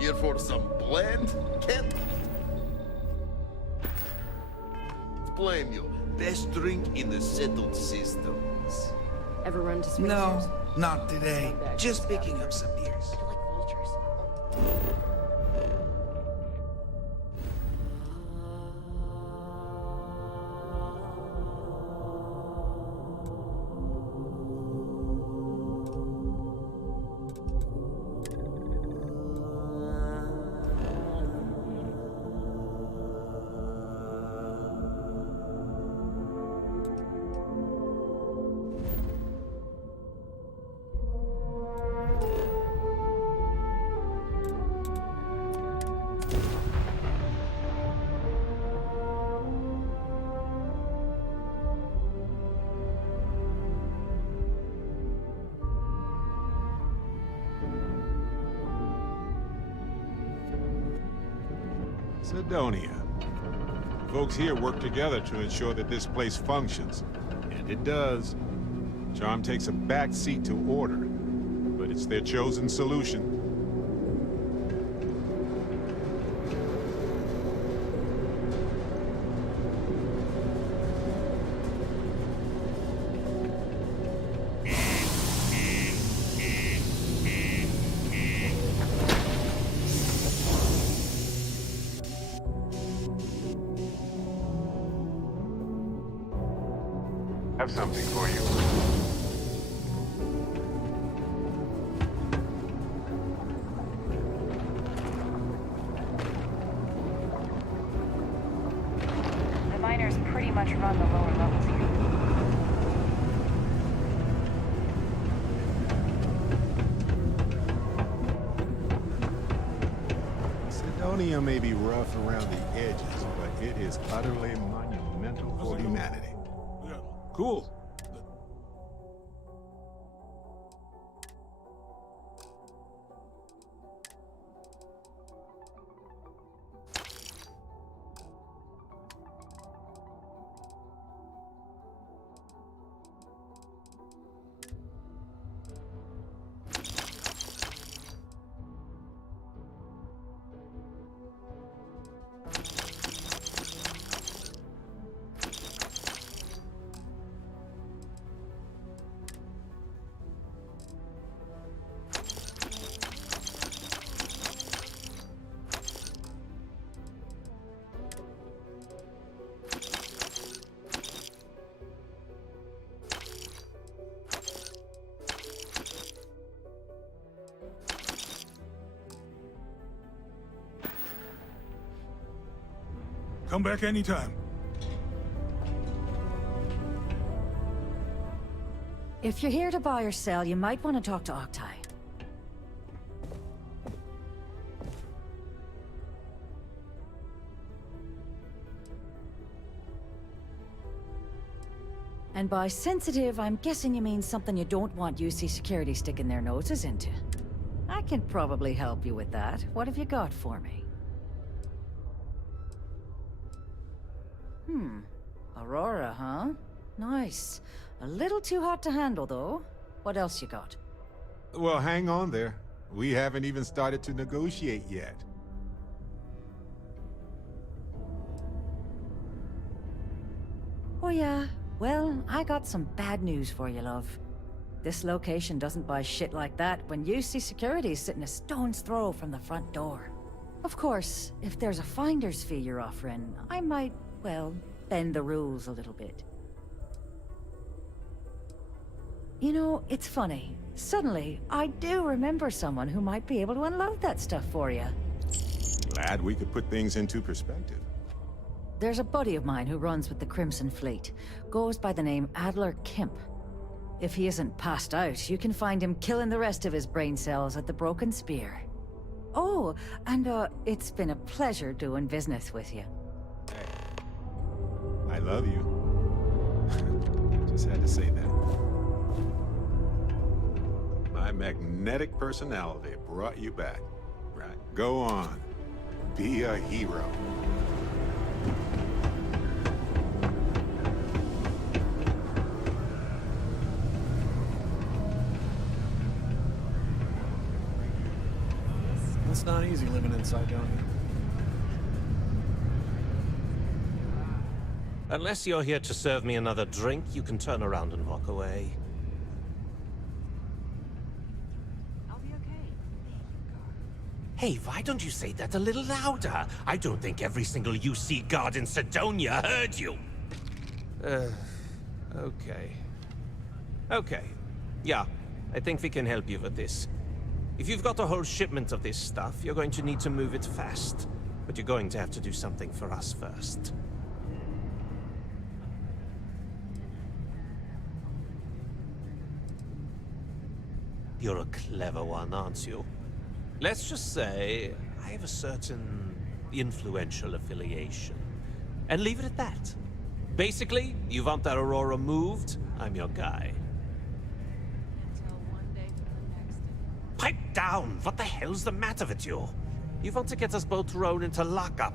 Here for some blend, Kent? Blame you. Best drink in the settled systems. Ever run to spacers? No, not today. Just picking up some beers. They're like vultures. Sidonia. Folks here work together to ensure that this place functions. And it does. Charm takes a back seat to order, but it's their chosen solution. Have something for you. The miners pretty much run the lower levels here. Sidonia may be rough around the edges, but it is utterly monumental for humanity. Cool. Come back anytime. If you're here to buy or sell, you might want to talk to Octai. And by sensitive, I'm guessing you mean something you don't want UC Security sticking their noses into. I can probably help you with that. What have you got for me? Aurora, huh? Nice. A little too hot to handle, though. What else you got? Well, hang on there. We haven't even started to negotiate yet. Oh yeah? Well, I got some bad news for you, love. This location doesn't buy shit like that when UC Security's sitting a stone's throw from the front door. Of course, if there's a finder's fee you're offering, I might, well, bend the rules a little bit. You know, it's funny. Suddenly, I do remember someone who might be able to unload that stuff for you. Glad we could put things into perspective. There's a buddy of mine who runs with the Crimson Fleet. Goes by the name Adler Kemp. If he isn't passed out, you can find him killing the rest of his brain cells at the Broken Spear. Oh, and it's been a pleasure doing business with you. I love you. Just had to say that. My magnetic personality brought you back. Right. Go on. Be a hero. It's not easy living inside down here. Unless you're here to serve me another drink, you can turn around and walk away. I'll be okay. Hey, why don't you say that a little louder? I don't think every single UC guard in Sidonia heard you. Okay. Okay. Yeah, I think we can help you with this. If you've got a whole shipment of this stuff, you're going to need to move it fast. But you're going to have to do something for us first. You're a clever one, aren't you? Let's just say I have a certain influential affiliation. And leave it at that. Basically, you want that Aurora moved, I'm your guy. Until one day to the next. Pipe down! What the hell's the matter with you? You want to get us both thrown into lockup?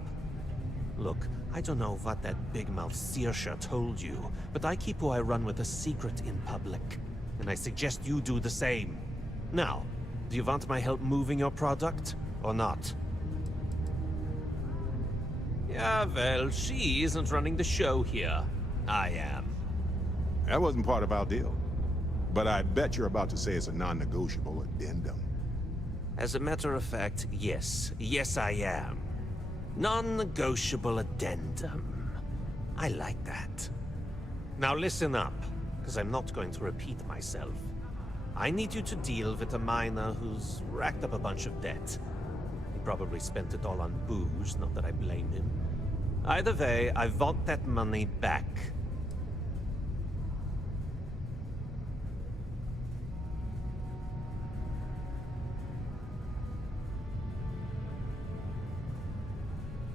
Look, I don't know what that big-mouth Saoirse told you, but I keep who I run with a secret in public. And I suggest you do the same. Now, do you want my help moving your product, or not? Yeah, well, she isn't running the show here. I am. That wasn't part of our deal. But I bet you're about to say it's a non-negotiable addendum. As a matter of fact, yes. Yes, I am. Non-negotiable addendum. I like that. Now listen up, because I'm not going to repeat myself. I need you to deal with a miner who's racked up a bunch of debt. He probably spent it all on booze, not that I blame him. Either way, I want that money back.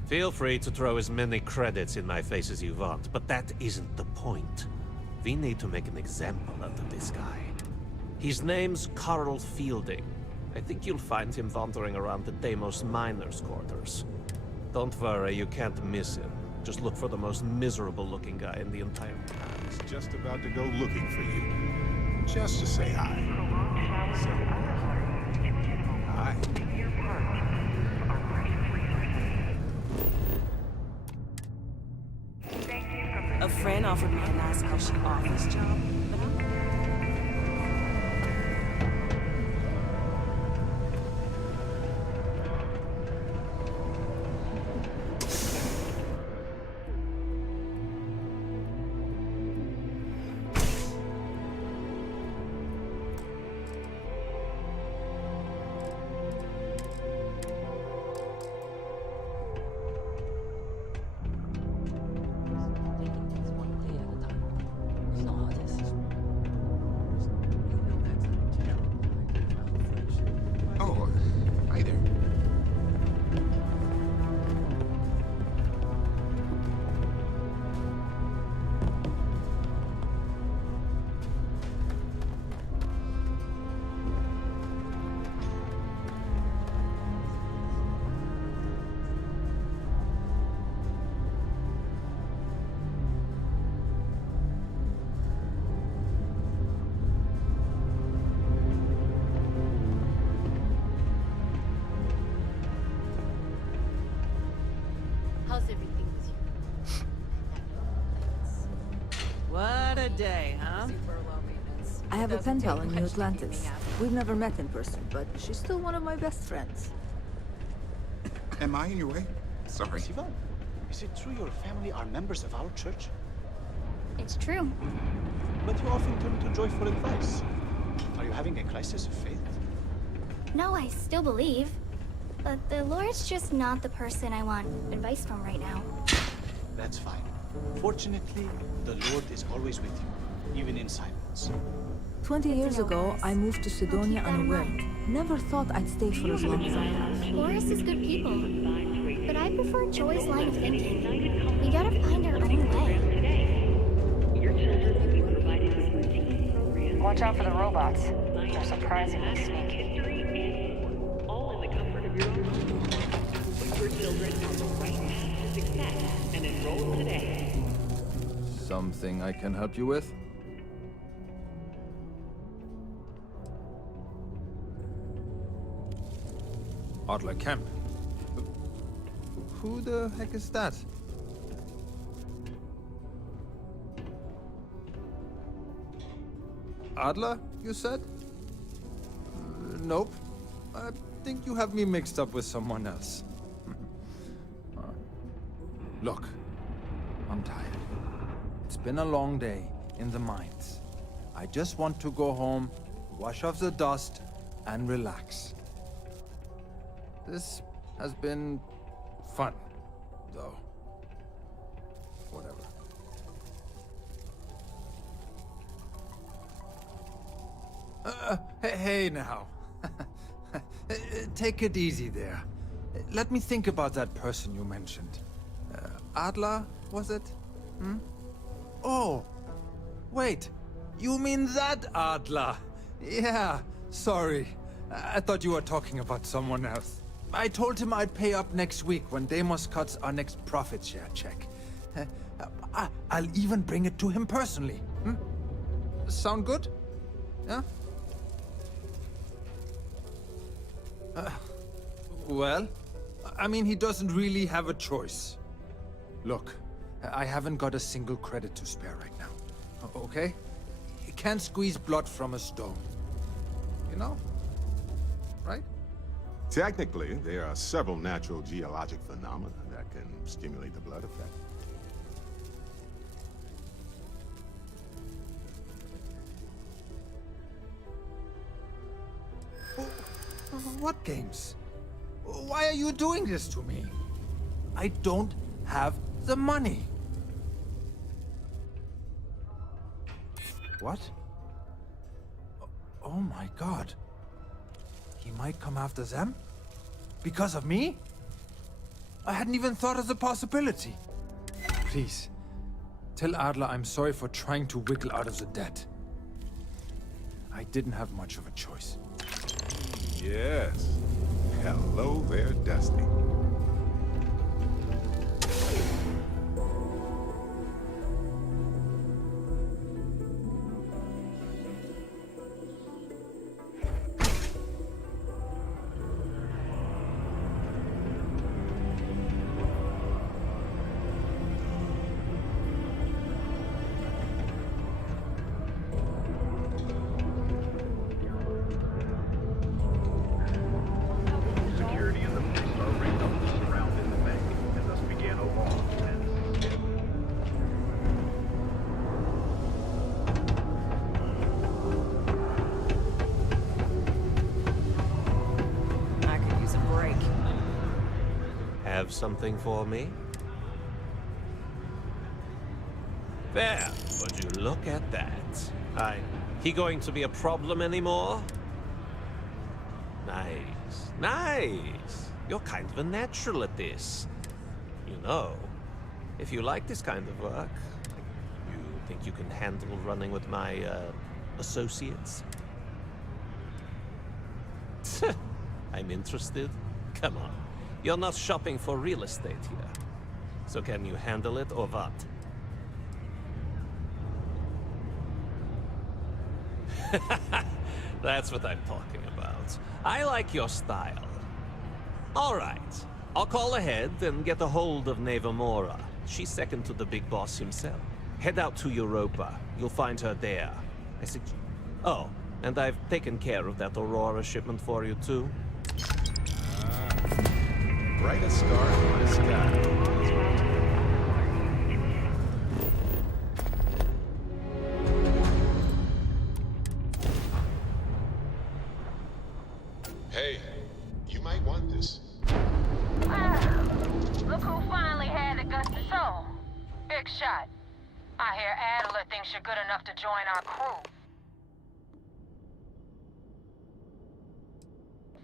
Feel free to throw as many credits in my face as you want, but that isn't the point. We need to make an example out of this guy. His name's Carl Fielding. I think you'll find him wandering around the Deimos miners' quarters. Don't worry, you can't miss him. Just look for the most miserable-looking guy in the entire town. I was just about to go looking for you. Just to say hi. So, hi. A friend offered me a nice cushy office job, but I'm... Oh, hi there. How's everything with you? What a day, huh? Super low maintenance. I have a pen Doesn't pal take in much New to keep me Atlantis. happy. We've never met in person, but she's still one of my best friends. Am I in your way? Sorry. Sivan, is it true your family are members of our church? It's true. But you often turn to joyful advice. Are you having a crisis of faith? No, I still believe. But the Lord's just not the person I want advice from right now. That's fine. Fortunately, the Lord is always with you, even in silence. 20 years ago, I moved to Sidonia on a whim. Never thought I'd stay for as long as I have. Boris is good people. But I prefer Joy's line of thinking. We gotta find our own way. Watch out for the robots. They're surprisingly sneaky. Something I can help you with? Adler Kemp. Who the heck is that? Adler, you said? Nope. I think you have me mixed up with someone else. Look, I'm tired. It's been a long day in the mines. I just want to go home, wash off the dust, and relax. This has been fun, though. Whatever. Hey now. Take it easy there. Let me think about that person you mentioned. Adler, was it? Hmm? Oh, wait. You mean that Adler? Yeah, sorry. I thought you were talking about someone else. I told him I'd pay up next week when Deimos cuts our next profit share check. I'll even bring it to him personally. Hmm? Sound good? Yeah? Well, I mean, he doesn't really have a choice. Look, I haven't got a single credit to spare right now. Okay? You can't squeeze blood from a stone. You know? Right? Technically, there are several natural geologic phenomena that can stimulate the blood effect. What games? Why are you doing this to me? I don't have the money. What? Oh my god. He might come after them? Because of me? I hadn't even thought of the possibility. Please, tell Adler I'm sorry for trying to wiggle out of the debt. I didn't have much of a choice. Yes. Hello there, Dusty. Have something for me? There, would you look at that? He going to be a problem anymore? Nice, nice. You're kind of a natural at this. You know, if you like this kind of work, you think you can handle running with my, associates? I'm interested. Come on. You're not shopping for real estate here. So can you handle it or what? That's what I'm talking about. I like your style. All right. I'll call ahead and get a hold of Neva Mora. She's second to the big boss himself. Head out to Europa. You'll find her there. Oh, and I've taken care of that Aurora shipment for you too. Brightest star in the sky. Hey, you might want this. Look who finally had the guts to soul. Big shot. I hear Adler thinks you're good enough to join our crew.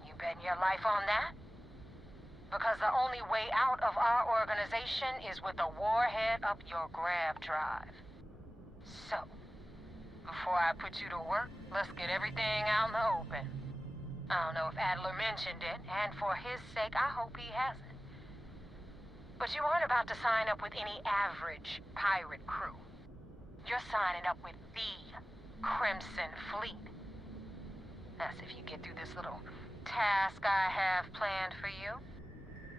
You betting your life on that? Because the only way out of our organization is with a warhead up your grab drive. So, before I put you to work, let's get everything out in the open. I don't know if Adler mentioned it, and for his sake, I hope he hasn't. But you aren't about to sign up with any average pirate crew. You're signing up with the Crimson Fleet. That's if you get through this little task I have planned for you.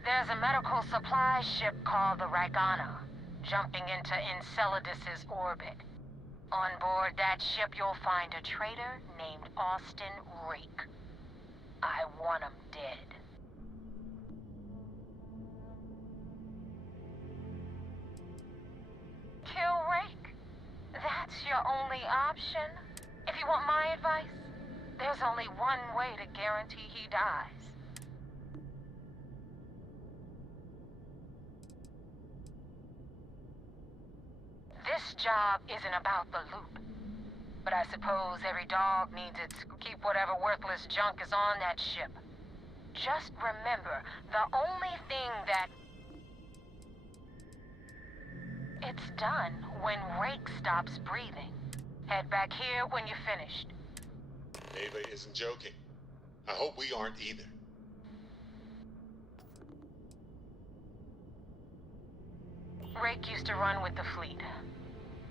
There's a medical supply ship called the Ragana, jumping into Enceladus's orbit. On board that ship, you'll find a traitor named Austin Rake. I want him dead. Kill Rake? That's your only option? If you want my advice, there's only one way to guarantee he dies. This job isn't about the loot. But I suppose every dog needs its keep whatever worthless junk is on that ship. Just remember, the only thing that... It's done when Rake stops breathing. Head back here when you're finished. Ava isn't joking. I hope we aren't either. Rake used to run with the fleet.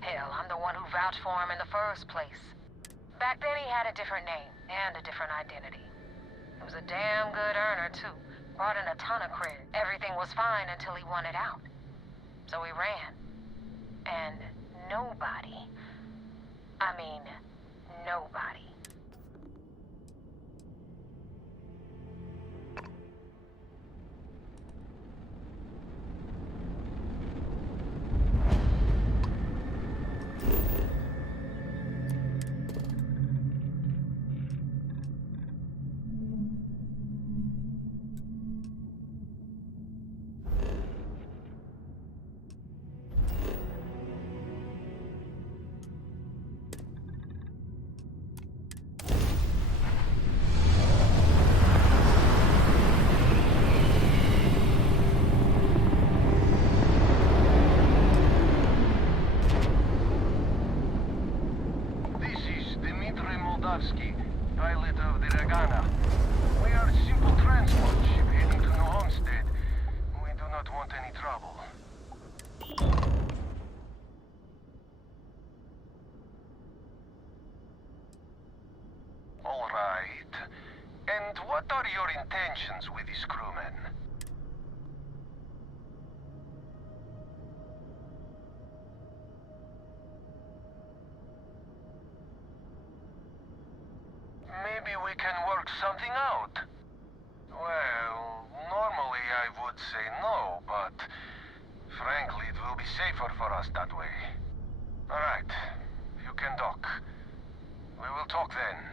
Hell, I'm the one who vouched for him in the first place. Back then he had a different name and a different identity. He was a damn good earner, too. Brought in a ton of credit. Everything was fine until he wanted out. So he ran. And nobody, I mean, nobody. Pilot of the Ragana. We are a simple transport ship heading to New Homestead. We do not want any trouble. All right. And what are your intentions with these crewmen? Maybe we can work something out. Well, normally I would say no, but frankly it will be safer for us that way. Alright, you can dock. We will talk then.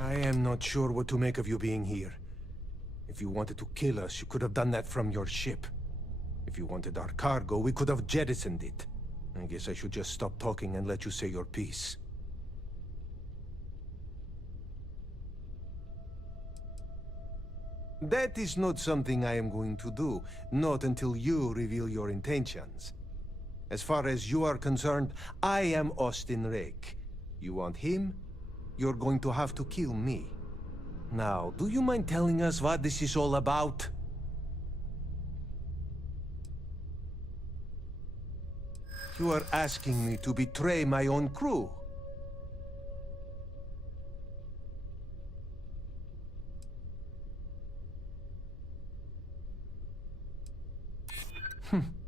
I am not sure what to make of you being here. If you wanted to kill us, you could have done that from your ship. If you wanted our cargo, we could have jettisoned it. I guess I should just stop talking and let you say your piece. That is not something I am going to do, not until you reveal your intentions. As far as you are concerned, I am Austin Rake. You want him? You're going to have to kill me. Now, do you mind telling us what this is all about? You are asking me to betray my own crew.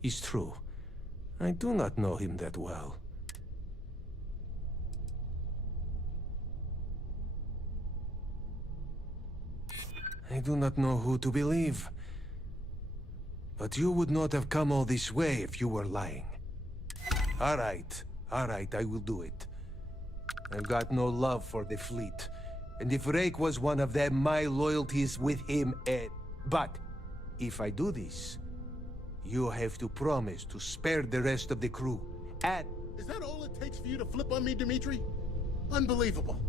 It's true. I do not know him that well. I do not know who to believe. But you would not have come all this way if you were lying. All right, I will do it. I've got no love for the fleet. And if Rake was one of them, my loyalty is with him and... But, if I do this, you have to promise to spare the rest of the crew. And... Is that all it takes for you to flip on me, Dimitri? Unbelievable.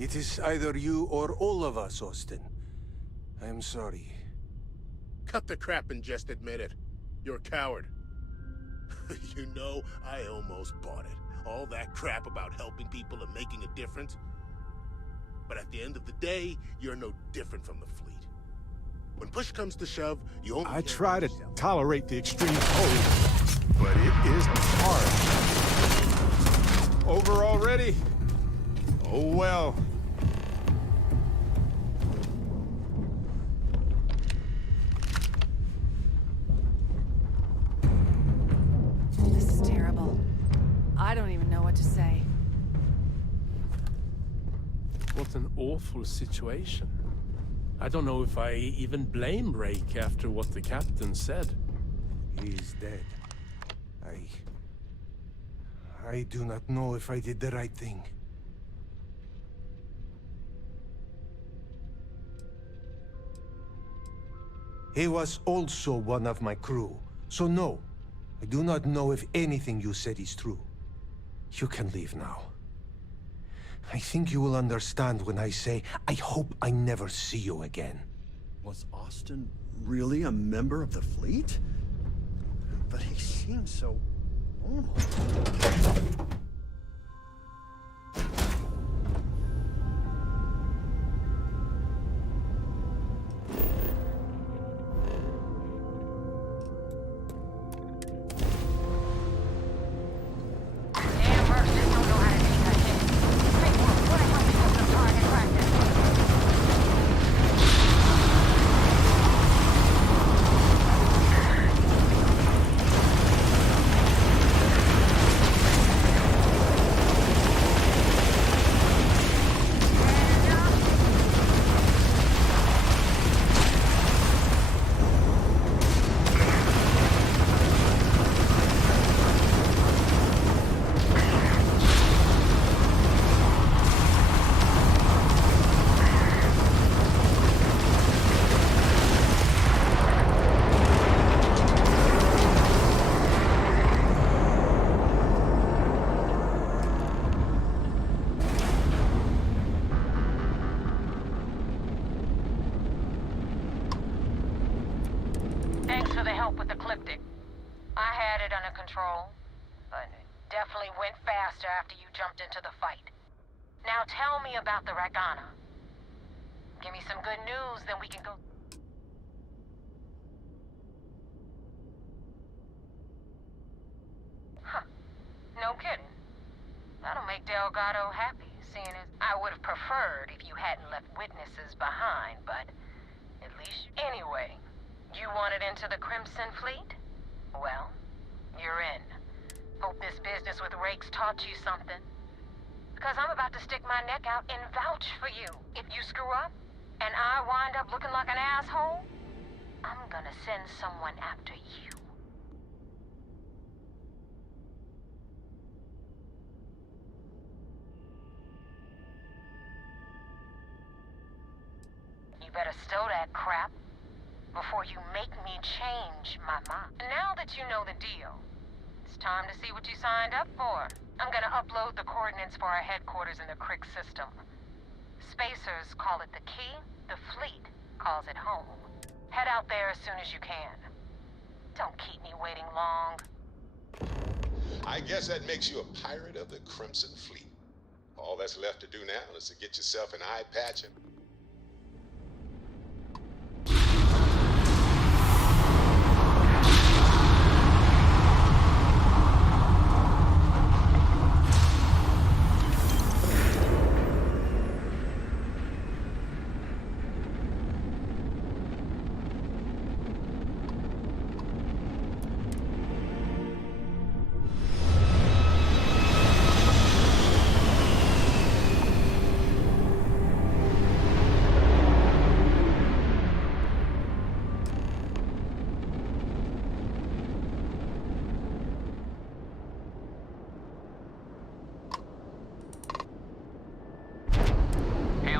It is either you or all of us, Austin. I am sorry. Cut the crap and just admit it. You're a coward. You know, I almost bought it. All that crap about helping people and making a difference. But at the end of the day, you're no different from the fleet. When push comes to shove, you only I try to tolerate the extreme cold, but it is hard. Over already? Oh well. This is terrible. I don't even know what to say. What an awful situation. I don't know if I even blame Rake after what the captain said. He's dead. I do not know if I did the right thing. He was also one of my crew, so no, I do not know if anything you said is true. You can leave now. I think you will understand when I say, I hope I never see you again. Was Austin really a member of the fleet? But he seemed so normal. Thanks for the help with the Ecliptic. I had it under control, but it definitely went faster after you jumped into the fight. Now tell me about the Ragana. Give me some good news, then we can go... Huh. No kidding. That'll make Delgado happy, seeing as I would have preferred if you hadn't left witnesses behind, but at least... Anyway, you wanted into the Crimson Fleet? Well, you're in. Hope this business with Rake's taught you something. Because I'm about to stick my neck out and vouch for you. If you screw up, and I wind up looking like an asshole, I'm gonna send someone after you. You better stow that crap before you make me change my mind. Now that you know the deal, it's time to see what you signed up for. I'm gonna upload the coordinates for our headquarters in the Crick system. Spacers call it the key, the fleet calls it home. Head out there as soon as you can. Don't keep me waiting long. I guess that makes you a pirate of the Crimson Fleet. All that's left to do now is to get yourself an eye patch and...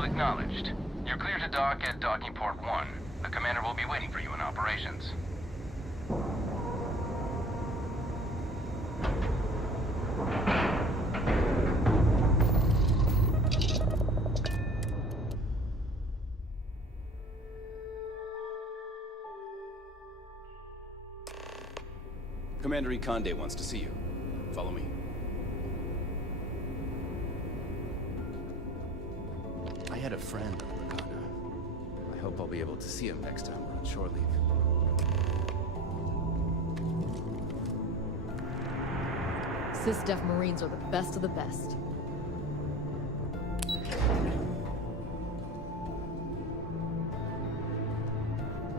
Acknowledged. You're clear to dock at docking port 1. The commander will be waiting for you in operations. Commander Ikande wants to see you. Follow me. I had a friend on Lagana. I hope I'll be able to see him next time we're on shore leave. SysDef Marines are the best of the best.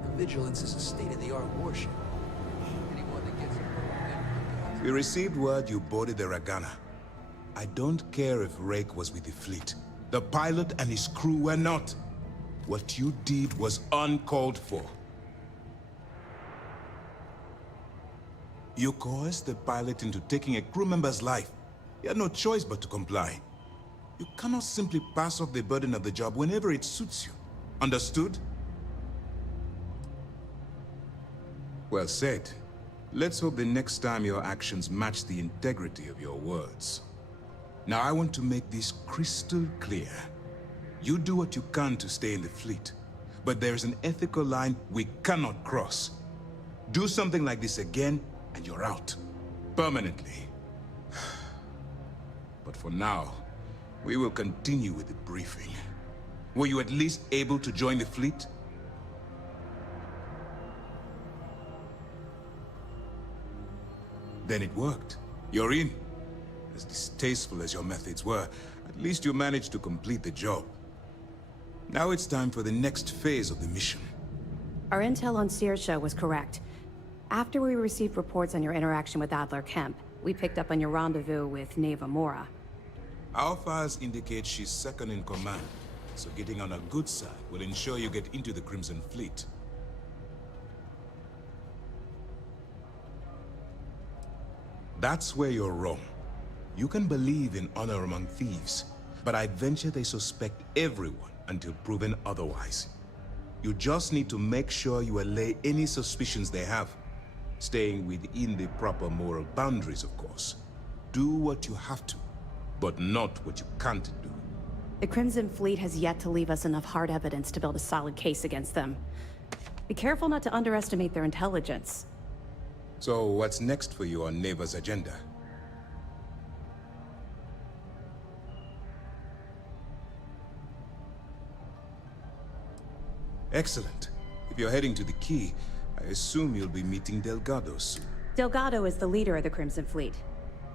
The Vigilance is a state-of-the-art warship. Anyone that gets We received word you boarded the Ragana. I don't care if Rake was with the fleet. The pilot and his crew were not. What you did was uncalled for. You coerced the pilot into taking a crew member's life. He had no choice but to comply. You cannot simply pass off the burden of the job whenever it suits you. Understood? Well said. Let's hope the next time your actions match the integrity of your words. Now I want to make this crystal clear. You do what you can to stay in the fleet, but there's an ethical line we cannot cross. Do something like this again, and you're out. Permanently. But for now, we will continue with the briefing. Were you at least able to join the fleet? Then it worked. You're in. As distasteful as your methods were, at least you managed to complete the job. Now it's time for the next phase of the mission. Our intel on Saoirse was correct. After we received reports on your interaction with Adler Kemp, we picked up on your rendezvous with Neva Mora. Our files indicate she's second in command, so getting on a good side will ensure you get into the Crimson Fleet. That's where you're wrong. You can believe in honor among thieves, but I venture they suspect everyone until proven otherwise. You just need to make sure you allay any suspicions they have, staying within the proper moral boundaries, of course. Do what you have to, but not what you can't do. The Crimson Fleet has yet to leave us enough hard evidence to build a solid case against them. Be careful not to underestimate their intelligence. So what's next for you on Neva's agenda? Excellent. If you're heading to the Key, I assume you'll be meeting Delgado soon. Delgado is the leader of the Crimson Fleet.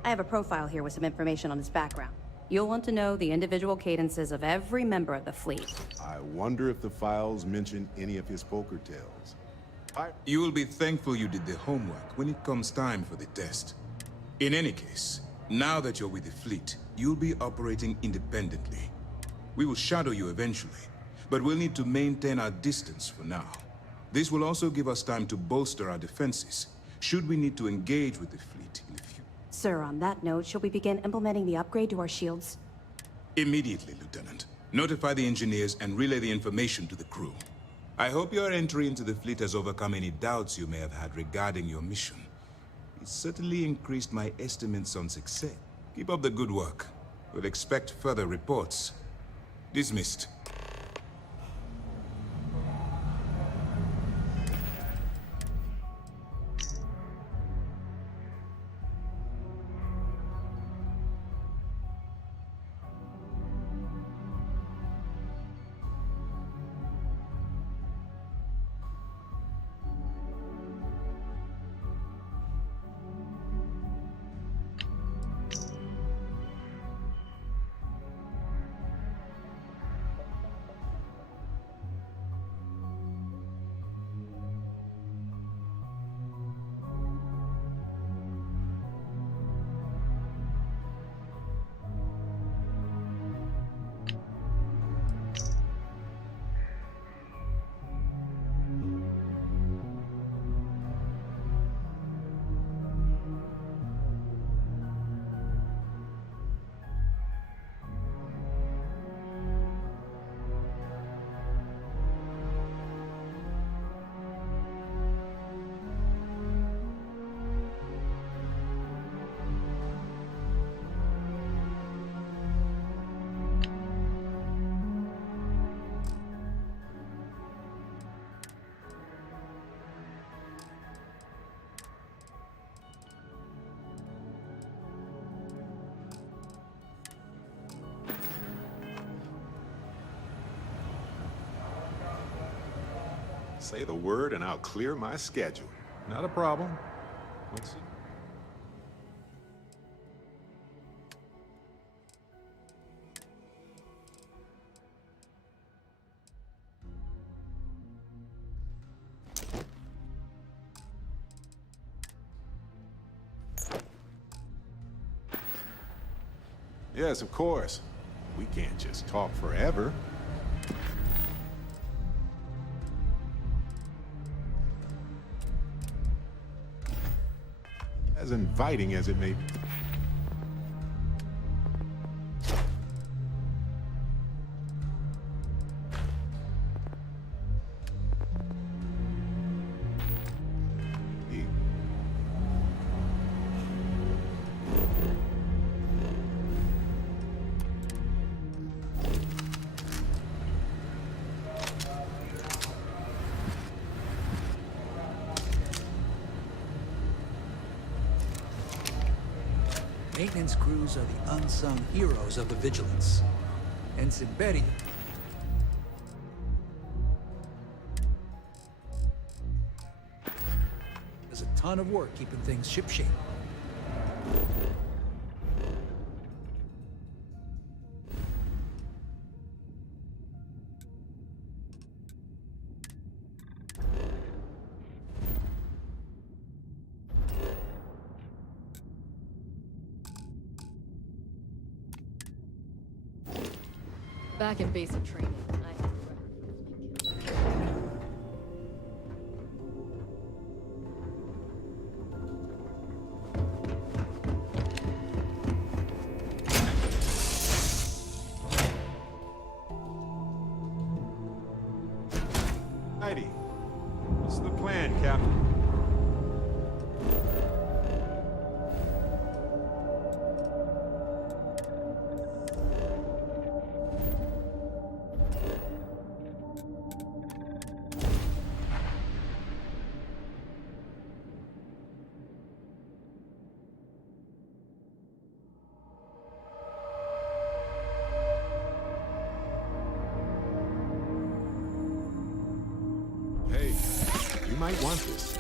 I have a profile here with some information on his background. You'll want to know the individual cadences of every member of the fleet. I wonder if the files mention any of his poker tales. You will be thankful you did the homework when it comes time for the test. In any case, now that you're with the fleet, you'll be operating independently. We will shadow you eventually, but we'll need to maintain our distance for now. This will also give us time to bolster our defenses, should we need to engage with the fleet in the future. Sir, on that note, shall we begin implementing the upgrade to our shields? Immediately, Lieutenant. Notify the engineers and relay the information to the crew. I hope your entry into the fleet has overcome any doubts you may have had regarding your mission. It certainly increased my estimates on success. Keep up the good work. We'll expect further reports. Dismissed. Say the word and I'll clear my schedule. Not a problem. What's it? Yes, of course. We can't just talk forever. As inviting as it may be. Maintenance crews are the unsung heroes of the Vigilance. Ensign Betty. There's a ton of work keeping things shipshape. Back in basic training, I had Heidi, what's the plan, Captain? Hey, you might want this.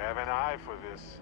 Have an eye for this.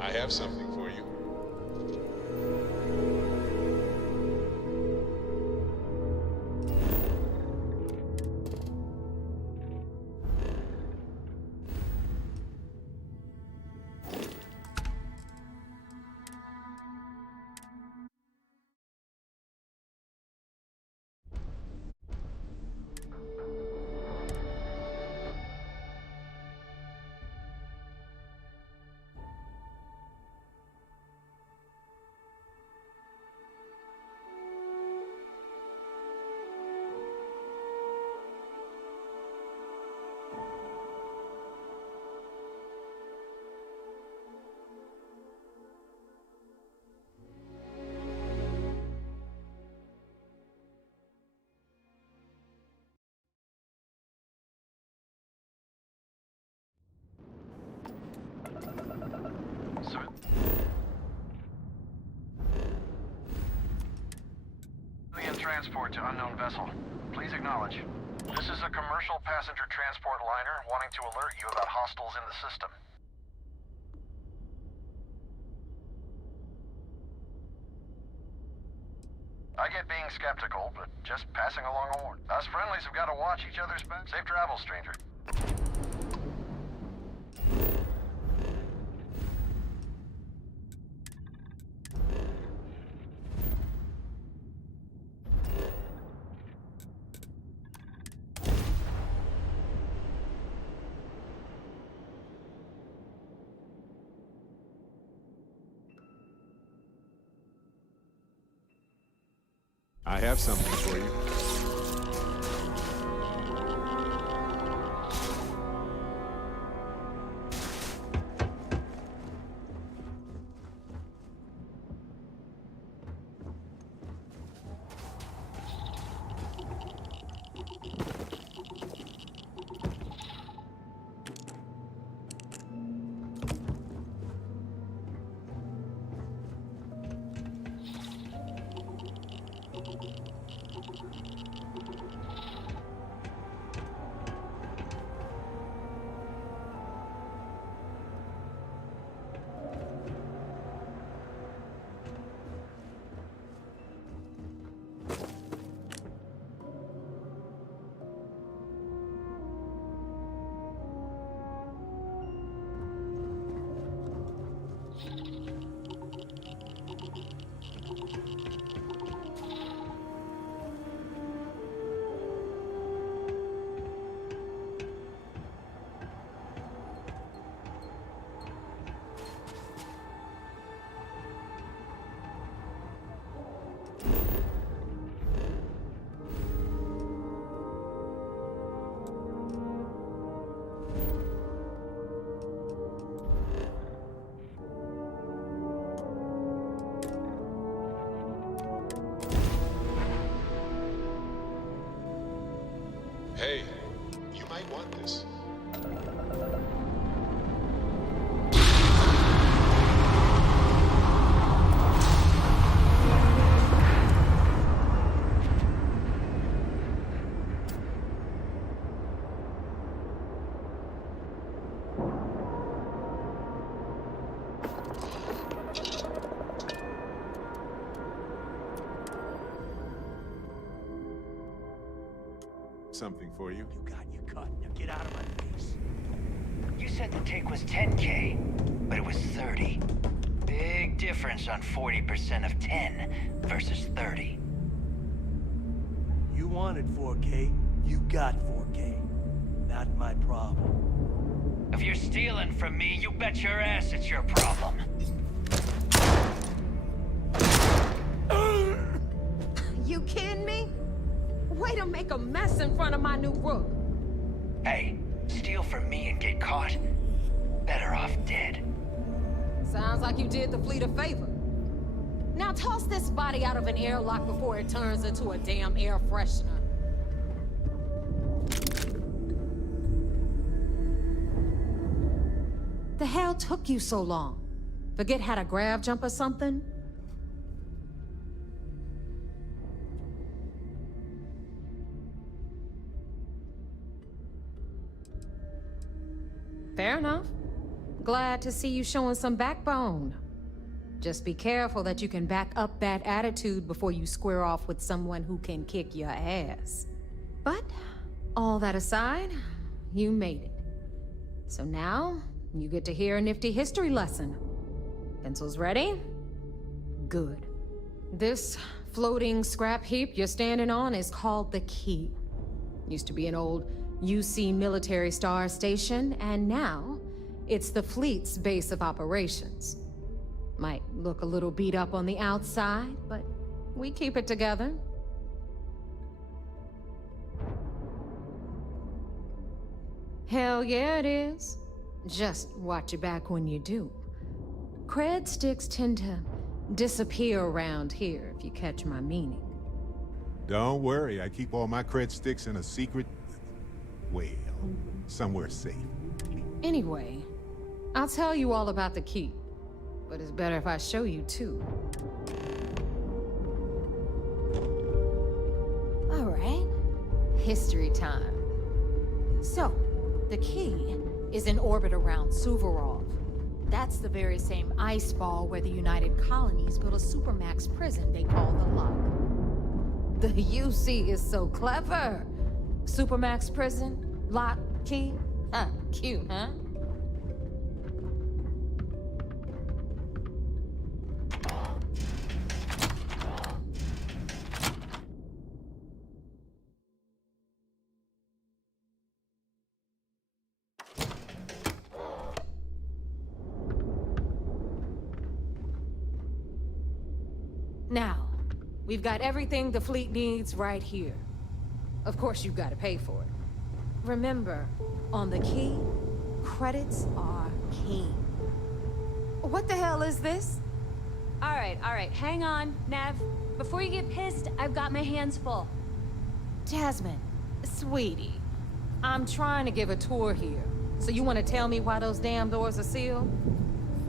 I have something for you. Transport to unknown vessel. Please acknowledge. This is a commercial passenger transport liner wanting to alert you about hostiles in the system. I get being skeptical, but just passing along a warning. Us friendlies have got to watch each other's back. Safe travels, stranger. I have something for you. Hey, you might want this. Something for you. You got your cut. Now get out of my face. You said the take was 10K, but it was 30. Big difference on 40% of 10 versus 30. You wanted 4K, you got 4K. Not my problem. If you're stealing from me, you bet your ass it's your problem. You kidding me? Way to make a mess in front of my new rook. Hey, steal from me and get caught. Better off dead. Sounds like you did the fleet a favor. Now toss this body out of an airlock before it turns into a damn air freshener. The hell took you so long? Forget how to grav jump or something? Fair enough. glad to see you showing some backbone. Just be careful that you can back up that attitude before you square off with someone who can kick your ass. But, all that aside, you made it. So now, you get to hear a nifty history lesson. Pencils ready? Good. This floating scrap heap you're standing on is called the Key. Used to be an old UC military star station, and now it's the fleet's base of operations. Might look a little beat up on the outside, but we keep it together. Hell yeah, it is. Just watch your back when you do. Cred sticks tend to disappear around here, if you catch my meaning. Don't worry, I keep all my cred sticks in a secret... well, somewhere safe. Anyway, I'll tell you all about the Key. But it's better if I show you, too. All right. History time. So, the Key is in orbit around Suvorov. That's the very same ice ball where the United Colonies built a supermax prison they call the Lock. The UC is so clever. Supermax prison, lock, key. Cute, huh? Now, we've got everything the fleet needs right here. Of course, you've got to pay for it. Remember, on the Key, credits are king. What the hell is this? All right, hang on, Nev. Before you get pissed, I've got my hands full. Jasmine, sweetie, I'm trying to give a tour here. So you want to tell me why those damn doors are sealed?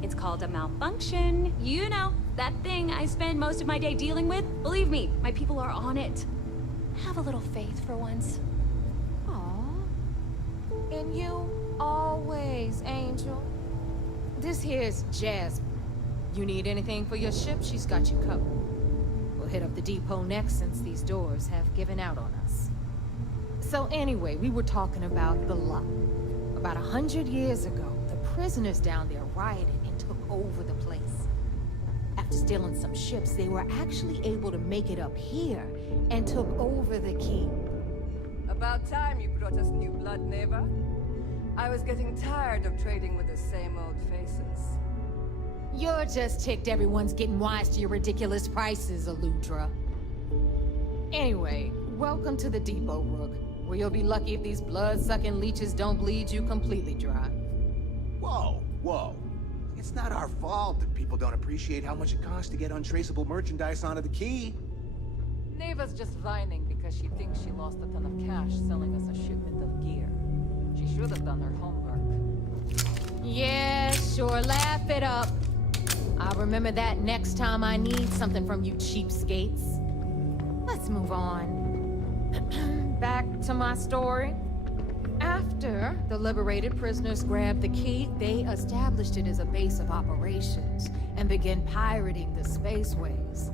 It's called a malfunction. You know, that thing I spend most of my day dealing with. Believe me, my people are on it. Have a little faith for once. Aw. And you always, Angel. This here's Jasmine. You need anything for your ship, she's got you covered. We'll hit up the depot next since these doors have given out on us. So anyway, we were talking about the Lock. About 100 years ago, the prisoners down there rioted and took over the place. After stealing some ships, they were actually able to make it up here and took over the Key. About time you brought us new blood, Neva. I was getting tired of trading with the same old faces. You're just ticked everyone's getting wise to your ridiculous prices, Aludra. Anyway, welcome to the depot, Rook, where you'll be lucky if these blood-sucking leeches don't bleed you completely dry. Whoa. It's not our fault that people don't appreciate how much it costs to get untraceable merchandise onto the Key. Neva's just whining because she thinks she lost a ton of cash selling us a shipment of gear. She should have done her homework. Yeah, sure, laugh it up. I'll remember that next time I need something from you cheapskates. Let's move on. Back to my story. After the liberated prisoners grabbed the Key, they established it as a base of operations and began pirating the spaceways.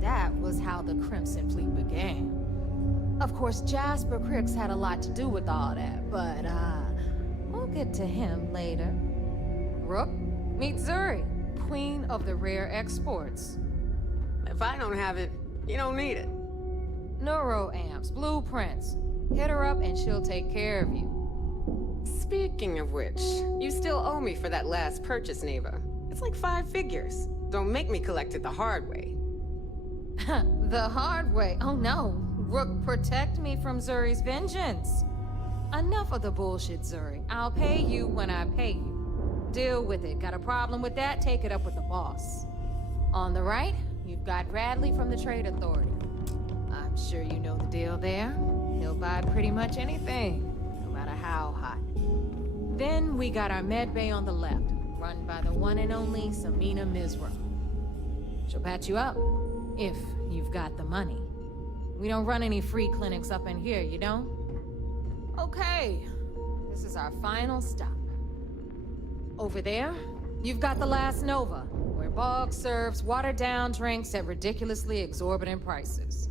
That was how the Crimson Fleet began. Of course, Jasper Cricks had a lot to do with all that, but, we'll get to him later. Rook, meet Zuri, queen of the rare exports. If I don't have it, you don't need it. Neuroamps, blueprints. Hit her up and she'll take care of you. Speaking of which, you still owe me for that last purchase, Neva. It's like 5 figures. Don't make me collect it the hard way. The hard way? Oh no. Rook, protect me from Zuri's vengeance. Enough of the bullshit, Zuri. I'll pay you when I pay you. Deal with it. Got a problem with that? Take it up with the boss. On the right, you've got Bradley from the Trade Authority. I'm sure you know the deal there. He'll buy pretty much anything, no matter how hot. Then we got our med bay on the left, run by the one and only Samina Mizra. She'll patch you up, if you've got the money. We don't run any free clinics up in here, you don't? Okay, this is our final stop. Over there, you've got the Last Nova, where Bog serves watered-down drinks at ridiculously exorbitant prices.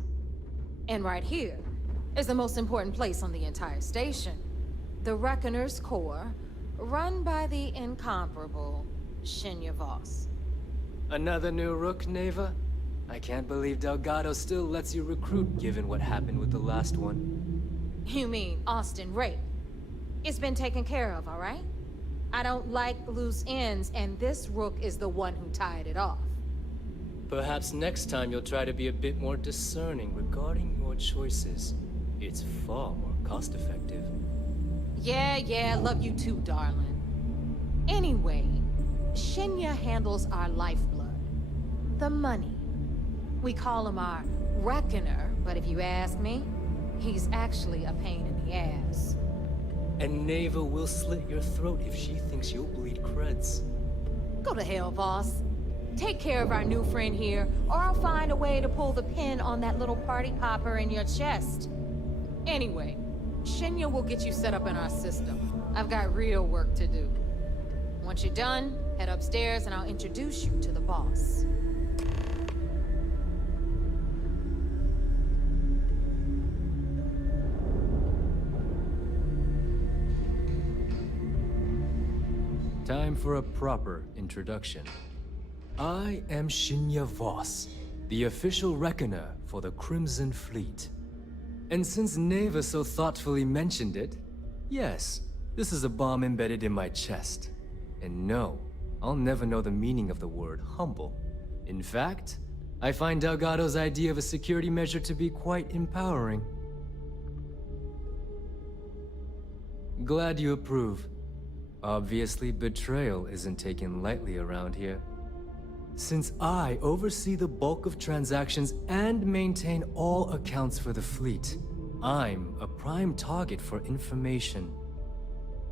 And right here is the most important place on the entire station, the Reckoner's Core, run by the incomparable Shinya Voss. Another new rook, Neva? I can't believe Delgado still lets you recruit given what happened with the last one. You mean Austin Rape? It's been taken care of, all right? I don't like loose ends, and this rook is the one who tied it off. Perhaps next time you'll try to be a bit more discerning regarding your choices. It's far more cost-effective. Yeah, love you too, darling. Anyway, Shinya handles our lifeblood. The money. We call him our Reckoner, but if you ask me, he's actually a pain in the ass. And Neva will slit your throat if she thinks you'll bleed creds. Go to hell, boss. Take care of our new friend here, or I'll find a way to pull the pin on that little party popper in your chest. Anyway, Shinya will get you set up in our system. I've got real work to do. Once you're done, head upstairs and I'll introduce you to the boss. Time for a proper introduction. I am Shinya Voss, the official reckoner for the Crimson Fleet. And since Neva so thoughtfully mentioned it, yes, this is a bomb embedded in my chest. And no, I'll never know the meaning of the word humble. In fact, I find Delgado's idea of a security measure to be quite empowering. Glad you approve. Obviously, betrayal isn't taken lightly around here. Since I oversee the bulk of transactions and maintain all accounts for the fleet, I'm a prime target for information.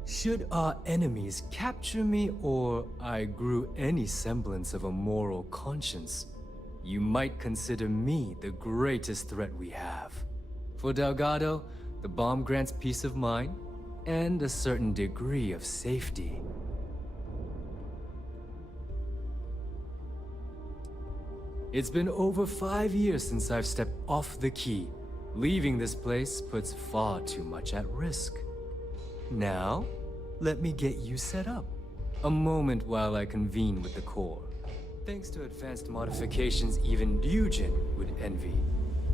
Should our enemies capture me or I grew any semblance of a moral conscience, you might consider me the greatest threat we have. For Delgado, the bomb grants peace of mind and a certain degree of safety. It's been over 5 years since I've stepped off the key. Leaving this place puts far too much at risk. Now, let me get you set up. A moment while I convene with the core. Thanks to advanced modifications even Ryujin would envy,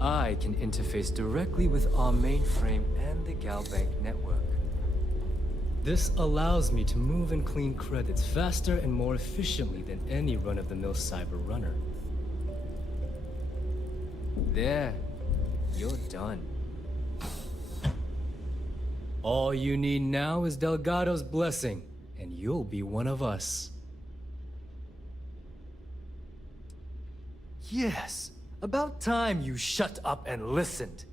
I can interface directly with our mainframe and the Galbank network. This allows me to move and clean credits faster and more efficiently than any run-of-the-mill cyber runner. There, you're done. All you need now is Delgado's blessing, and you'll be one of us. Yes, about time you shut up and listened.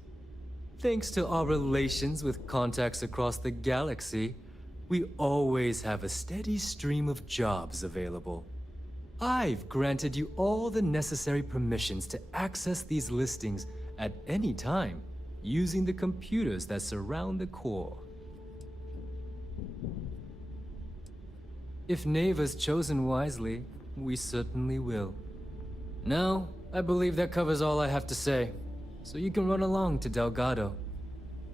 Thanks to our relations with contacts across the galaxy, we always have a steady stream of jobs available. I've granted you all the necessary permissions to access these listings at any time, using the computers that surround the core. If Neva's chosen wisely, we certainly will. Now, I believe that covers all I have to say, so you can run along to Delgado.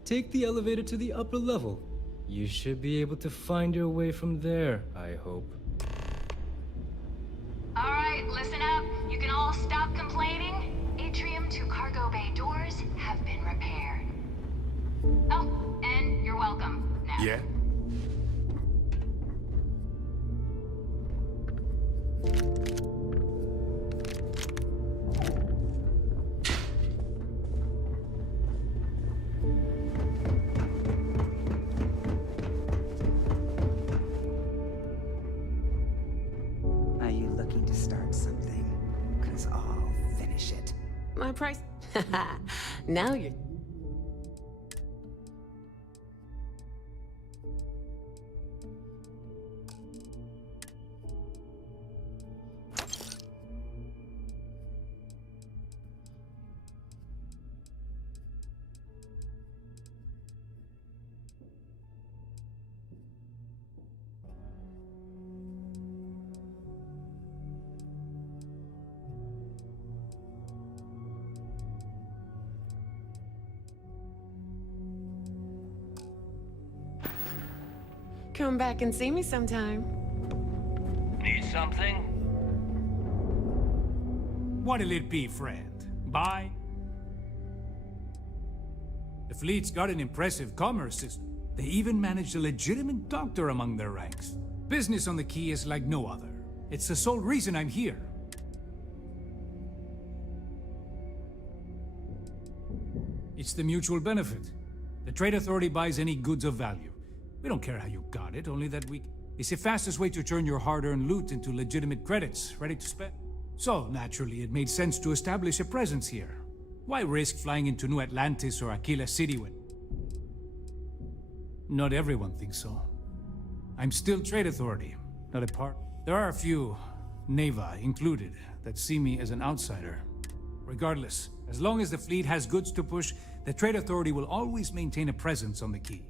Take the elevator to the upper level. You should be able to find your way from there, I hope. All right, listen up. You can all stop complaining. Atrium to cargo bay doors have been repaired. Oh, and you're welcome. Now. Yeah? Are you looking to start something? 'Cause I'll finish it. My price? Now you're... Come back and see me sometime. Need something? What'll it be, friend? Buy? The fleet's got an impressive commerce system. They even managed a legitimate doctor among their ranks. Business on the Key is like no other. It's the sole reason I'm here. It's the mutual benefit. The Trade Authority buys any goods of value. We don't care how you got it, only that it's the fastest way to turn your hard-earned loot into legitimate credits, ready to spend. So, naturally, it made sense to establish a presence here. Why risk flying into New Atlantis or Aquila City when... Not everyone thinks so. I'm still Trade Authority, not a part. There are a few, Neva included, that see me as an outsider. Regardless, as long as the fleet has goods to push, the Trade Authority will always maintain a presence on the Key.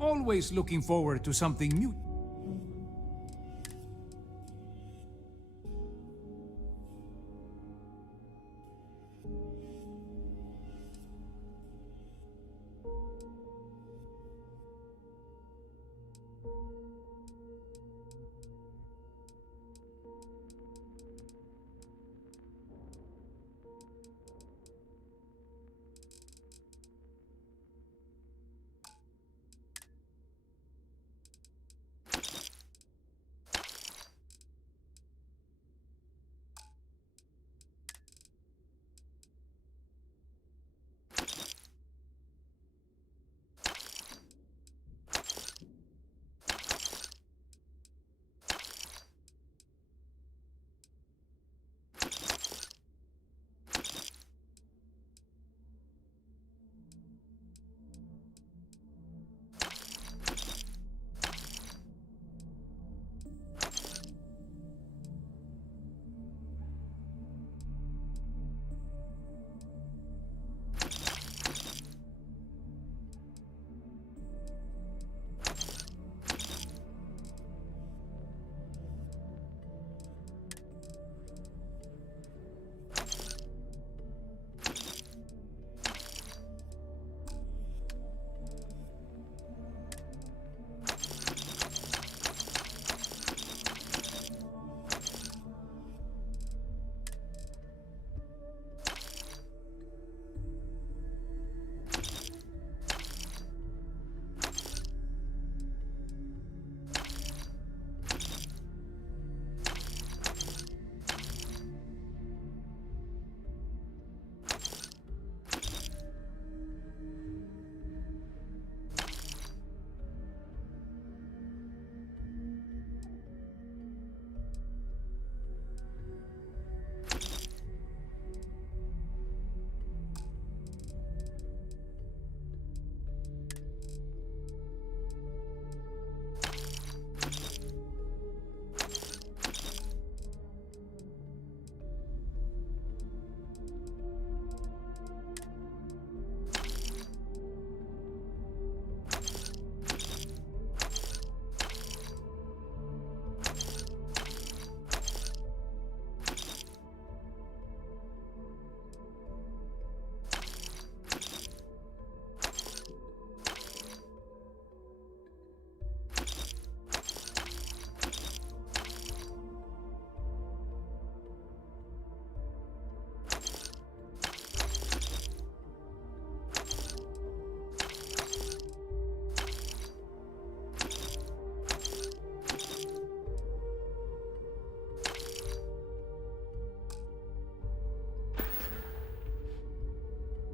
Always looking forward to something new.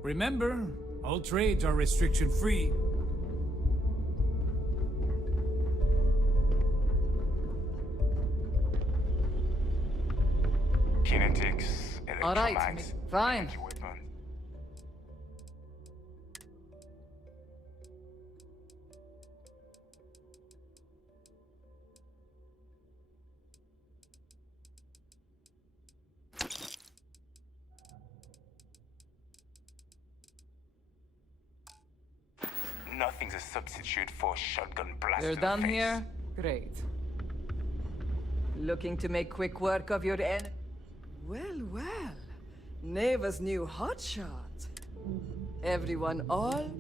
Remember, all trades are restriction-free. Kinetics, All right, electromags, fine. energy weapon. Nothing's a substitute for a shotgun blast. You're to the done face. here? Great. Looking to make quick work of your enemy? Well, well. Neva's new hotshot. Everyone all?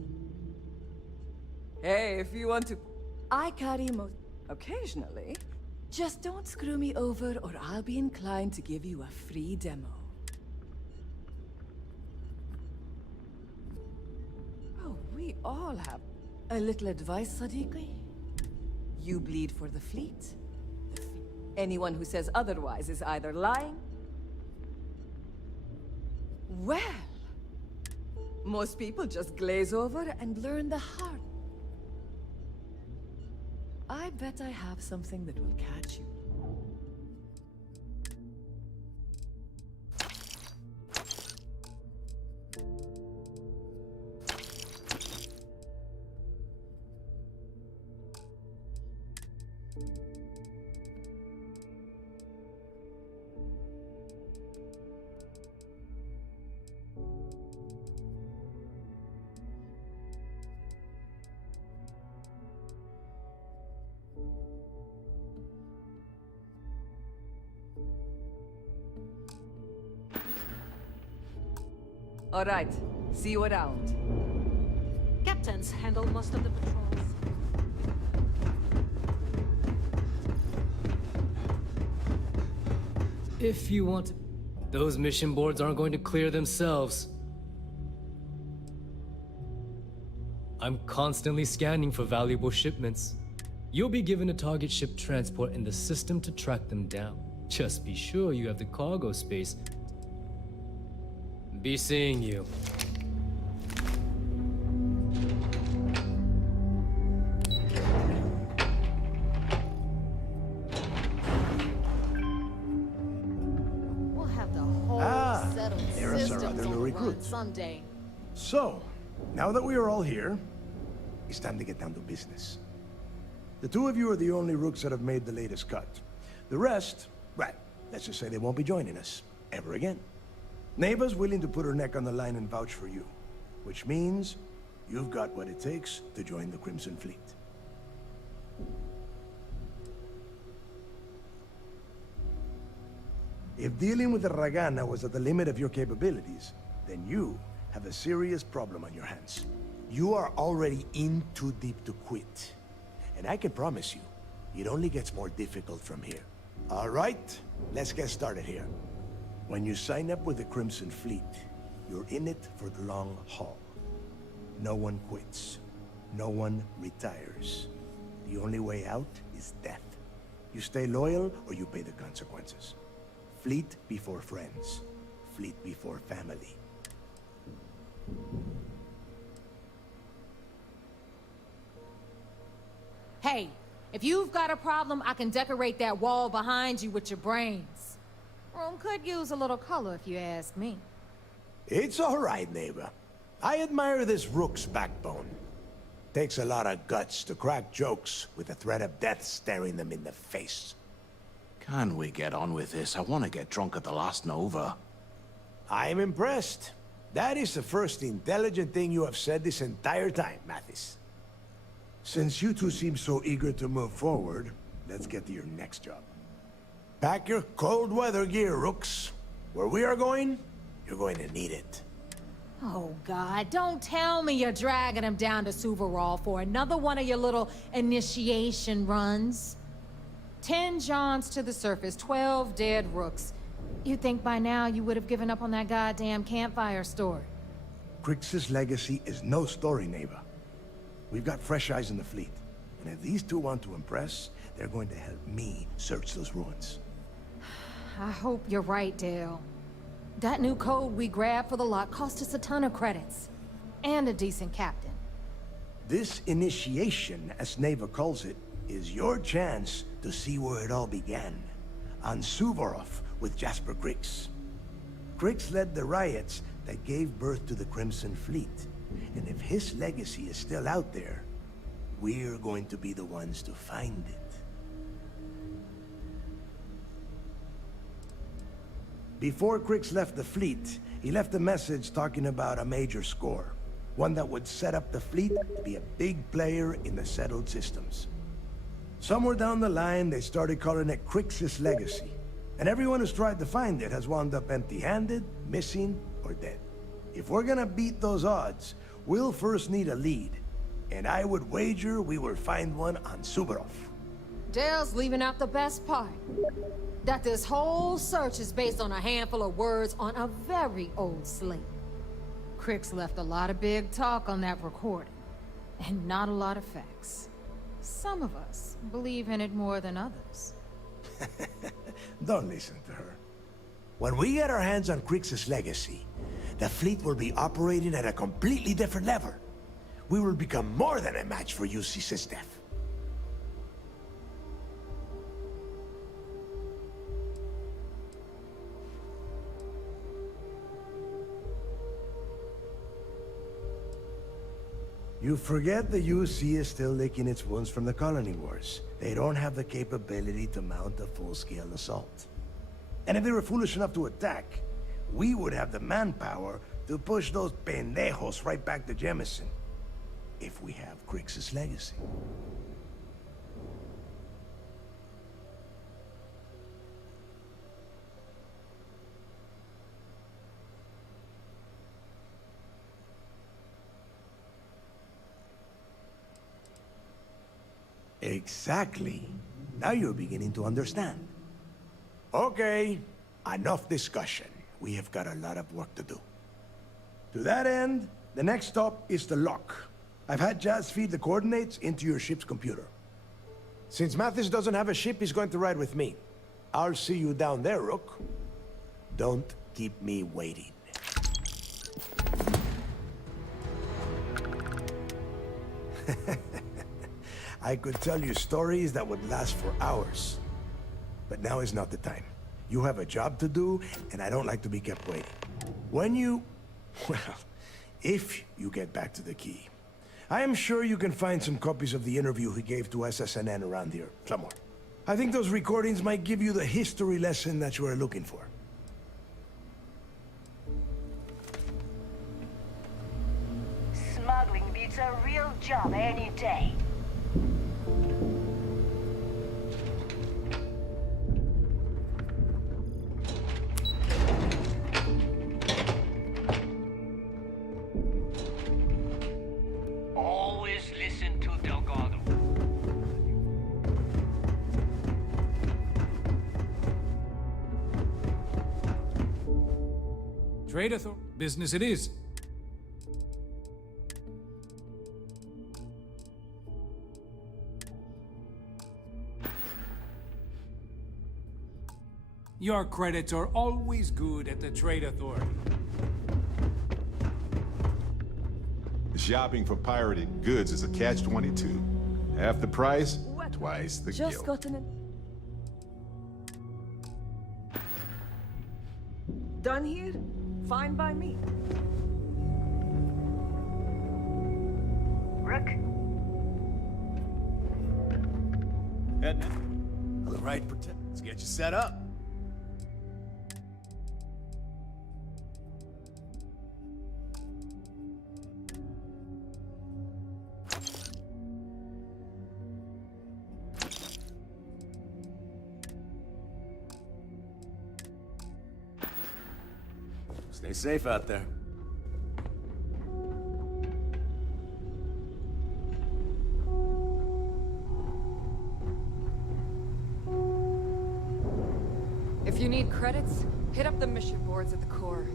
Hey, if you want to... I carry most... Occasionally. Just don't screw me over or I'll be inclined to give you a free demo. Oh, we all have a little advice, Sadiqi. You bleed for the fleet. Anyone who says otherwise is either lying... Well... Most people just glaze over and learn the hard. I bet I have something that will catch you. All right, see you around. Captains handle most of the patrols. If you want... Those mission boards aren't going to clear themselves. I'm constantly scanning for valuable shipments. You'll be given a target ship transport in the system to track them down. Just be sure you have the cargo space. Be seeing you. We'll have the whole settled there's our system other on new the recruit. run someday. So, now that we are all here, it's time to get down to business. The two of you are the only rooks that have made the latest cut. The rest, well, let's just say they won't be joining us ever again. Neva's willing to put her neck on the line and vouch for you, which means you've got what it takes to join the Crimson Fleet. If dealing with the Ragana was at the limit of your capabilities, then you have a serious problem on your hands. You are already in too deep to quit. And I can promise you, it only gets more difficult from here. All right, let's get started here. When you sign up with the Crimson Fleet, you're in it for the long haul. No one quits. No one retires. The only way out is death. You stay loyal or you pay the consequences. Fleet before friends. Fleet before family. Hey, if you've got a problem, I can decorate that wall behind you with your brains. Room could use a little color if you ask me. It's all right, neighbor. I admire this rook's backbone. Takes a lot of guts to crack jokes with the threat of death staring them in the face. Can we get on with this? I want to get drunk at the last Nova. I'm impressed. That is the first intelligent thing you have said this entire time, Mathis. Since you two seem so eager to move forward, let's get to your next job. Pack your cold weather gear, rooks. Where we are going, you're going to need it. Oh, God, don't tell me you're dragging him down to Suvarol for another one of your little initiation runs. 10 Johns to the surface, 12 dead rooks. You'd think by now you would have given up on that goddamn campfire story. Crix's legacy is no story, neighbor. We've got fresh eyes in the fleet. And if these two want to impress, they're going to help me search those ruins. I hope you're right, Dale. That new code we grabbed for the lot cost us a ton of credits. And a decent captain. This initiation, as Neva calls it, is your chance to see where it all began. On Suvorov with Jasper Crix. Crix led the riots that gave birth to the Crimson Fleet. And if his legacy is still out there, we're going to be the ones to find it. Before Crix left the fleet, he left a message talking about a major score. One that would set up the fleet to be a big player in the settled systems. Somewhere down the line, they started calling it Crix's legacy. And everyone who's tried to find it has wound up empty-handed, missing, or dead. If we're gonna beat those odds, we'll first need a lead. And I would wager we will find one on Subarov. Dale's leaving out the best part. That this whole search is based on a handful of words on a very old slate. Crix left a lot of big talk on that recording, and not a lot of facts. Some of us believe in it more than others. Don't listen to her. When we get our hands on Crix's legacy, the fleet will be operating at a completely different level. We will become more than a match for UC Sistef. You forget the UC is still licking its wounds from the colony wars. They don't have the capability to mount a full-scale assault. And if they were foolish enough to attack, we would have the manpower to push those pendejos right back to Jemison. If we have Crix's legacy. Exactly. Now you're beginning to understand. Okay, enough discussion. We have got a lot of work to do. To that end, the next stop is the lock. I've had Jazz feed the coordinates into your ship's computer. Since Mathis doesn't have a ship, he's going to ride with me. I'll see you down there, Rook. Don't keep me waiting. I could tell you stories that would last for hours. But now is not the time. You have a job to do, and I don't like to be kept waiting. When you... well, if you get back to the key, I am sure you can find some copies of the interview he gave to SSNN around here, somewhere. I think those recordings might give you the history lesson that you are looking for. Smuggling beats a real job any day. Always listen to Delgado. Trade business it is. Your credits are always good at the Trade Authority. Shopping for pirated goods is a catch-22. Half the price, twice the Just guilt. gotten Done here? Fine by me. Rook? Heading in. All right, let's get you set up. Stay safe out there. If you need credits, hit up the mission boards at the core.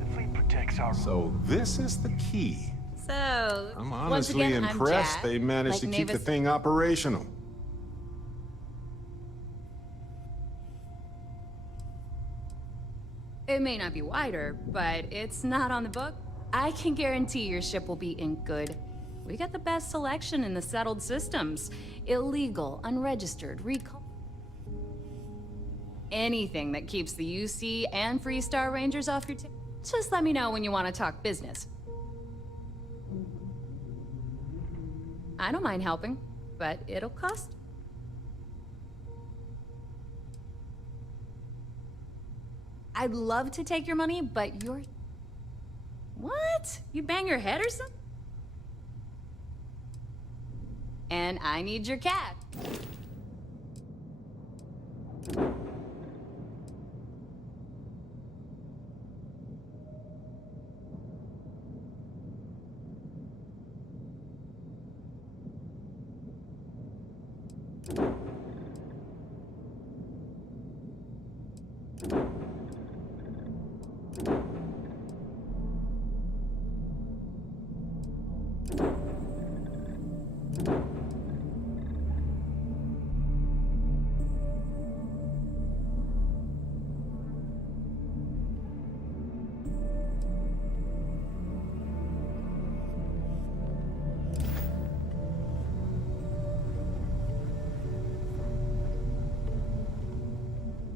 The fleet protects our... So this is the key. So, I'm once honestly again, impressed I'm Jack, they managed like to keep the Mavis. thing operational. It may not be wider, but it's not on the book. I can guarantee your ship will be in good. We got the best selection in the settled systems. Illegal, unregistered, recall. Anything that keeps the UC and Free Star Rangers off your table. Just let me know when you want to talk business. I don't mind helping, but it'll cost. I'd love to take your money, but you're... What? You bang your head or something? And I need your cat.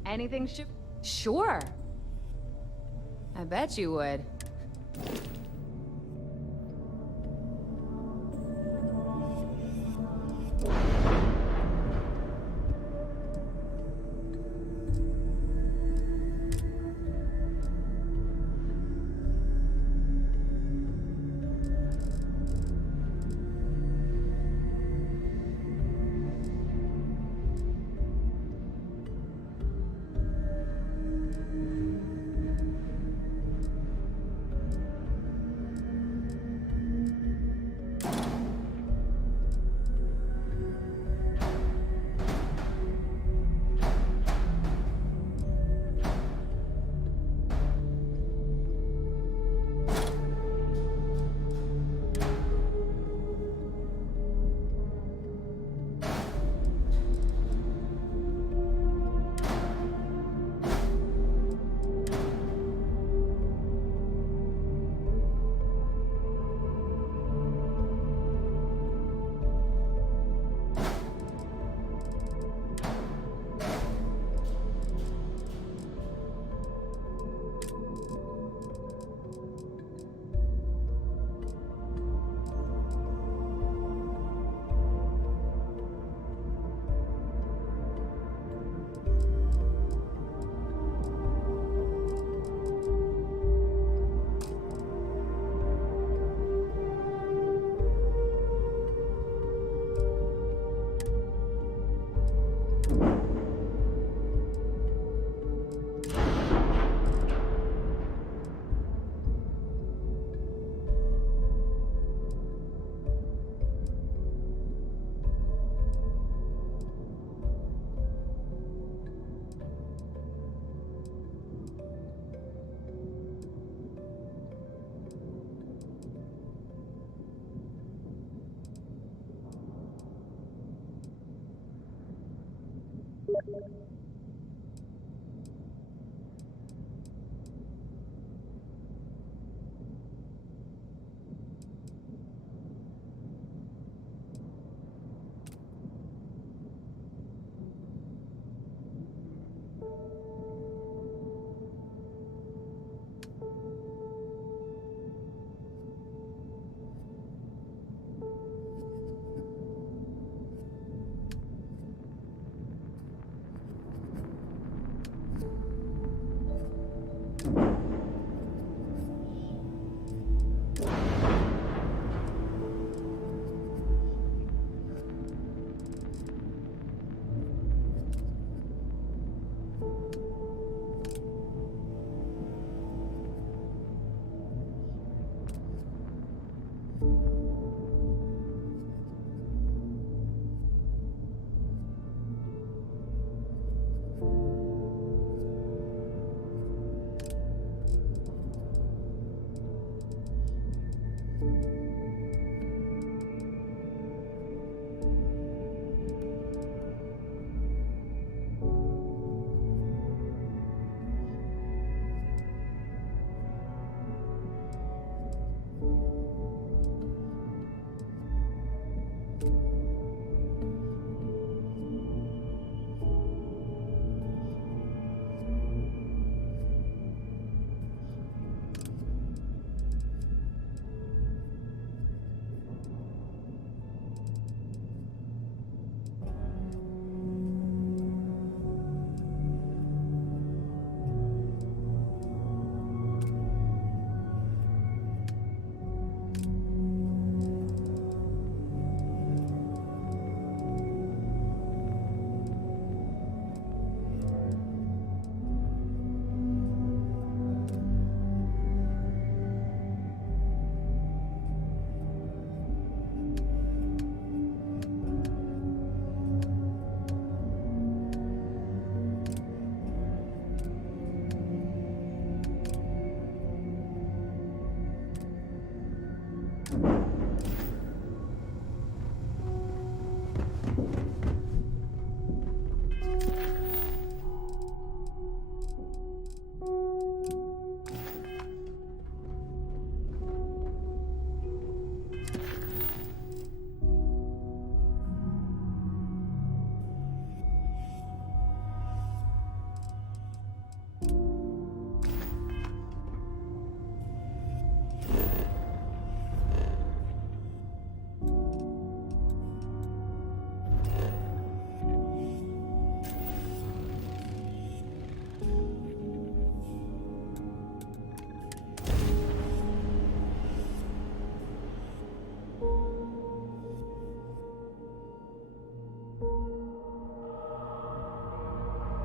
Anything Sure. I bet you would.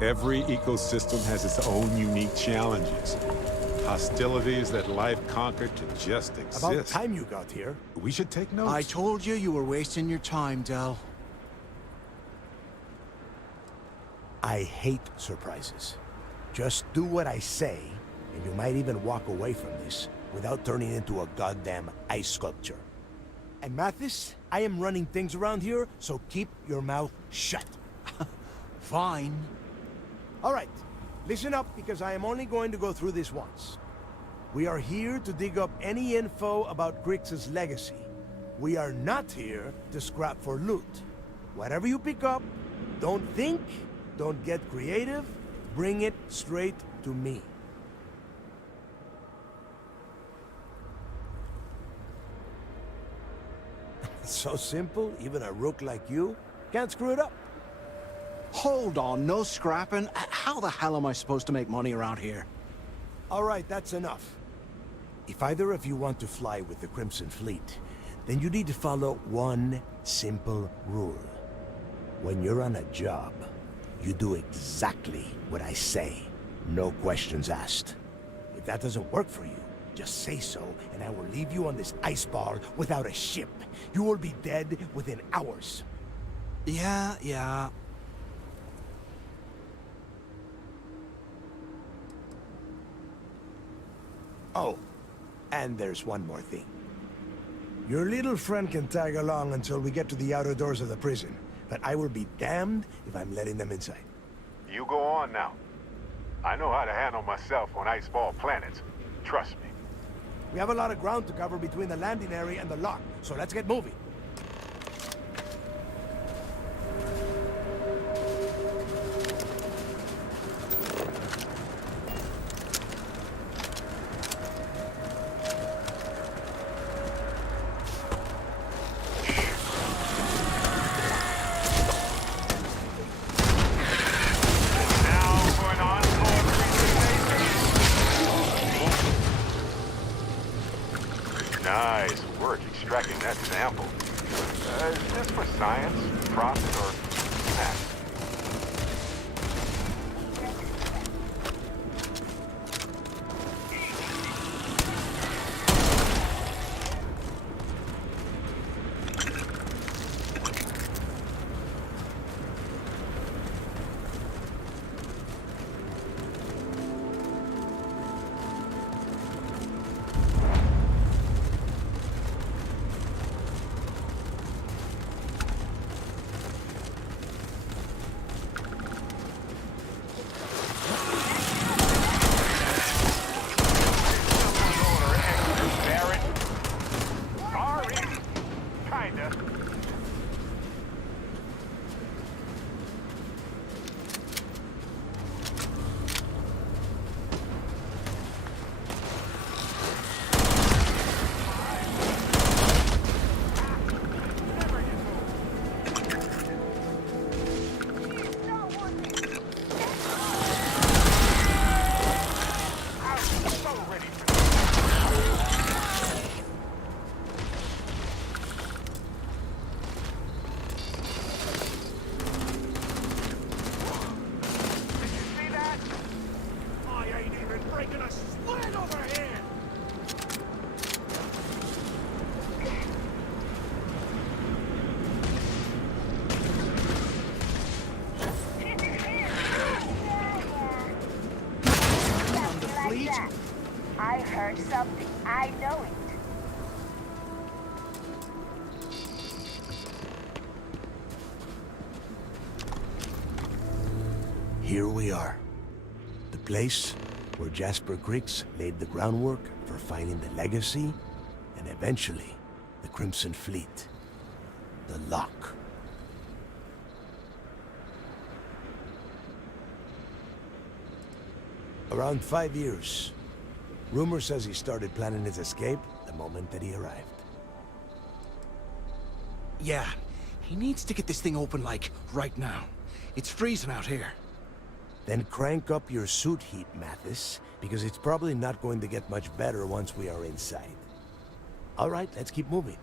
Every ecosystem has its own unique challenges. Hostilities that life conquered to just exist. About time you got here. We should take notes. I told you you were wasting your time, Del. I hate surprises. Just do what I say, and you might even walk away from this without turning into a goddamn ice sculpture. And Mathis, I am running things around here, so keep your mouth shut. Fine. All right, listen up, because I am only going to go through this once. We are here to dig up any info about Grix's legacy. We are not here to scrap for loot. Whatever you pick up, don't think, don't get creative, bring it straight to me. So simple, even a rook like you can't screw it up. Hold on, no scrapping. How the hell am I supposed to make money around here? All right, that's enough. If either of you want to fly with the Crimson Fleet, then you need to follow one simple rule. When you're on a job, you do exactly what I say. No questions asked. If that doesn't work for you, just say so, and I will leave you on this ice ball without a ship. You will be dead within hours. Yeah. Oh, and there's one more thing. Your little friend can tag along until we get to the outer doors of the prison, but I will be damned if I'm letting them inside. You go on now. I know how to handle myself on iceball planets. Trust me. We have a lot of ground to cover between the landing area and the lock, so let's get moving. Nice work extracting that sample. Is this for science, profit, or math? I heard something. I know it. Here we are. The place where Jasper Griggs laid the groundwork for finding the legacy and eventually the Crimson Fleet. The lock. Around 5 years. Rumor says he started planning his escape the moment that he arrived. Yeah, he needs to get this thing open, like, right now. It's freezing out here. Then crank up your suit heat, Mathis, because it's probably not going to get much better once we are inside. All right, let's keep moving.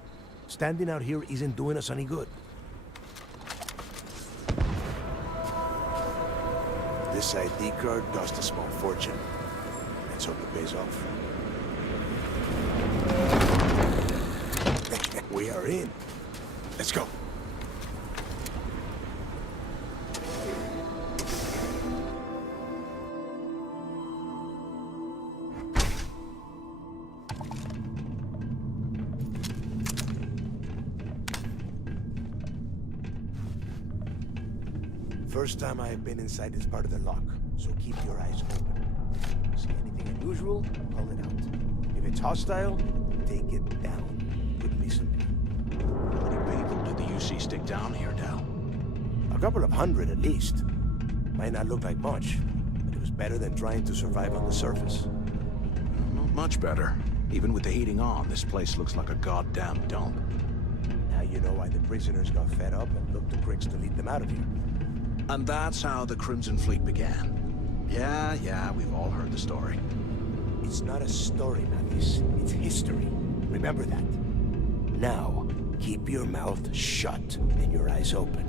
Standing out here isn't doing us any good. This ID card cost a small fortune. Let's hope it pays off. We are in. Let's go. First time I have been inside this part of the lock, so keep your eyes open. See anything unusual, call it out. If it's hostile, take it down. Couldn't be simpler. How many people did the UC stick down here, Dal? A couple of hundred at least. Might not look like much, but it was better than trying to survive on the surface. Not much better. Even with the heating on, this place looks like a goddamn dump. Now you know why the prisoners got fed up and looked to Cricks to lead them out of here. And that's how the Crimson Fleet began. Yeah, we've all heard the story. It's not a story, Mathis. It's history. Remember that. Now, keep your mouth shut and your eyes open.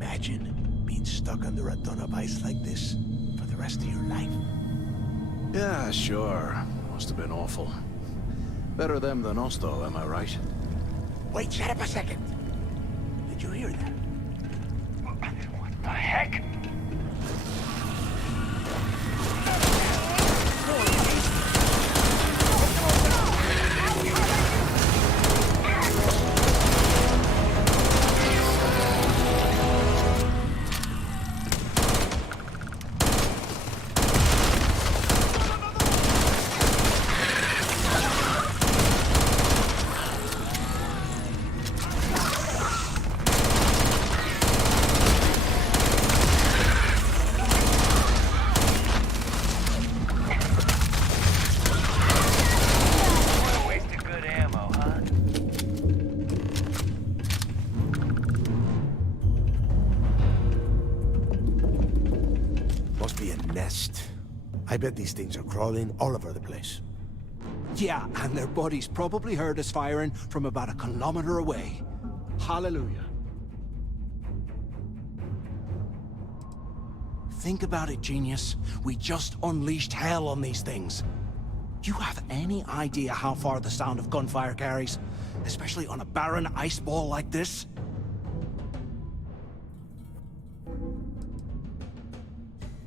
Imagine being stuck under a ton of ice like this for the rest of your life. Yeah, sure. Must have been awful. Better them than us, though, am I right? Wait, shut up a second. Did you hear that? What the heck? I bet these things are crawling all over the place. Yeah, and their buddies probably heard us firing from about 1 kilometer away. Hallelujah. Think about it, genius. We just unleashed hell on these things. Do you have any idea how far the sound of gunfire carries? Especially on a barren ice ball like this?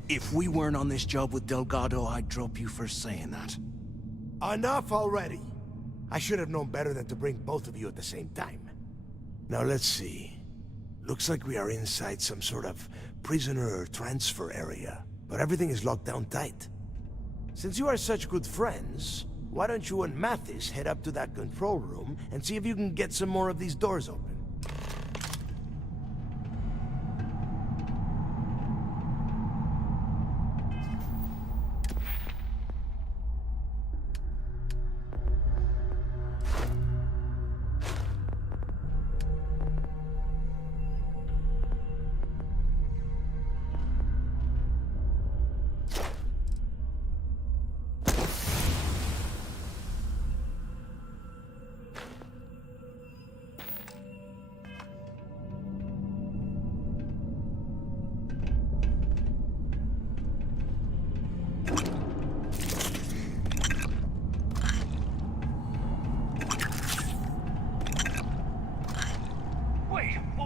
If we weren't on this job with Delgado, I'd drop you for saying that. Enough already! I should have known better than to bring both of you at the same time. Now let's see. Looks like we are inside some sort of prisoner transfer area, but everything is locked down tight. Since you are such good friends, why don't you and Mathis head up to that control room and see if you can get some more of these doors open?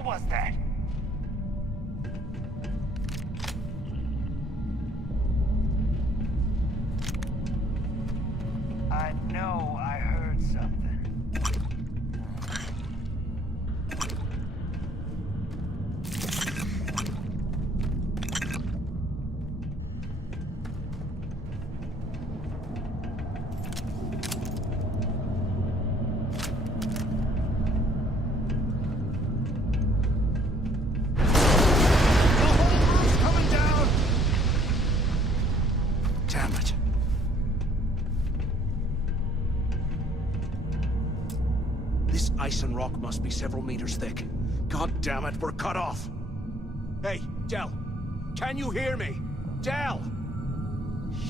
was that? I know I heard something. ice and rock must be several meters thick. God damn it, we're cut off! Hey, Del! Can you hear me? Del!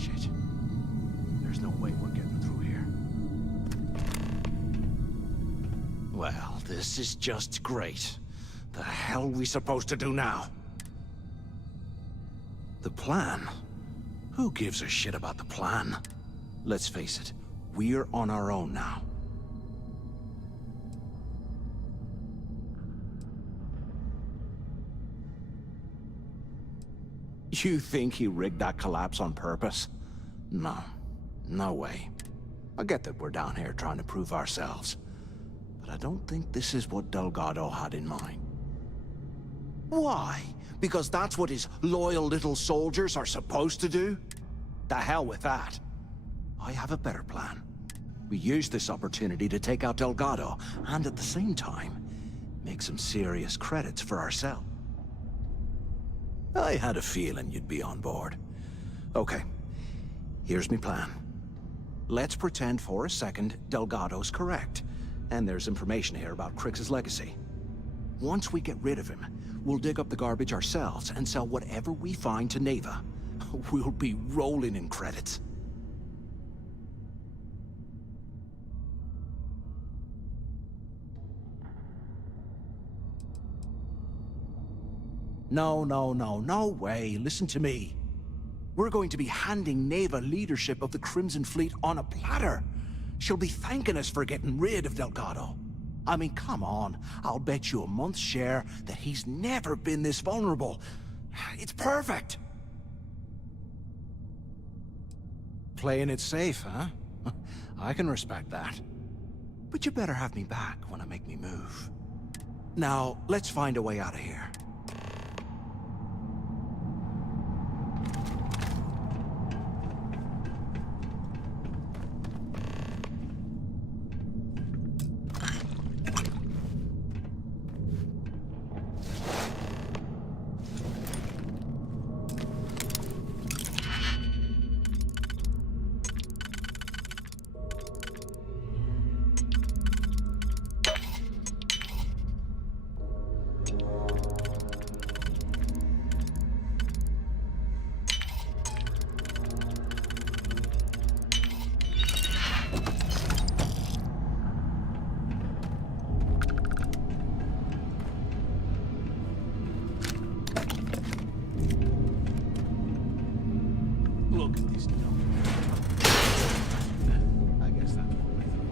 Shit. There's no way we're getting through here. Well, this is just great. The hell are we supposed to do now? The plan? Who gives a shit about the plan? Let's face it, we're on our own now. You think he rigged that collapse on purpose? No. No way. I get that we're down here trying to prove ourselves, but I don't think this is what Delgado had in mind. Why? Because that's what his loyal little soldiers are supposed to do? The hell with that. I have a better plan. We use this opportunity to take out Delgado, and at the same time, make some serious credits for ourselves. I had a feeling you'd be on board. Okay, here's my plan. Let's pretend for a second Delgado's correct, and there's information here about Crix's legacy. Once we get rid of him, we'll dig up the garbage ourselves and sell whatever we find to Neva. We'll be rolling in credits. No way. Listen to me. We're going to be handing Neva leadership of the Crimson Fleet on a platter. She'll be thanking us for getting rid of Delgado. I mean, come on. I'll bet you a month's share that he's never been this vulnerable. It's perfect. Playing it safe, huh? I can respect that. But you better have me back when I make me move. Now, let's find a way out of here. Look at these numbers. I guess that's what I thought.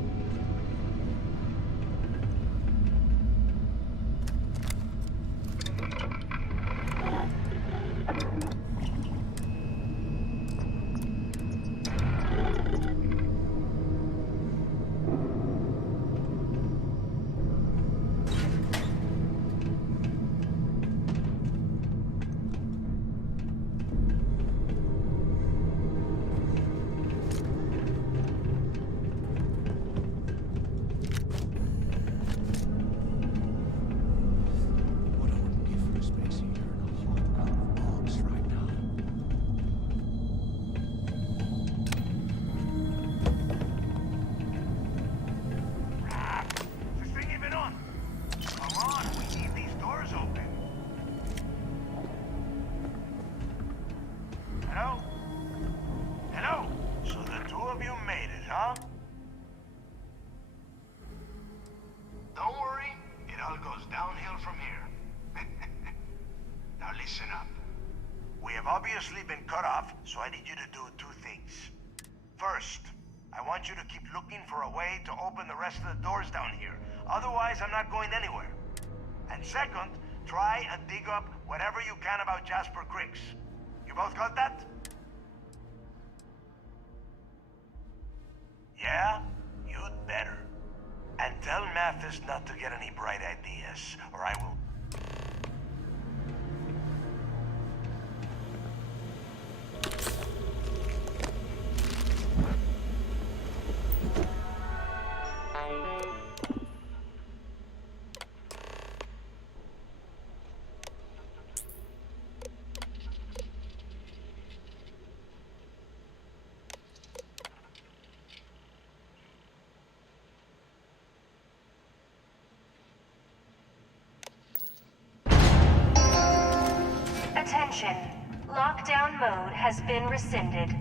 Obviously been cut off, so I need you to do two things. First, I want you to keep looking for a way to open the rest of the doors down here. Otherwise, I'm not going anywhere. And second, try and dig up whatever you can about Jasper Crix. You both got that? Yeah? You'd better. And tell Mathis not to get any bright ideas, or I will... Attention. Lockdown mode has been rescinded.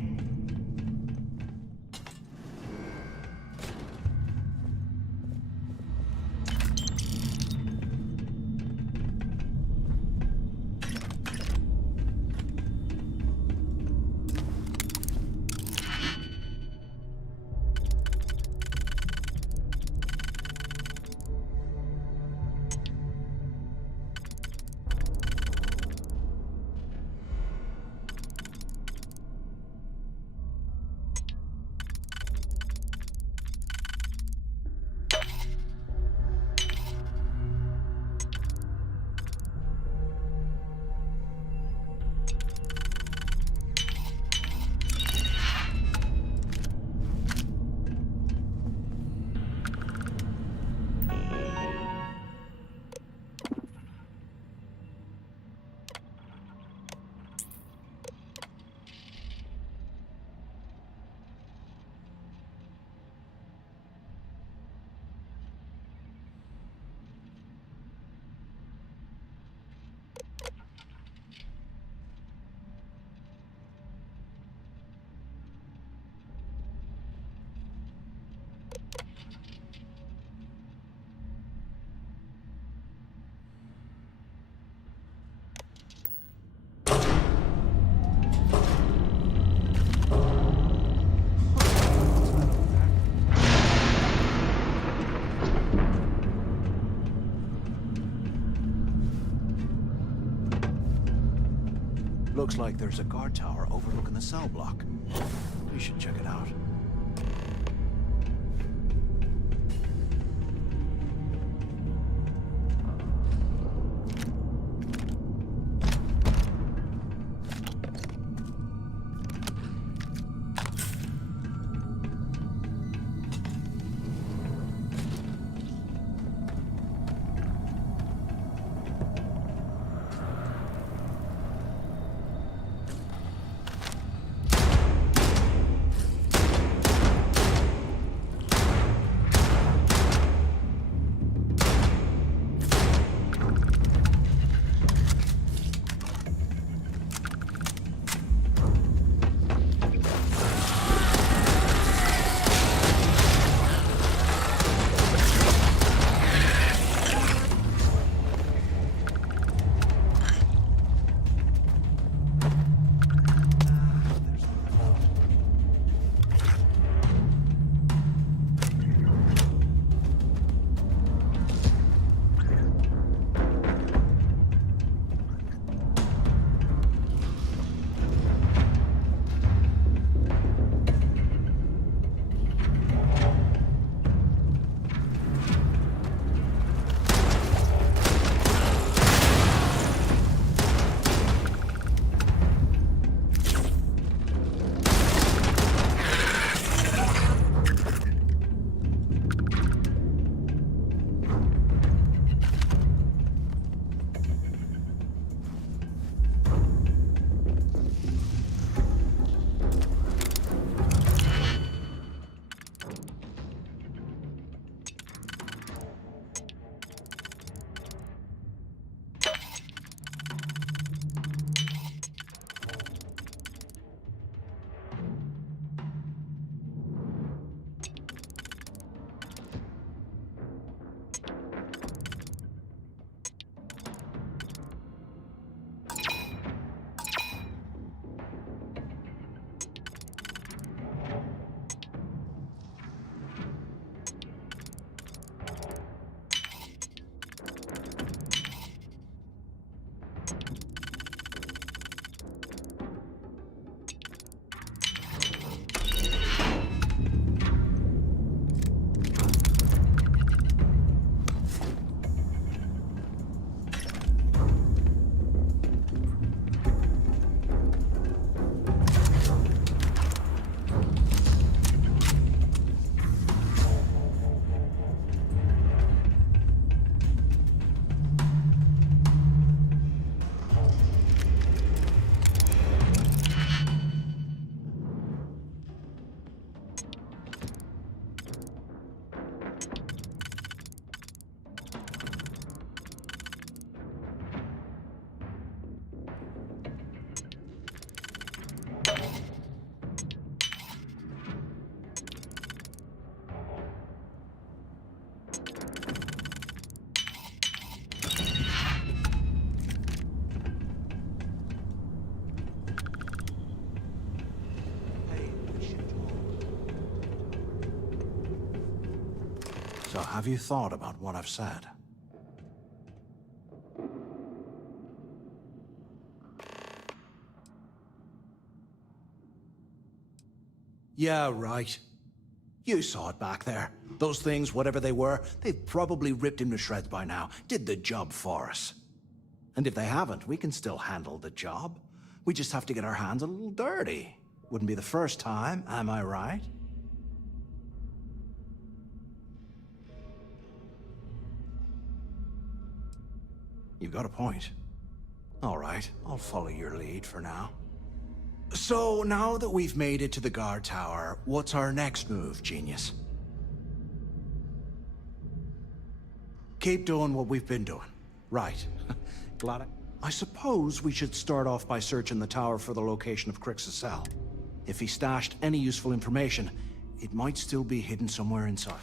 Looks like there's a guard tower overlooking the cell block. We should check it out. So have you thought about what I've said? Yeah, right. You saw it back there. Those things, whatever they were, they've probably ripped him to shreds by now. Did the job for us. And if they haven't, we can still handle the job. We just have to get our hands a little dirty. Wouldn't be the first time, am I right? You've got a point. All right, I'll follow your lead for now. So, now that we've made it to the guard tower, what's our next move, genius? Keep doing what we've been doing. Right. Glad I suppose we should start off by searching the tower for the location of Crix's cell. If he stashed any useful information, it might still be hidden somewhere inside.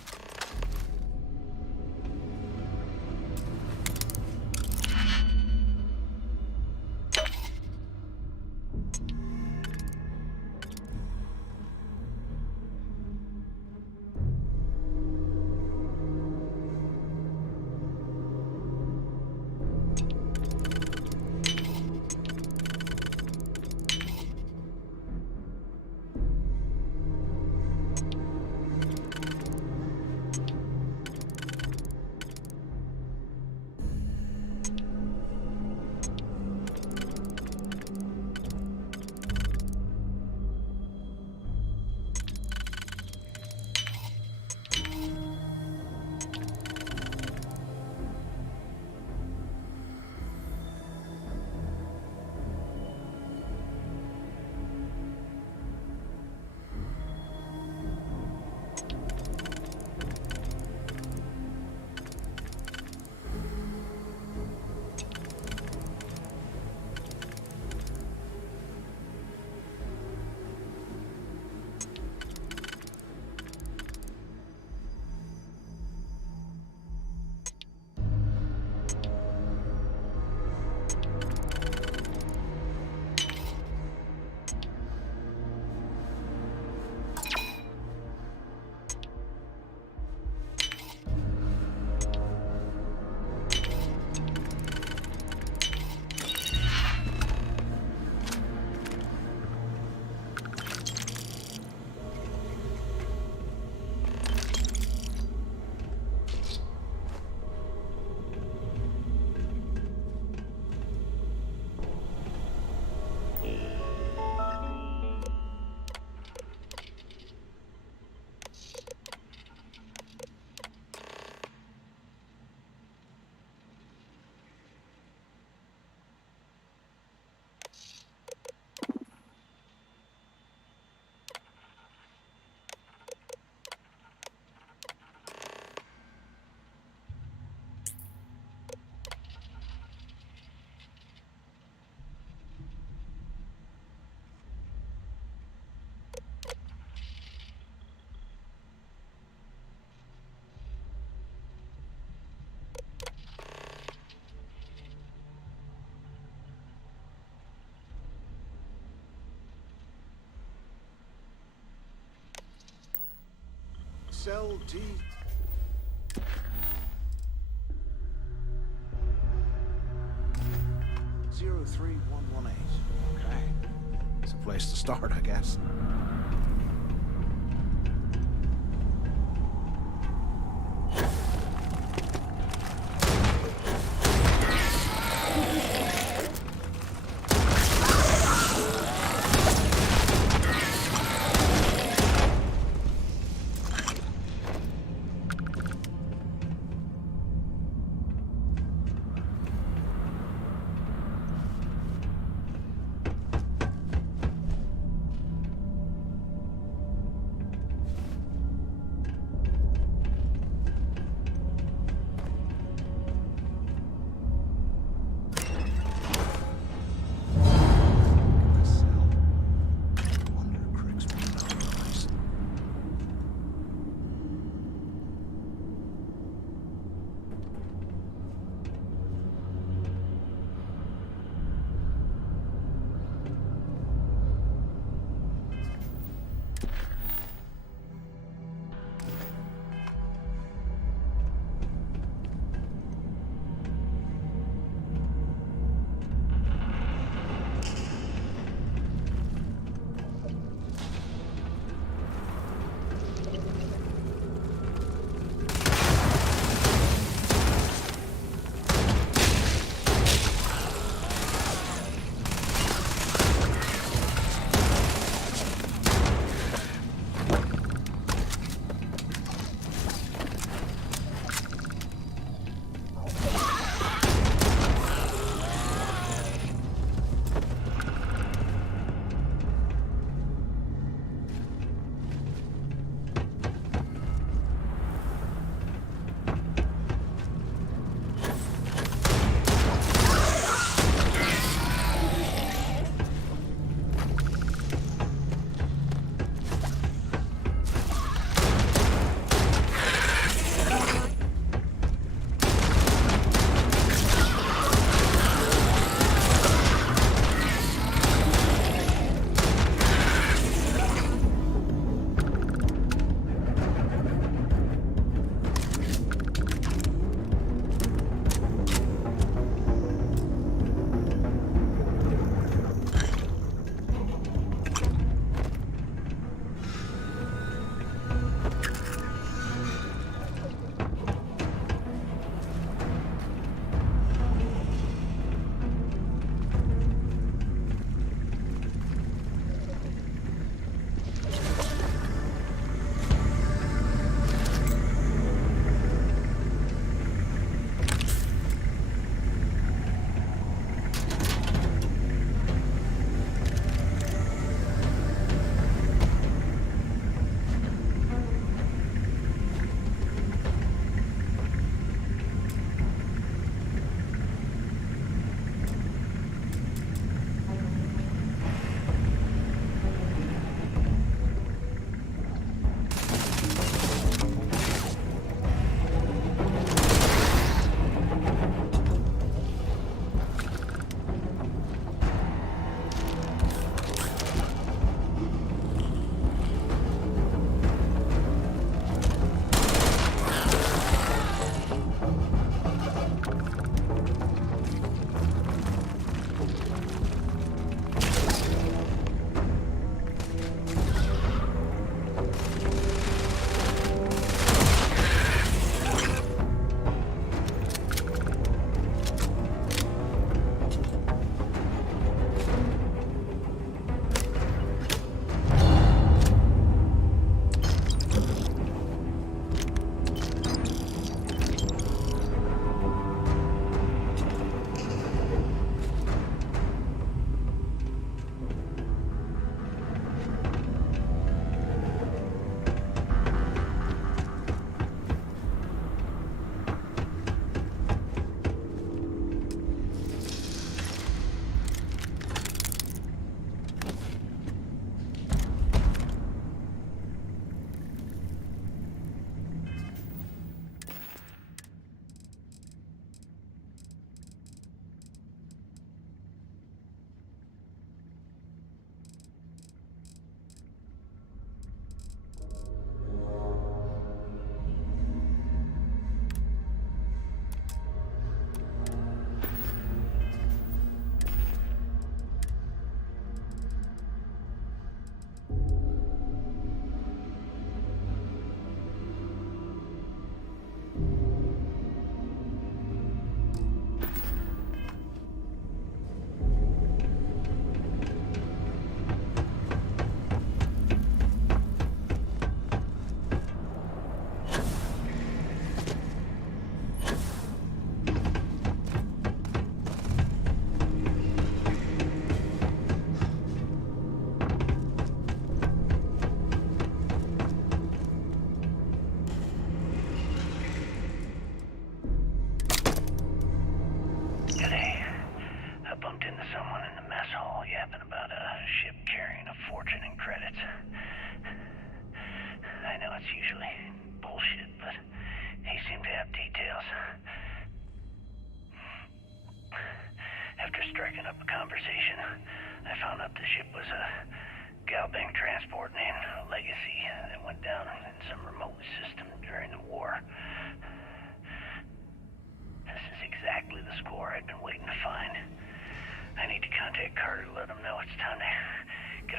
Cell T. Zero 3118. Okay. It's a place to start, I guess.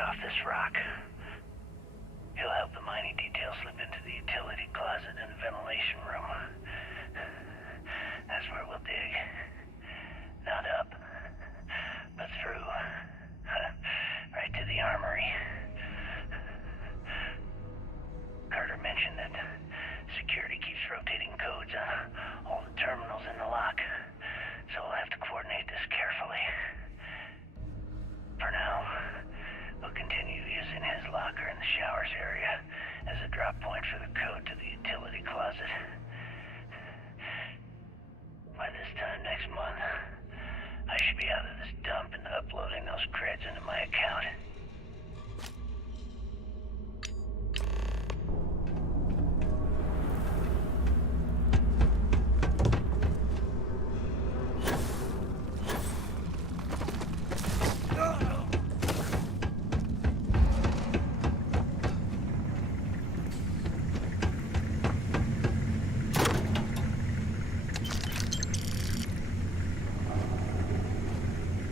off this rock. He'll help the mining detail slip into the utility closet in the ventilation room. That's where we'll dig. Not up, but through. Right to the armory. Carter mentioned that security keeps rotating codes on all the terminals in the lock, so we'll have to coordinate this carefully. For now, we'll continue using his locker in the showers area as a drop point for the code to the utility closet. By this time next month, I should be out of this dump and uploading those creds into my account.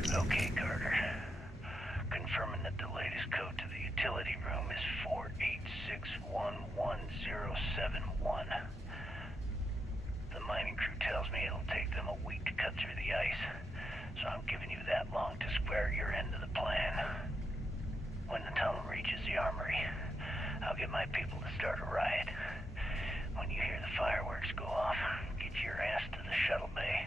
Okay, Carter. Confirming that the latest code to the utility room is 486111071. The mining crew tells me it'll take them a week to cut through the ice, so I'm giving you that long to square your end of the plan. When the tunnel reaches the armory, I'll get my people to start a riot. When you hear the fireworks go off, get your ass to the shuttle bay.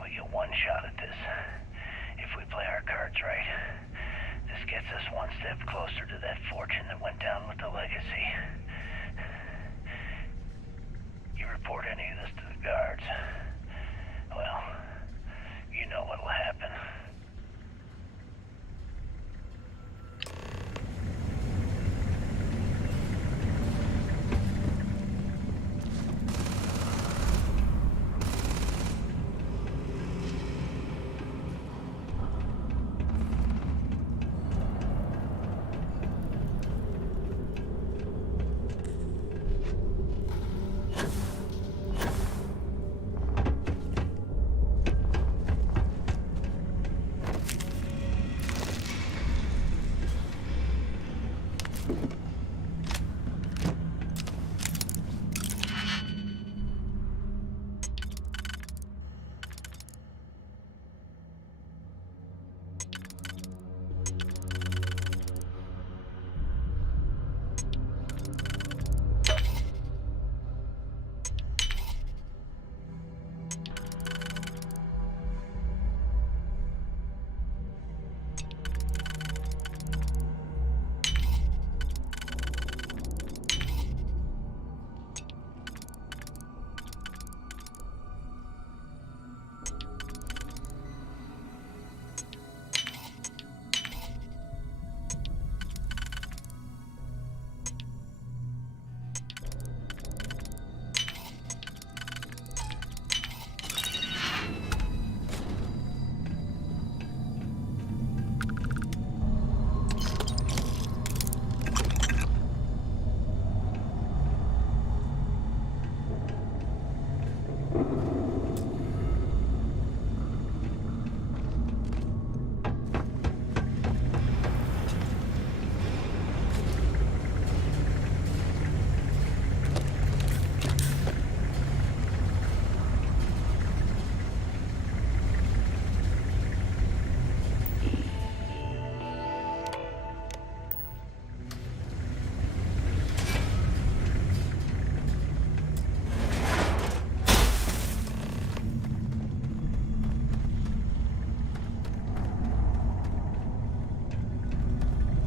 We get one shot at this. If we play our cards right, this gets us one step closer to that fortune that went down with the legacy. You report any of this to the guards, well, you know what'll happen.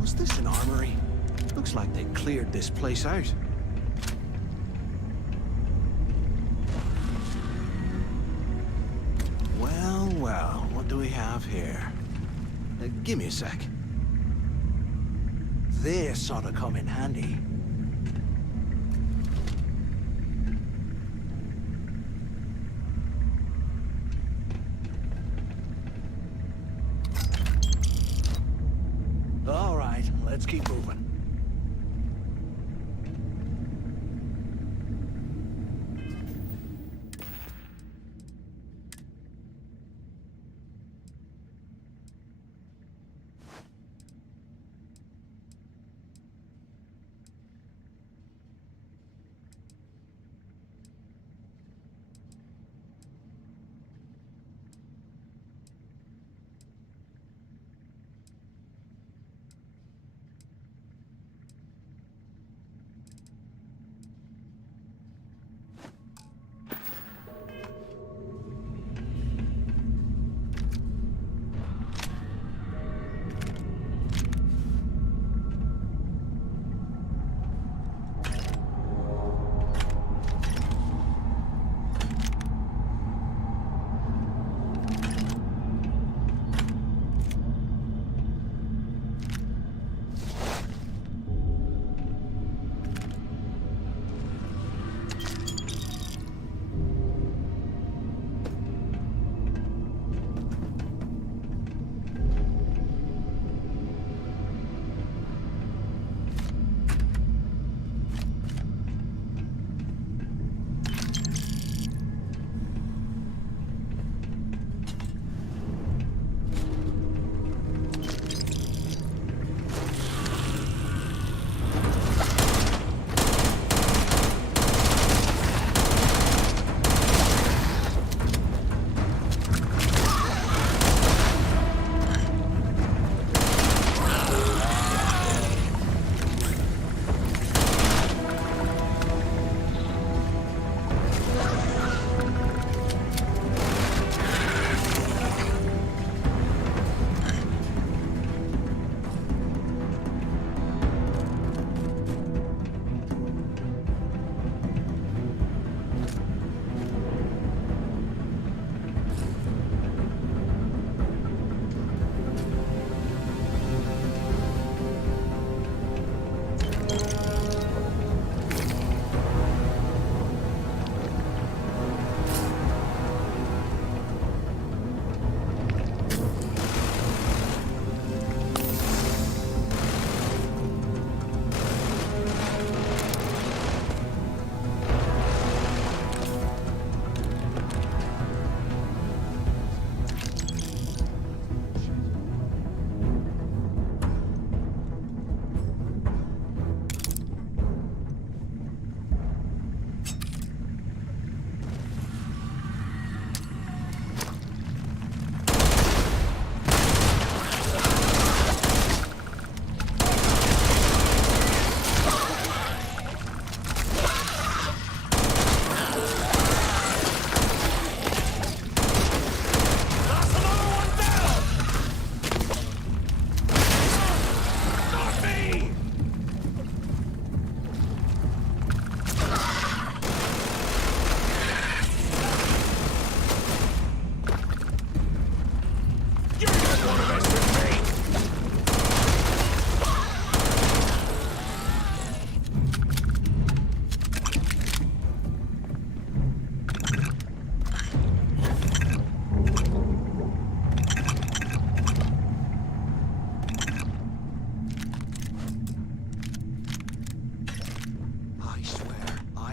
Was this an armory? Looks like they cleared this place out. Well, well, what do we have here? Give me a sec. This ought to come in handy. All right, let's keep moving.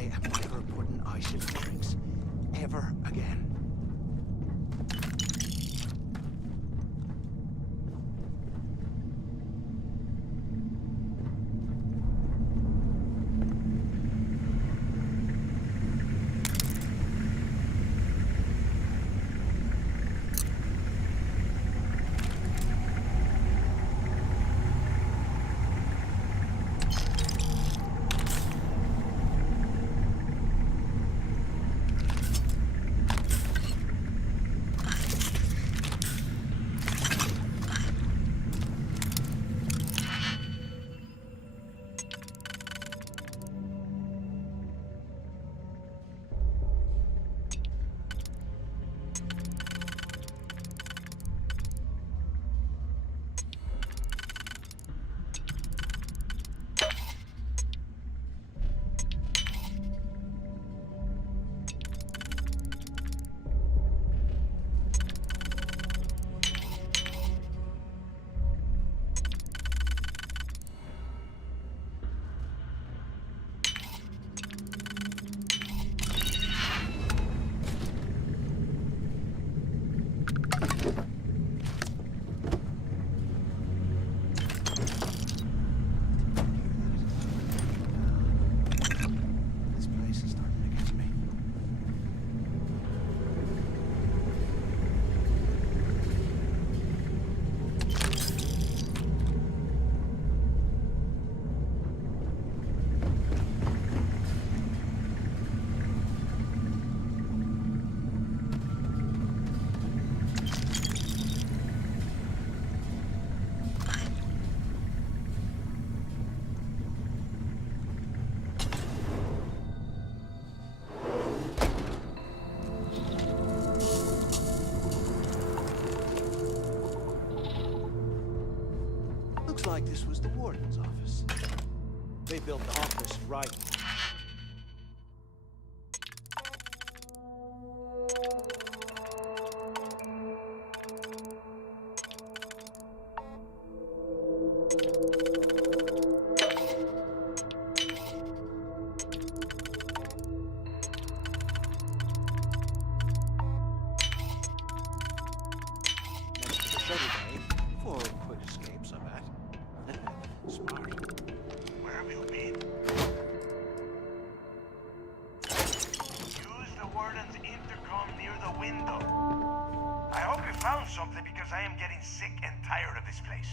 I am never putting ice in my drinks. Ever again. Looks like this was the warden's office. They built the office right. Something because I am getting sick and tired of this place.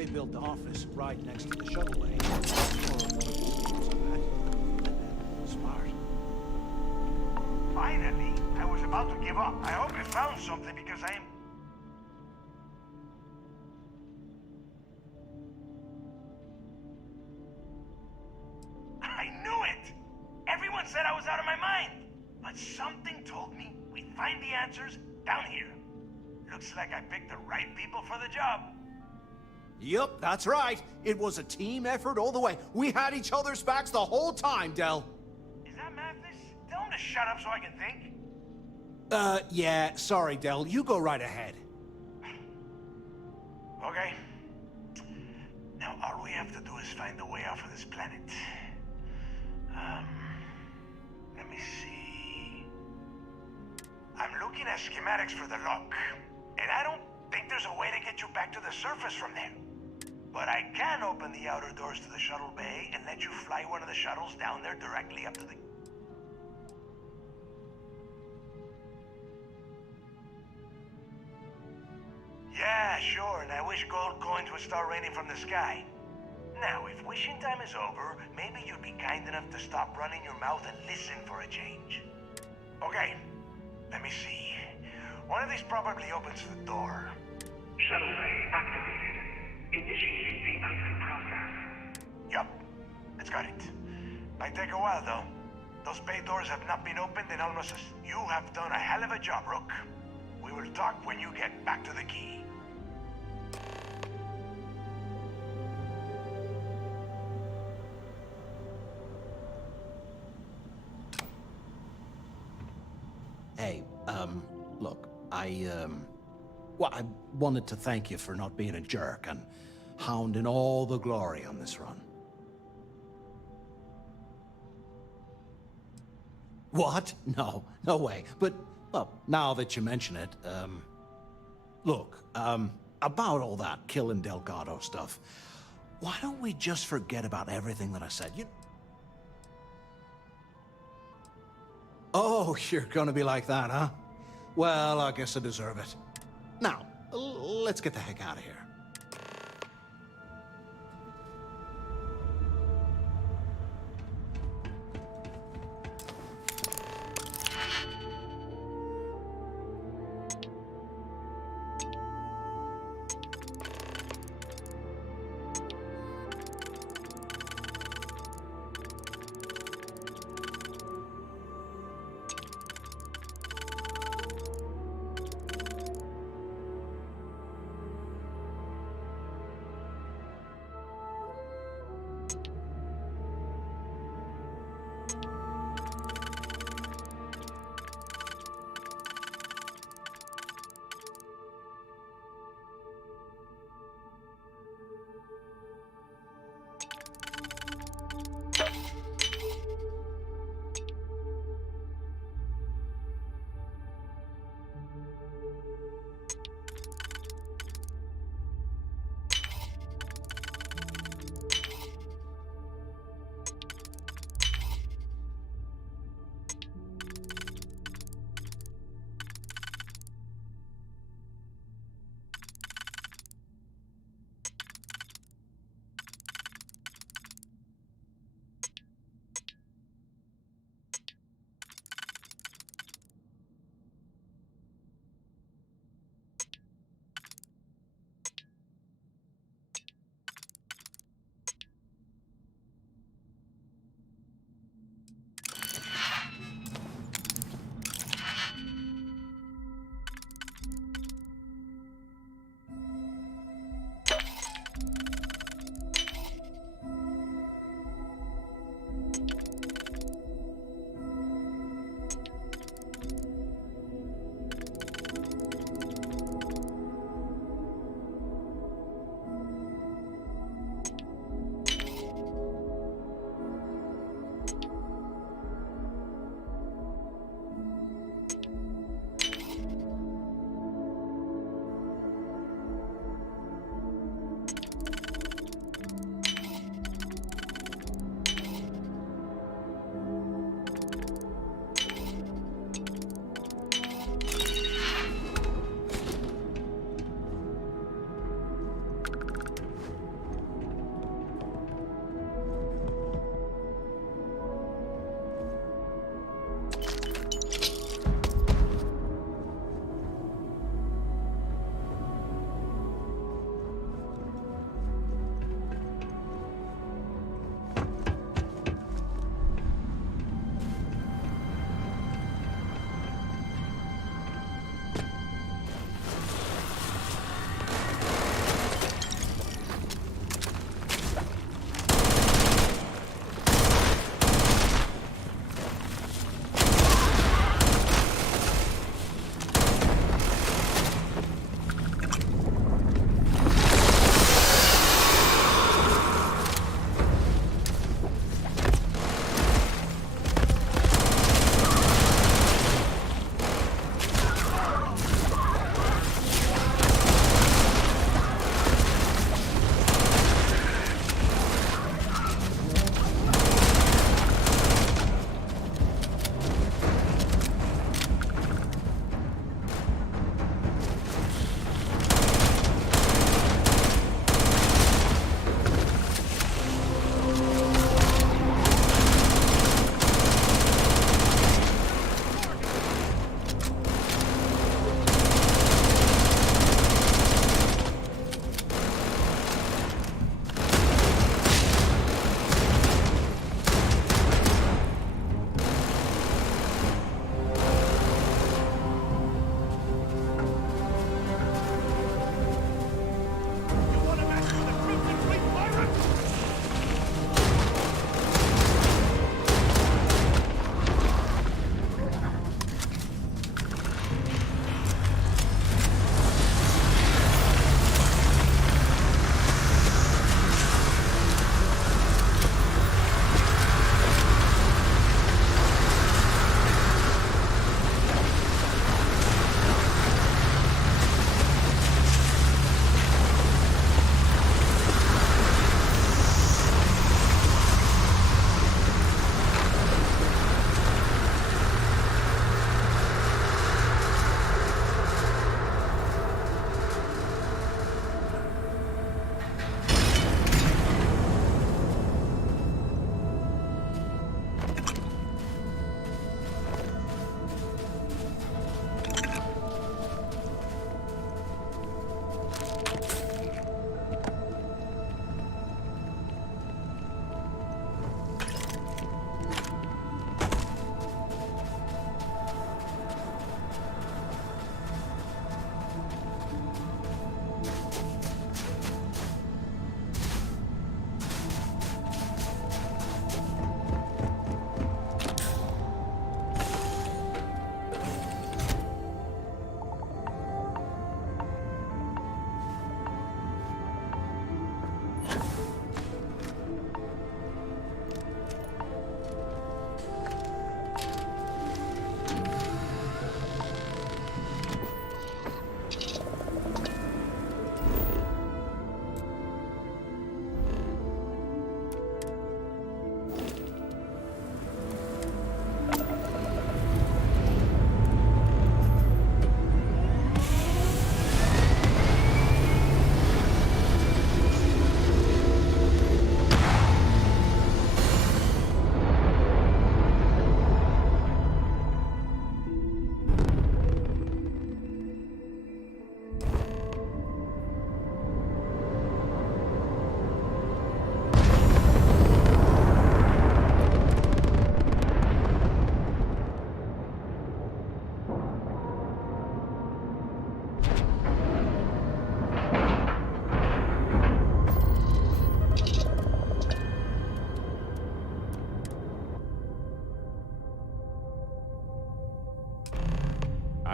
They built the office right next to the shuttleway. Smart. Finally, I was about to give up. I hope you found something because I am... I knew it! Everyone said I was out of my mind. But something told me we'd find the answers down here. Looks like I picked the right people for the job. Yup, that's right. It was a team effort all the way. We had each other's backs the whole time, Del. Is that Mathis? Tell him to shut up so I can think. Yeah, sorry, Del. You go right ahead. Okay. Now all we have to do is find a way off of this planet. Let me see. I'm looking at schematics for the lock, and I don't think there's a way to get you back to the surface from there. But I can open the outer doors to the shuttle bay and let you fly one of the shuttles down there directly up to the... Yeah, sure, and I wish gold coins would start raining from the sky. Now, if wishing time is over, maybe you'd be kind enough to stop running your mouth and listen for a change. Okay, let me see. One of these probably opens the door. Shuttle bay activated. Initiating the icing process. Yup, it's got it. Might take a while, though. Those bay doors have not been opened in almost You have done a hell of a job, Rook. We will talk when you get back to the key. Hey, look, well, I wanted to thank you for not being a jerk and hounding all the glory on this run. What? No, no way. But, well, now that you mention it, look, about all that killing Delgado stuff, why don't we just forget about everything that I said? Oh, you're gonna be like that, huh? Well, I guess I deserve it. Now, let's get the heck out of here.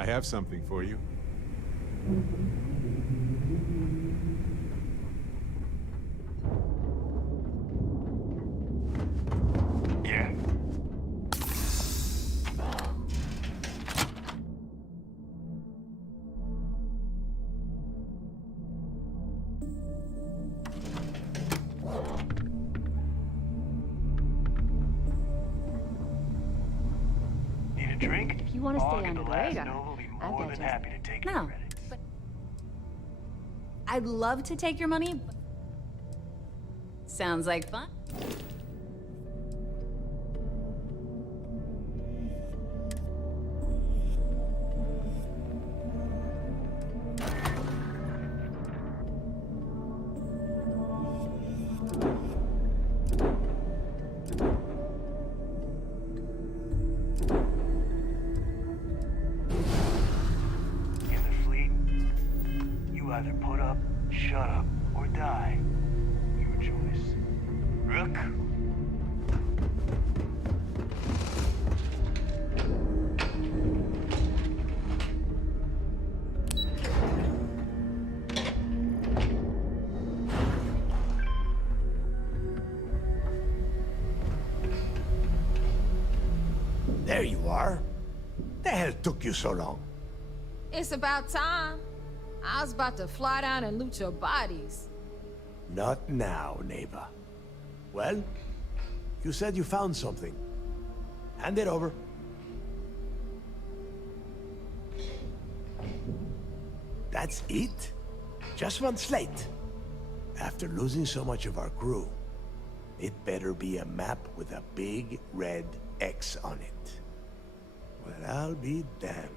have something for you. Yeah. Need a drink? If you want to stay Aug under and the the last radar, Nova will be I've more got than just... happy to take your No, credits. but... I'd love to take your money, but... Sounds like fun. In the fleet, you either put up, shut up, or die. Your choice. Rook? There you are. The hell took you so long? It's about time. I was about to fly down and loot your bodies. Not now, neighbor. Well, you said you found something. Hand it over. That's it? Just one slate? After losing so much of our crew, it better be a map with a big red X on it. Well, I'll be damned.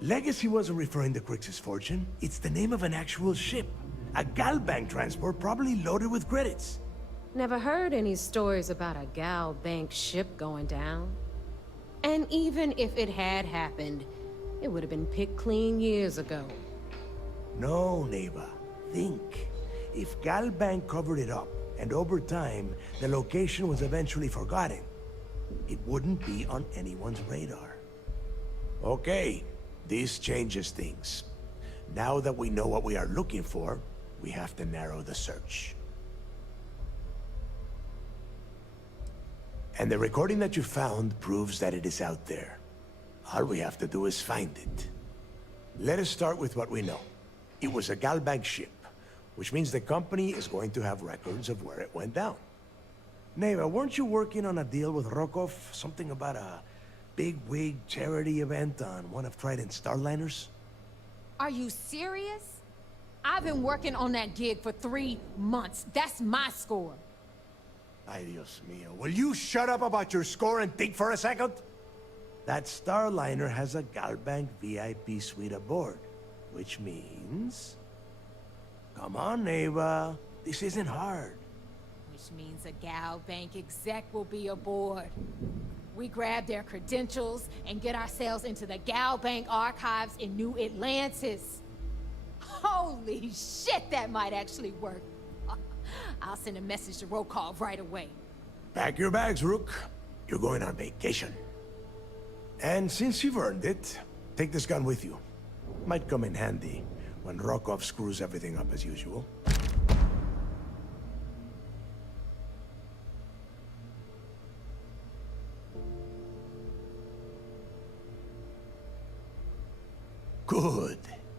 Legacy wasn't referring to Crix's fortune. It's the name of an actual ship. A Galbank transport probably loaded with credits. Never heard any stories about a Gal Bank ship going down. And even if it had happened, it would have been picked clean years ago. No, neighbor. Think. If Galbank covered it up, and over time, the location was eventually forgotten, it wouldn't be on anyone's radar. Okay, this changes things. Now that we know what we are looking for, we have to narrow the search. And the recording that you found proves that it is out there. All we have to do is find it. Let us start with what we know. It was a Galbank ship, which means the company is going to have records of where it went down. Neva, weren't you working on a deal with Rokov? Something about a big-wig charity event on one of Trident's Starliners? Are you serious? I've been working on that gig for 3 months. That's my score. Ay, Dios mío. Will you shut up about your score and think for a second? That Starliner has a Galbank VIP suite aboard, which means... Come on, Neva. This isn't hard. Which means a Gal Bank exec will be aboard. We grab their credentials and get ourselves into the Gal Bank archives in New Atlantis. Holy shit, that might actually work. I'll send a message to Rokov right away. Pack your bags, Rook. You're going on vacation. And since you've earned it, take this gun with you. Might come in handy when Rokov screws everything up as usual. Good,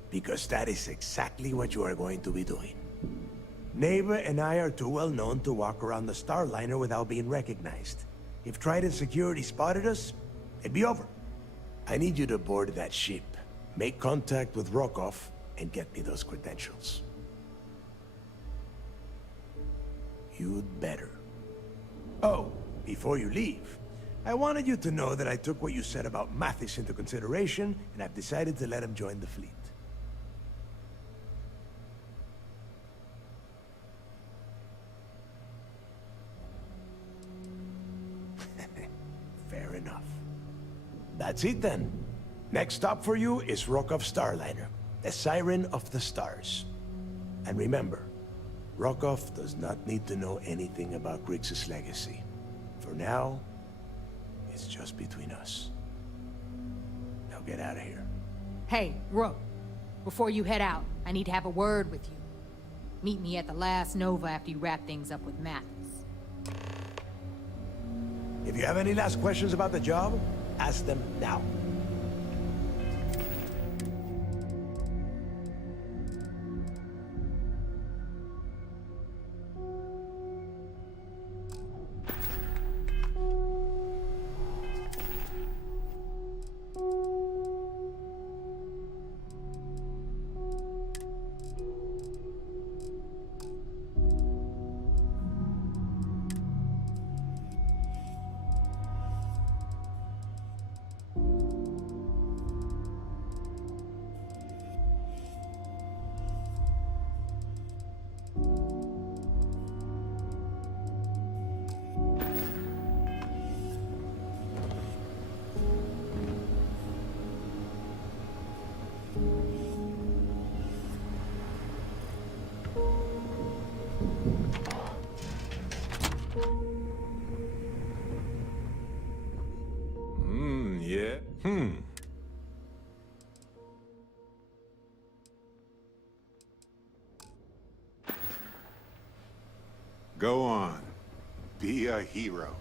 because that is exactly what you are going to be doing. Neva and I are too well known to walk around the Starliner without being recognized. If Trident Security spotted us, it'd be over. I need you to board that ship, make contact with Rokov, and get me those credentials. You'd better. Oh, before you leave, I wanted you to know that I took what you said about Mathis into consideration, and I've decided to let him join the fleet. Fair enough. That's it then. Next stop for you is Rokov Starliner, the Siren of the Stars. And remember, Rokov does not need to know anything about Griggs' legacy. For now, it's just between us. Now get out of here. Hey, Rook. Before you head out, I need to have a word with you. Meet me at the last Nova after you wrap things up with Mathis. If you have any last questions about the job, ask them now. Go on. Be a hero.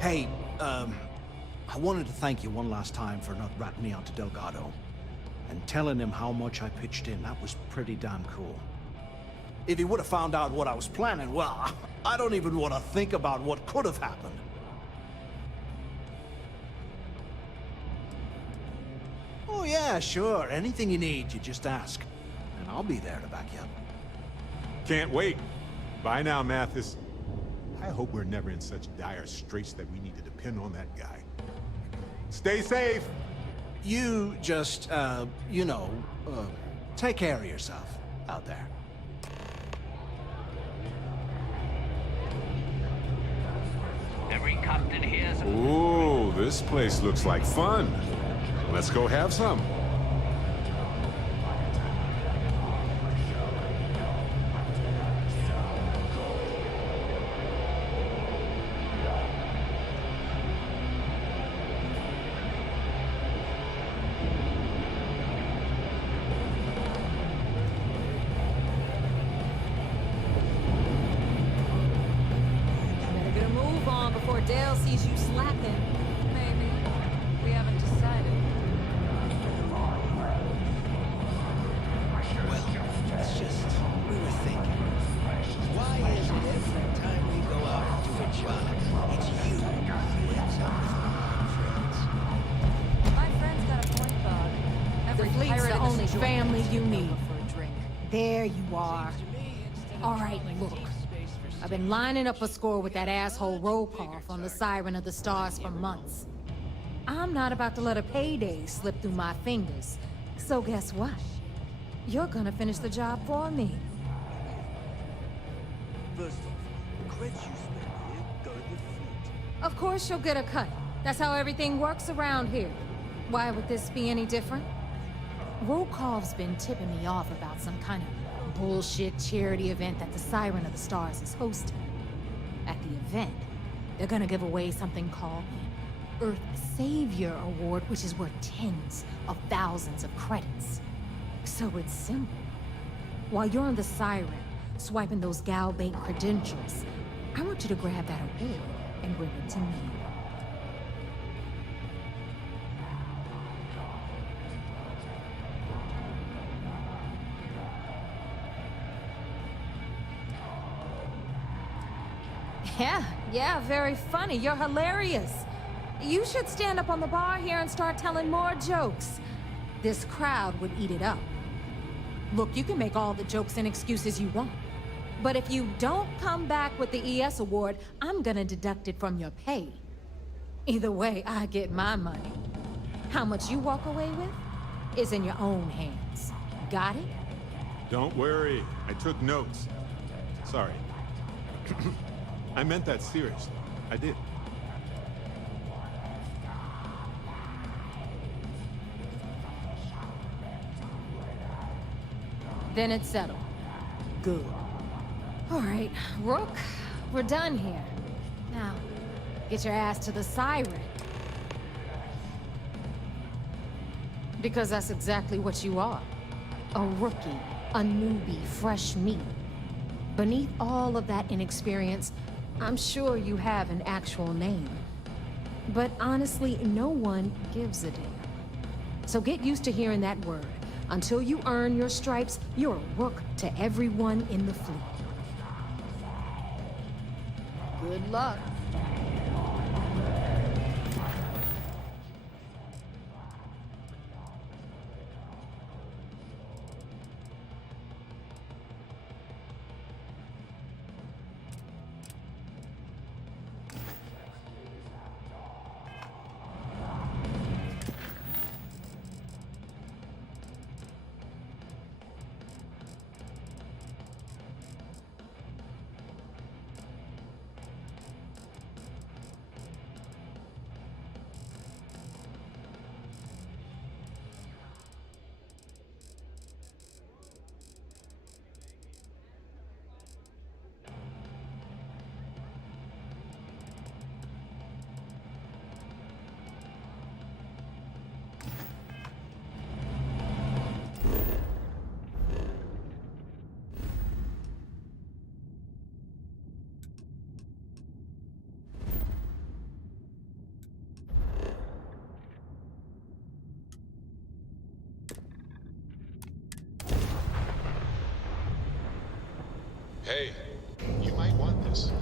Hey, I wanted to thank you one last time for not ratting me onto Delgado. And telling him how much I pitched in. That was pretty damn cool. If he would have found out what I was planning, well, I don't even want to think about what could have happened. Oh yeah, sure. Anything you need, you just ask. And I'll be there to back you up. Can't wait. Bye now, Mathis. I hope we're never in such dire straits that we need to depend on that guy. Stay safe! You just, you know, take care of yourself out there. Every captain here's... Ooh, this place looks like fun. Let's go have some. Dale sees you slacking. Maybe. We haven't decided. Well, it's just, we were thinking. Why is it every time we go out and do a job, it's you who ends up with My friend's got a point, Bug. The fleet's the only family you need. For a drink. There you are. All right, look. I've been lining up a score with that asshole roll call on the Siren of the Stars for months. I'm not about to let a payday slip through my fingers. So guess what? You're gonna finish the job for me. First off, the creds you spend here go to the fleet. Of course you'll get a cut. That's how everything works around here. Why would this be any different? Rokov's been tipping me off about some kind of bullshit charity event that the Siren of the Stars is hosting. At the event, they're gonna give away something called the Earth Savior Award, which is worth tens of thousands of credits. So it's simple. While you're on the Siren, swiping those Galbait credentials, I want you to grab that award and bring it to me. Yeah, very funny. You're hilarious. You should stand up on the bar here and start telling more jokes. This crowd would eat it up. Look, you can make all the jokes and excuses you want. But if you don't come back with the ES award, I'm gonna deduct it from your pay. Either way, I get my money. How much you walk away with is in your own hands. Got it? Don't worry. I took notes. Sorry. I meant that seriously. I did. Then it's settled. Good. All right, Rook, we're done here. Now, get your ass to the siren. Because that's exactly what you are. A rookie, a newbie, fresh meat. Beneath all of that inexperience, I'm sure you have an actual name. But honestly, no one gives a damn. So get used to hearing that word. Until you earn your stripes, you're a rook to everyone in the fleet. Good luck. Hey, you might want this.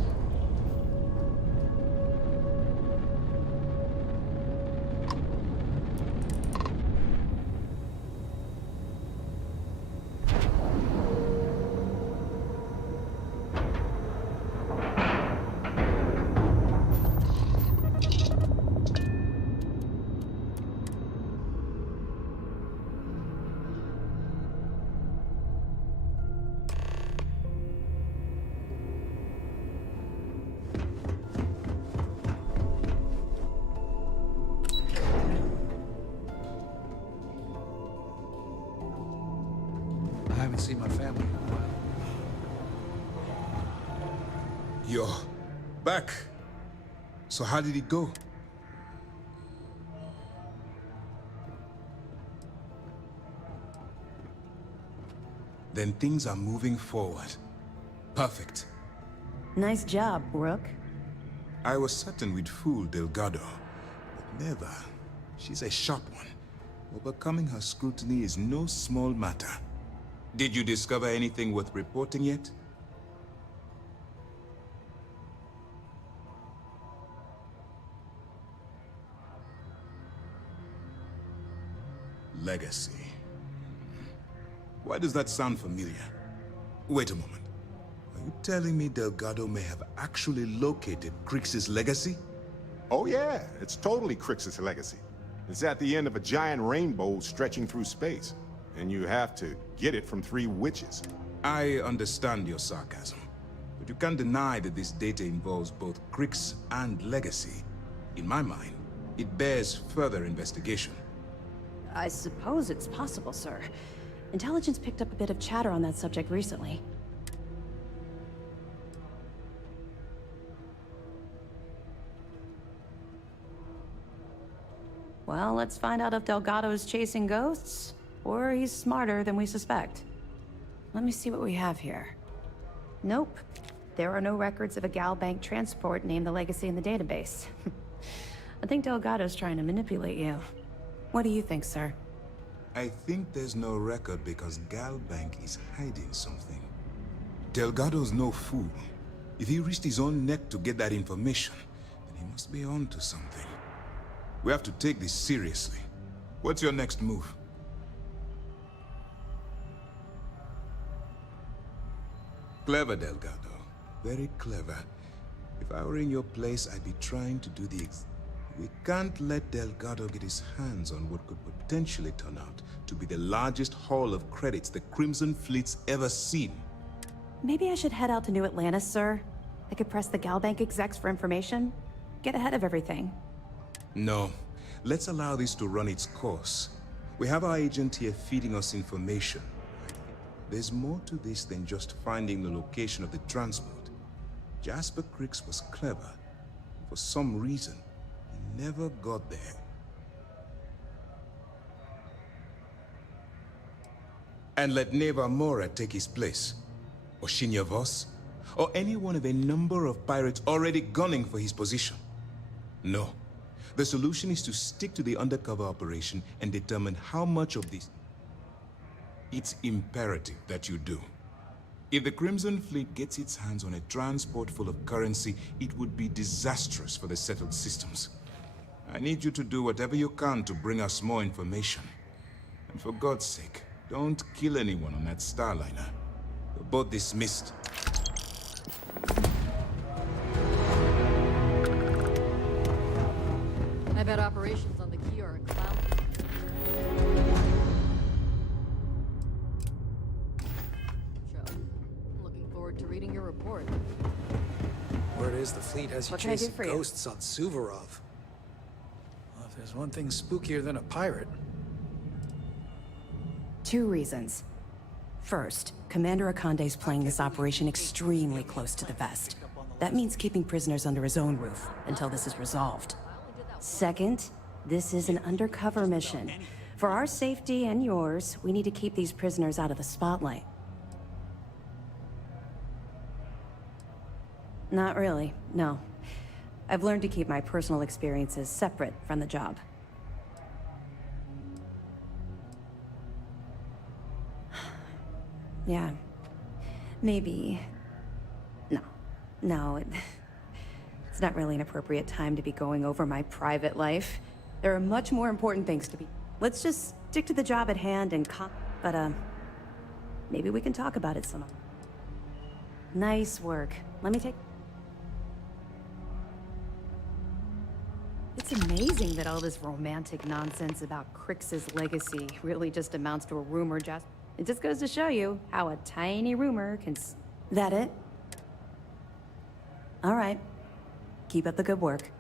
I haven't seen my family in a while. You're back. So how did it go? Then things are moving forward. Perfect. Nice job, Rook. I was certain we'd fool Delgado, but never. She's a sharp one. Overcoming her scrutiny is no small matter. Did you discover anything worth reporting yet? Legacy. Why does that sound familiar? Wait a moment. Are you telling me Delgado may have actually located Crix's legacy? Oh yeah, it's totally Crix's legacy. It's at the end of a giant rainbow stretching through space. And you have to get it from 3 witches. I understand your sarcasm, but you can't deny that this data involves both Crix and legacy. In my mind, it bears further investigation. I suppose it's possible, sir. Intelligence picked up a bit of chatter on that subject recently. Well, let's find out if Delgado is chasing ghosts, or he's smarter than we suspect. Let me see what we have here. Nope. There are no records of a Gal Bank transport named the Legacy in the database. I think Delgado's trying to manipulate you. What do you think, sir? I think there's no record because Gal Bank is hiding something. Delgado's no fool. If he risked his own neck to get that information, then he must be on to something. We have to take this seriously. What's your next move? Clever, Delgado. Very clever. If I were in your place, I'd be trying to do the We can't let Delgado get his hands on what could potentially turn out to be the largest haul of credits the Crimson Fleet's ever seen. Maybe I should head out to New Atlantis, sir. I could press the Galbank execs for information. Get ahead of everything. No. Let's allow this to run its course. We have our agent here feeding us information. There's more to this than just finding the location of the transport. Jasper Cricks was clever. For some reason, he never got there. And let Neva Mora take his place. Or Shinya Voss. Or any one of a number of pirates already gunning for his position. No. The solution is to stick to the undercover operation and determine how much of this... It's imperative that you do. If the Crimson Fleet gets its hands on a transport full of currency, it would be disastrous for the settled systems. I need you to do whatever you can to bring us more information. And for God's sake, don't kill anyone on that Starliner. You're both dismissed. I bet operations on the key are a clown. I'm looking forward to reading your report. Word is the fleet has you What can I do chasing for you? ghosts on Suvorov. Well, if there's one thing spookier than a pirate... 2 reasons. First, Commander Akande's playing this operation extremely close to the vest. That means keeping prisoners under his own roof until this is resolved. Second, this is an undercover mission. For our safety and yours, we need to keep these prisoners out of the spotlight. Not really, no. I've learned to keep my personal experiences separate from the job. Yeah. Maybe. No, it's not really an appropriate time to be going over my private life. There are much more important things to be... Let's just stick to the job at hand and But, maybe we can talk about it some... Nice work. Let me take... It's amazing that all this romantic nonsense about Crix's legacy really just amounts to a rumor. It just goes to show you how a tiny rumor can... That it? All right. Keep up the good work.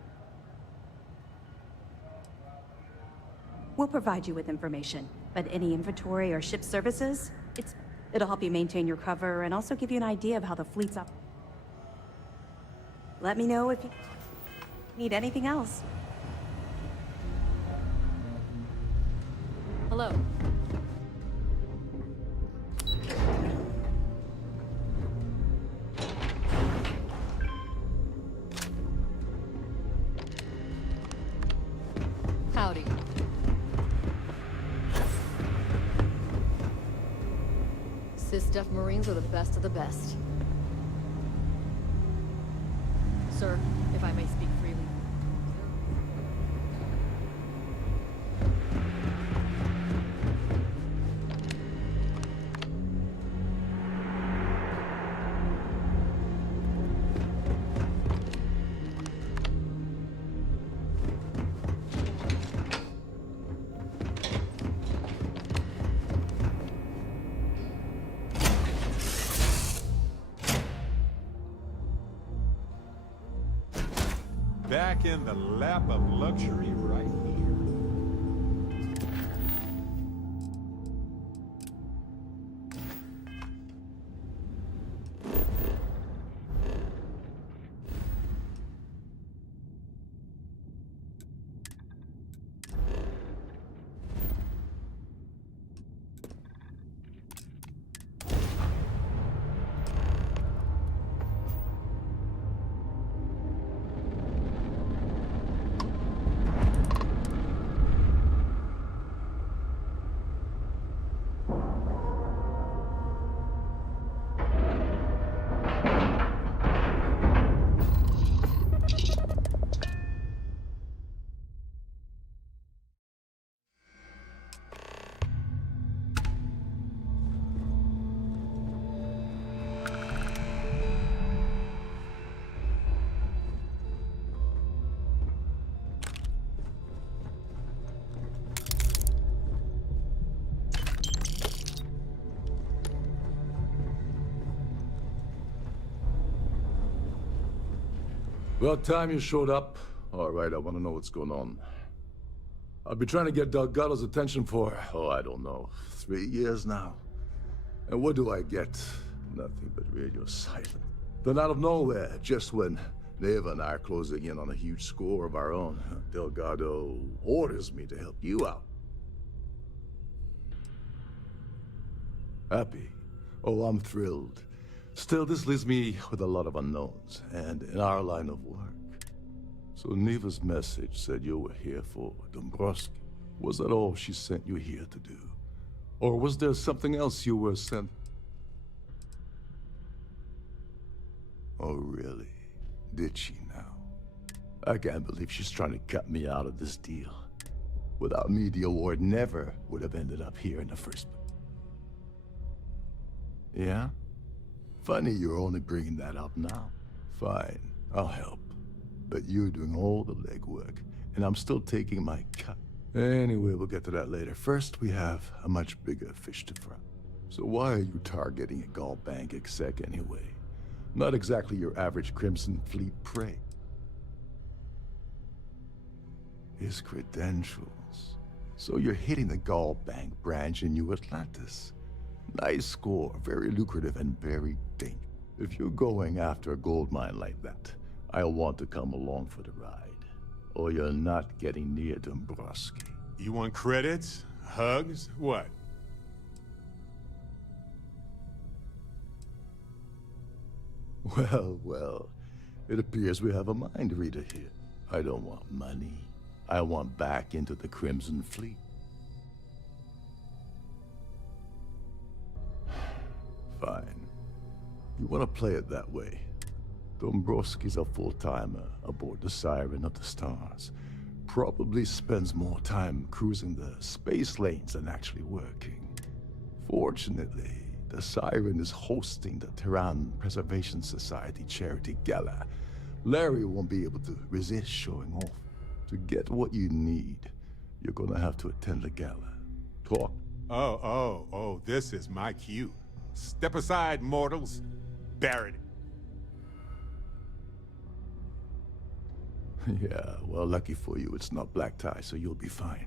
We'll provide you with information, but any inventory or ship services, it'll help you maintain your cover and also give you an idea of how the fleet's up. Let me know if you need anything else. Hello. Howdy. Sysdef Marines are the best of the best. Sir, if I may speak freely. Back in the lap of luxury right here. About time you showed up. All right, I want to know what's going on. I've been trying to get Delgado's attention for, I don't know, 3 years now. And what do I get? Nothing but radio silence. Then out of nowhere, just when Neva and I are closing in on a huge score of our own, Delgado orders me to help you out. Happy? Oh, I'm thrilled. Still, this leaves me with a lot of unknowns, and in our line of work. So Neva's message said you were here for Dombrowski. Was that all she sent you here to do? Or was there something else you were sent? Oh, really? Did she now? I can't believe she's trying to cut me out of this deal. Without me, the award never would have ended up here in the first place. Yeah? Funny you're only bringing that up now. Fine, I'll help. But you're doing all the legwork, and I'm still taking my cut. Anyway, we'll get to that later. First, we have a much bigger fish to fry. So why are you targeting a Gall Bank exec anyway? Not exactly your average Crimson Fleet prey. His credentials. So you're hitting the Gall Bank branch in New Atlantis. Nice score, very lucrative and very dangerous. If you're going after a gold mine like that, I'll want to come along for the ride. Or you're not getting near Dombrowski. You want credits? Hugs? What? Well, well, it appears we have a mind reader here. I don't want money. I want back into the Crimson Fleet. Fine. You want to play it that way. Dombrowski's a full-timer aboard the Siren of the Stars. Probably spends more time cruising the space lanes than actually working. Fortunately, the Siren is hosting the Tehran Preservation Society charity gala. Larry won't be able to resist showing off. To get what you need, you're gonna have to attend the gala. Talk. Oh, this is my cue. Step aside, mortals. Barrett. Yeah, well, lucky for you, it's not black tie, so you'll be fine.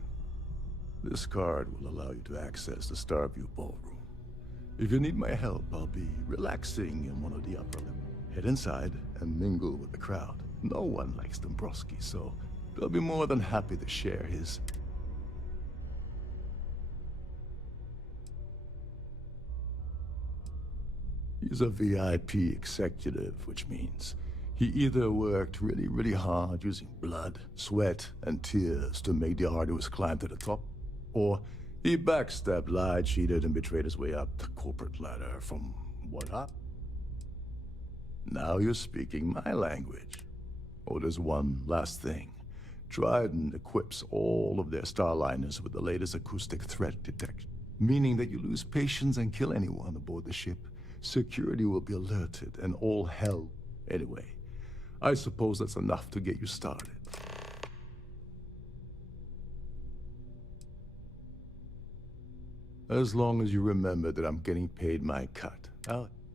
This card will allow you to access the Starfield ballroom. If you need my help, I'll be relaxing in one of the upper levels. Head inside and mingle with the crowd. No one likes Dombrowski, so they'll be more than happy to share his... He's a VIP executive, which means he either worked really, really hard using blood, sweat, and tears to make the arduous climb to the top, or he backstabbed, lied, cheated, and betrayed his way up the corporate ladder from what up? Now you're speaking my language. Oh, there's one last thing. Trident equips all of their starliners with the latest acoustic threat detection, meaning that you lose patience and kill anyone aboard the ship. Security will be alerted and all hell. Anyway, I suppose that's enough to get you started. As long as you remember that I'm getting paid my cut.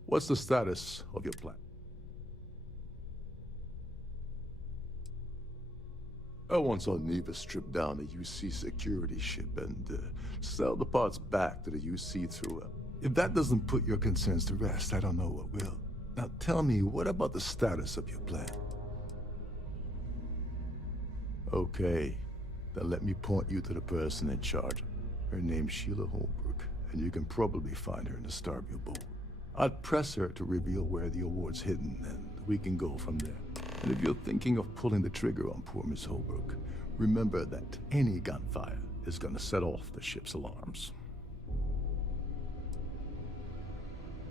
What's the status of your plan? I once saw Neva strip down a UC security ship and sell the parts back to the UC through a... If that doesn't put your concerns to rest, I don't know what will. Now tell me, what about the status of your plan? Okay, then let me point you to the person in charge. Her name's Sheila Holbrook, and you can probably find her in the Starfield Bowl. I'd press her to reveal where the award's hidden, and we can go from there. And if you're thinking of pulling the trigger on poor Miss Holbrook, remember that any gunfire is gonna set off the ship's alarms.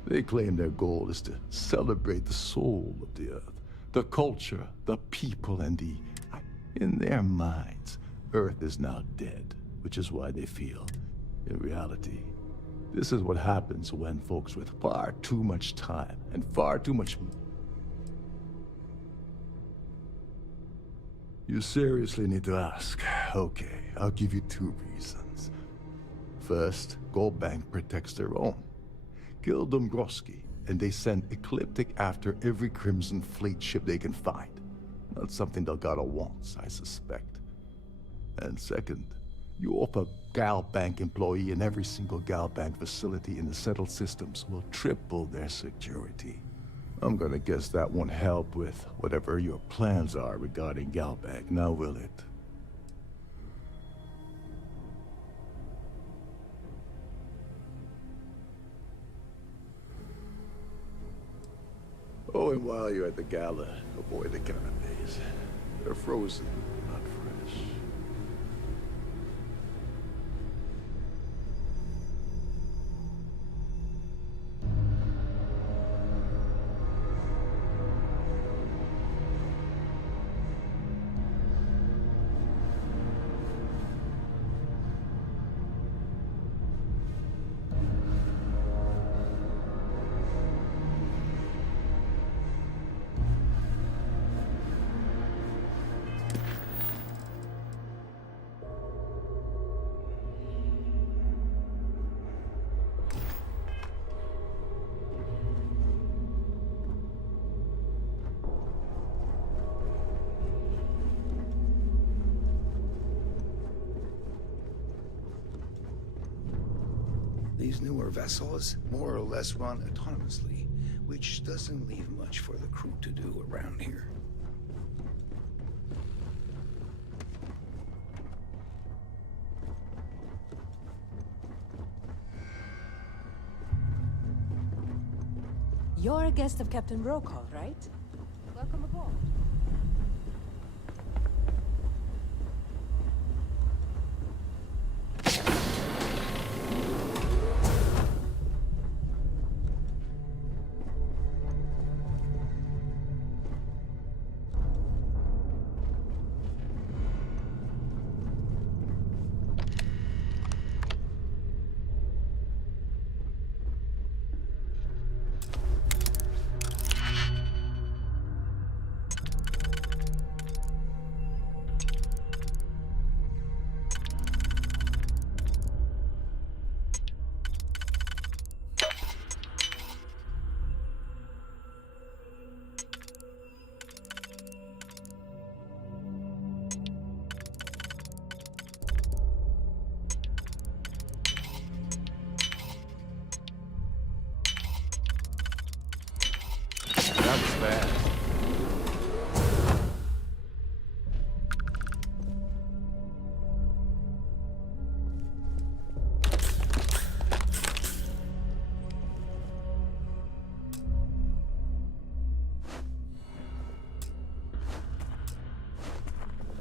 They claim their goal is to celebrate the soul of the Earth, the culture, the people, and the... In their minds, Earth is now dead, which is why they feel. In reality, this is what happens when folks with far too much time and far too much... You seriously need to ask. Okay, I'll give you 2 reasons. First, Gold Bank protects their own. Kill Dombrowski, and they send Ecliptic after every Crimson Fleet ship they can find. Not something Delgado wants, I suspect. And second, you offer Gal Bank employee in every single Gal Bank facility in the settled systems will triple their security. I'm gonna guess that won't help with whatever your plans are regarding Gal Bank, now will it? Oh, and while you're at the gala, avoid the canapes. They're frozen, not fresh. These newer vessels more or less run autonomously, which doesn't leave much for the crew to do around here. You're a guest of Captain Brokaw, right? Welcome aboard. That was bad.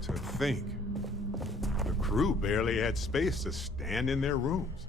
To think, the crew barely had space to stand in their rooms.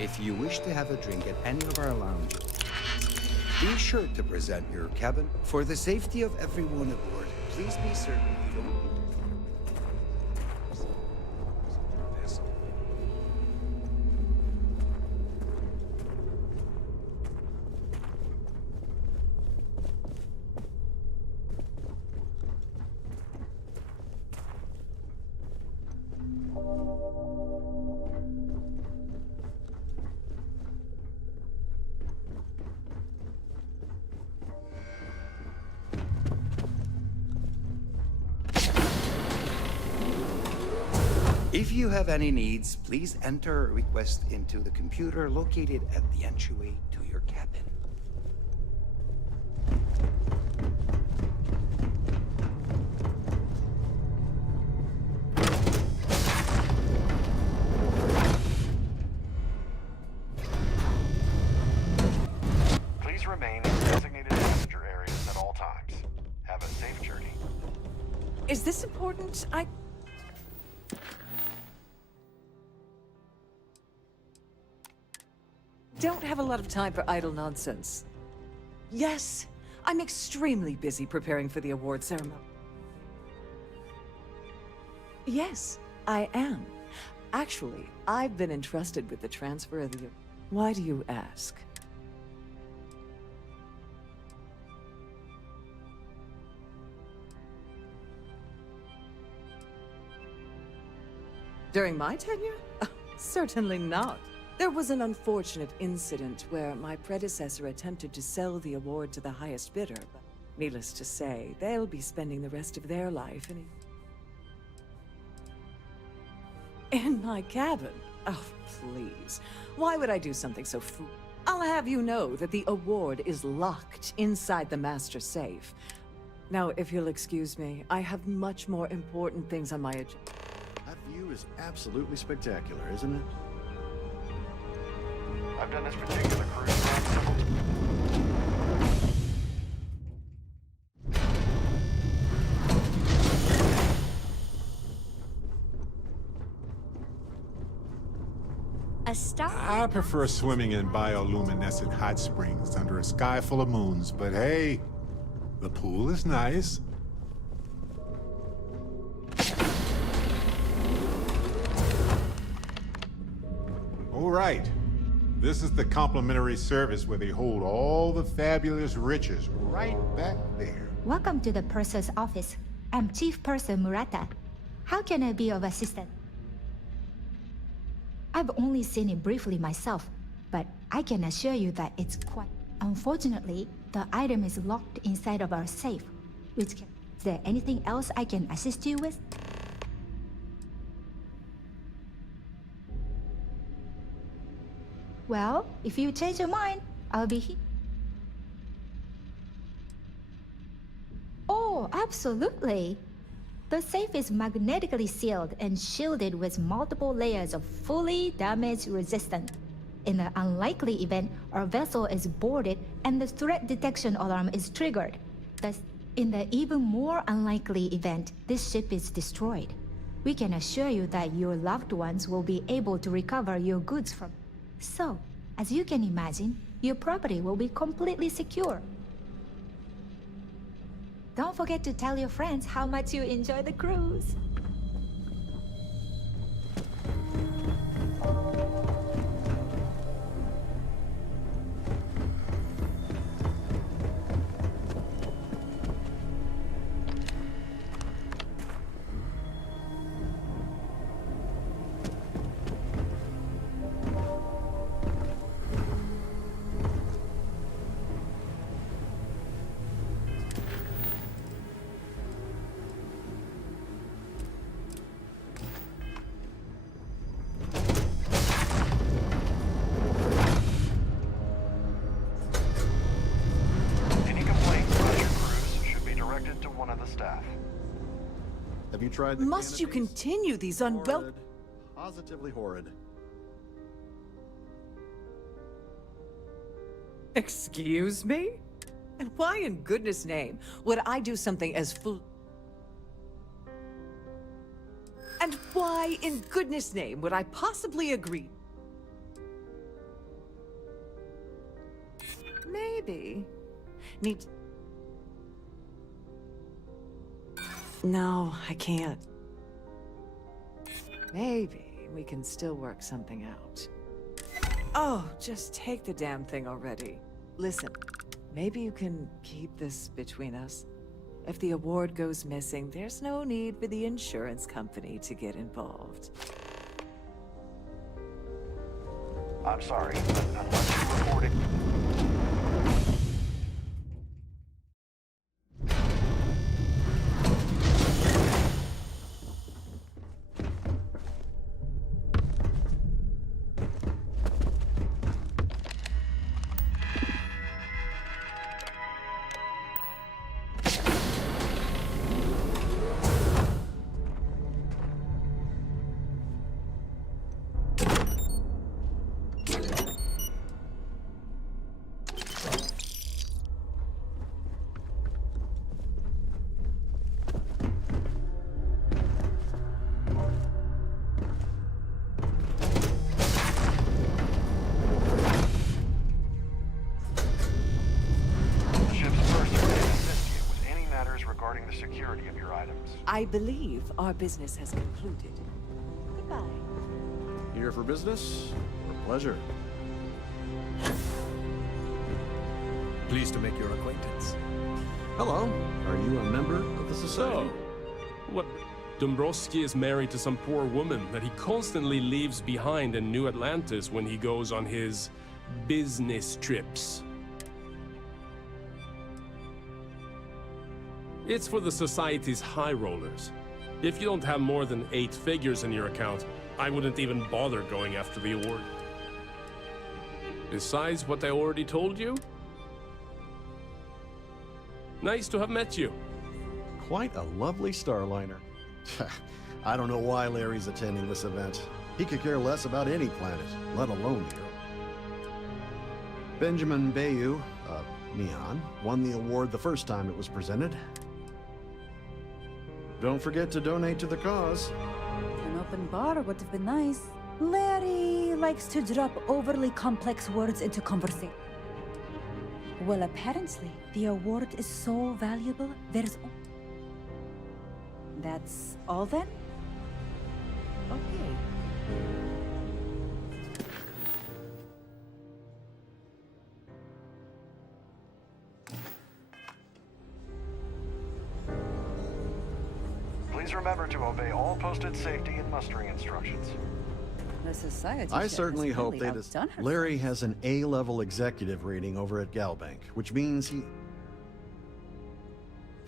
If you wish to have a drink at any of our lounges, be sure to present your cabin. For the safety of everyone aboard, please be certain you don't... If you have any needs, please enter a request into the computer located at the entryway to your cabin. Please remain in designated passenger areas at all times. Have a safe journey. Is this important? I don't have a lot of time for idle nonsense. Yes, I'm extremely busy preparing for the award ceremony. Yes, I am. Actually, I've been entrusted with the transfer of the... Why do you ask? During my tenure? Certainly not. There was an unfortunate incident where my predecessor attempted to sell the award to the highest bidder, but needless to say, they'll be spending the rest of their life in my cabin. Oh, please. Why would I do something so foolish? I'll have you know that the award is locked inside the master safe. Now, if you'll excuse me, I have much more important things on my agenda. That view is absolutely spectacular, isn't it? I've done this particular cruise around several times. I prefer swimming in bioluminescent hot springs under a sky full of moons, but hey, the pool is nice. All right. This is the complimentary service where they hold all the fabulous riches right back there. Welcome to the purser's office. I'm Chief Purser Murata. How can I be of assistance? I've only seen it briefly myself, but I can assure you that it's quite... Unfortunately, the item is locked inside of our safe, which can... Is there anything else I can assist you with? Well, if you change your mind, I'll be here. Oh, absolutely. The safe is magnetically sealed and shielded with multiple layers of fully damage resistant. In the unlikely event our vessel is boarded and the threat detection alarm is triggered. Thus, in the even more unlikely event this ship is destroyed, we can assure you that your loved ones will be able to recover your goods from... So, as you can imagine, your property will be completely secure. Don't forget to tell your friends how much you enjoy the cruise. Have you tried the Must you continue these unwel... Horrid. Positively horrid. Excuse me? And why in goodness name would I do something as fool... And why in goodness name would I possibly agree? Maybe. Need... No, I can't. Maybe we can still work something out. Oh, just take the damn thing already. Listen, maybe you can keep this between us. If the award goes missing, there's no need for the insurance company to get involved. I'm sorry, but unless you report it... regarding the security of your items. I believe our business has concluded. Goodbye. Here for business or pleasure? Pleased to make your acquaintance. Hello. Are you a member of the society? So, what? Dombrowski is married to some poor woman that he constantly leaves behind in New Atlantis when he goes on his business trips. It's for the society's high rollers. If you don't have more than 8 figures in your account, I wouldn't even bother going after the award. Besides what I already told you, nice to have met you. Quite a lovely Starliner. I don't know why Larry's attending this event. He could care less about any planet, let alone here. Benjamin Bayou, Neon, won the award the first time it was presented. Don't forget to donate to the cause. An open bar would have been nice. Larry likes to drop overly complex words into conversation. Well, apparently, the award is so valuable, there's... That's all then? Okay. Please remember to obey all posted safety and mustering instructions. The society I certainly hope they outdone her. Larry has an A-level executive rating over at Galbank, which means he...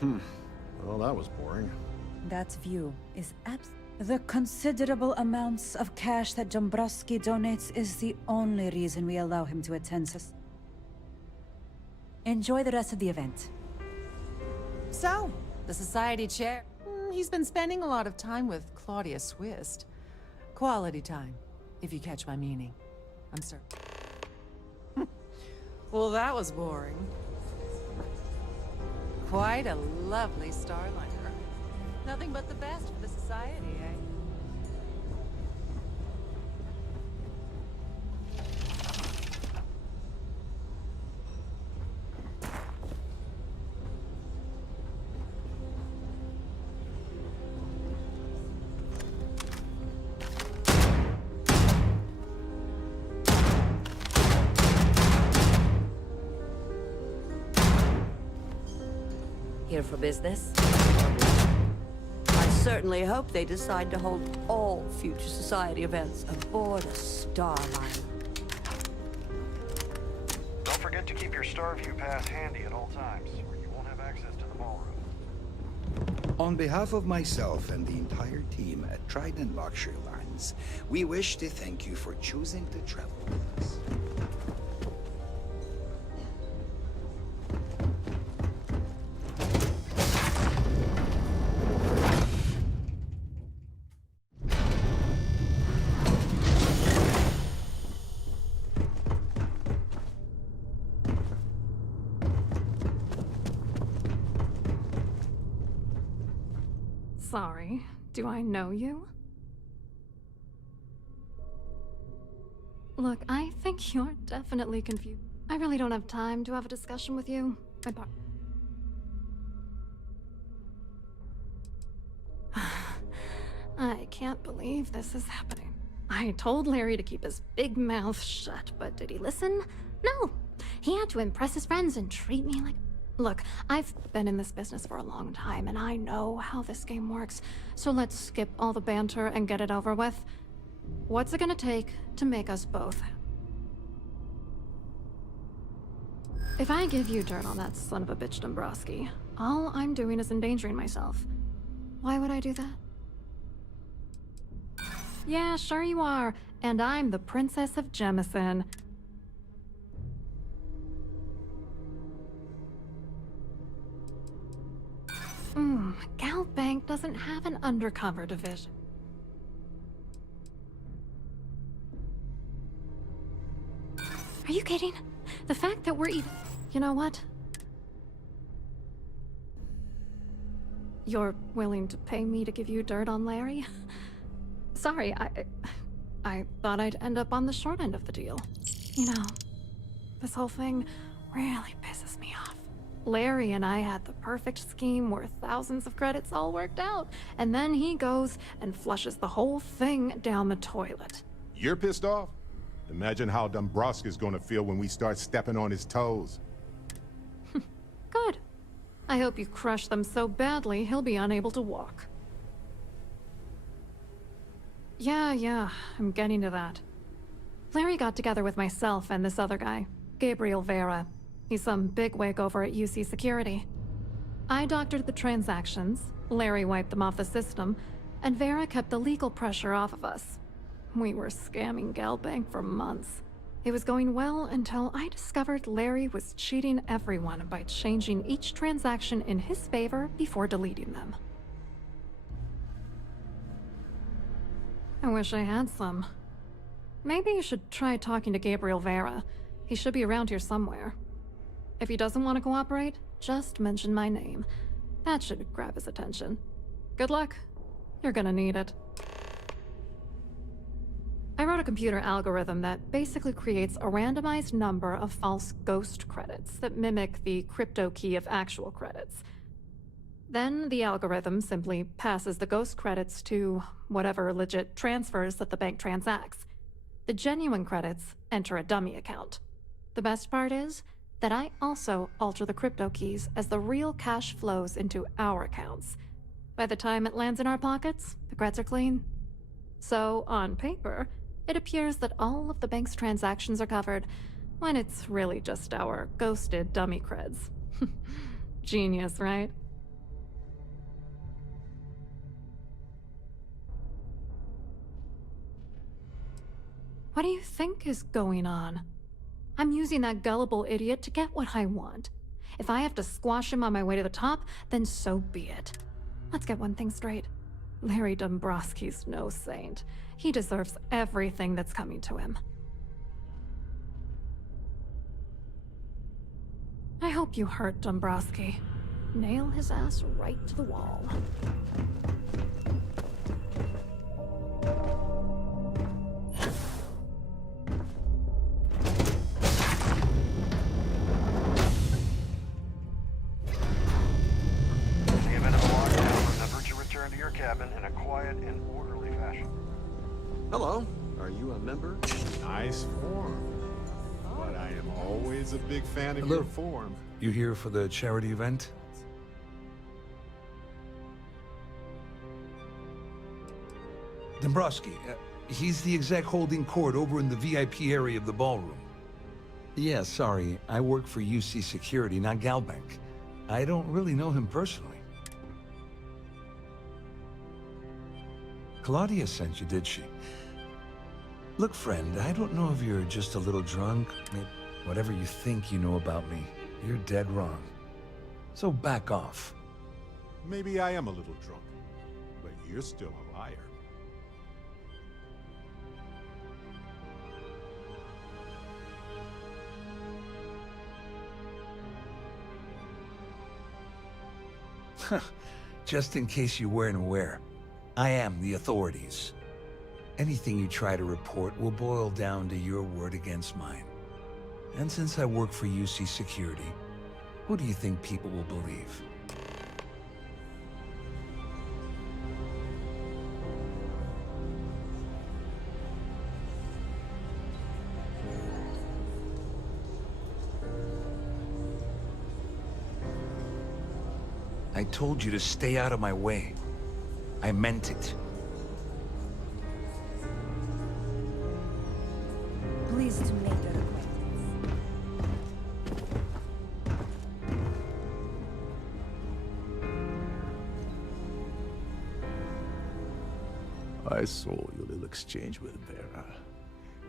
Well, that was boring. That view is the considerable amounts of cash that Dombrowski donates is the only reason we allow him to attend us. Enjoy the rest of the event. So, the society chair. He's been spending a lot of time with Claudia Swist. Quality time, if you catch my meaning. I'm sorry. Well, that was boring. Quite a lovely Starliner. Nothing but the best for the society, eh? Here for business? I certainly hope they decide to hold all future society events aboard a Starliner. Don't forget to keep your Starview pass handy at all times, or you won't have access to the ballroom. On behalf of myself and the entire team at Trident Luxury Lines, we wish to thank you for choosing to travel with us. Sorry, do I know you? Look, I think you're definitely confused. I really don't have time to have a discussion with you. I can't believe this is happening. I told Larry to keep his big mouth shut, but did he listen? No! He had to impress his friends and treat me like... Look, I've been in this business for a long time, and I know how this game works, so let's skip all the banter and get it over with. What's it gonna take to make us both? If I give you dirt on that son of a bitch Dombrowski, all I'm doing is endangering myself. Why would I do that? Yeah, sure you are. And I'm the Princess of Jemison. Galbank doesn't have an undercover division. Are you kidding? The fact that we're even... You know what? You're willing to pay me to give you dirt on Larry? Sorry, I thought I'd end up on the short end of the deal. You know, this whole thing really pisses me off. Larry and I had the perfect scheme worth thousands of credits all worked out, and then he goes and flushes the whole thing down the toilet. You're pissed off? Imagine how Dombrowski's gonna feel when we start stepping on his toes. Good. I hope you crush them so badly he'll be unable to walk. Yeah, I'm getting to that. Larry got together with myself and this other guy, Gabriel Vera. He's some bigwig over at UC Security. I doctored the transactions, Larry wiped them off the system, and Vera kept the legal pressure off of us. We were scamming Galbank for months. It was going well until I discovered Larry was cheating everyone by changing each transaction in his favor before deleting them. I wish I had some. Maybe you should try talking to Gabriel Vera. He should be around here somewhere. If he doesn't want to cooperate, just mention my name. That should grab his attention. Good luck. You're gonna need it. I wrote a computer algorithm that basically creates a randomized number of false ghost credits that mimic the crypto key of actual credits. Then the algorithm simply passes the ghost credits to whatever legit transfers that the bank transacts. The genuine credits enter a dummy account. The best part is that I also alter the crypto keys as the real cash flows into our accounts. By the time it lands in our pockets, the creds are clean. So, on paper, it appears that all of the bank's transactions are covered, when it's really just our ghosted dummy creds. Genius, right? What do you think is going on? I'm using that gullible idiot to get what I want. If I have to squash him on my way to the top, then so be it. Let's get one thing straight. Larry Dombrowski's no saint. He deserves everything that's coming to him. I hope you hurt Dombrowski. Nail his ass right to the wall. To your cabin in a quiet and orderly fashion. Hello. Are you a member? Nice form. But I am always a big fan of your form. You here for the charity event? Dombrowski, he's the exec holding court over in the VIP area of the ballroom. Yeah, sorry. I work for UC Security, not Galbank. I don't really know him personally. Claudia sent you, did she? Look, friend, I don't know if you're just a little drunk. Whatever you think you know about me, you're dead wrong. So back off. Maybe I am a little drunk, but you're still a liar. Just in case you weren't aware, I am the authorities. Anything you try to report will boil down to your word against mine. And since I work for UC Security, who do you think people will believe? I told you to stay out of my way. I meant it. Pleased to make your acquaintance. I saw your little exchange with Vera.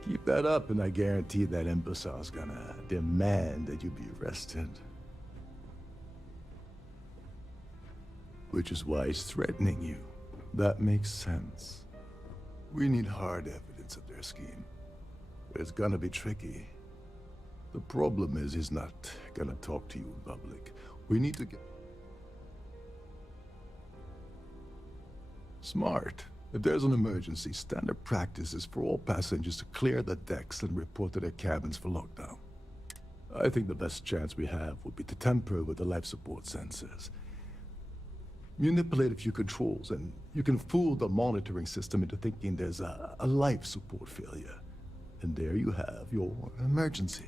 Keep that up and I guarantee that imbecile's gonna demand that you be arrested. Which is why he's threatening you. That makes sense. We need hard evidence of their scheme. But it's gonna be tricky. The problem is he's not gonna talk to you in public. We need to get... Smart. If there's an emergency, standard practice is for all passengers to clear the decks and report to their cabins for lockdown. I think the best chance we have would be to tamper with the life support sensors. Manipulate a few controls, and you can fool the monitoring system into thinking there's a life support failure. And there you have your emergency.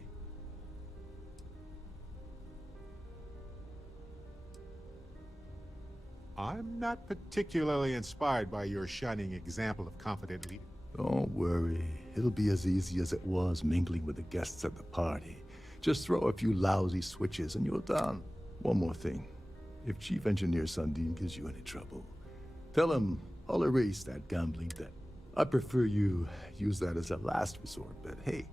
I'm not particularly inspired by your shining example of confident leader. Don't worry. It'll be as easy as it was mingling with the guests at the party. Just throw a few lousy switches and you're done. One more thing. If Chief Engineer Sundin gives you any trouble, tell him I'll erase that gambling debt. I prefer you use that as a last resort, but hey,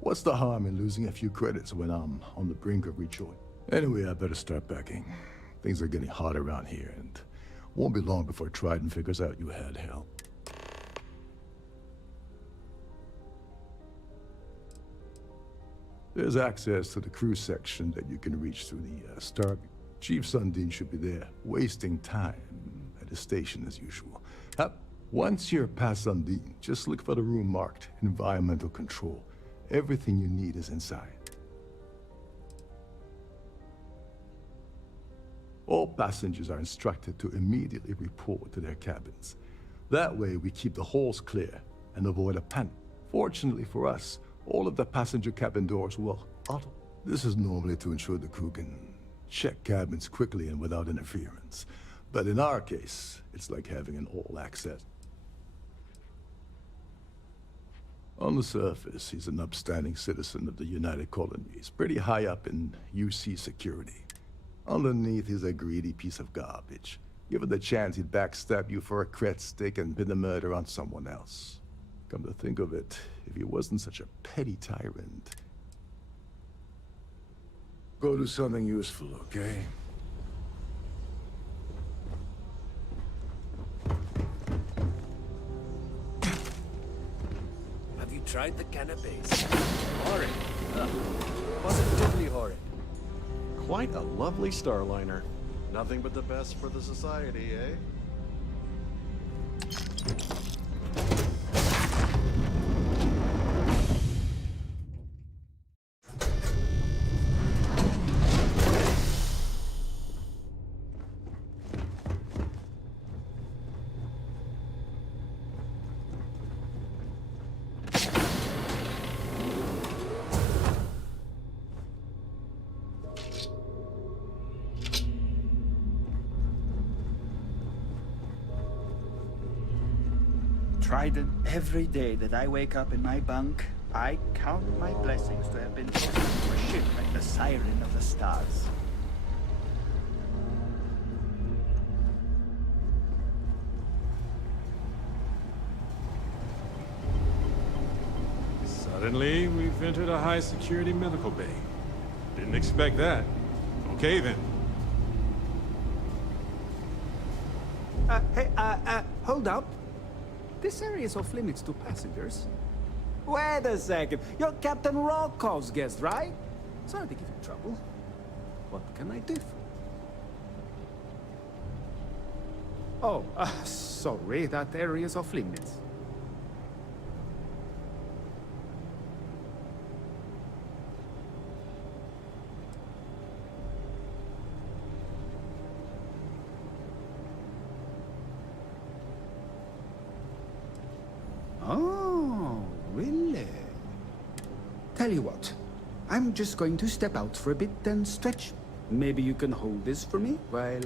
what's the harm in losing a few credits when I'm on the brink of rejoin? Anyway, I better start packing. Things are getting hot around here, and won't be long before Trident figures out you had help. There's access to the crew section that you can reach through the Starfield. Chief Sundin should be there, wasting time at his station as usual. Once you're past Sundin, just look for the room marked Environmental Control. Everything you need is inside. All passengers are instructed to immediately report to their cabins. That way we keep the halls clear and avoid a panic. Fortunately for us, all of the passenger cabin doors will auto. This is normally to ensure the crew can check cabins quickly and without interference. But in our case, it's like having an all-access. On the surface, he's an upstanding citizen of the United Colonies, pretty high up in UC security. Underneath, he's a greedy piece of garbage. Given the chance, he'd backstab you for a cret stick and pin the murder on someone else. Come to think of it, if he wasn't such a petty tyrant. Go do something useful, okay? Have you tried the cannabis? Horrid. Positively horrid. Quite a lovely Starliner. Nothing but the best for the society, eh? Trident, every day that I wake up in my bunk, I count my blessings to have been born for a ship like the Siren of the Stars. Suddenly, we've entered a high-security medical bay. Didn't expect that. Okay, then. Hold up. This area is off limits to passengers. Wait a second. You're Captain Rocco's guest, right? Sorry to give you trouble. What can I do for you? Oh, sorry. That area is off limits. Tell you what, I'm just going to step out for a bit and stretch. Maybe you can hold this for me while...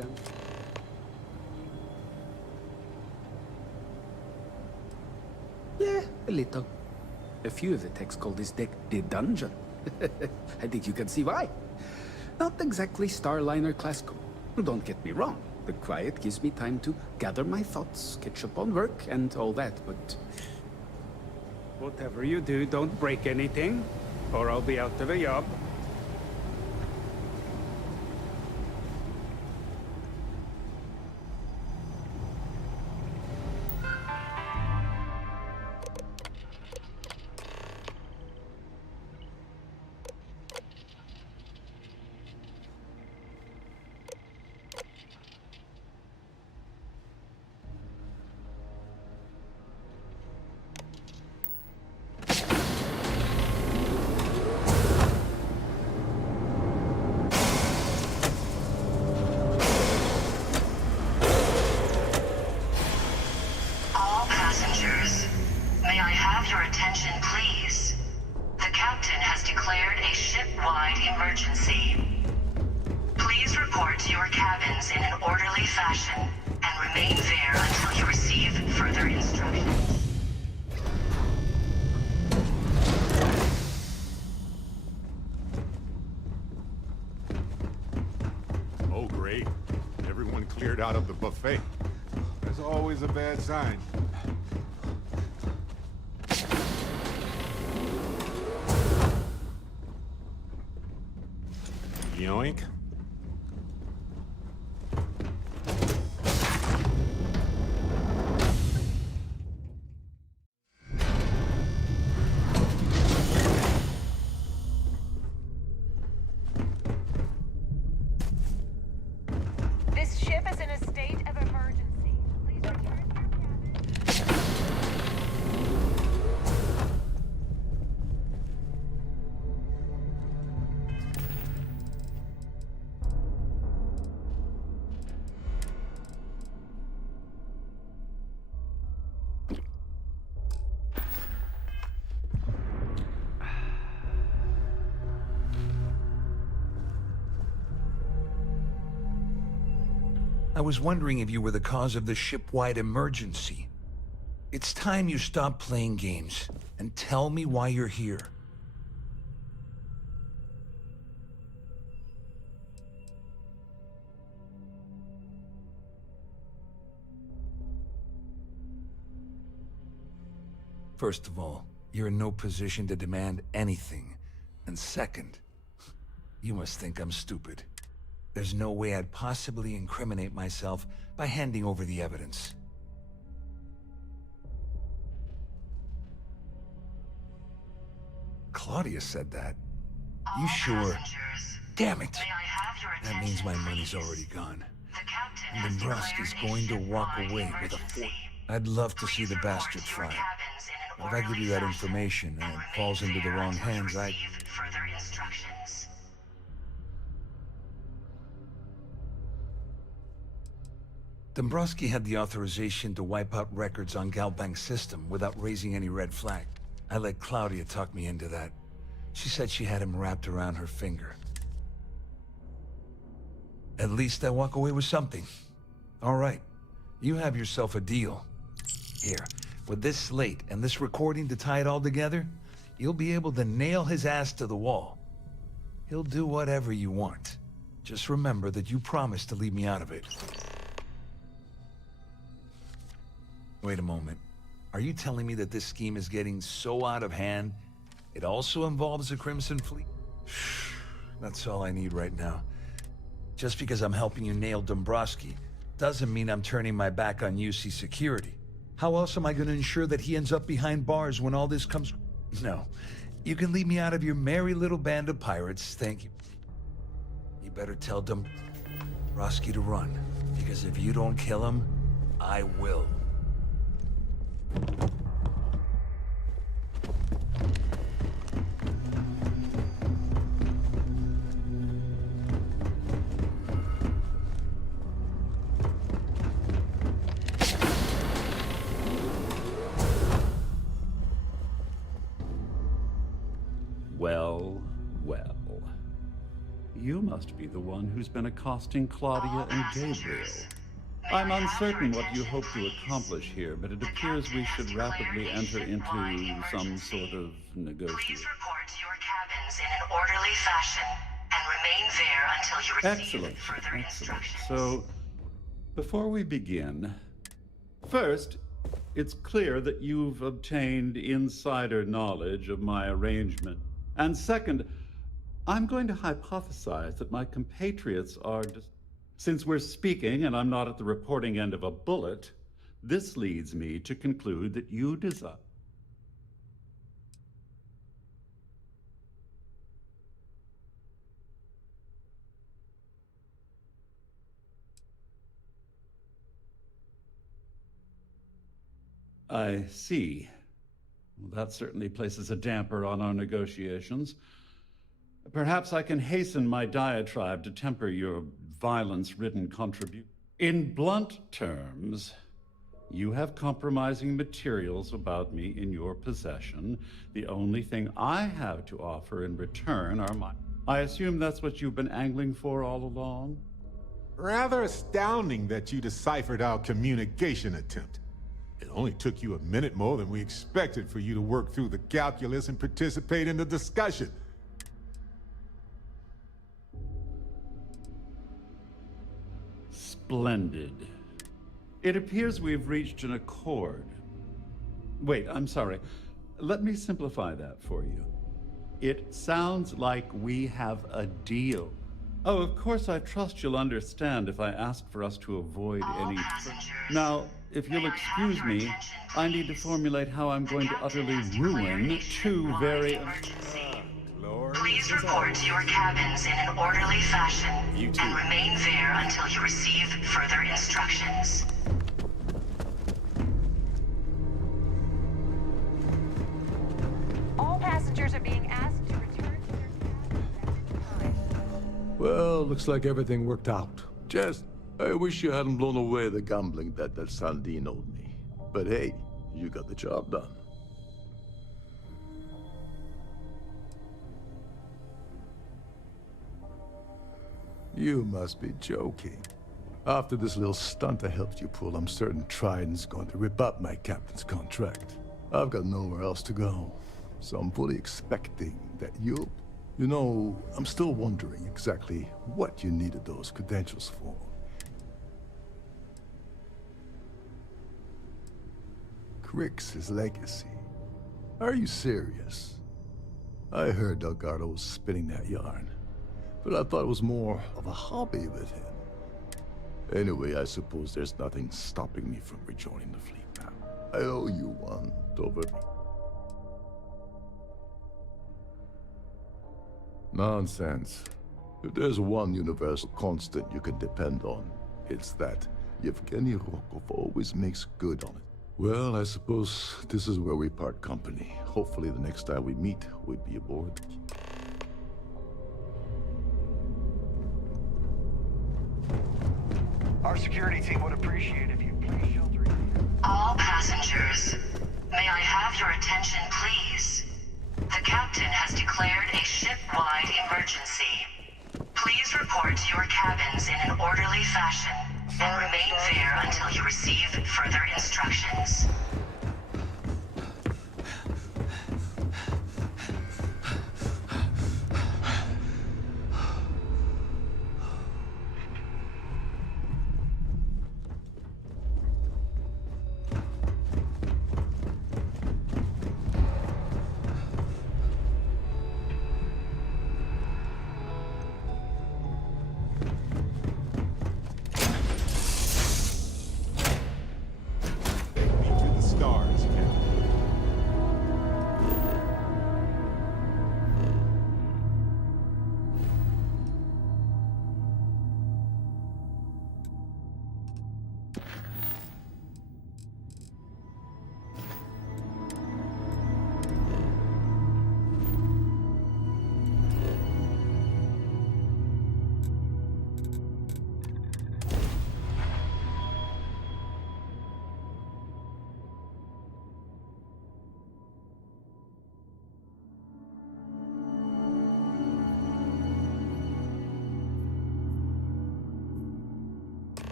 Yeah, a little. A few of the techs call this deck the dungeon. I think you can see why. Not exactly Starliner class code. Don't get me wrong. The quiet gives me time to gather my thoughts, catch up on work, and all that, but... Whatever you do, don't break anything, or I'll be out of a job. May I have your attention, please? The captain has declared a ship-wide emergency. Please report to your cabins in an orderly fashion and remain there until you receive further instructions. Oh, great. Everyone cleared out of the buffet. That's always a bad sign. Yoink. This ship is in a state of emergency. Please return to your cabin. I was wondering if you were the cause of the ship-wide emergency. It's time you stop playing games and tell me why you're here. First of all, you're in no position to demand anything. And second, you must think I'm stupid. There's no way I'd possibly incriminate myself by handing over the evidence. Claudia said that. You sure? Damn it! That means my money's already gone. And Dombrowski's going to walk away with a fort. I'd love to see the bastard fry. If I give you that information and it falls into the wrong hands, Further instructions. Dombrowski had the authorization to wipe out records on Galbank's system without raising any red flag. I let Claudia talk me into that. She said she had him wrapped around her finger. At least I walk away with something. All right, you have yourself a deal. Here, with this slate and this recording to tie it all together, you'll be able to nail his ass to the wall. He'll do whatever you want. Just remember that you promised to leave me out of it. Wait a moment. Are you telling me that this scheme is getting so out of hand, it also involves the Crimson Fleet? That's all I need right now. Just because I'm helping you nail Dombrowski doesn't mean I'm turning my back on UC security. How else am I going to ensure that he ends up behind bars when all this comes... No. You can leave me out of your merry little band of pirates, thank you. You better tell Dombrowski to run, because if you don't kill him, I will. Well, Well, well. You must be the one who's been accosting Claudia and Gabriel. I'm uncertain what you hope to accomplish here, but it appears we should rapidly enter into some sort of negotiation. Please report to your cabins in an orderly fashion and remain there until you receive further instructions. So, before we begin, first, it's clear that you've obtained insider knowledge of my arrangement. And second, I'm going to hypothesize that my compatriots are since we're speaking and I'm not at the reporting end of a bullet, this leads me to conclude that you desire. I see. Well, that certainly places a damper on our negotiations. Perhaps I can hasten my diatribe to temper your violence-ridden contribution. In blunt terms, you have compromising materials about me in your possession. The only thing I have to offer in return are my... I assume that's what you've been angling for all along? Rather astounding that you deciphered our communication attempt. It only took you a minute more than we expected for you to work through the calculus and participate in the discussion. Splendid. It appears we've reached an accord. Wait, I'm sorry. Let me simplify that for you. It sounds like we have a deal. Oh, of course, I trust you'll understand if I ask for us to avoid any... Now, if you'll excuse me, I need to formulate how I'm going to utterly ruin two very... Please report to your cabins in an orderly fashion and remain there until you receive further instructions. All passengers are being asked to return to their cabins. Well, looks like everything worked out. Just, I wish you hadn't blown away the gambling debt that Sandine owed me. But hey, you got the job done. You must be joking. After this little stunt I helped you pull, I'm certain Trident's going to rip up my captain's contract. I've got nowhere else to go, so I'm fully expecting that you'll... You know, I'm still wondering exactly what you needed those credentials for. Crix's legacy. Are you serious? I heard Delgado was spinning that yarn, but I thought it was more of a hobby with him. Anyway, I suppose there's nothing stopping me from rejoining the fleet now. I owe you one, Dover. Nonsense. If there's one universal constant you can depend on, it's that Yevgeny Rokov always makes good on it. Well, I suppose this is where we part company. Hopefully the next time we meet, we'll be aboard. Our security team would appreciate if you please shelter in. All passengers, may I have your attention, please? The captain has declared a ship-wide emergency. Please report to your cabins in an orderly fashion and remain there until you receive further instructions.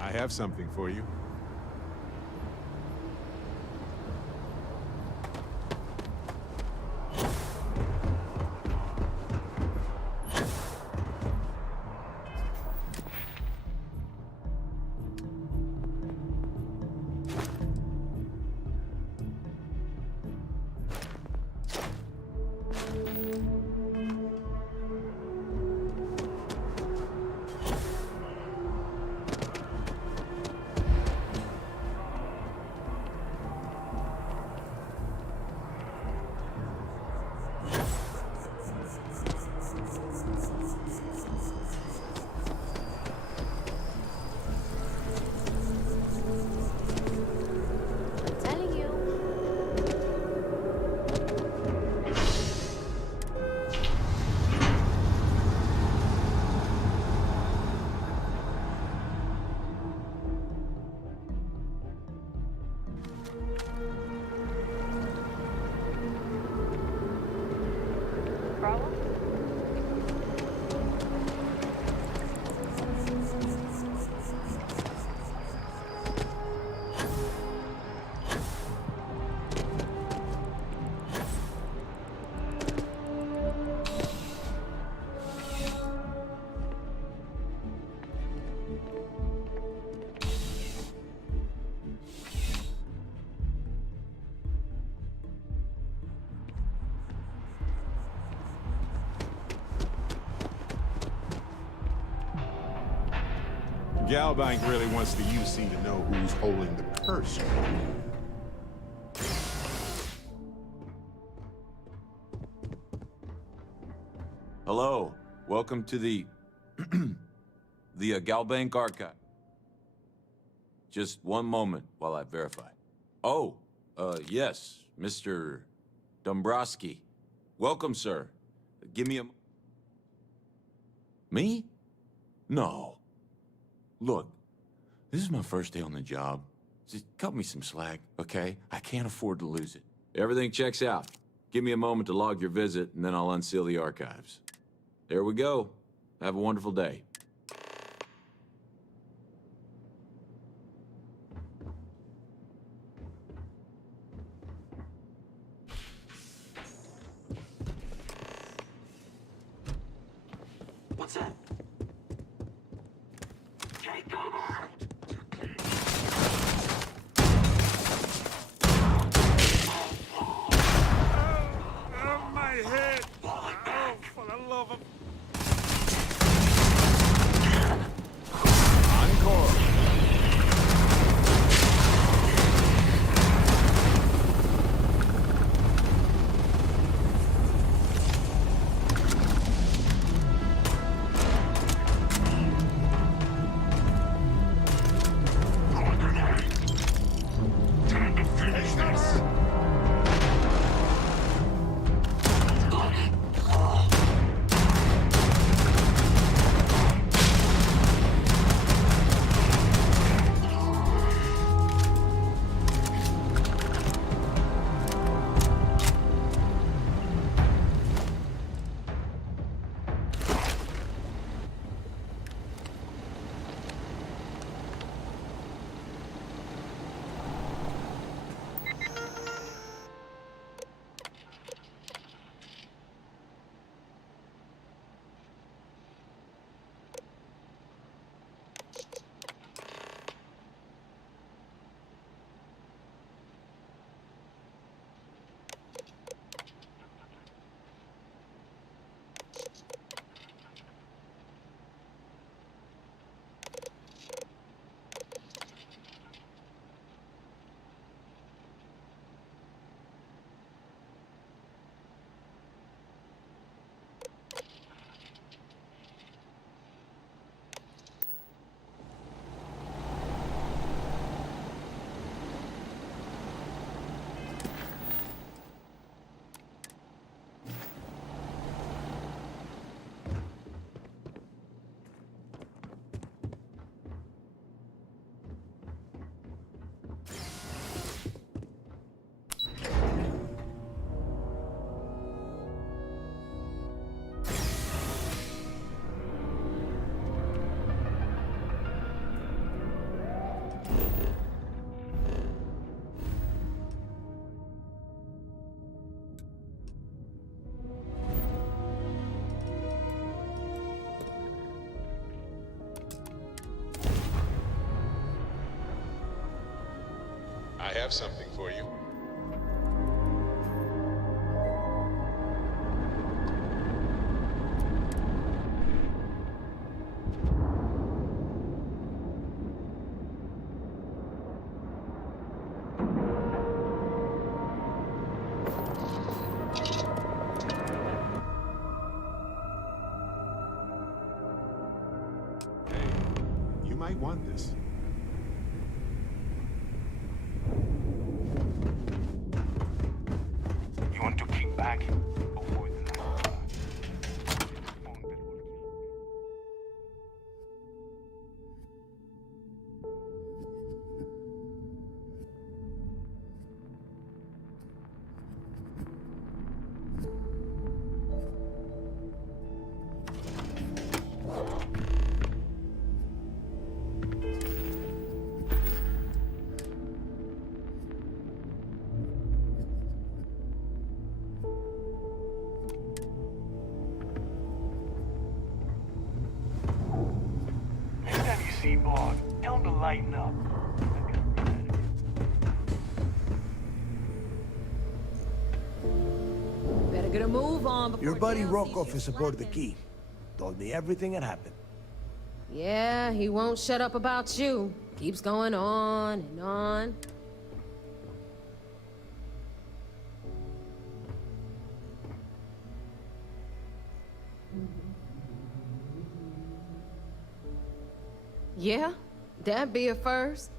I have something for you. Galbank really wants the UC to know who's holding the purse. Hello. Welcome to the... the Galbank Archive. Just one moment while I verify. Oh, yes, Mr. Dombrowski. Welcome, sir. Give me a... Me? No. Look, this is my first day on the job. Just cut me some slack, okay? I can't afford to lose it. Everything checks out. Give me a moment to log your visit, and then I'll unseal the archives. There we go. Have a wonderful day. What's that? My head! Oh, for the love of... Encore! have something for you. You might want this. You want to keep back? Avoid the night. Next time you see Bog, tell him to lighten up. Better get a move on before Your buddy Dale sees Rokov you is aboard the key. Told me everything that happened. Yeah, he won't shut up about you. Keeps going on and on. Yeah, that'd be a first.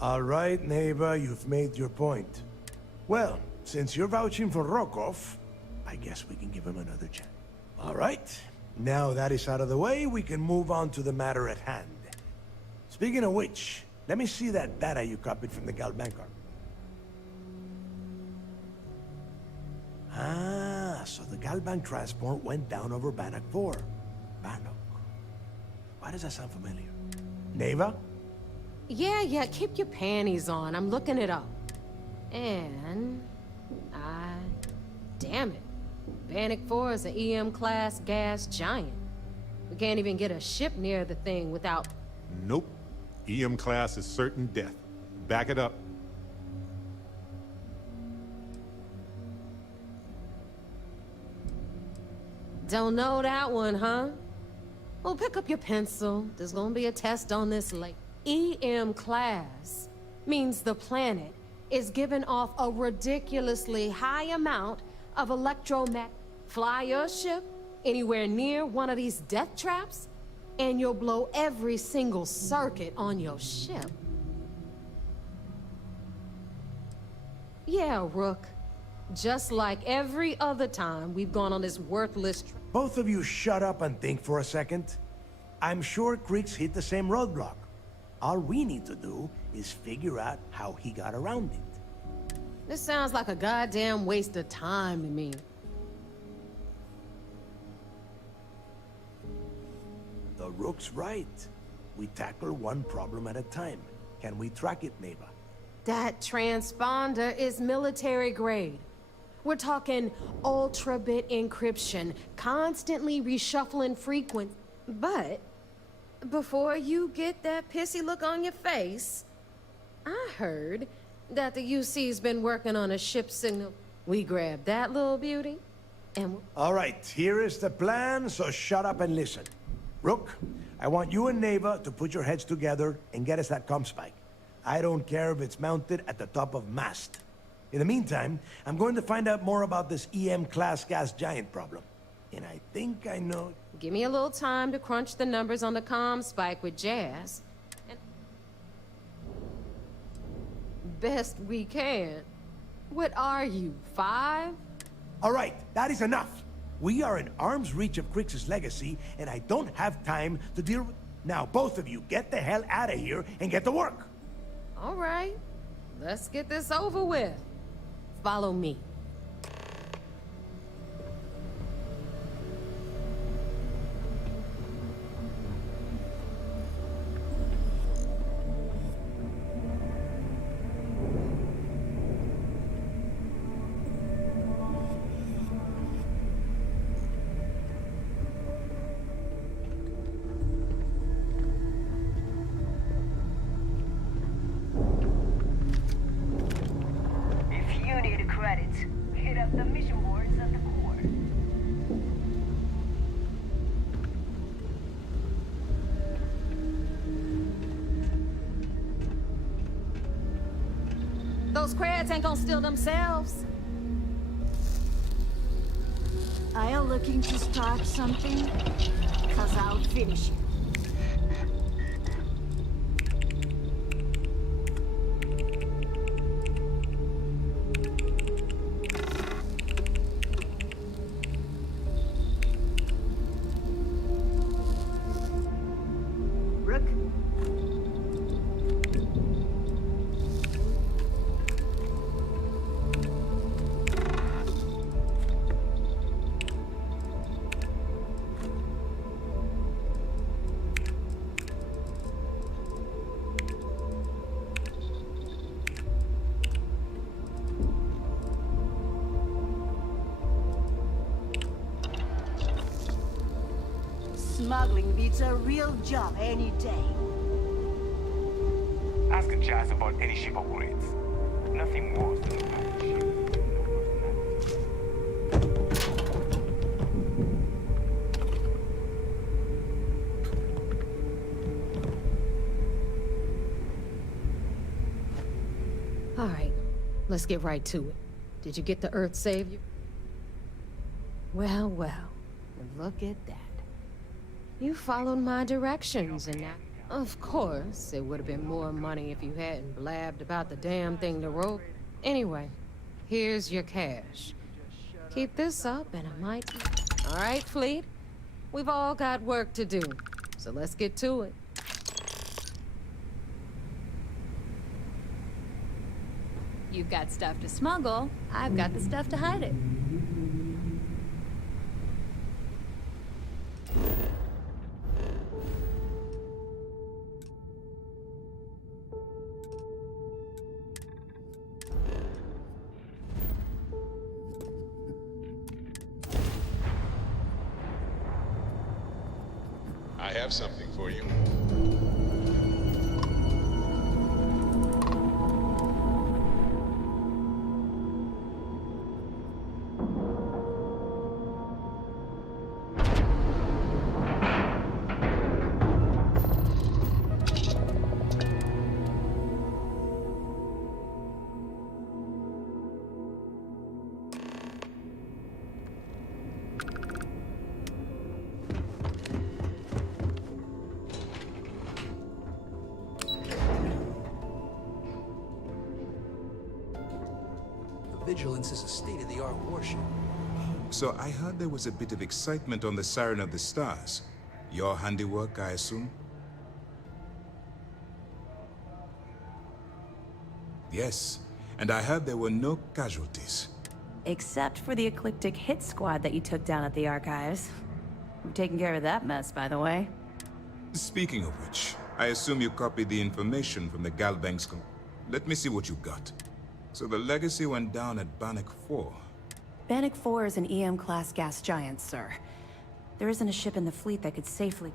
All right, neighbor, you've made your point. Well, since you're vouching for Rokov, I guess we can give him another chance. All right, now that is out of the way, we can move on to the matter at hand. Speaking of which, let me see that data you copied from the Galbankar. Ah, so the Galbank transport went down over Bannock 4. Bannock. Why does that sound familiar? Neva? Yeah, keep your panties on. I'm looking it up. And... damn it. Bannock 4 is an EM-class gas giant. We can't even get a ship near the thing without... Nope. EM class is certain death. Back it up. Don't know that one, huh? Well, pick up your pencil. There's gonna be a test on this later. EM class means the planet is giving off a ridiculously high amount of electromagnetic. Fly your ship anywhere near one of these death traps, and you'll blow every single circuit on your ship. Yeah, Rook. Just like every other time we've gone on this worthless trip. Both of you shut up and think for a second. I'm sure Creeks hit the same roadblock. All we need to do is figure out how he got around it. This sounds like a goddamn waste of time to me. The Rook's right. We tackle one problem at a time. Can we track it, Neva? That transponder is military grade. We're talking ultra-bit encryption, constantly reshuffling frequency. But before you get that pissy look on your face, I heard that the UC's been working on a ship signal. We grabbed that little beauty, and... All right, here is the plan, so shut up and listen. Rook, I want you and Neva to put your heads together and get us that comm spike. I don't care if it's mounted at the top of mast. In the meantime, I'm going to find out more about this EM-class gas giant problem. And I think I know... Give me a little time to crunch the numbers on the comm spike with Jazz. And... Best we can. What are you, 5? All right, that is enough. We are in arm's reach of Crix's legacy, and I don't have time to deal with... Now, both of you, get the hell out of here and get to work. All right. Let's get this over with. Follow me. Those crabs ain't gonna steal themselves. Are you looking to start something? 'Cause I'll finish it. Rook? Smuggling beats a real job any day. Ask Jazz about any ship operates. Nothing worse than a pirate ship. All right, let's get right to it. Did you get the Earth Savior? Well, well, look at that. You followed my directions, and now, of course, it would have been more money if you hadn't blabbed about the damn thing to rope. Anyway, here's your cash. Keep this up, and I might... All right, Fleet. We've all got work to do, so let's get to it. You've got stuff to smuggle. I've got the stuff to hide it. I have something for you. Vigilance is a state-of-the-art warship. So I heard there was a bit of excitement on the Siren of the Stars. Your handiwork, I assume? Yes, and I heard there were no casualties. Except for the eclectic hit squad that you took down at the archives. I'm taking care of that mess, by the way. Speaking of which, I assume you copied the information from the Galbanks. Let me see what you got. So the Legacy went down at Bannock 4. Bannock 4 is an EM-class gas giant, sir. There isn't a ship in the fleet that could safely...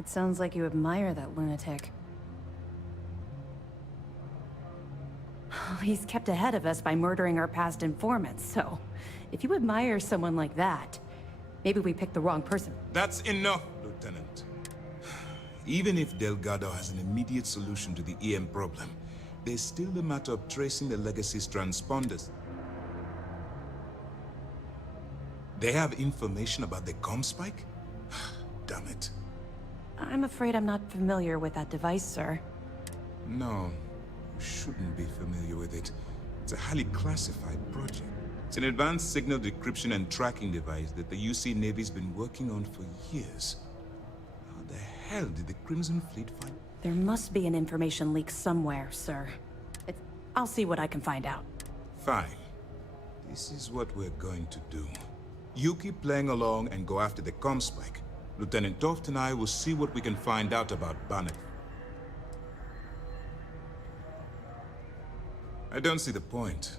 It sounds like you admire that lunatic. He's kept ahead of us by murdering our past informants, so... If you admire someone like that, maybe we picked the wrong person. That's enough, Lieutenant. Even if Delgado has an immediate solution to the EM problem, there's still the matter of tracing the Legacy's transponders. They have information about the comm spike? Damn it. I'm afraid I'm not familiar with that device, sir. No, you shouldn't be familiar with it. It's a highly classified project. It's an advanced signal decryption and tracking device that the UC Navy's been working on for years. How the hell did the Crimson Fleet find? There must be an information leak somewhere, sir. I'll see what I can find out. Fine. This is what we're going to do. You keep playing along and go after the comm spike. Lieutenant Toft and I will see what we can find out about Bannock. I don't see the point.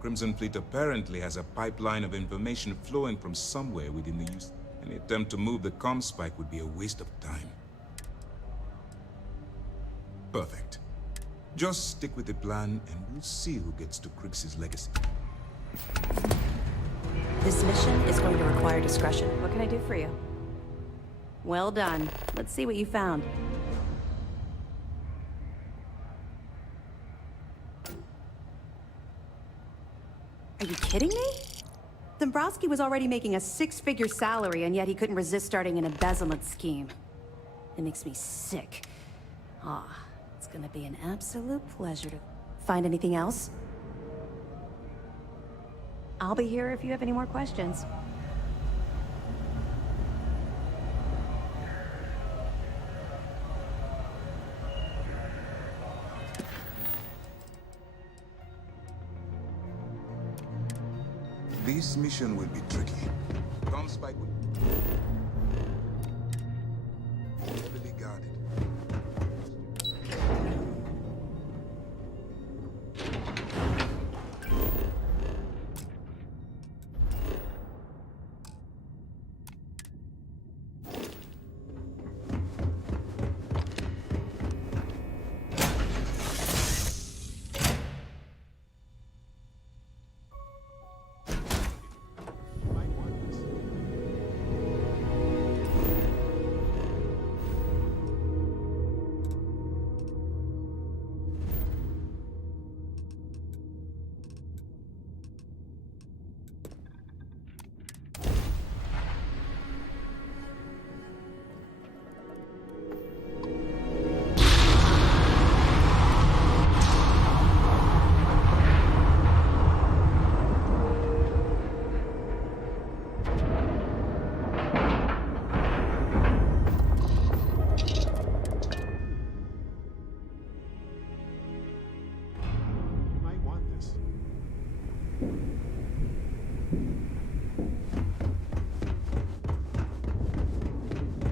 Crimson Fleet apparently has a pipeline of information flowing from somewhere within the UC. Any attempt to move the comm spike would be a waste of time. Perfect. Just stick with the plan, and we'll see who gets to Crix's legacy. This mission is going to require discretion. What can I do for you? Well done. Let's see what you found. kidding me? Dombrowski was already making a 6-figure salary, and yet he couldn't resist starting an embezzlement scheme. It makes me sick. It's gonna be an absolute pleasure to... Find anything else? I'll be here if you have any more questions. This mission will be tricky. Comspike will... heavily guarded.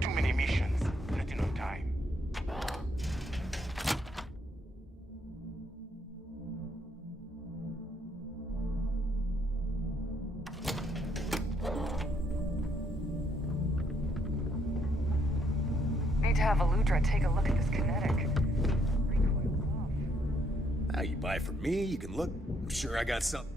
Too many missions, not enough time. Need to have Aludra take a look at this kinetic. Now you buy from me, you can look. I'm sure I got something.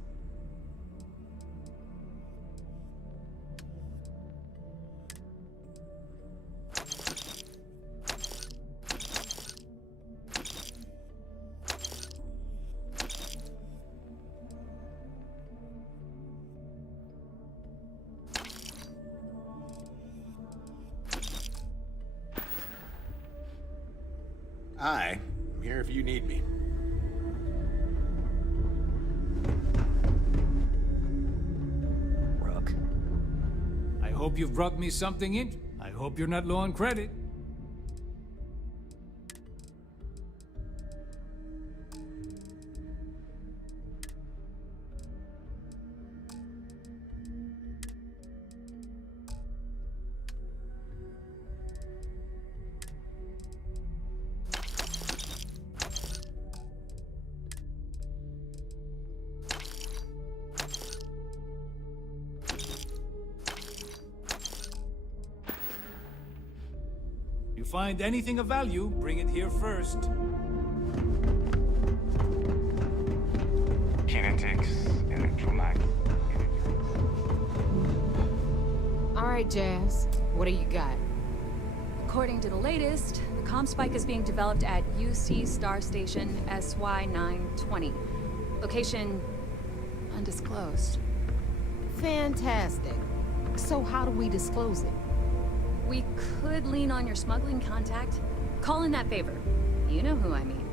Hi, I'm here if you need me. Rook. I hope you've brought me something in. I hope you're not low on credit. You find anything of value, bring it here first. Kinetics, electromagnet. All right, Jazz. What do you got? According to the latest, the comm spike is being developed at UC Star Station SY-920. Location undisclosed. Fantastic. So how do we disclose it? We could lean on your smuggling contact. Call in that favor. You know who I mean.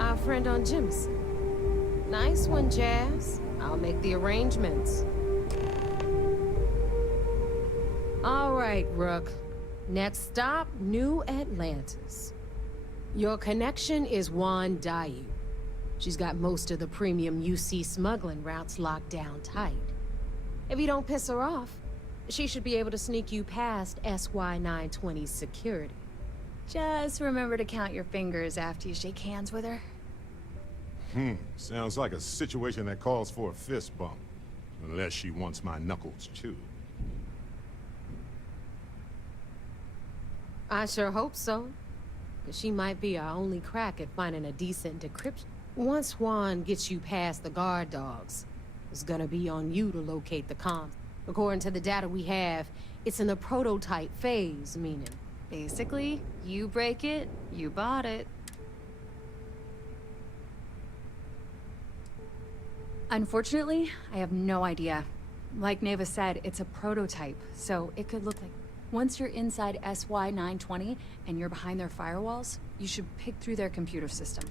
Our friend on Jimson. Nice one, Jazz. I'll make the arrangements. All right, Rook. Next stop, New Atlantis. Your connection is Juan Dayu. She's got most of the premium UC smuggling routes locked down tight. If you don't piss her off, she should be able to sneak you past SY-920's security. Just remember to count your fingers after you shake hands with her. Sounds like a situation that calls for a fist bump. Unless she wants my knuckles, too. I sure hope so. She might be our only crack at finding a decent decryption. Once Juan gets you past the guard dogs, it's gonna be on you to locate the comms. According to the data we have, it's in the prototype phase, meaning... Basically, you break it, you bought it. Unfortunately, I have no idea. Like Neva said, it's a prototype, so it could look like... Once you're inside SY-920 and you're behind their firewalls, you should pick through their computer system.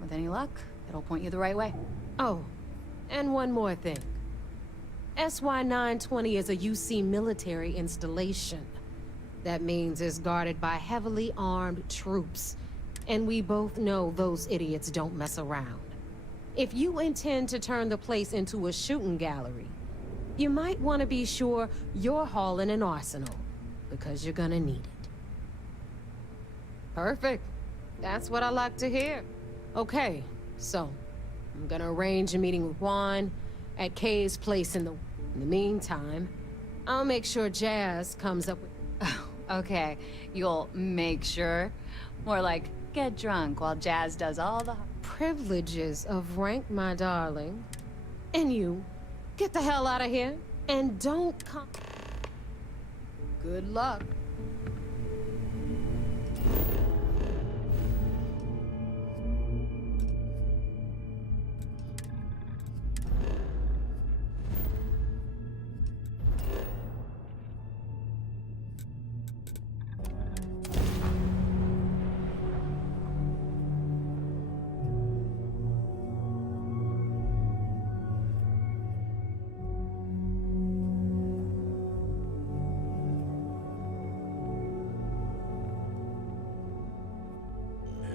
With any luck, it'll point you the right way. Oh, and one more thing. SY-920 is a UC military installation. That means it's guarded by heavily armed troops. And we both know those idiots don't mess around. If you intend to turn the place into a shooting gallery, you might want to be sure you're hauling an arsenal, because you're gonna need it. Perfect. That's what I like to hear. Okay, so I'm gonna arrange a meeting with Juan at Kay's place in the meantime, I'll make sure Jazz comes up with... Okay, you'll make sure? More like, get drunk while Jazz does all the... Privileges of rank, my darling. And you, get the hell out of here, and don't come... Good luck.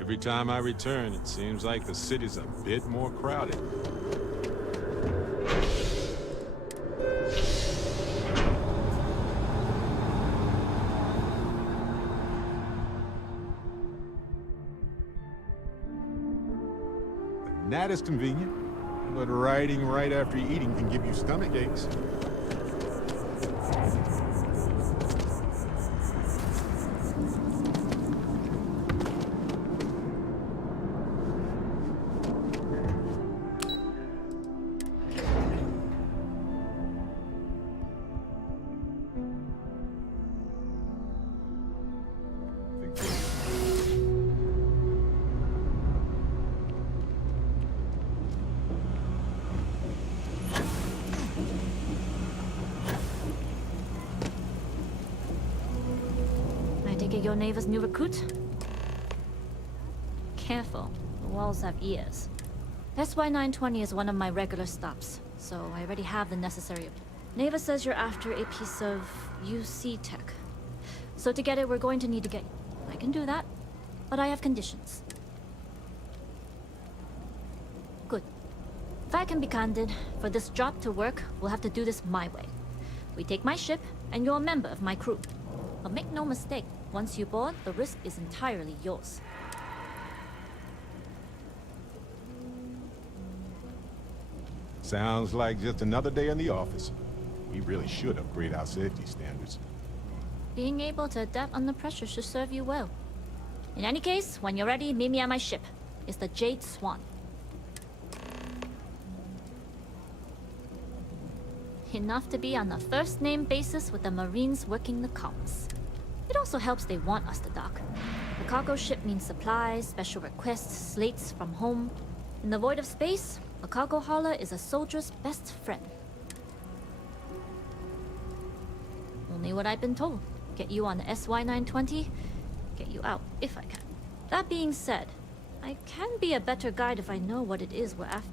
Every time I return, it seems like the city's a bit more crowded. That is convenient, but riding right after eating can give you stomach aches. Your neighbor's new recruit? Careful, the walls have ears. SY-920 is one of my regular stops, so I already have the necessary... Neva says you're after a piece of UC tech. So to get it, we're going to need to get... I can do that, but I have conditions. Good. If I can be candid, for this job to work, we'll have to do this my way. We take my ship, and you're a member of my crew. But make no mistake, once you board, the risk is entirely yours. Sounds like just another day in the office. We really should upgrade our safety standards. Being able to adapt under pressure should serve you well. In any case, when you're ready, meet me at my ship. It's the Jade Swan. Enough to be on a first-name basis with the Marines working the comms. It also helps they want us to dock. The cargo ship means supplies, special requests, slates from home. In the void of space, a cargo hauler is a soldier's best friend. Only what I've been told. Get you on the SY-920, get you out if I can. That being said, I can be a better guide if I know what it is we're after.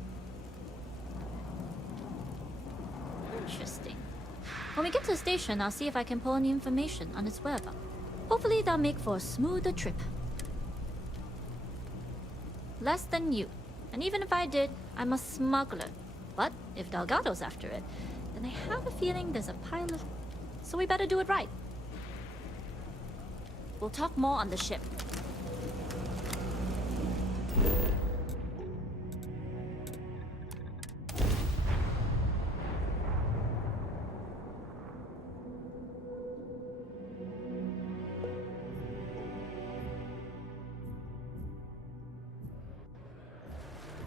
Interesting. When we get to the station, I'll see if I can pull any information on its whereabouts. Hopefully that'll make for a smoother trip. Less than you. And even if I did, I'm a smuggler. But if Delgado's after it, then I have a feeling there's a pile of... So we better do it right. We'll talk more on the ship.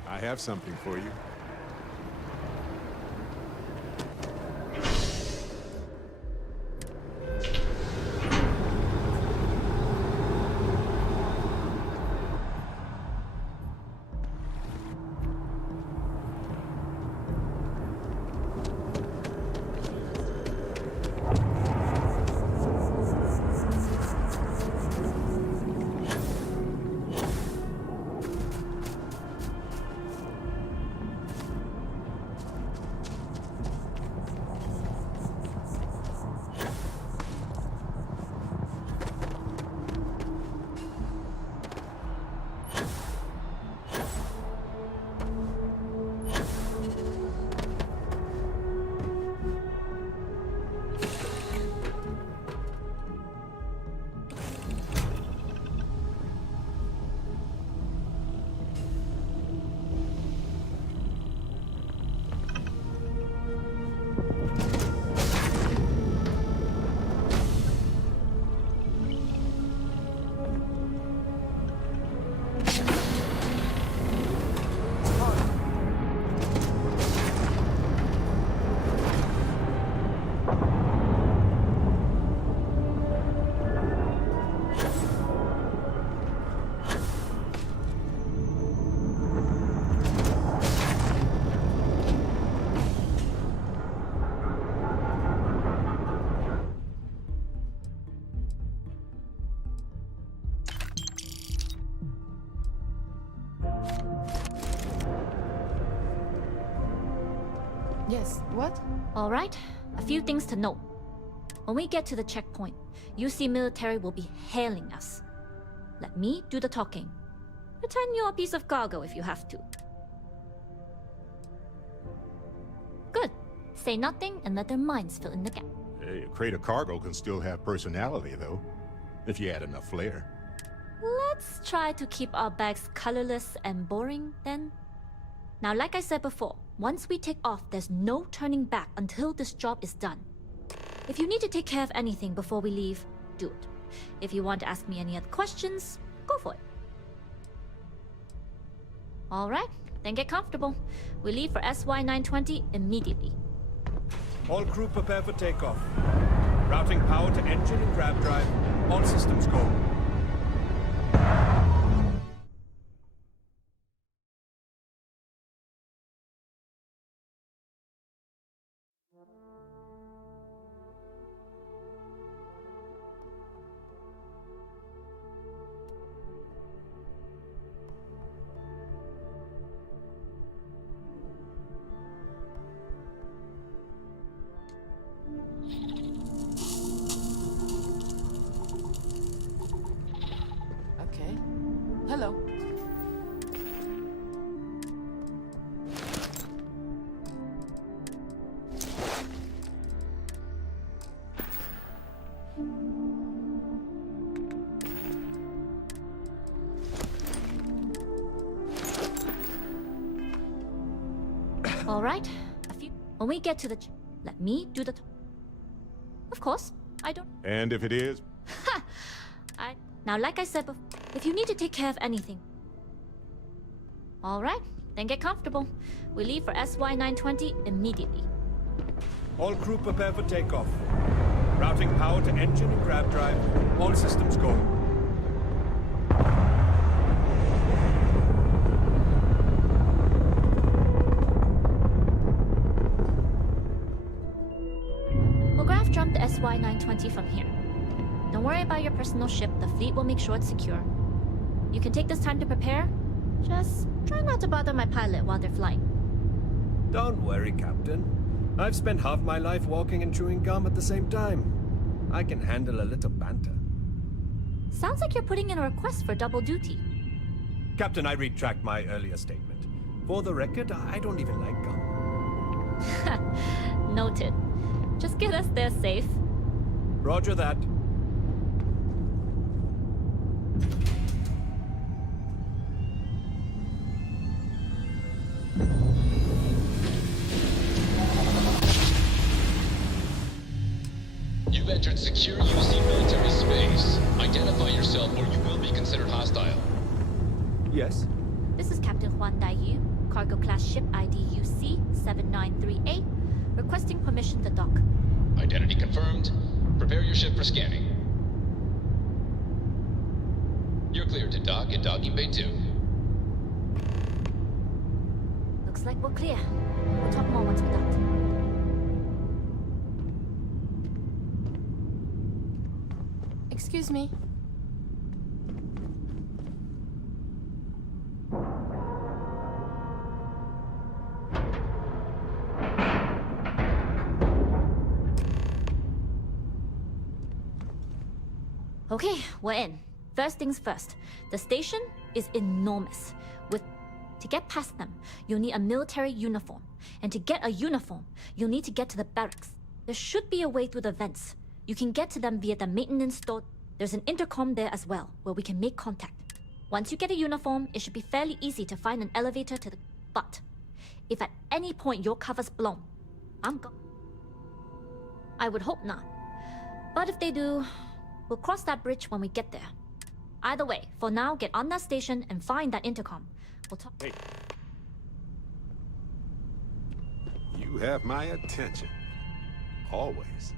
I have something for you. What? All right, a few things to note. When we get to the checkpoint, UC military will be hailing us. Let me do the talking. Pretend you're a piece of cargo if you have to. Good. Say nothing and let their minds fill in the gap. Hey, a crate of cargo can still have personality, though, if you add enough flair. Let's try to keep our bags colorless and boring, then. Now, like I said before, once we take off, there's no turning back until this job is done. If you need to take care of anything before we leave, do it. If you want to ask me any other questions, go for it. All right, then get comfortable. We leave for SY-920 immediately. All crew prepare for takeoff. Routing power to engine and grab drive. All systems go. Okay. Hello. All right. When we get to the... let me do the... Of course, I don't... And if it is? Now, like I said before, if you need to take care of anything... All right, then get comfortable. We leave for SY-920 immediately. All crew prepare for takeoff. Routing power to engine and grab drive. All systems go. We'll graph jump the SY-920 from here. Don't worry about your personal ship. The fleet will make sure it's secure. You can take this time to prepare. Just try not to bother my pilot while they're flying. Don't worry, Captain. I've spent half my life walking and chewing gum at the same time. I can handle a little banter. Sounds like you're putting in a request for double duty. Captain, I retract my earlier statement. For the record, I don't even like gum. Noted. Just get us there safe. Roger that. You've entered secure UC military space. Identify yourself or you will be considered hostile. Yes? This is Captain Huan Daiyu, cargo class ship ID UC-793A, requesting permission to dock. Identity confirmed. Prepare your ship for scanning. You're cleared to dock at docking bay 2. Looks like we're clear. We'll talk more once we're docked. Excuse me. Okay, we're in. First things first. The station is enormous. To get past them, you'll need a military uniform. And to get a uniform, you'll need to get to the barracks. There should be a way through the vents. You can get to them via the maintenance store. There's an intercom there as well, where we can make contact. Once you get a uniform, it should be fairly easy to find an elevator to the... But if at any point your cover's blown, I'm gone. I would hope not. But if they do, we'll cross that bridge when we get there. Either way, for now, get on that station and find that intercom. We'll talk... Hey. You have my attention. Always.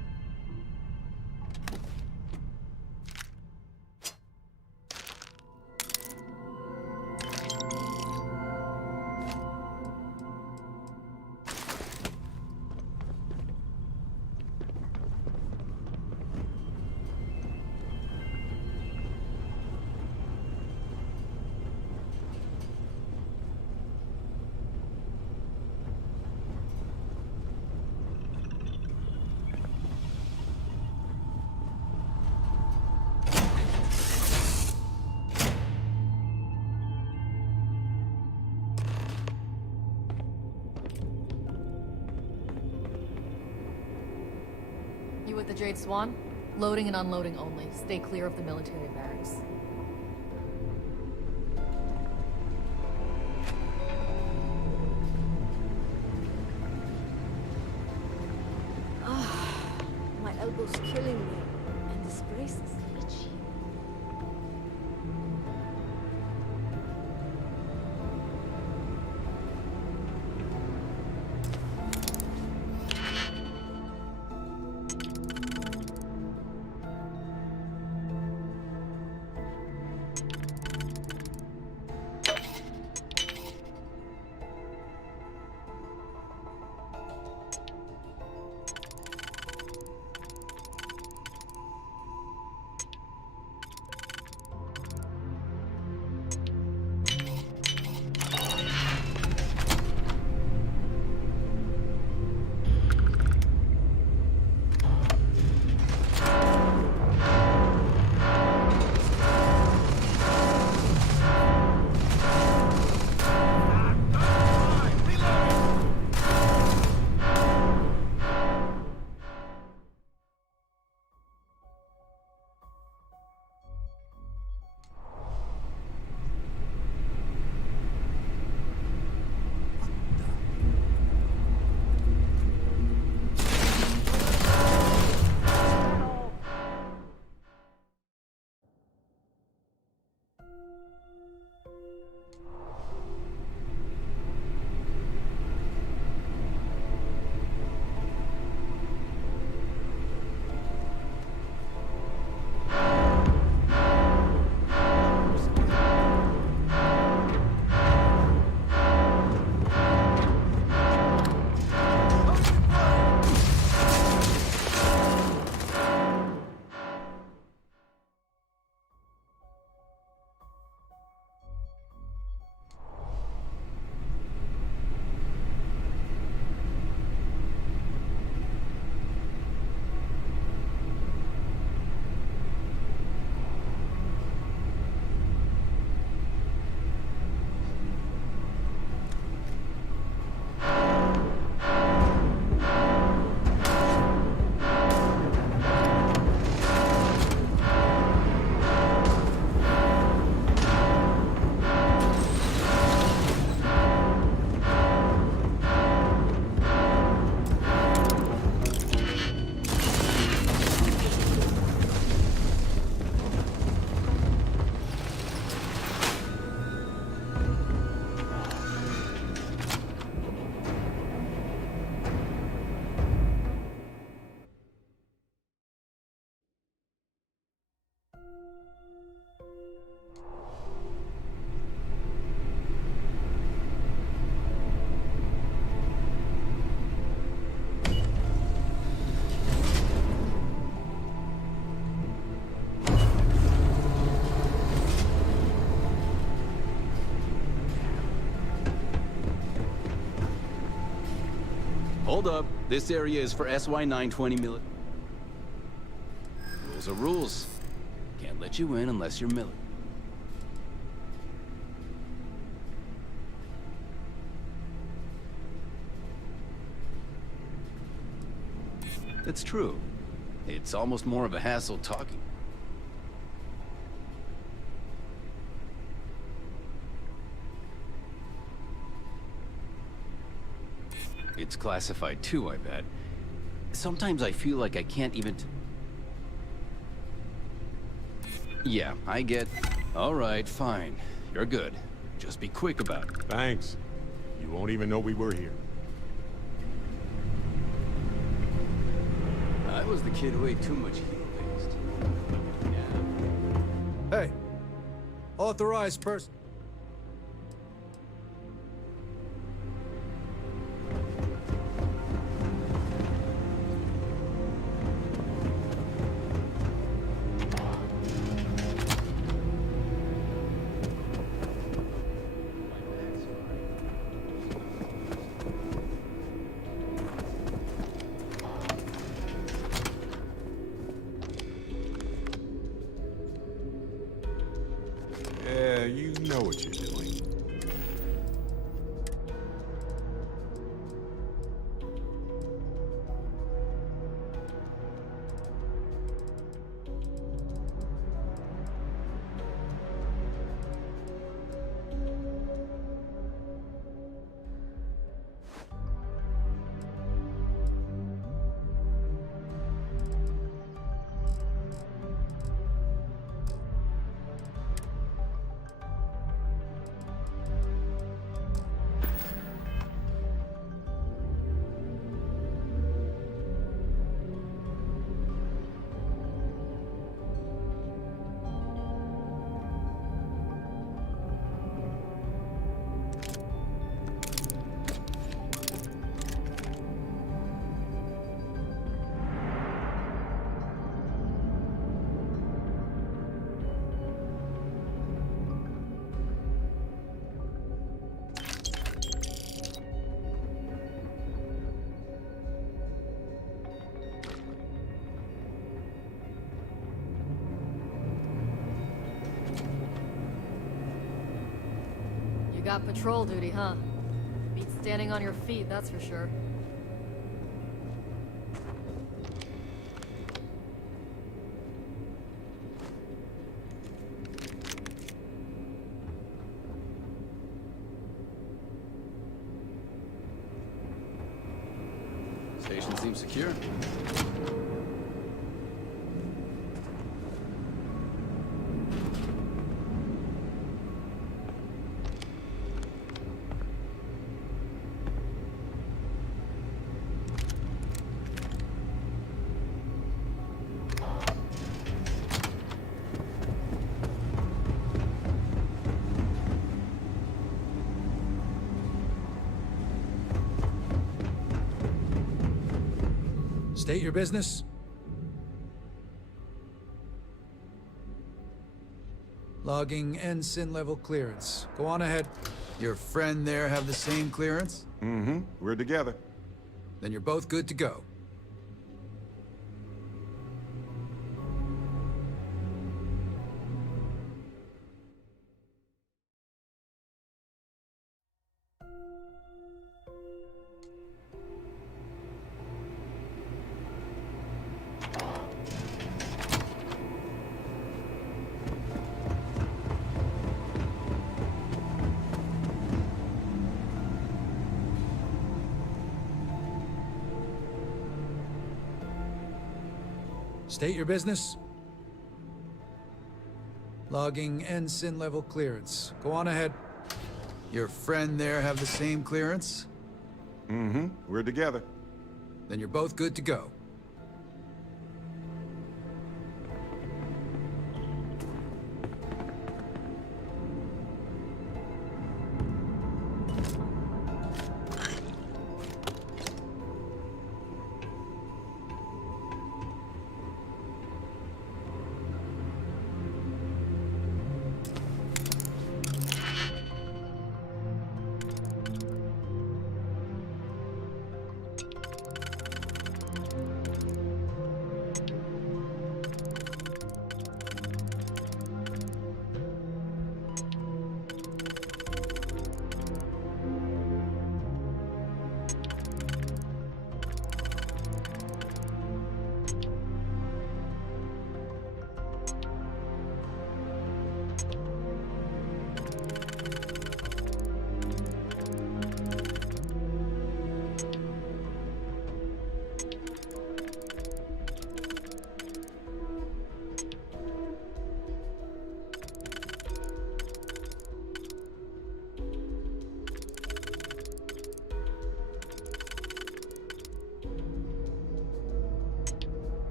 You with the Jade Swan? Loading and unloading only. Stay clear of the military barracks. My elbow's killing me, and this brace is itchy. Hold up. This area is for SY-920 military. Rules are rules. Can't let you in unless you're military. It's true. It's almost more of a hassle talking. It's classified too, I bet. Sometimes I feel like I can't even... Yeah, I get... All right, fine. You're good. Just be quick about it. Thanks. You won't even know we were here. I was the kid who ate too much heel paste. Hey, authorized person. Yeah, you know what you're doing. You got patrol duty, huh? Beats standing on your feet, that's for sure. Station seems secure. State your business. Logging ensign level clearance. Go on ahead. Your friend there have the same clearance? Mm-hmm. We're together. Then you're both good to go. State your business. Logging ensign level clearance. Go on ahead. Your friend there have the same clearance? Mm-hmm. We're together. Then you're both good to go.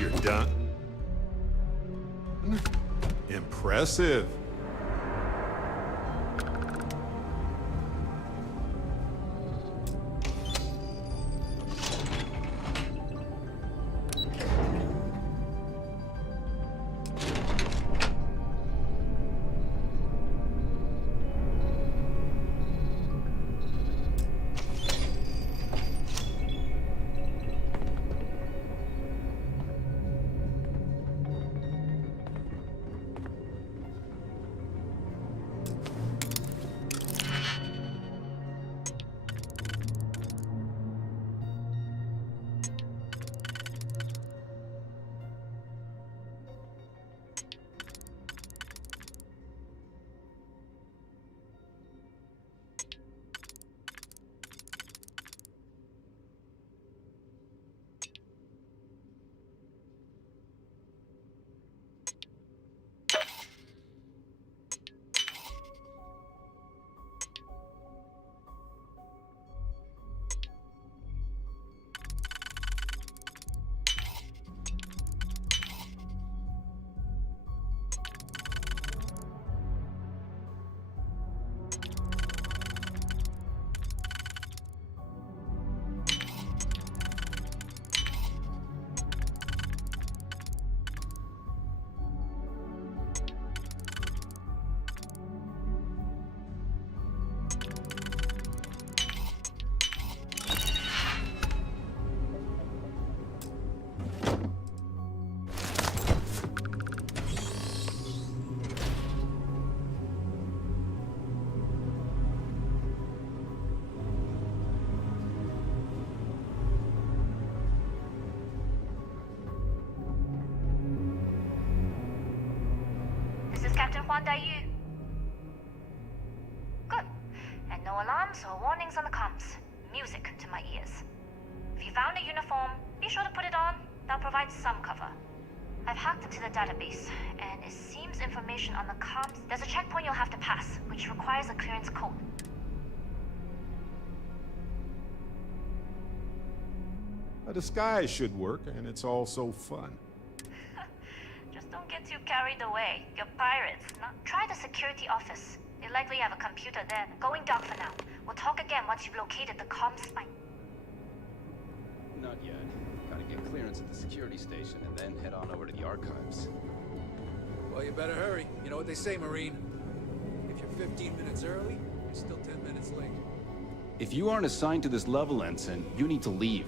You're done? Impressive. rendezvous? Good. And no alarms or warnings on the comms. Music to my ears. If you found a uniform, be sure to put it on. That'll provide some cover. I've hacked into the database, and it seems information on the comms... There's a checkpoint you'll have to pass, which requires a clearance code. A disguise should work, and it's all so fun. Just don't get too carried away. You're pirates. Try the security office. They likely have a computer there. Going dark for now. We'll talk again once you've located the comm spike. Not yet. Gotta get clearance at the security station and then head on over to the archives. Well, you better hurry. You know what they say, Marine. If you're 15 minutes early, you're still 10 minutes late. If you aren't assigned to this level, Ensign, you need to leave.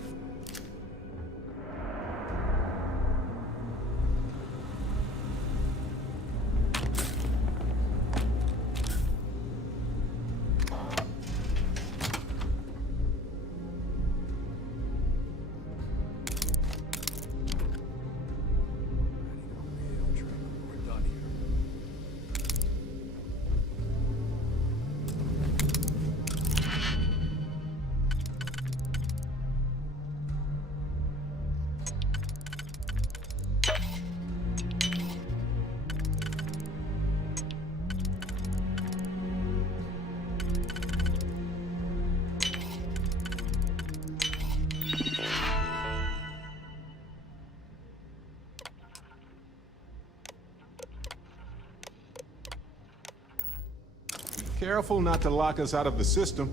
Careful not to lock us out of the system.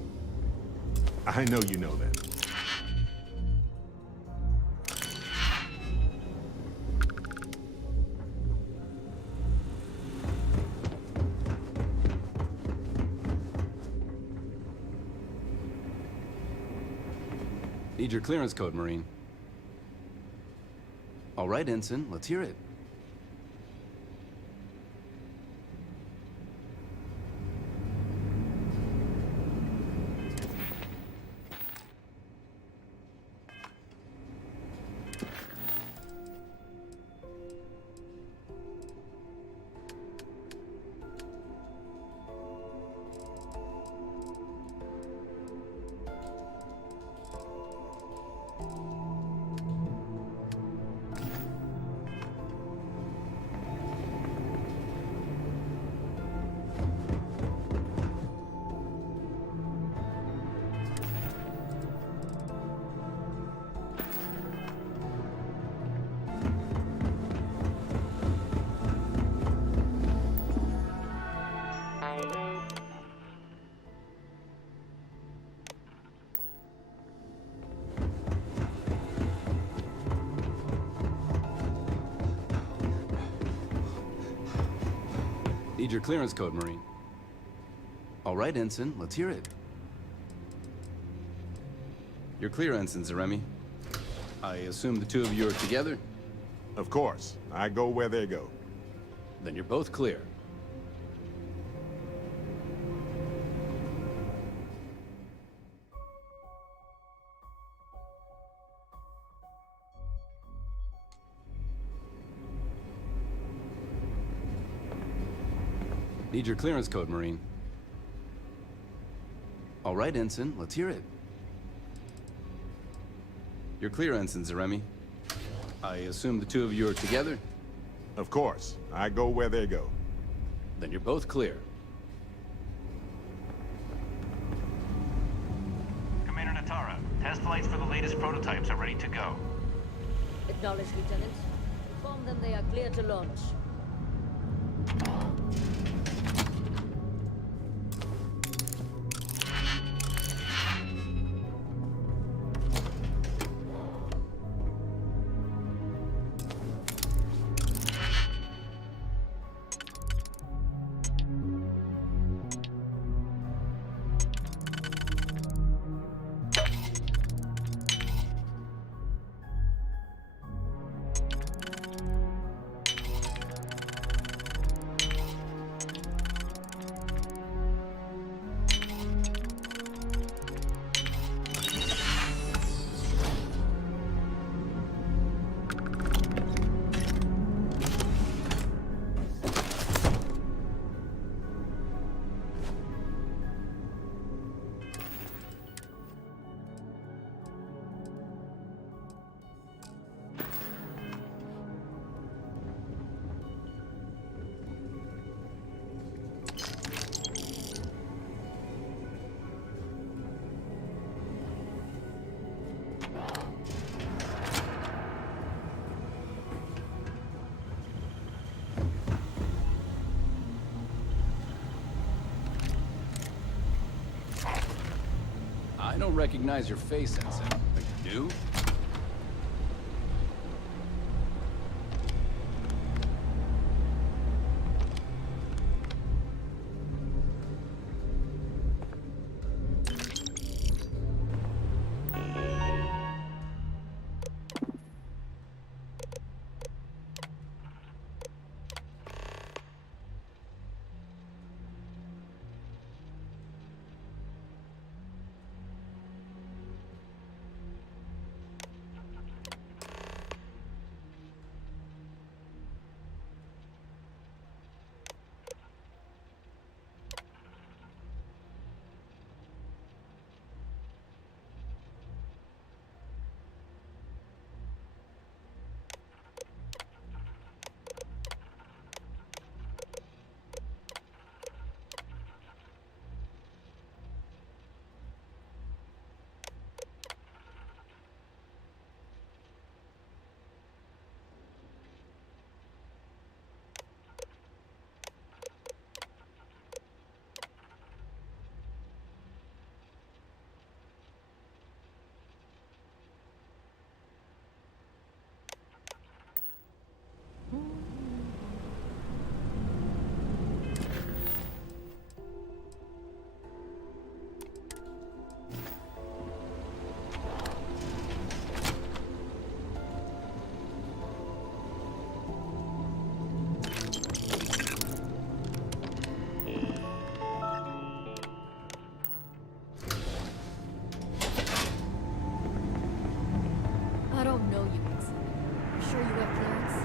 I know you know that. Need your clearance code, Marine. All right, Ensign, let's hear it. Need your clearance code, Marine. All right, Ensign, let's hear it. You're clear, Ensign Zaremi. I assume the two of you are together? Of course. I go where they go. Then you're both clear. Need your clearance code, Marine. All right, Ensign, let's hear it. You're clear, Ensign Zaremi. I assume the two of you are together? Of course. I go where they go. Then you're both clear. Commander Natara, test flights for the latest prototypes are ready to go. Acknowledged, Lieutenant. Inform them they are clear to launch. don't recognize your face, Ensign. But you do? I don't know you, Ensign. You sure you have clearance?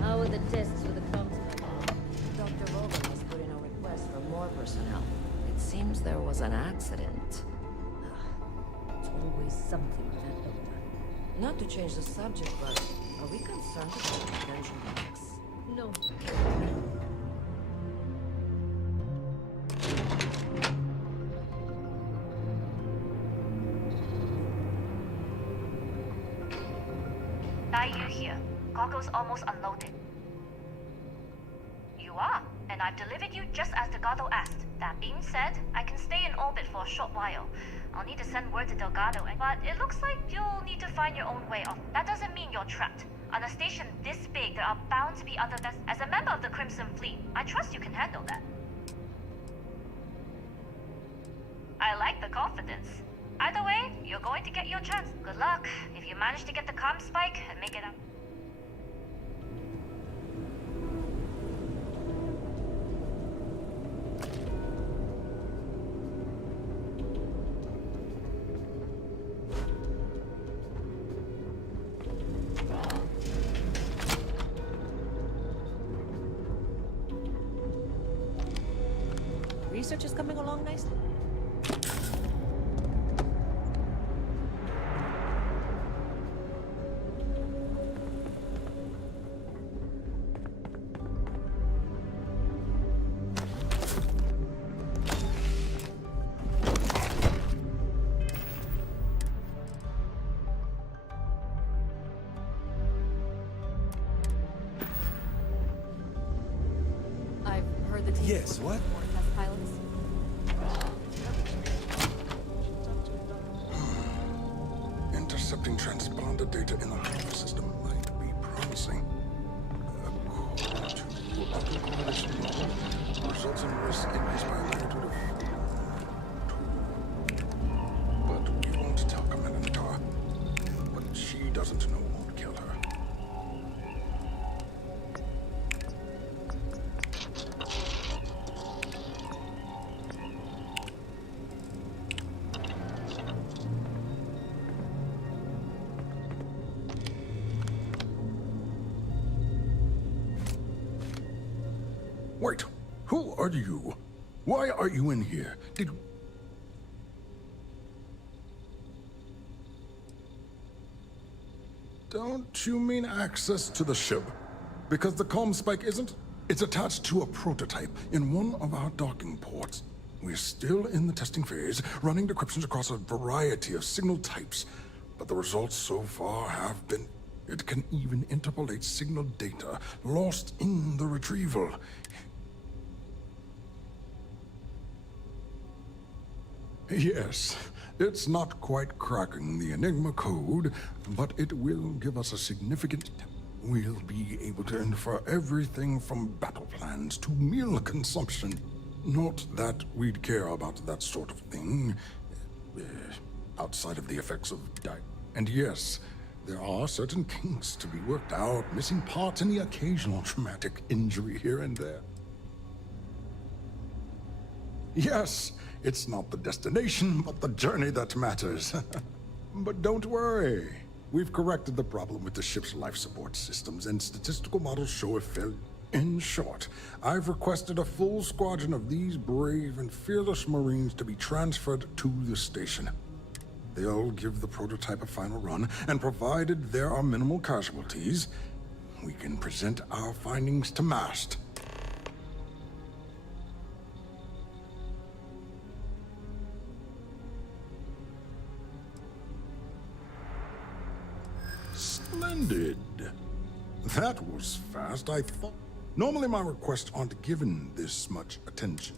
How were the tests for the comms? Dr. Vogel has put in a request for more personnel. It seems there was an accident. It's always something with that doctor. Not to change the subject, but are we concerned about potential risks? No. You here. Cargo's almost unloaded. You are, and I've delivered you just as Delgado asked. That being said, I can stay in orbit for a short while. I'll need to send word to Delgado, but it looks like you'll need to find your own way off. That doesn't mean you're trapped. On a station this big, there are bound to be other vessels. As a member of the Crimson Fleet, I trust you can handle that. I like the confidence. Either way, you're going to get your chance. Good luck. If you manage to get the comm spike and make it up. Research is coming along nicely. I've heard the team. Yes, what? Test pilots. Intercepting transponder data in the harbor system might be promising. According to other coalition model, results in risk increased by a magnitude of 2. But we won't tell Commander Tar. But she doesn't know won't kill her. Wait, who are you? Why are you in here? Don't you mean access to the ship? Because the comm spike isn't? It's attached to a prototype in one of our docking ports. We're still in the testing phase, running decryptions across a variety of signal types. But the results so far have been It can even interpolate signal data lost in the retrieval. Yes, it's not quite cracking the Enigma code, but it will give us a significant... We'll be able to infer everything from battle plans to meal consumption. Not that we'd care about that sort of thing, outside of the effects of diet. And yes, there are certain kinks to be worked out, missing parts and the occasional traumatic injury here and there. Yes, it's not the destination, but the journey that matters. But don't worry. We've corrected the problem with the ship's life support systems, and statistical models show a failure. In short, I've requested a full squadron of these brave and fearless Marines to be transferred to the station. They'll give the prototype a final run, and provided there are minimal casualties, we can present our findings to MAST. Splendid. That was fast, I thought. Normally my requests aren't given this much attention.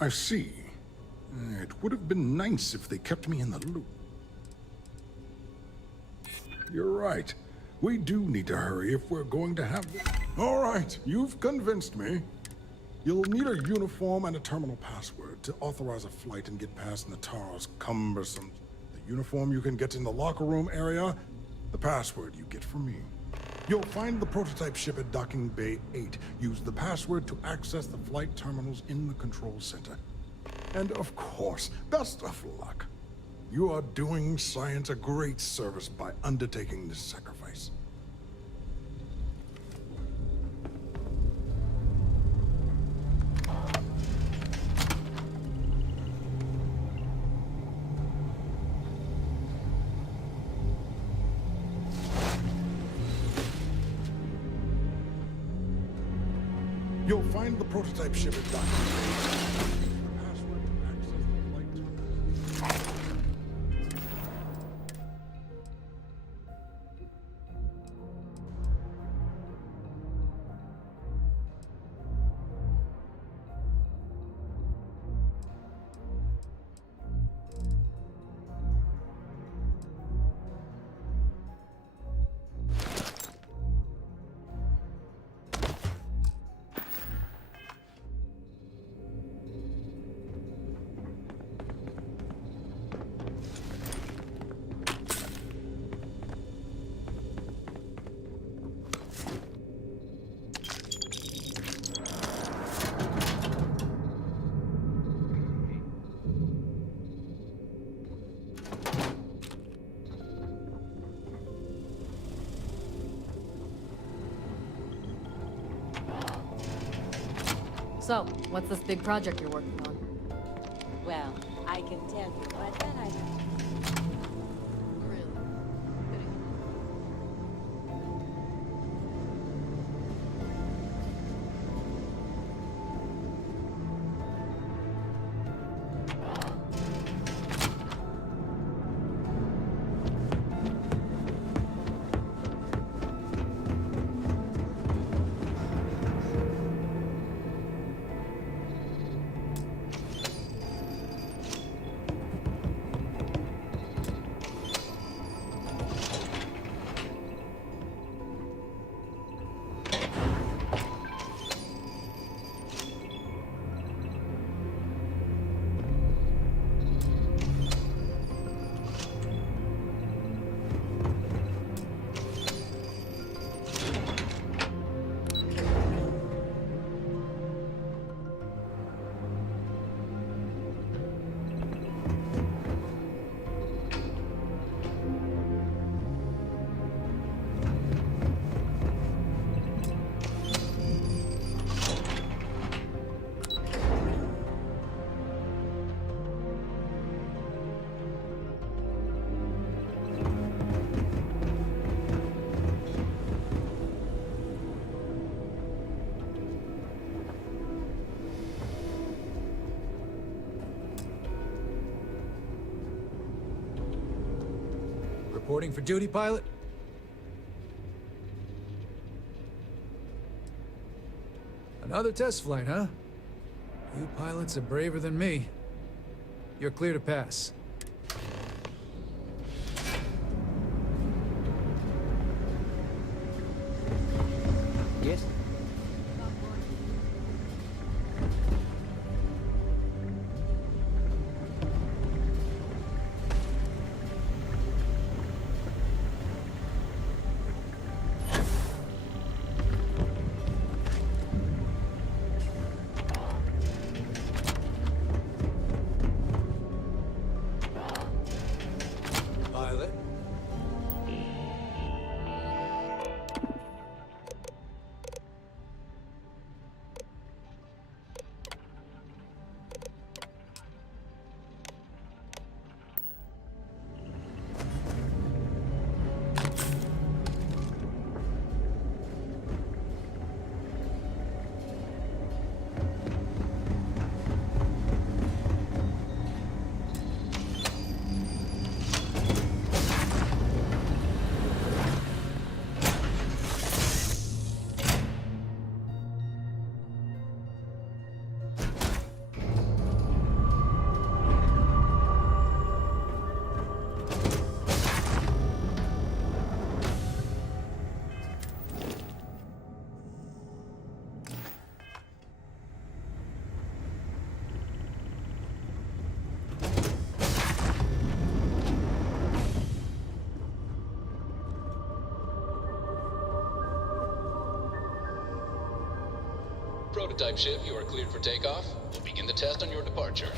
I see. It would have been nice if they kept me in the loop. You're right. We do need to hurry if we're going to have this. All right, you've convinced me. You'll need a uniform and a terminal password to authorize a flight and get past Natara's cumbersome... The uniform you can get in the locker room area, the password you get from me. You'll find the prototype ship at Docking Bay 8. Use the password to access the flight terminals in the control center. And of course, best of luck. You are doing science a great service by undertaking this sacrifice. You'll find the prototype ship at Docking Bay 8. So, what's this big project you're working on? Well, I can tell you, but then I don't. Reporting for duty, pilot? Another test flight, huh? You pilots are braver than me. You're clear to pass. Yes? Pilot? Prototype ship, you are cleared for takeoff. We'll begin the test on your departure.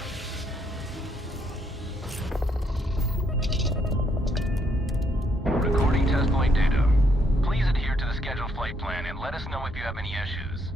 Recording test flight data. Please adhere to the scheduled flight plan and let us know if you have any issues.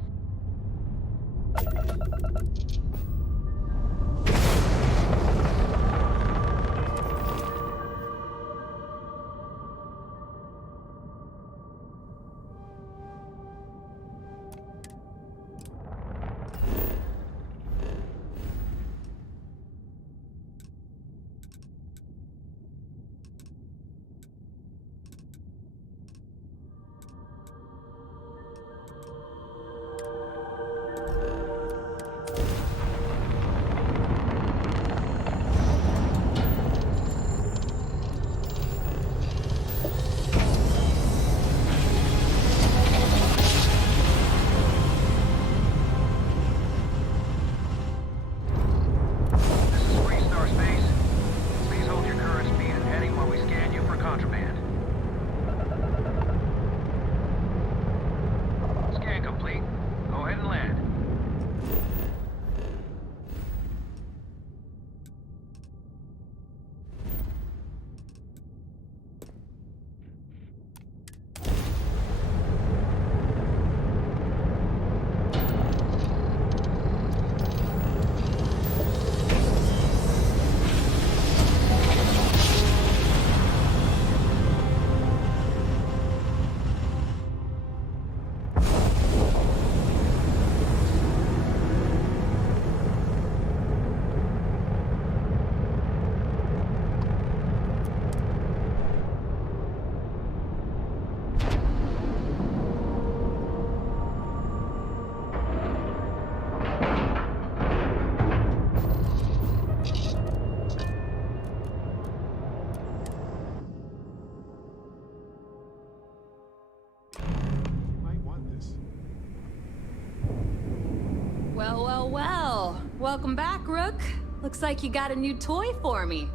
Well. Welcome back, Rook. Looks like you got a new toy for me.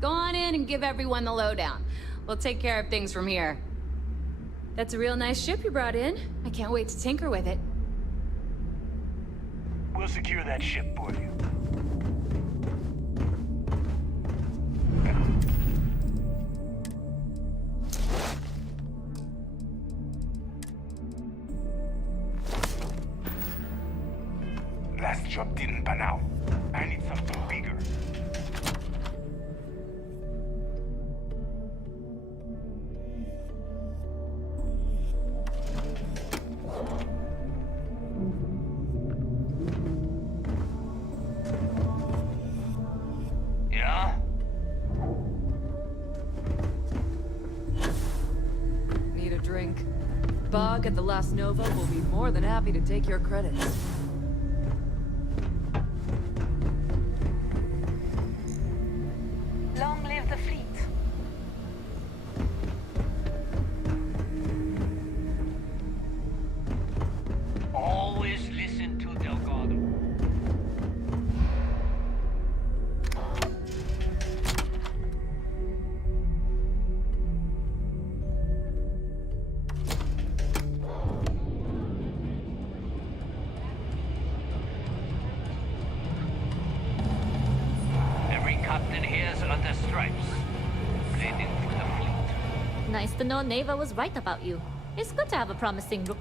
Go on in and give everyone the lowdown. We'll take care of things from here. That's a real nice ship you brought in. I can't wait to tinker with it. We'll secure that ship for you. Last job didn't pan out. I need something bigger. Yeah? drink. Bog at the Last Nova will be more than happy to take your credits. Long live the fleet. Always listen to Delgado. Every captain here's on the stripes. Pleading for the fleet. Nice to know Neva was right about you. It's good to have a promising rookie.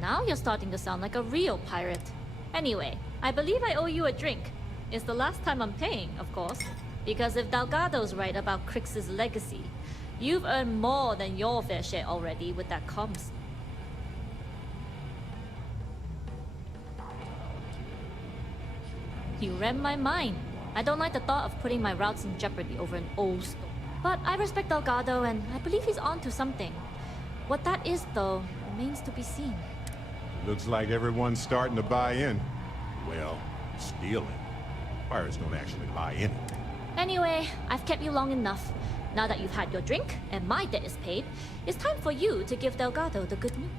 Now you're starting to sound like a real pirate. Anyway, I believe I owe you a drink. It's the last time I'm paying, of course. Because if Delgado's right about Crix's legacy, you've earned more than your fair share already with that comms. You read my mind. I don't like the thought of putting my routes in jeopardy over an old store. But I respect Delgado and I believe he's onto something. What that is, though, remains to be seen. Looks like everyone's starting to buy in. Well, stealing. Pirates don't actually buy anything. Anyway, I've kept you long enough. Now that you've had your drink and my debt is paid, it's time for you to give Delgado the good news.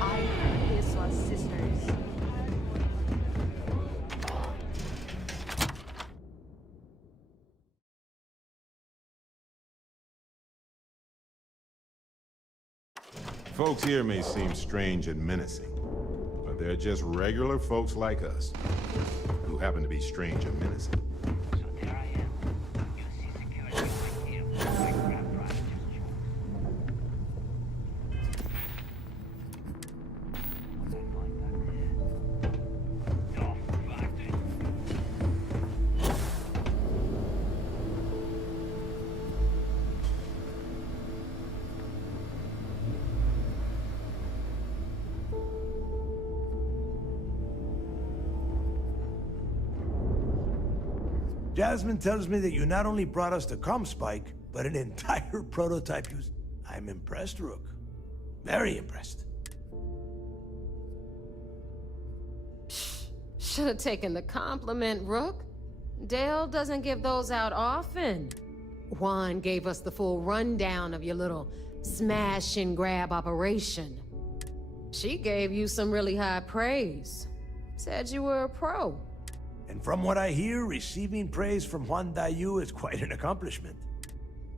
I heard this was sisters. Folks here may seem strange and menacing, but they're just regular folks like us who happen to be strange and menacing. So there I am. You see security right here. My grand prize gesture. What I find back there? Oh, fuck. Jasmine tells me that you not only brought us the ComSpike, but an entire prototype use. I'm impressed, Rook. Very impressed. Should have taken the compliment, Rook. Dale doesn't give those out often. Juan gave us the full rundown of your little smash and grab operation. She gave you some really high praise. Said you were a pro. And from what I hear, receiving praise from Juan Dayu is quite an accomplishment.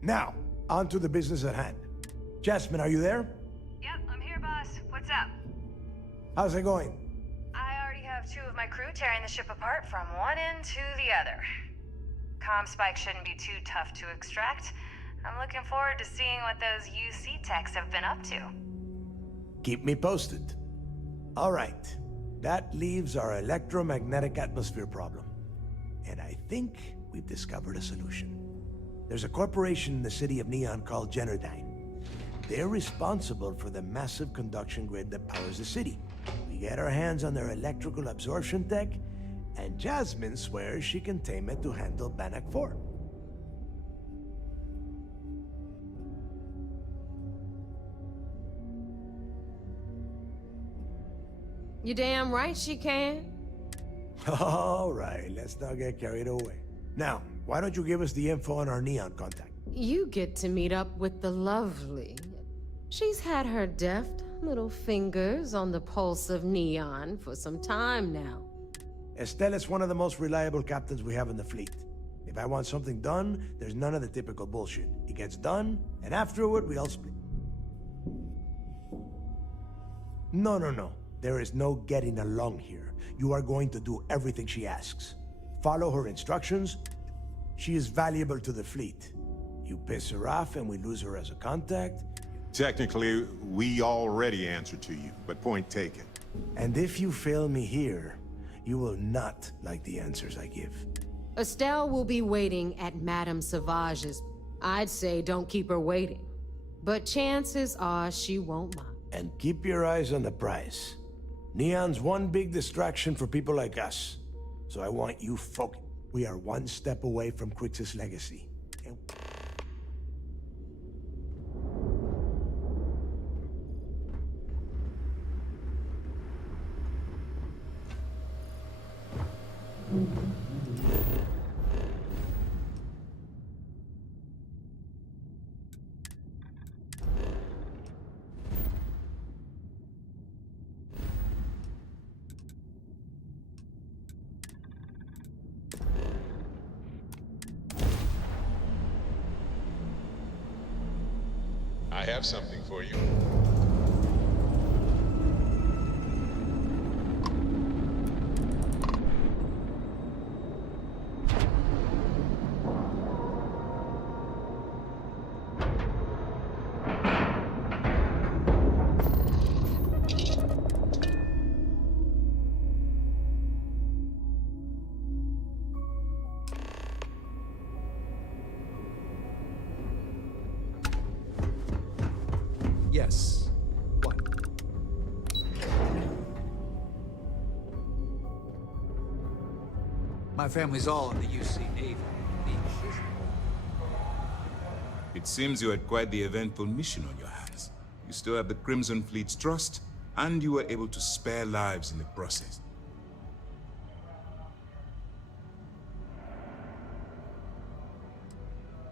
Now, on to the business at hand. Jasmine, are you there? Yep, I'm here, boss. What's up? How's it going? I already have 2 of my crew tearing the ship apart from one end to the other. ComSpike shouldn't be too tough to extract. I'm looking forward to seeing what those UC techs have been up to. Keep me posted. All right. That leaves our electromagnetic atmosphere problem. And I think we've discovered a solution. There's a corporation in the city of Neon called Generdyne. They're responsible for the massive conduction grid that powers the city. We get our hands on their electrical absorption tech, and Jasmine swears she can tame it to handle Bannock 4. You damn right she can. All right, let's not get carried away. Now, why don't you give us the info on our Neon contact? You get to meet up with the lovely. She's had her deft little fingers on the pulse of Neon for some time now. Estelle is one of the most reliable captains we have in the fleet. If I want something done, there's none of the typical bullshit. It gets done, and afterward, we all split. No. There is no getting along here. You are going to do everything she asks. Follow her instructions. She is valuable to the fleet. You piss her off and we lose her as a contact. Technically, we already answered to you, but point taken. And if you fail me here, you will not like the answers I give. Estelle will be waiting at Madame Sauvage's. I'd say don't keep her waiting. But chances are she won't mind. And keep your eyes on the prize. Neon's one big distraction for people like us. So I want you We are one step away from Crixus' legacy. And I have something for you. Yes. What? My family's all in the UC Navy. It seems you had quite the eventful mission on your hands. You still have the Crimson Fleet's trust, and you were able to spare lives in the process.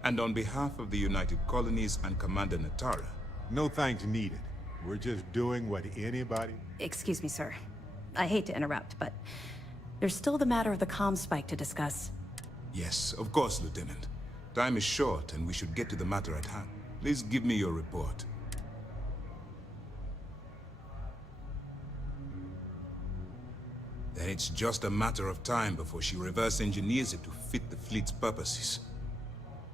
And on behalf of the United Colonies and Commander Natara... No thanks needed. We're just doing what anybody... Excuse me, sir. I hate to interrupt, but there's still the matter of the comm spike to discuss. Yes, of course, Lieutenant. Time is short, and we should get to the matter at hand. Please give me your report. Then it's just a matter of time before she reverse engineers it to fit the fleet's purposes.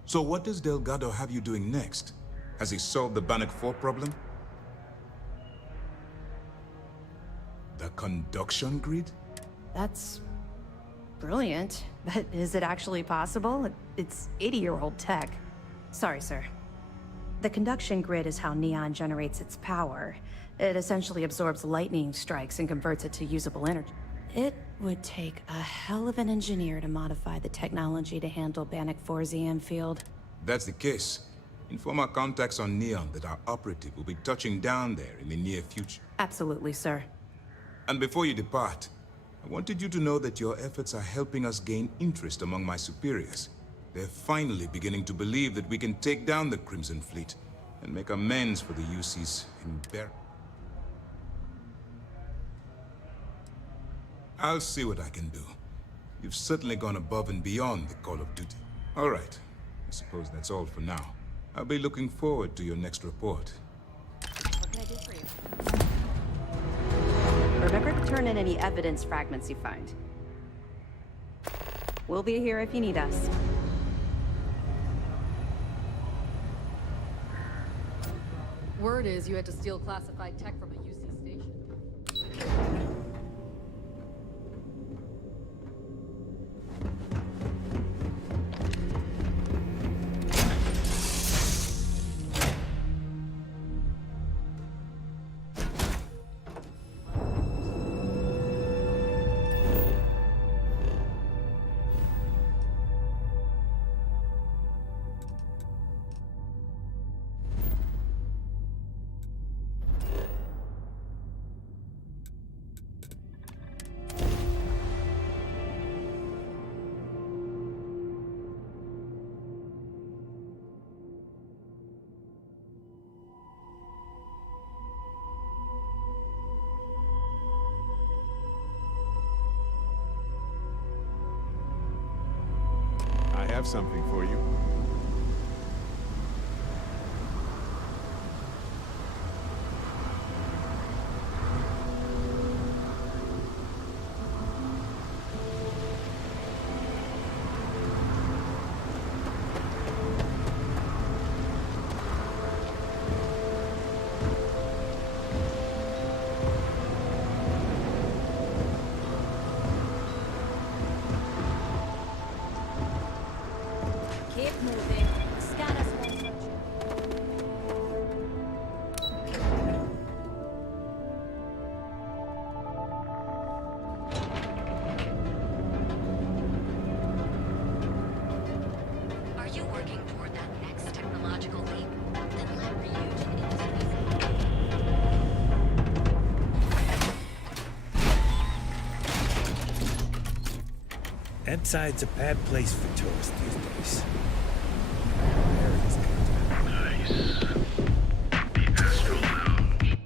So what does Delgado have you doing next? Has he solved the Bannock 4 problem? The conduction grid? That's brilliant, but is it actually possible? It's 80-year-old tech. Sorry, sir. The conduction grid is how Neon generates its power. It essentially absorbs lightning strikes and converts it to usable energy. It would take a hell of an engineer to modify the technology to handle Bannock 4's EM field. If that's the case, inform our contacts on Neon that our operative will be touching down there in the near future. Absolutely, sir. And before you depart, I wanted you to know that your efforts are helping us gain interest among my superiors. They're finally beginning to believe that we can take down the Crimson Fleet and make amends for the UC's embarrassment. I'll see what I can do. You've certainly gone above and beyond the call of duty. All right. I suppose that's all for now. I'll be looking forward to your next report. What can I do for you? Remember to turn in any evidence fragments you find. We'll be here if you need us. Word is you had to steal classified tech from a UC station. I have something for you. Keep That side's a bad place for tourists these days. Nice. The Astro Lounge.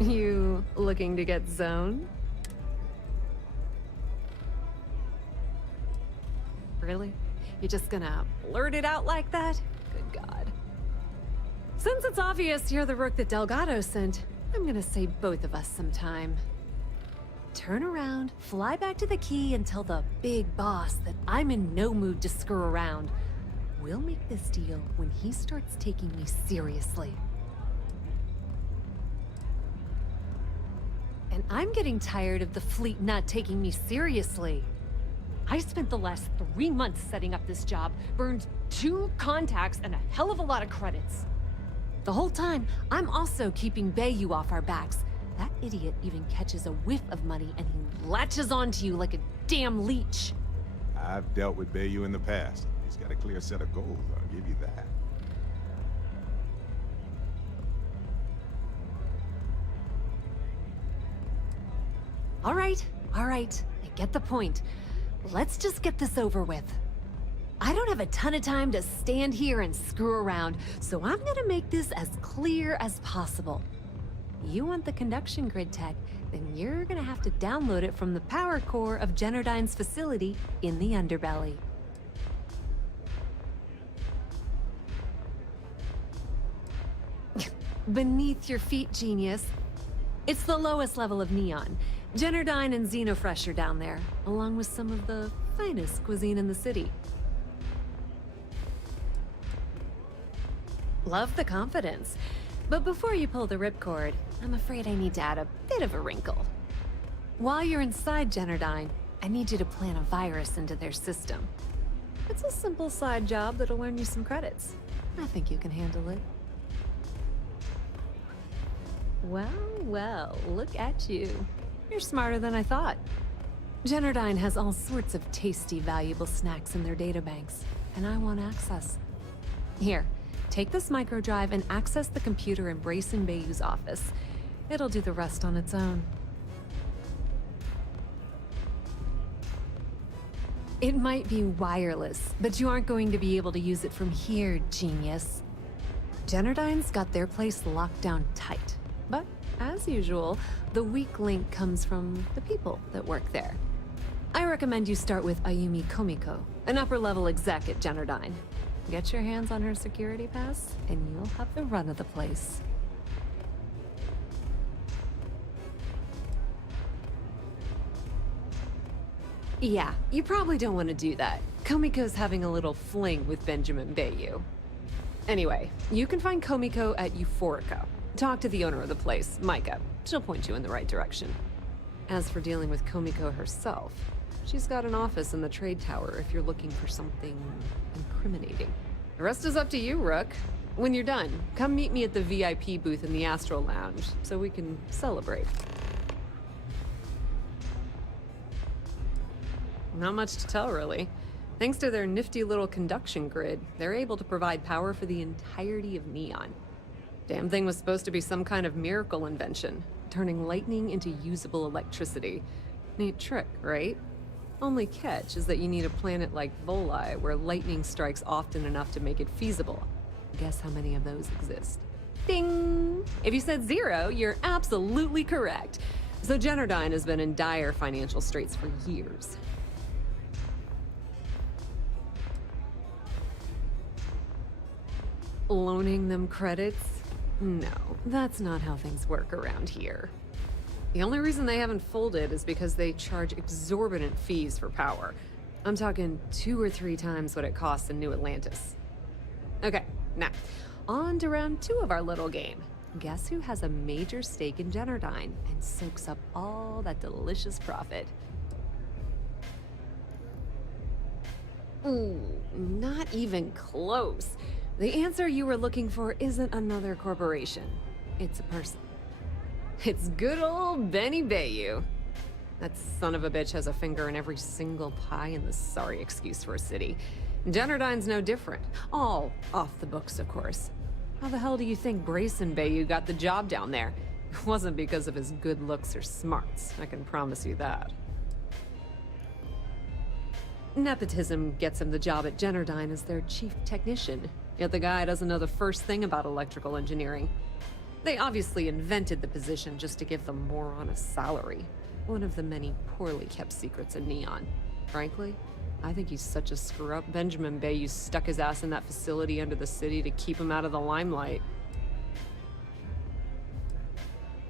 You looking to get zoned? Really? You're just gonna blurt it out like that? Good God. Since it's obvious you're the rook that Delgado sent, I'm gonna save both of us some time. Turn around, fly back to the key, and tell the big boss that I'm in no mood to screw around. We'll make this deal when he starts taking me seriously. And I'm getting tired of the fleet not taking me seriously. I spent the last 3 months setting up this job, burned 2 contacts and a hell of a lot of credits. The whole time, I'm also keeping Bayou off our backs. That idiot even catches a whiff of money and he latches onto you like a damn leech. I've dealt with Bayou in the past. He's got a clear set of goals, I'll give you that. All right. I get the point. Let's just get this over with. I don't have a ton of time to stand here and screw around, so I'm gonna make this as clear as possible. You want the conduction grid tech, then you're gonna have to download it from the power core of Generdyne's facility in the underbelly. Beneath your feet, genius. It's the lowest level of neon. Generdyne and Xenofresh are down there, along with some of the finest cuisine in the city. Love the confidence. But before you pull the ripcord, I'm afraid I need to add a bit of a wrinkle. While you're inside Generdyne, I need you to plant a virus into their system. It's a simple side job that'll earn you some credits. I think you can handle it. Well, look at you. You're smarter than I thought. Generdyne has all sorts of tasty, valuable snacks in their databanks, and I want access. Here, take this microdrive and access the computer in Brace and Bayou's office. It'll do the rest on its own. It might be wireless, but you aren't going to be able to use it from here, genius. Generdyne's got their place locked down tight. But, as usual, the weak link comes from the people that work there. I recommend you start with Ayumi Komiko, an upper-level exec at Generdyne. Get your hands on her security pass, and you'll have the run of the place. Yeah, you probably don't want to do that. Komiko's having a little fling with Benjamin Bayou. Anyway, you can find Komiko at Euphorica. Talk to the owner of the place, Micah. She'll point you in the right direction. As for dealing with Komiko herself, she's got an office in the trade tower if you're looking for something incriminating. The rest is up to you, Rook. When you're done, come meet me at the VIP booth in the Astro Lounge so we can celebrate. Not much to tell, really. Thanks to their nifty little conduction grid, they're able to provide power for the entirety of Neon. Damn thing was supposed to be some kind of miracle invention, turning lightning into usable electricity. Neat trick, right? Only catch is that you need a planet like Voli, where lightning strikes often enough to make it feasible. Guess how many of those exist? Ding! If you said 0, you're absolutely correct. So Generdyne has been in dire financial straits for years. Loaning them credits? No, that's not how things work around here. The only reason they haven't folded is because they charge exorbitant fees for power. I'm talking 2 or 3 times what it costs in New Atlantis. Okay, now, on to round 2 of our little game. Guess who has a major stake in Generdyne and soaks up all that delicious profit? Ooh, not even close. The answer you were looking for isn't another corporation. It's a person. It's good old Benny Bayou. That son of a bitch has a finger in every single pie in the sorry excuse for a city. Generdyne's no different. All off the books, of course. How the hell do you think Grayson Bayou got the job down there? It wasn't because of his good looks or smarts, I can promise you that. Nepotism gets him the job at Generdyne as their chief technician, yet the guy doesn't know the first thing about electrical engineering. They obviously invented the position just to give them more on a salary. One of the many poorly kept secrets in Neon. Frankly, I think he's such a screw-up Benjamin Bayou stuck his ass in that facility under the city to keep him out of the limelight.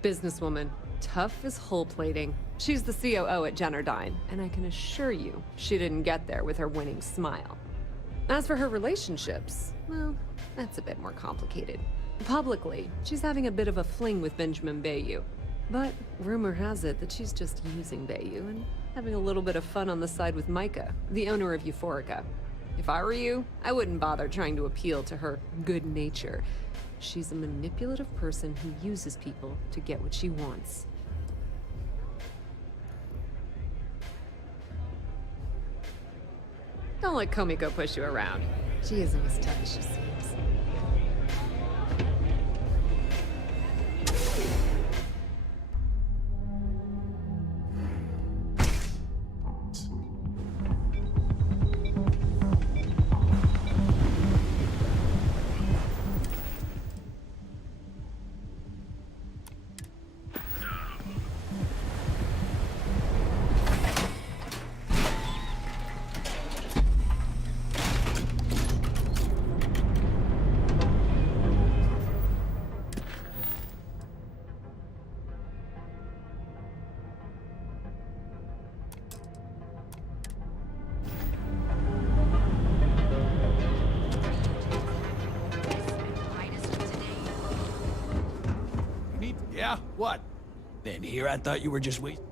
Businesswoman, tough as hull plating. She's the COO at Generdyne, and I can assure you she didn't get there with her winning smile. As for her relationships, well, that's a bit more complicated. Publicly, she's having a bit of a fling with Benjamin Bayou. But rumor has it that she's just using Bayou and having a little bit of fun on the side with Micah, the owner of Euphorica. If I were you, I wouldn't bother trying to appeal to her good nature. She's a manipulative person who uses people to get what she wants. Don't let Komiko push you around. She isn't as tough as she seems. Yeah? What? Then here I thought you were just waiting.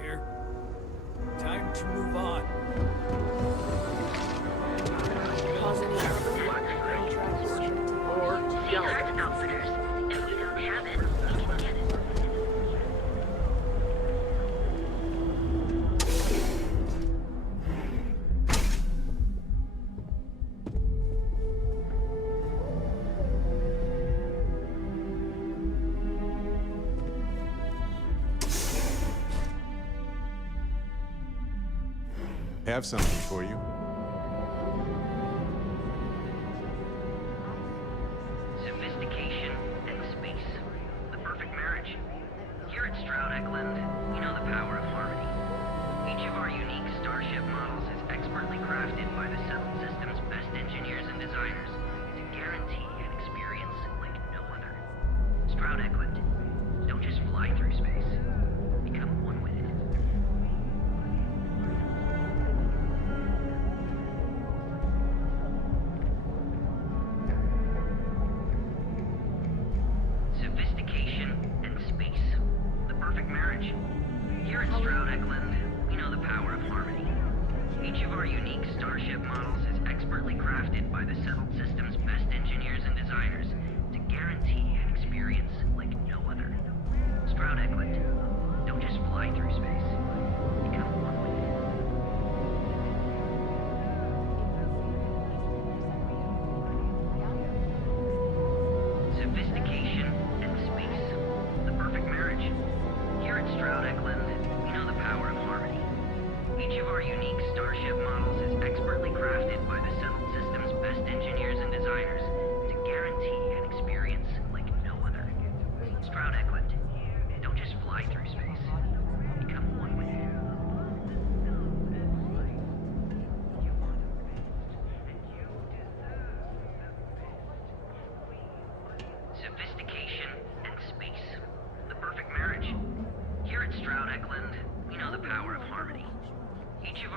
Here. Time to move on. Or don't. Outfitters. If you don't have it, you can get it. Have something for you. Sophistication and space. The perfect marriage. Here at Stroud Eklund, we know the power of harmony. Each of our unique starship models is expertly crafted by the settled system's best engineers and designers to guarantee an experience like no other. Stroud Eklund, don't just fly through space. Become one with it. Sophistication and space. The perfect marriage. Here at Stroud Eklund, we know the power of harmony. Each of our unique starship models is expertly crafted by the settled system's best engineers and designers to guarantee an experience like no other. Stroud Eklund, don't just fly through space. Become one with it. Sophistication and space. The perfect marriage. Here at Stroud Eklund, we know the power of harmony. Each of our unique starship models is expertly crafted by the settled system's best engineers and designers to guarantee an experience like no other. Stroud Eklund, don't just fly through space. Become one with it.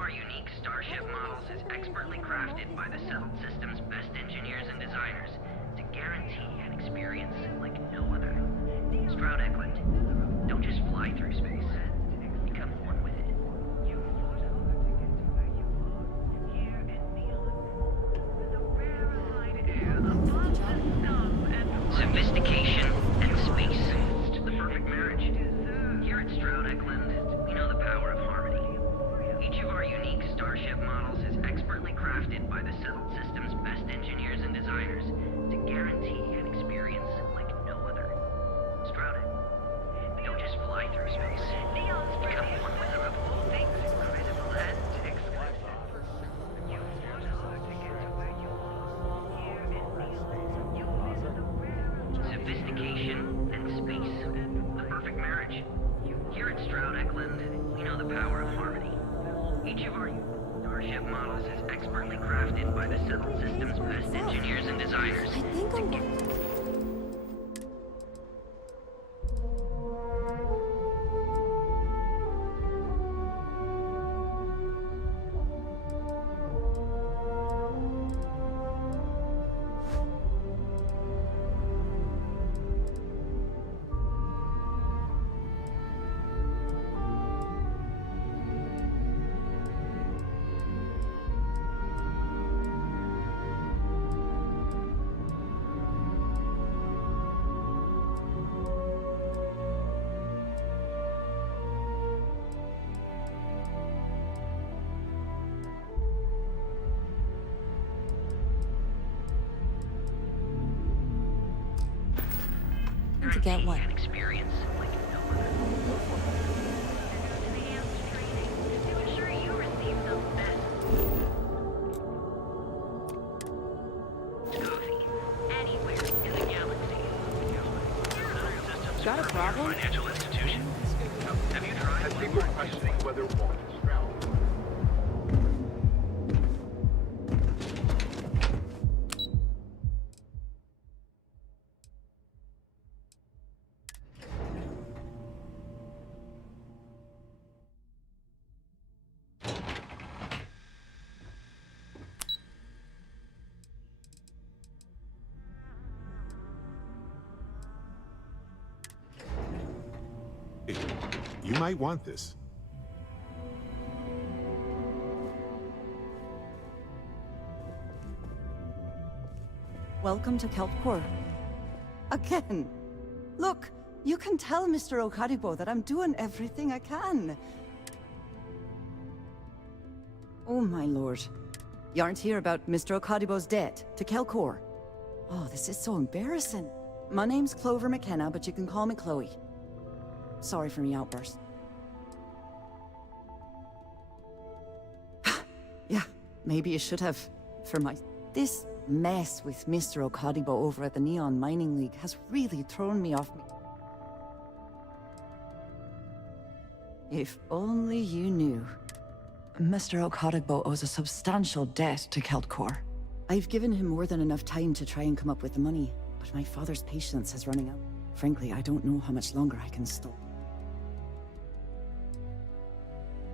our unique starship models is expertly crafted by the settled system's best engineers and designers to guarantee an experience like no other. Stroud Eklund, don't just fly through space. Become one with it. Sophistication and space. The perfect marriage. Here at Stroud Eklund, we know the power of harmony. Each of our unique starship models is expertly crafted by the settled system's best engineers and designers to guarantee an experience like no other. Stroud Eklund, don't just fly through space. Become one with it. Things incredible and sophistication and space. The perfect marriage. Here at Stroud Eklund, we know the power of harmony. Each of our starship models is expertly crafted by the settled system's best engineers and designers. I think I'm... To get what? An experience like no other. To ensure you receive the best coffee anywhere in the galaxy. Got a problem? Financial institution. Have you tried? I think we're questioning whether Walt is Stroud. Hey, you might want this. Welcome to Kelpcore. Again. Look, you can tell Mr. Okadibo that I'm doing everything I can. Oh my lord. You aren't here about Mr. Okadibo's debt to Kelpcore. Oh, this is so embarrassing. My name's Clover McKenna, but you can call me Chloe. Sorry for me outburst. Yeah, maybe you should have. For my... This mess with Mr. Okadibo over at the Neon Mining League has really thrown me off me. If only you knew. Mr. Okadibo owes a substantial debt to Kelpcore. I've given him more than enough time to try and come up with the money, but my father's patience is running out. Frankly, I don't know how much longer I can stop.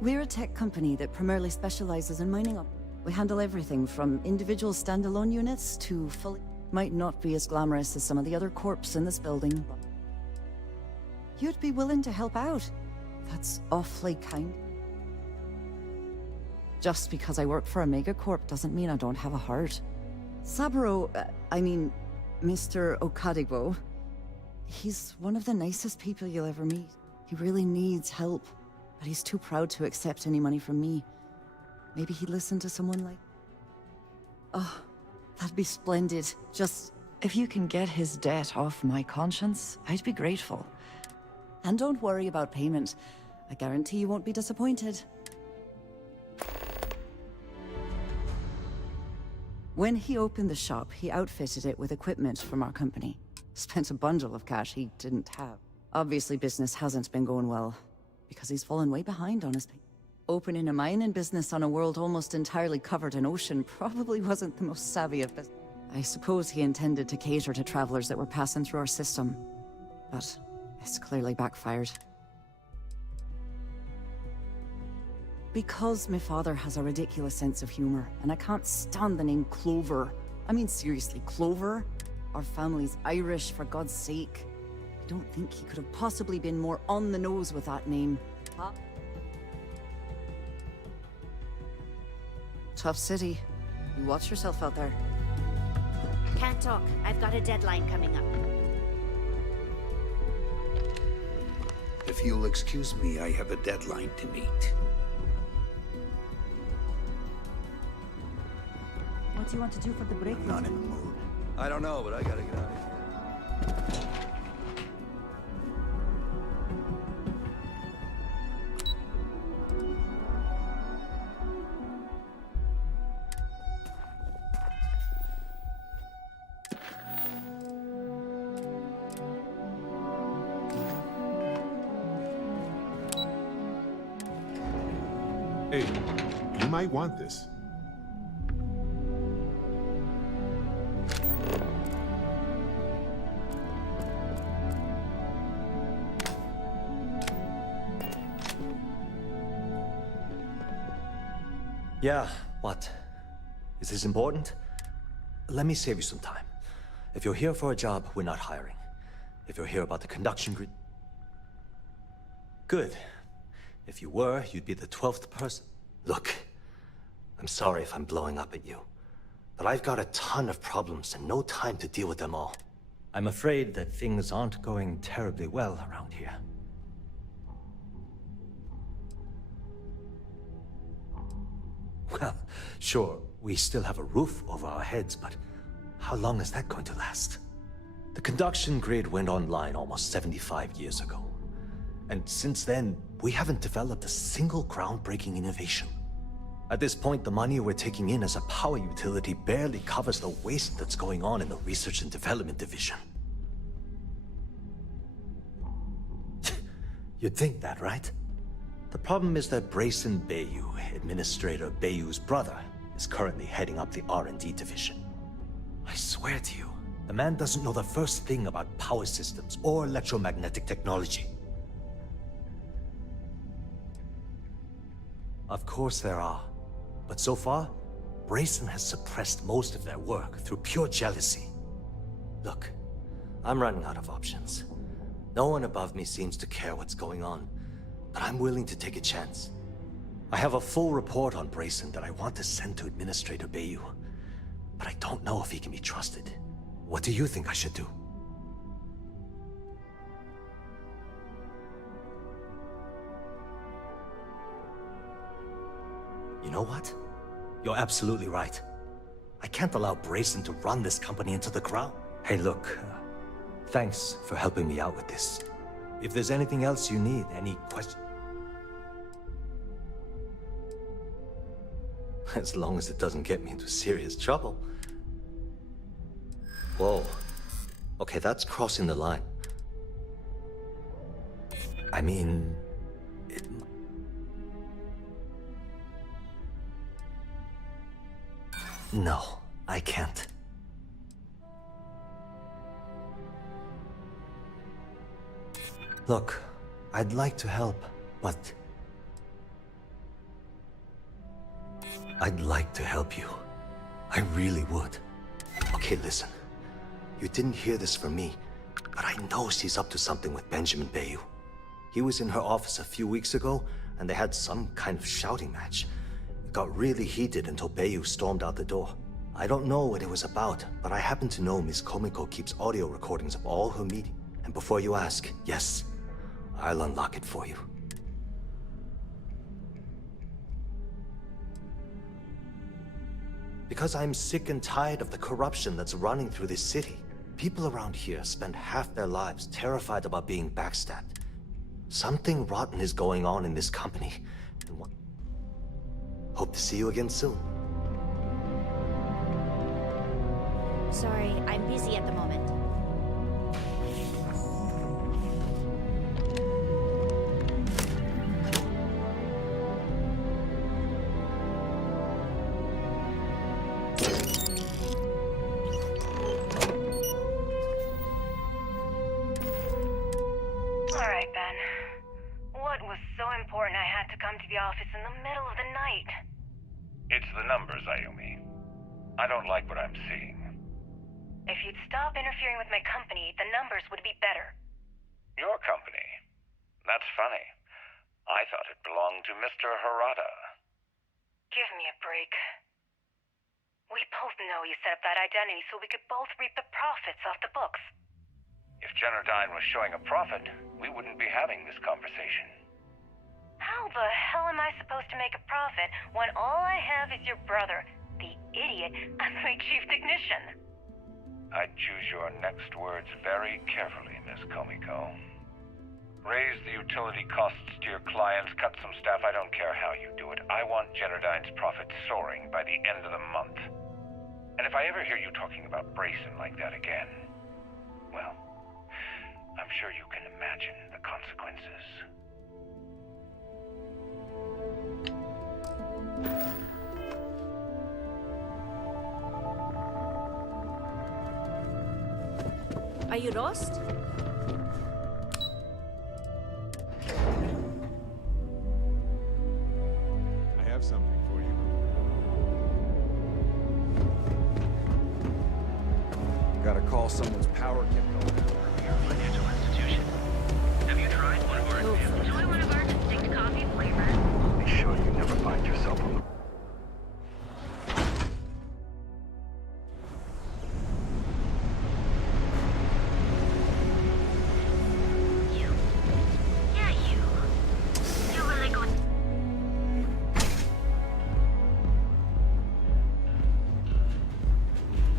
We're a tech company that primarily specializes in mining up. We handle everything from individual standalone units to fully... Might not be as glamorous as some of the other corps in this building, but... You'd be willing to help out. That's awfully kind. Just because I work for a megacorp doesn't mean I don't have a heart. Saburo, Mr. Okadibo, he's one of the nicest people you'll ever meet. He really needs help, but he's too proud to accept any money from me. Maybe he'd listen to someone like... Oh, that'd be splendid. Just, if you can get his debt off my conscience, I'd be grateful. And don't worry about payment. I guarantee you won't be disappointed. When he opened the shop, he outfitted it with equipment from our company. Spent a bundle of cash he didn't have. Obviously, business hasn't been going well, because he's fallen way behind on his pay. Opening a mining business on a world almost entirely covered in ocean probably wasn't the most savvy of business. I suppose he intended to cater to travelers that were passing through our system, but it's clearly backfired. Because my father has a ridiculous sense of humor, and I can't stand the name Clover. I mean, seriously, Clover? Our family's Irish, for God's sake. I don't think he could have possibly been more on the nose with that name. Huh? Tough city. You watch yourself out there. Can't talk. I've got a deadline coming up. If you'll excuse me, I have a deadline to meet. What do you want to do for the break? Not in the mood. I don't know, but I gotta get out of here. Hey, you might want this. Yeah, what? Is this important? Let me save you some time. If you're here for a job, we're not hiring. If you're here about the conduction grid... Good. If you were, you'd be the 12th person. Look, I'm sorry if I'm blowing up at you, but I've got a ton of problems and no time to deal with them all. I'm afraid that things aren't going terribly well around here. Well, sure, we still have a roof over our heads, but how long is that going to last? The conduction grid went online almost 75 years ago. And since then, we haven't developed a single groundbreaking innovation. At this point, the money we're taking in as a power utility barely covers the waste that's going on in the research and development division. You'd think that, right? The problem is that Brayson Bayou, Administrator Bayou's brother, is currently heading up the R&D division. I swear to you, the man doesn't know the first thing about power systems or electromagnetic technology. Of course there are, but so far, Brayson has suppressed most of their work through pure jealousy. Look, I'm running out of options. No one above me seems to care what's going on, but I'm willing to take a chance. I have a full report on Brayson that I want to send to Administrator Bayou, but I don't know if he can be trusted. What do you think I should do? You know what? You're absolutely right. I can't allow Brayson to run this company into the ground. Hey, look, thanks for helping me out with this. If there's anything else you need, any questions... As long as it doesn't get me into serious trouble. Whoa. Okay, that's crossing the line. I mean... No, I can't. Look, I'd like to help, but... I'd like to help you. I really would. Okay, listen. You didn't hear this from me, but I know she's up to something with Benjamin Bayou. He was in her office a few weeks ago, and they had some kind of shouting match. It got really heated until Bayou stormed out the door. I don't know what it was about, but I happen to know Miss Komiko keeps audio recordings of all her meetings. And before you ask, yes, I'll unlock it for you. Because I'm sick and tired of the corruption that's running through this city. People around here spend half their lives terrified about being backstabbed. Something rotten is going on in this company, and hope to see you again soon. Sorry, I'm busy at the moment. was so important I had to come to the office in the middle of the night. It's the numbers, Ayumi. I don't like what I'm seeing. If you'd stop interfering with my company, the numbers would be better. Your company? That's funny. I thought it belonged to Mr. Harada. Give me a break. We both know you set up that identity so we could both reap the profits off the books. If Generdyne was showing a profit, we wouldn't be having this conversation. How the hell am I supposed to make a profit when all I have is your brother, the idiot, as my chief technician? I'd choose your next words very carefully, Miss Komiko. Raise the utility costs to your clients, cut some staff, I don't care how you do it. I want Generdyne's profits soaring by the end of the month. And if I ever hear you talking about Brayson like that again, well, I'm sure you can imagine the consequences. Are you lost? I have something for you. Gotta call someone's power kept going. You're a financial institution. Have you tried one of our advanced? Enjoy one of our distinct coffee flavors. Be sure you never find yourself on the...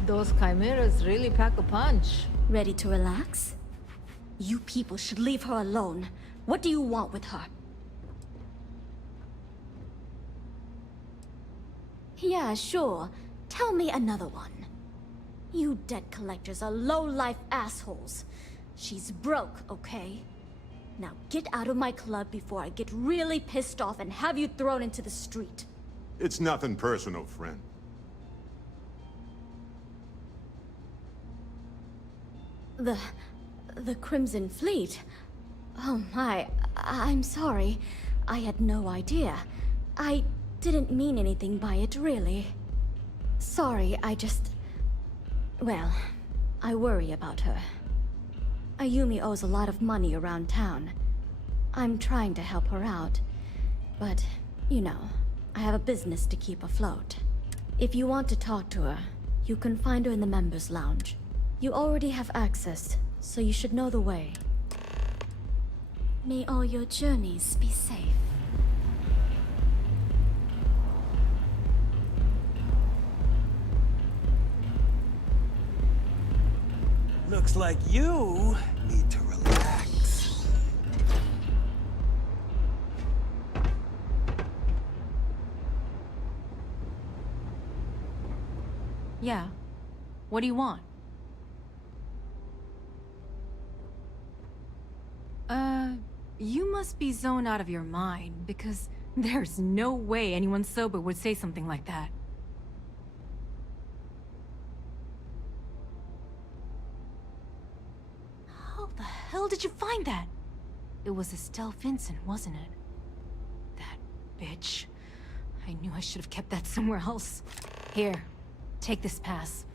Those chimeras really pack a punch. Ready to relax? You people should leave her alone. What do you want with her? Yeah, sure. Tell me another one. You debt collectors are low-life assholes. She's broke, okay? Now get out of my club before I get really pissed off and have you thrown into the street. It's nothing personal, friend. The Crimson Fleet? Oh my, I'm sorry. I had no idea. I didn't mean anything by it, really. Sorry, well, I worry about her. Ayumi owes a lot of money around town. I'm trying to help her out. But, you know, I have a business to keep afloat. If you want to talk to her, you can find her in the members' lounge. You already have access, so you should know the way. May all your journeys be safe. Looks like you need to relax. Yeah. What do you want? You must be zoned out of your mind, because there's no way anyone sober would say something like that. How the hell did you find that? It was Estelle Vincent, wasn't it? That bitch. I knew I should have kept that somewhere else. Here, take this pass.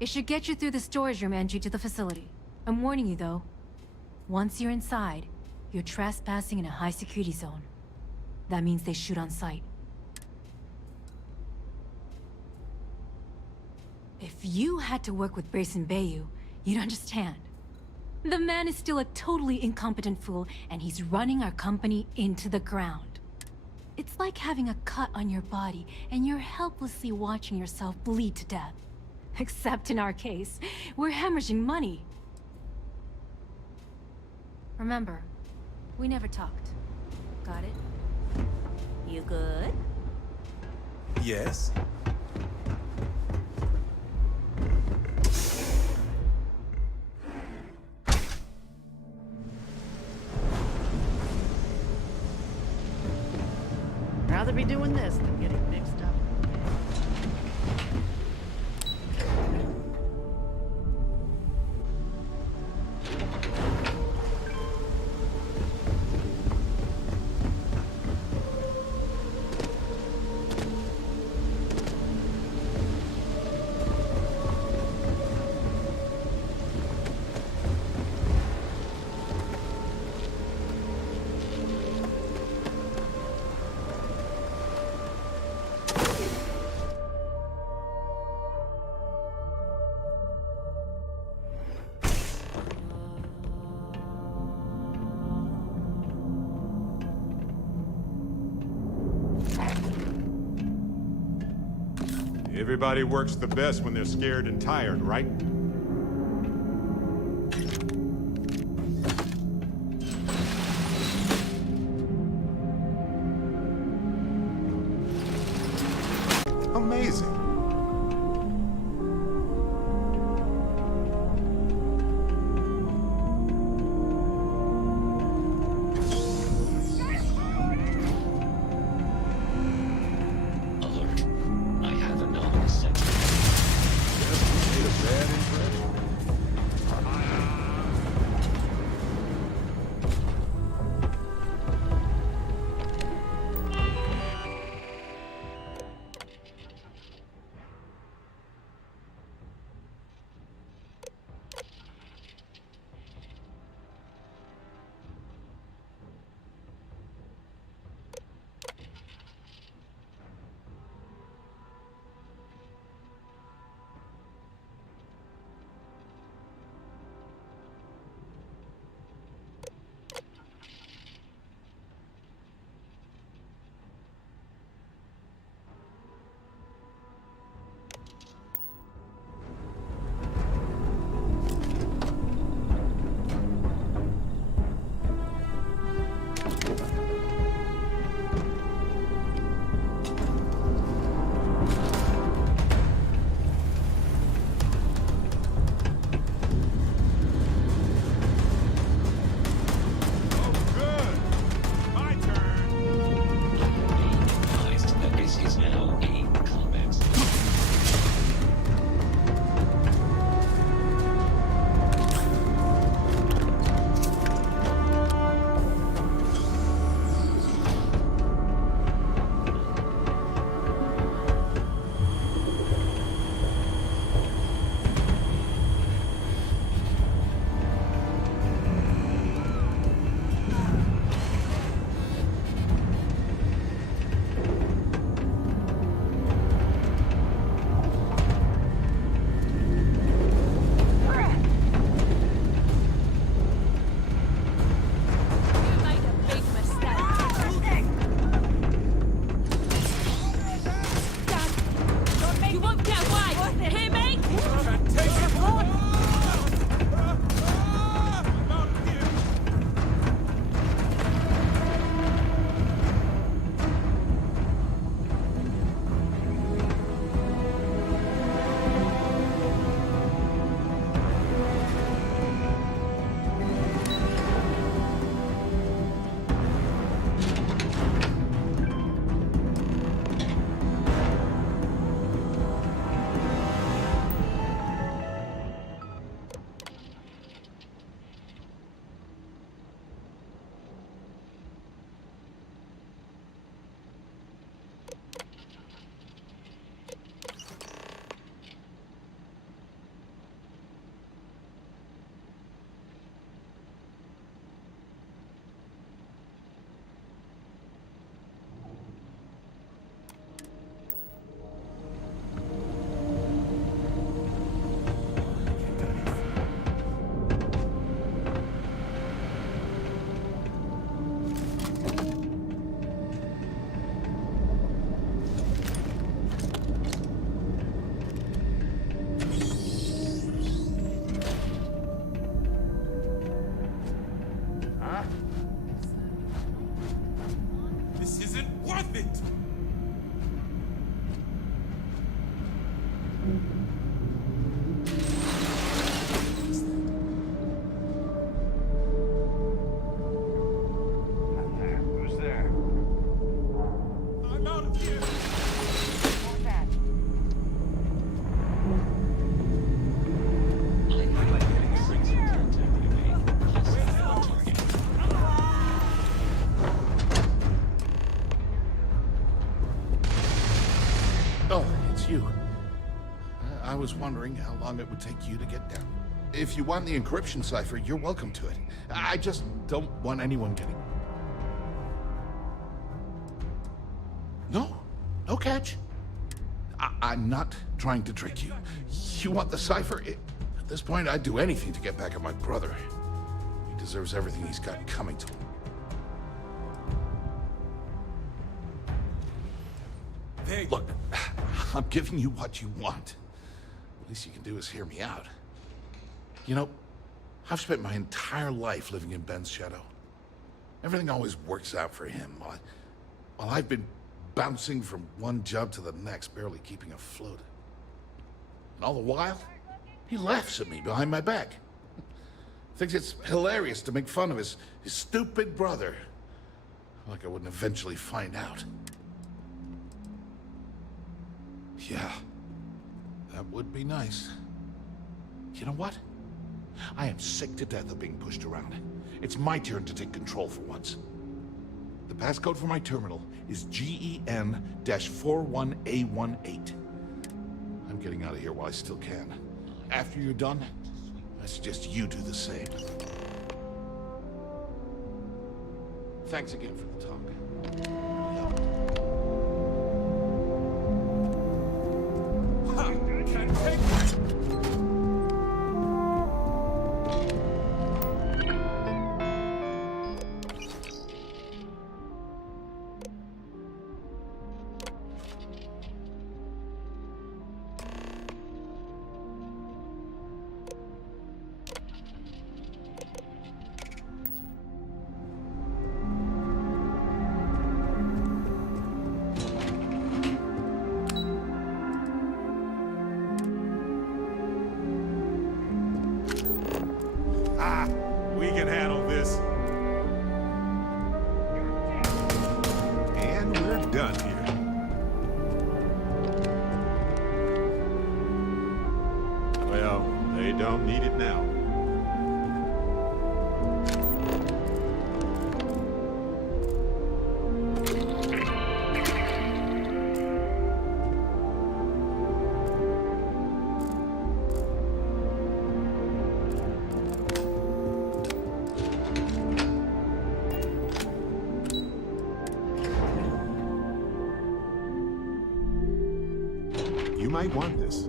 It should get you through the storage room entry to the facility. I'm warning you, though. Once you're inside, you're trespassing in a high-security zone. That means they shoot on sight. If you had to work with Brayson Bayou, you'd understand. The man is still a totally incompetent fool, and he's running our company into the ground. It's like having a cut on your body, and you're helplessly watching yourself bleed to death. Except in our case, we're hemorrhaging money. Remember, we never talked. Got it? You good? Yes? Rather be doing this than getting mixed up. Everybody works the best when they're scared and tired, right? Amazing. I was wondering how long it would take you to get down. If you want the encryption cipher, you're welcome to it. I just don't want anyone getting... No catch. I'm not trying to trick you. You want the cipher? At this point, I'd do anything to get back at my brother. He deserves everything he's got coming to him. Look, I'm giving you what you want. The least you can do is hear me out. You know, I've spent my entire life living in Ben's shadow. Everything always works out for him, while I've been bouncing from one job to the next, barely keeping afloat. And all the while, he laughs at me behind my back. Thinks it's hilarious to make fun of his stupid brother. Like I wouldn't eventually find out. Yeah, that would be nice. You know what? I am sick to death of being pushed around. It's my turn to take control for once. The passcode for my terminal is GEN-41A18. I'm getting out of here while I still can. After you're done, I suggest you do the same. Thanks again for the talk. We can handle this. And we're done here. Well, they don't need it now. You might want this.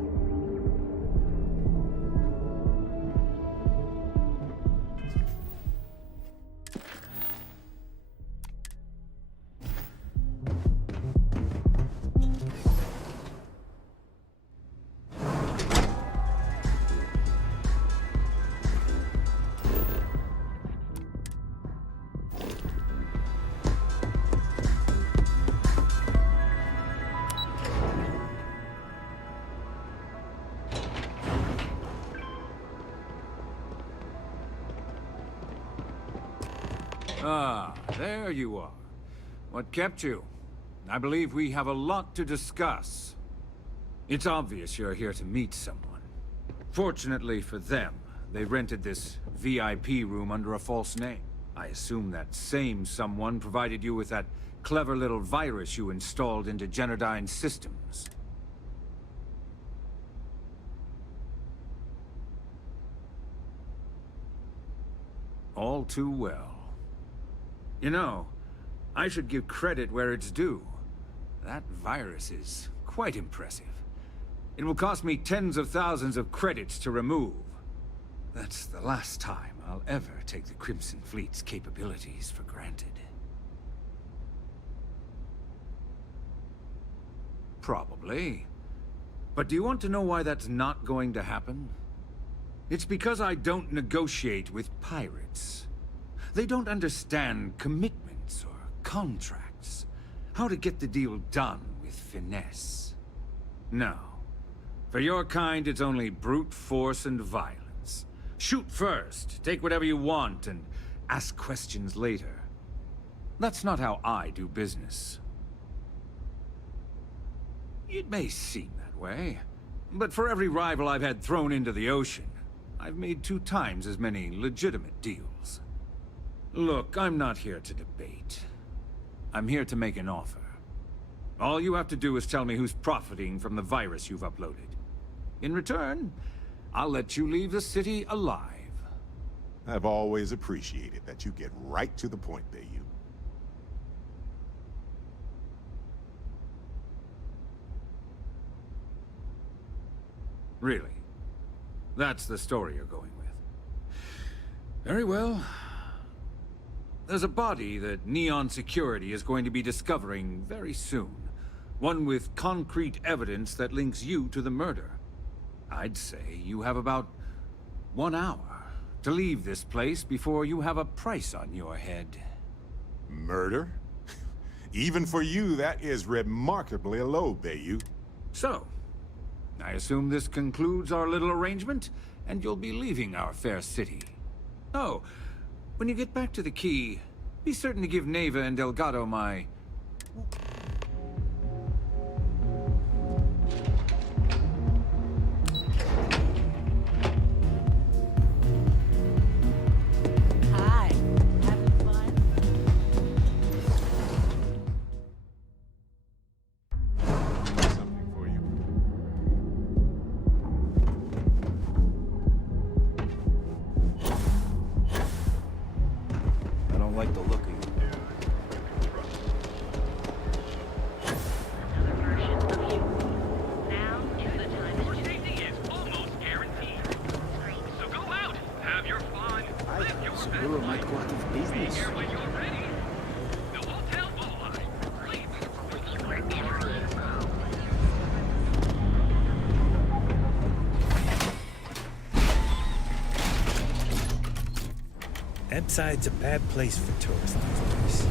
Ah, there you are. What kept you? I believe we have a lot to discuss. It's obvious you're here to meet someone. Fortunately for them, they rented this VIP room under a false name. I assume that same someone provided you with that clever little virus you installed into Generdyne's systems. All too well. You know, I should give credit where it's due. That virus is quite impressive. It will cost me tens of thousands of credits to remove. That's the last time I'll ever take the Crimson Fleet's capabilities for granted. Probably. But do you want to know why that's not going to happen? It's because I don't negotiate with pirates. They don't understand commitments or contracts. How to get the deal done with finesse. No. For your kind, it's only brute force and violence. Shoot first, take whatever you want, and ask questions later. That's not how I do business. It may seem that way, but for every rival I've had thrown into the ocean, I've made 2 times as many legitimate deals. Look, I'm not here to debate. I'm here to make an offer. All you have to do is tell me who's profiting from the virus you've uploaded. In return, I'll let you leave the city alive. I've always appreciated that you get right to the point, Bayou. Really? That's the story you're going with. Very well. There's a body that Neon Security is going to be discovering very soon. One with concrete evidence that links you to the murder. I'd say you have about 1 hour to leave this place before you have a price on your head. Murder? Even for you, that is remarkably low, Bayou. So, I assume this concludes our little arrangement, and you'll be leaving our fair city. Oh, when you get back to the key, be certain to give Neva and Delgado my... Hi. Having fun? Something for you. I don't like the look of you. Seguro might go out of business. Epside's a bad place for tourists these days.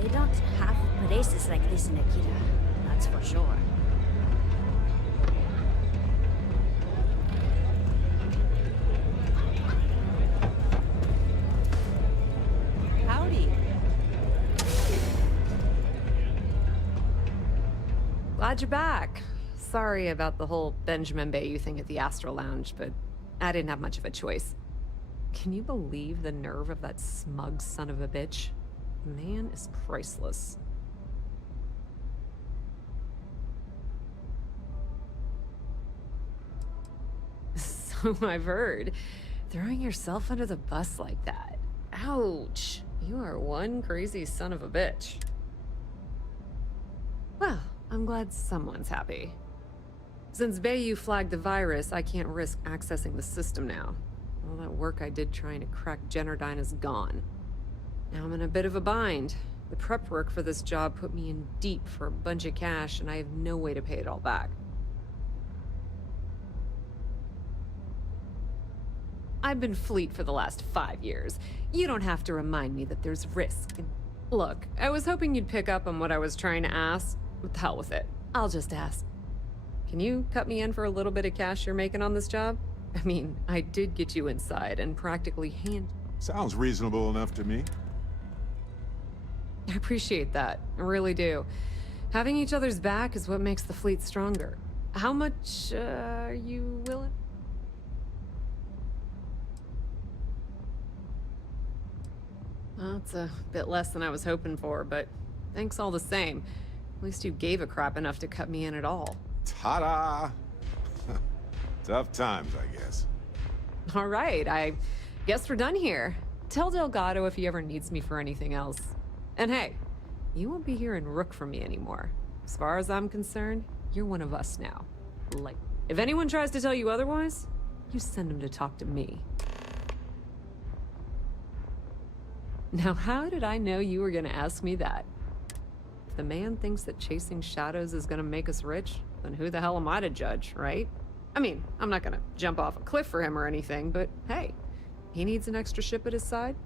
They don't have places like this in Akita, that's for sure. Howdy. Glad you're back. Sorry about the whole Benjamin Bayou thing at the Astral Lounge, but I didn't have much of a choice. Can you believe the nerve of that smug son of a bitch? The man is priceless. So I've heard. Throwing yourself under the bus like that. Ouch. You are one crazy son of a bitch. Well, I'm glad someone's happy. Since Bayou flagged the virus, I can't risk accessing the system now. All that work I did trying to crack Generdyne is gone. Now I'm in a bit of a bind. The prep work for this job put me in deep for a bunch of cash, and I have no way to pay it all back. I've been fleet for the last 5 years. You don't have to remind me that there's risk. Look, I was hoping you'd pick up on what I was trying to ask. What the hell with it? I'll just ask. Can you cut me in for a little bit of cash you're making on this job? I mean, I did get you inside and practically Sounds reasonable enough to me. I appreciate that. I really do. Having each other's back is what makes the fleet stronger. How much, are you willing? Well, it's a bit less than I was hoping for, but thanks all the same. At least you gave a crap enough to cut me in at all. Ta-da! Tough times, I guess. All right, I guess we're done here. Tell Delgado if he ever needs me for anything else. And hey, you won't be hearing Rook from me anymore. As far as I'm concerned, you're one of us now. Like, if anyone tries to tell you otherwise, you send them to talk to me. Now, how did I know you were gonna ask me that? If the man thinks that chasing shadows is gonna make us rich, then who the hell am I to judge, right? I mean, I'm not gonna jump off a cliff for him or anything, but hey, he needs an extra ship at his side.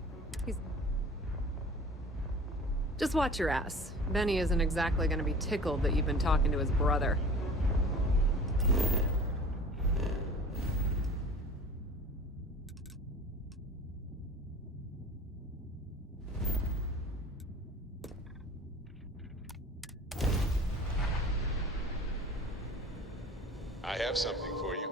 Just watch your ass. Benny isn't exactly gonna be tickled that you've been talking to his brother. I have something for you.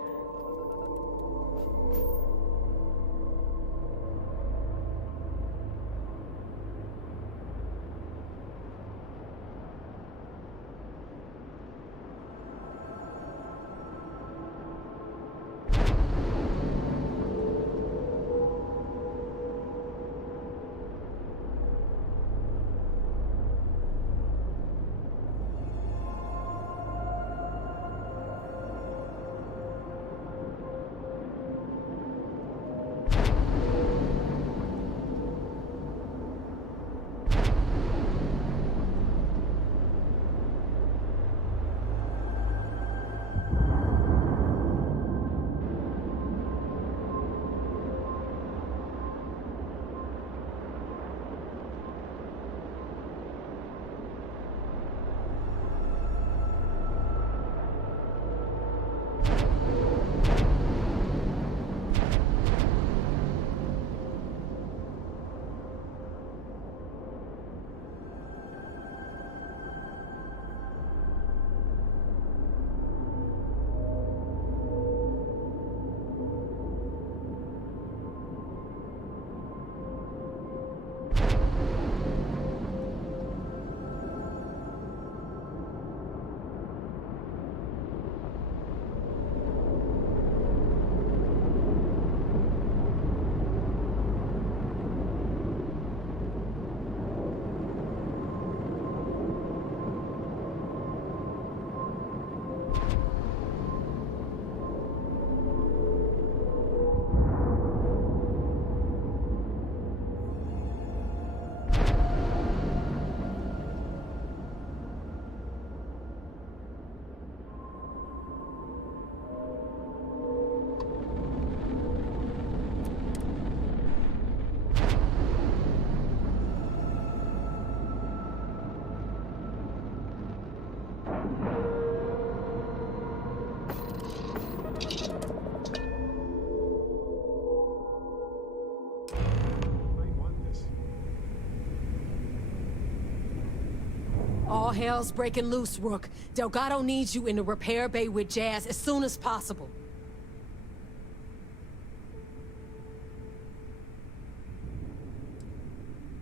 hell's breaking loose, Rook. Delgado needs you in the repair bay with Jazz as soon as possible.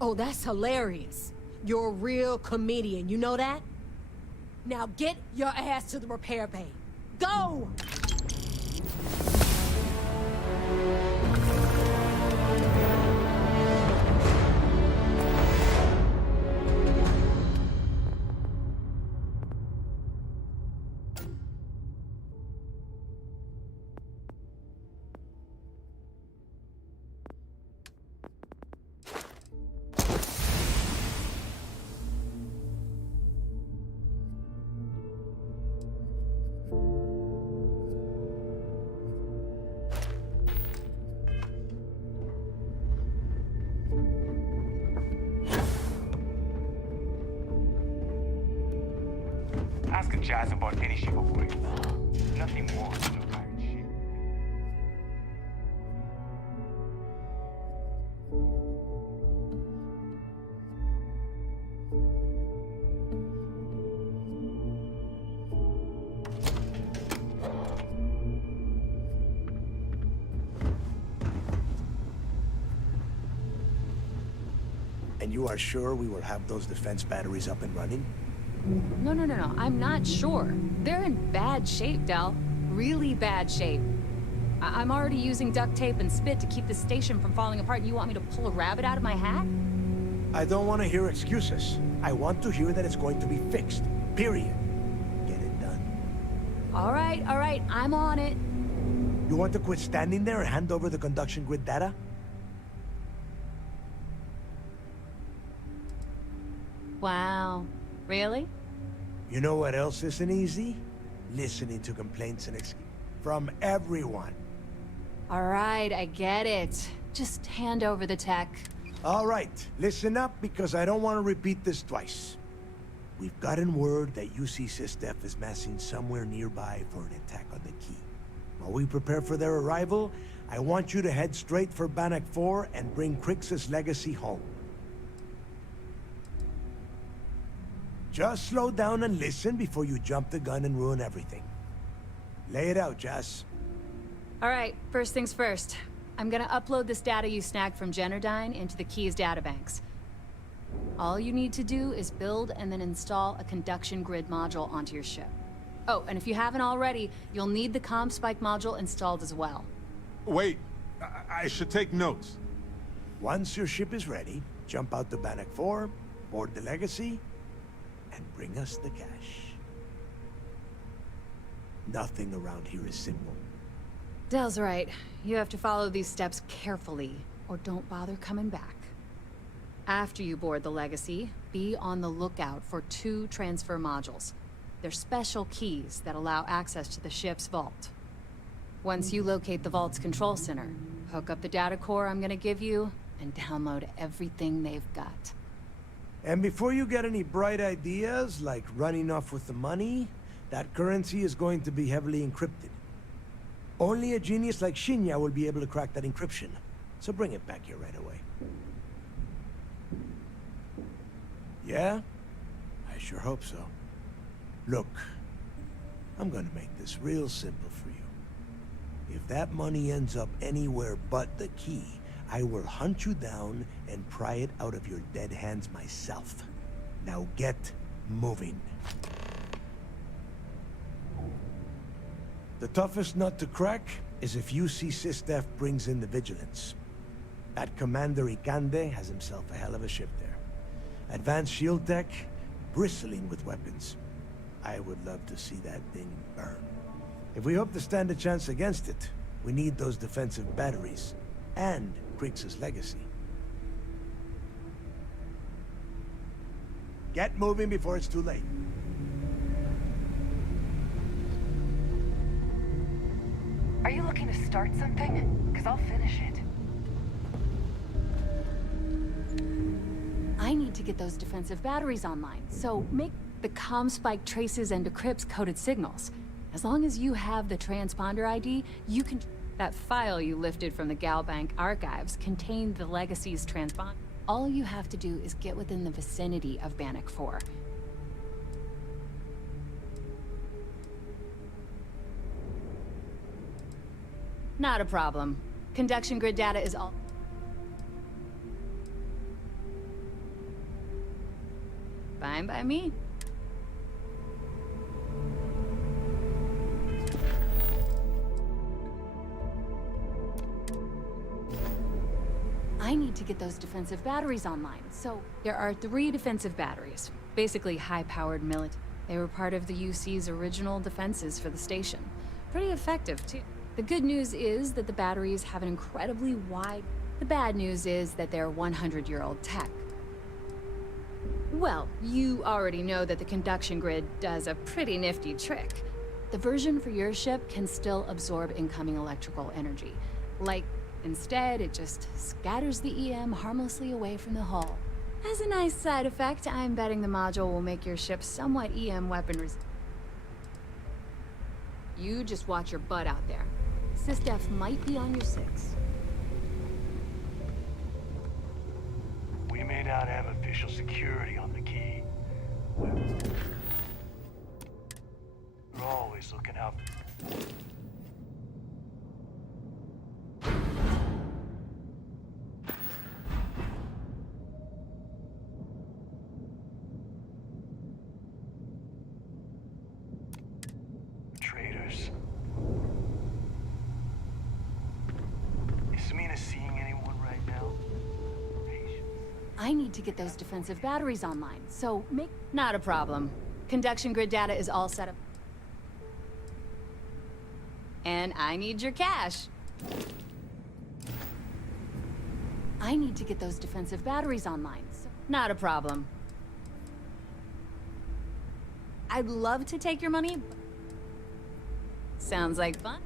Oh, that's hilarious. You're a real comedian, you know that? Now get your ass to the repair bay. Go! Ask Jazz about any ship aboard. Nothing more than a pirate ship. And you are sure we will have those defense batteries up and running? No, I'm not sure. They're in bad shape, Del. Really bad shape. I'm already using duct tape and spit to keep the station from falling apart, and you want me to pull a rabbit out of my hat? I don't want to hear excuses. I want to hear that it's going to be fixed. Period. Get it done. All right, I'm on it. You want to quit standing there and hand over the conduction grid data? Wow. Really? You know what else isn't easy? Listening to complaints and excuses from everyone. All right, I get it. Just hand over the tech. All right, listen up because I don't want to repeat this twice. We've gotten word that UC SysDef is massing somewhere nearby for an attack on the key. While we prepare for their arrival, I want you to head straight for Bannock 4 and bring Crix's legacy home. Just slow down and listen before you jump the gun and ruin everything. Lay it out, Jess. All right, first things first. I'm gonna upload this data you snagged from Generdyne into the Key's databanks. All you need to do is build and then install a conduction grid module onto your ship. Oh, and if you haven't already, you'll need the comm spike module installed as well. Wait, I should take notes. Once your ship is ready, jump out to Bannock 4, board the Legacy, and bring us the cash. Nothing around here is simple. Del's right. You have to follow these steps carefully, or don't bother coming back. After you board the Legacy, be on the lookout for 2 transfer modules. They're special keys that allow access to the ship's vault. Once you locate the vault's control center, hook up the data core I'm gonna give you, and download everything they've got. And before you get any bright ideas, like running off with the money, that currency is going to be heavily encrypted. Only a genius like Shinya will be able to crack that encryption. So bring it back here right away. Yeah? I sure hope so. Look, I'm gonna make this real simple for you. If that money ends up anywhere but the key, I will hunt you down and pry it out of your dead hands myself. Now get moving. The toughest nut to crack is if UC SysDef brings in the Vigilance. That Commander Ikande has himself a hell of a ship there. Advanced shield tech, bristling with weapons. I would love to see that thing burn. If we hope to stand a chance against it, we need those defensive batteries and Crix's legacy. Get moving before it's too late. Are you looking to start something? Because I'll finish it. I need to get those defensive batteries online, so make the comm spike traces and decrypts coded signals. As long as you have the transponder ID, you can... That file you lifted from the Galbank archives contained the Legacy's transponder. All you have to do is get within the vicinity of Bannock 4. Not a problem. Conduction grid data is all... Fine by me. I need to get those defensive batteries online, so... There are 3 defensive batteries. Basically high-powered military. They were part of the UC's original defenses for the station. Pretty effective, too. The good news is that the batteries have an incredibly wide... The bad news is that they're 100-year-old tech. Well, you already know that the conduction grid does a pretty nifty trick. The version for your ship can still absorb incoming electrical energy. Like, instead, it just scatters the EM harmlessly away from the hull. As a nice side effect, I'm betting the module will make your ship somewhat EM weapon resistant. You just watch your butt out there. SysDef might be on your 6. We may not have official security on the key. We're always looking out. Traitors. Is Samina seeing anyone right now? I need to get those defensive batteries online, so make... Not a problem. Conduction grid data is all set up. And I need your cash. I need to get those defensive batteries online, so... Not a problem. I'd love to take your money, but... Sounds like fun.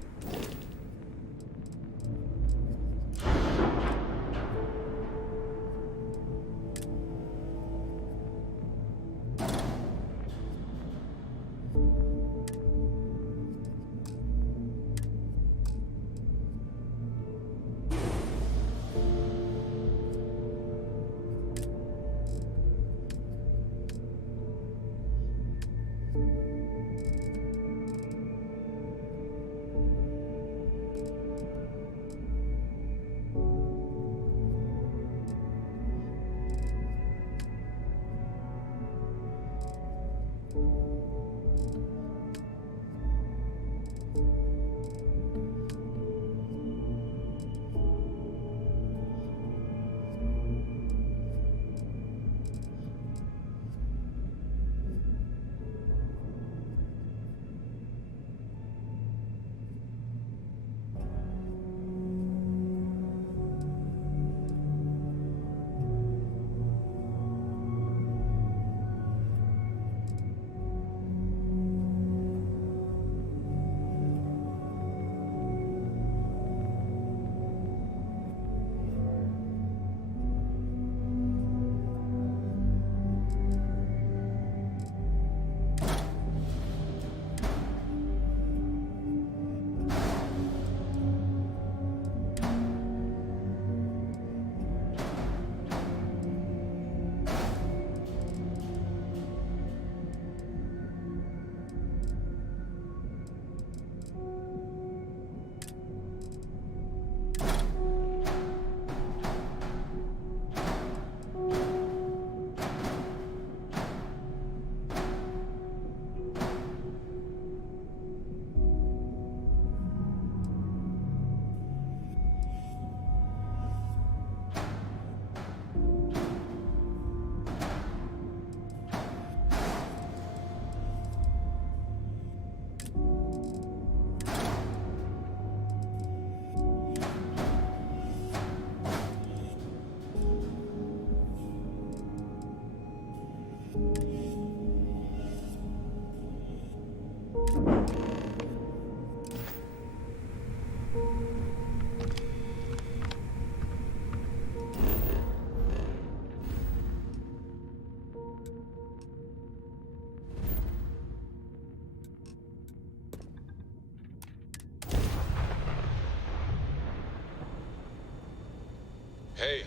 Hey,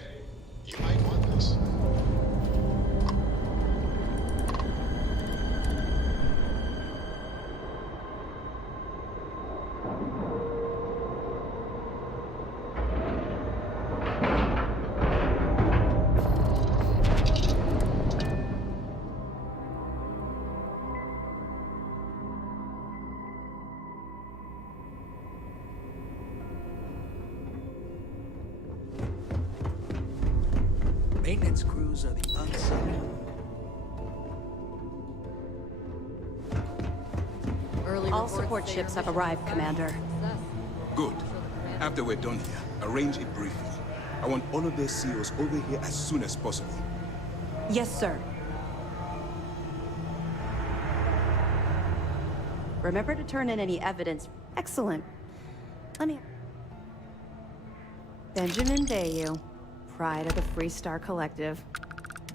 you might want this. Maintenance crews are the unsung. All support ships have arrived, Commander. Good. After we're done here, arrange it briefly. I want all of their CEOs over here as soon as possible. Yes, sir. Remember to turn in any evidence. Excellent. Let me... Benjamin Bayou, pride of the Free Star Collective.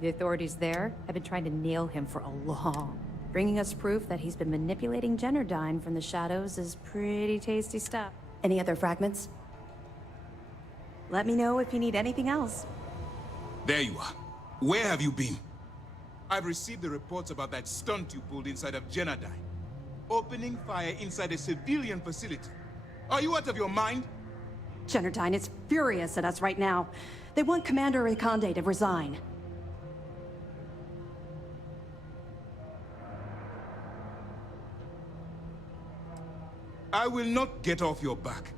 The authorities there have been trying to nail him for a long. Bringing us proof that he's been manipulating Generdyne from the shadows is pretty tasty stuff. Any other fragments? Let me know if you need anything else. There you are. Where have you been? I've received the reports about that stunt you pulled inside of Generdyne. Opening fire inside a civilian facility. Are you out of your mind? Generdyne is furious at us right now. They want Commander Reconde to resign. I will not get off your back.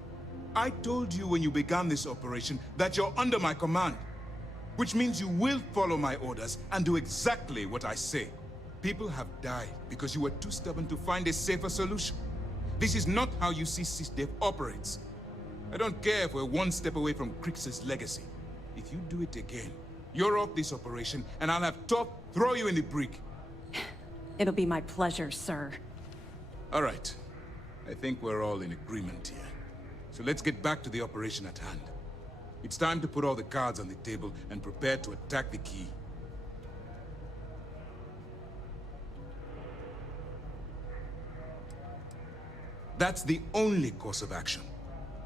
I told you when you began this operation that you're under my command. Which means you will follow my orders and do exactly what I say. People have died because you were too stubborn to find a safer solution. This is not how you see SysDev operates. I don't care if we're one step away from Crix's legacy. If you do it again, you're off this operation and I'll have Top throw you in the brig. It'll be my pleasure, sir. All right. I think we're all in agreement here. So let's get back to the operation at hand. It's time to put all the cards on the table and prepare to attack the key. That's the only course of action.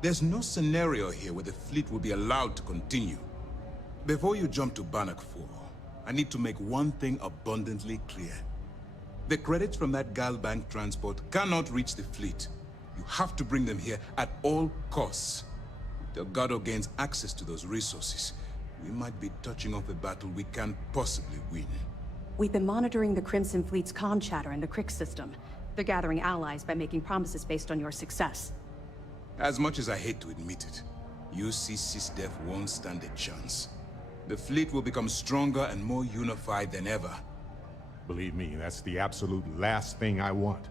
There's no scenario here where the fleet will be allowed to continue. Before you jump to Bannock 4, I need to make one thing abundantly clear. The credits from that Galbank transport cannot reach the fleet. You have to bring them here at all costs. If Delgado gains access to those resources, we might be touching off a battle we can't possibly win. We've been monitoring the Crimson Fleet's comm chatter in the Crix system. They're gathering allies by making promises based on your success. As much as I hate to admit it, UC SysDev won't stand a chance. The fleet will become stronger and more unified than ever. Believe me, that's the absolute last thing I want.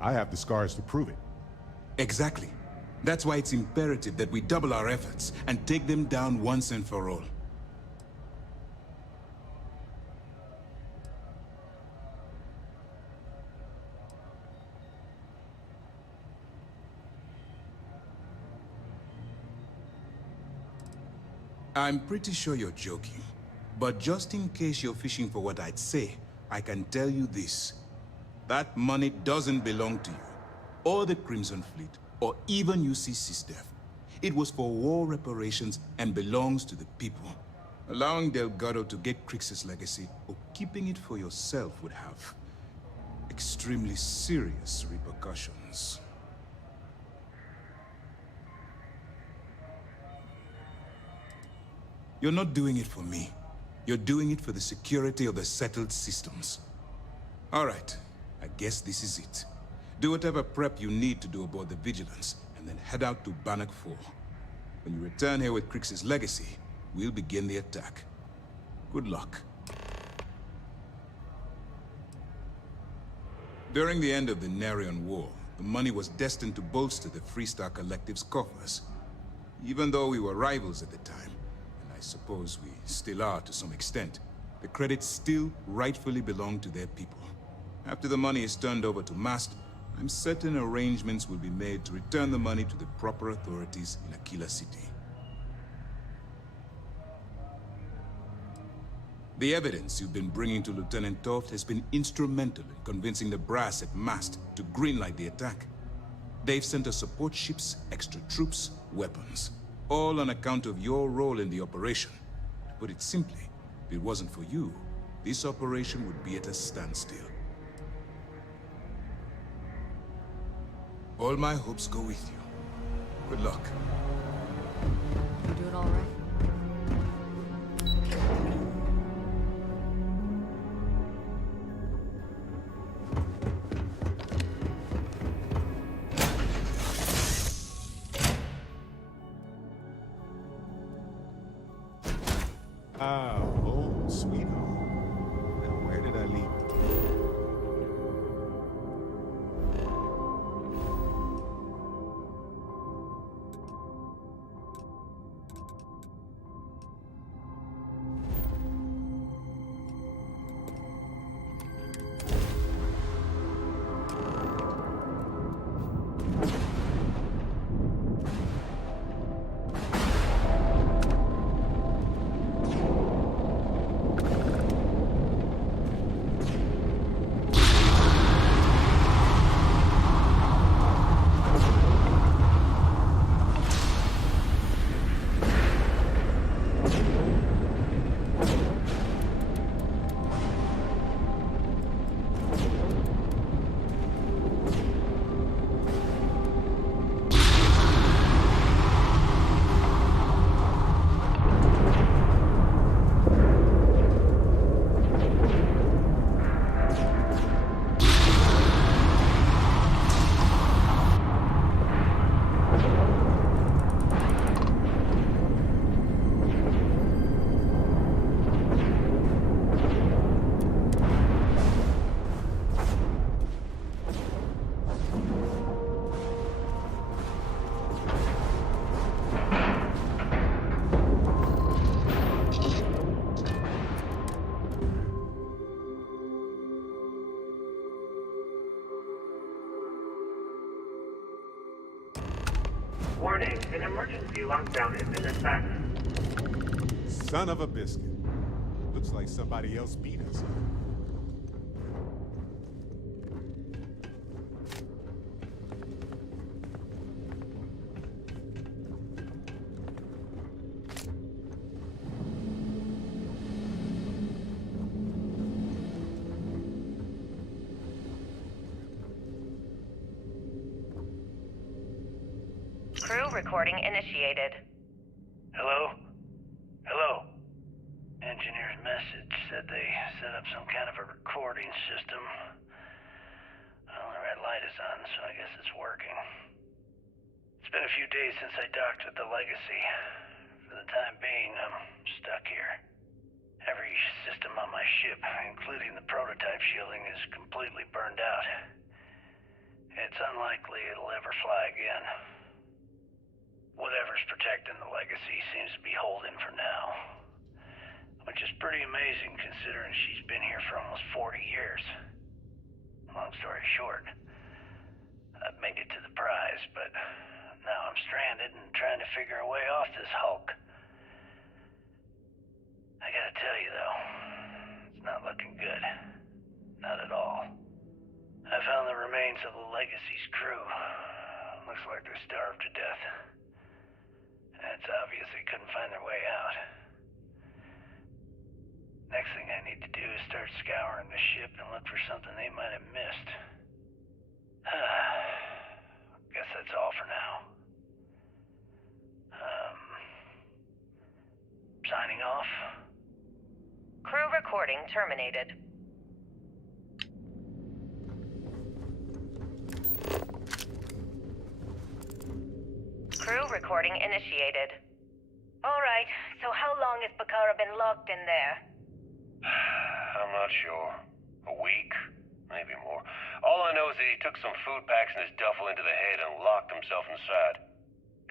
I have the scars to prove it. Exactly. That's why it's imperative that we double our efforts and take them down once and for all. I'm pretty sure you're joking, but just in case you're fishing for what I'd say, I can tell you this. That money doesn't belong to you, or the Crimson Fleet, or even UC SysDev. It was for war reparations and belongs to the people. Allowing Delgado to get Crix's legacy, or keeping it for yourself would have extremely serious repercussions. You're not doing it for me. You're doing it for the security of the settled systems. All right, I guess this is it. Do whatever prep you need to do aboard the Vigilance, and then head out to Bannock 4. When you return here with Crix's legacy, we'll begin the attack. Good luck. During the end of the Narion War, the money was destined to bolster the Freestar Collective's coffers. Even though we were rivals at the time, I suppose we still are to some extent, the credits still rightfully belong to their people. After the money is turned over to MAST, I'm certain arrangements will be made to return the money to the proper authorities in Aquila City. The evidence you've been bringing to Lieutenant Toft has been instrumental in convincing the brass at MAST to greenlight the attack. They've sent us support ships, extra troops, weapons. All on account of your role in the operation. To put it simply, if it wasn't for you, this operation would be at a standstill. All my hopes go with you. Good luck. You doing all right? Oh, Warning, an emergency lockdown is in effect. Son of a biscuit. Looks like somebody else beat us. Crew recording initiated. Hello? Hello? Engineer's message said they set up some kind of a recording system. Well, the red light is on, so I guess it's working. It's been a few days since I docked with the Legacy. For the time being, I'm stuck here. Every system on my ship, including the prototype shielding, is completely burned out. It's unlikely it'll ever fly again. Whatever's protecting the Legacy seems to be holding for now. Which is pretty amazing considering she's been here for almost 40 years. Long story short, I've made it to the prize, but now I'm stranded and trying to figure a way off this hulk. I gotta tell you though, it's not looking good. Not at all. I found the remains of the Legacy's crew. Looks like they're starved to death. It's obvious they couldn't find their way out. Next thing I need to do is start scouring the ship and look for something they might have missed. Guess that's all for now. Signing off. Crew recording terminated. Crew recording initiated. Alright, so how long has Bakara been locked in there? I'm not sure. A week? Maybe more. All I know is that he took some food packs in his duffel into the head and locked himself inside.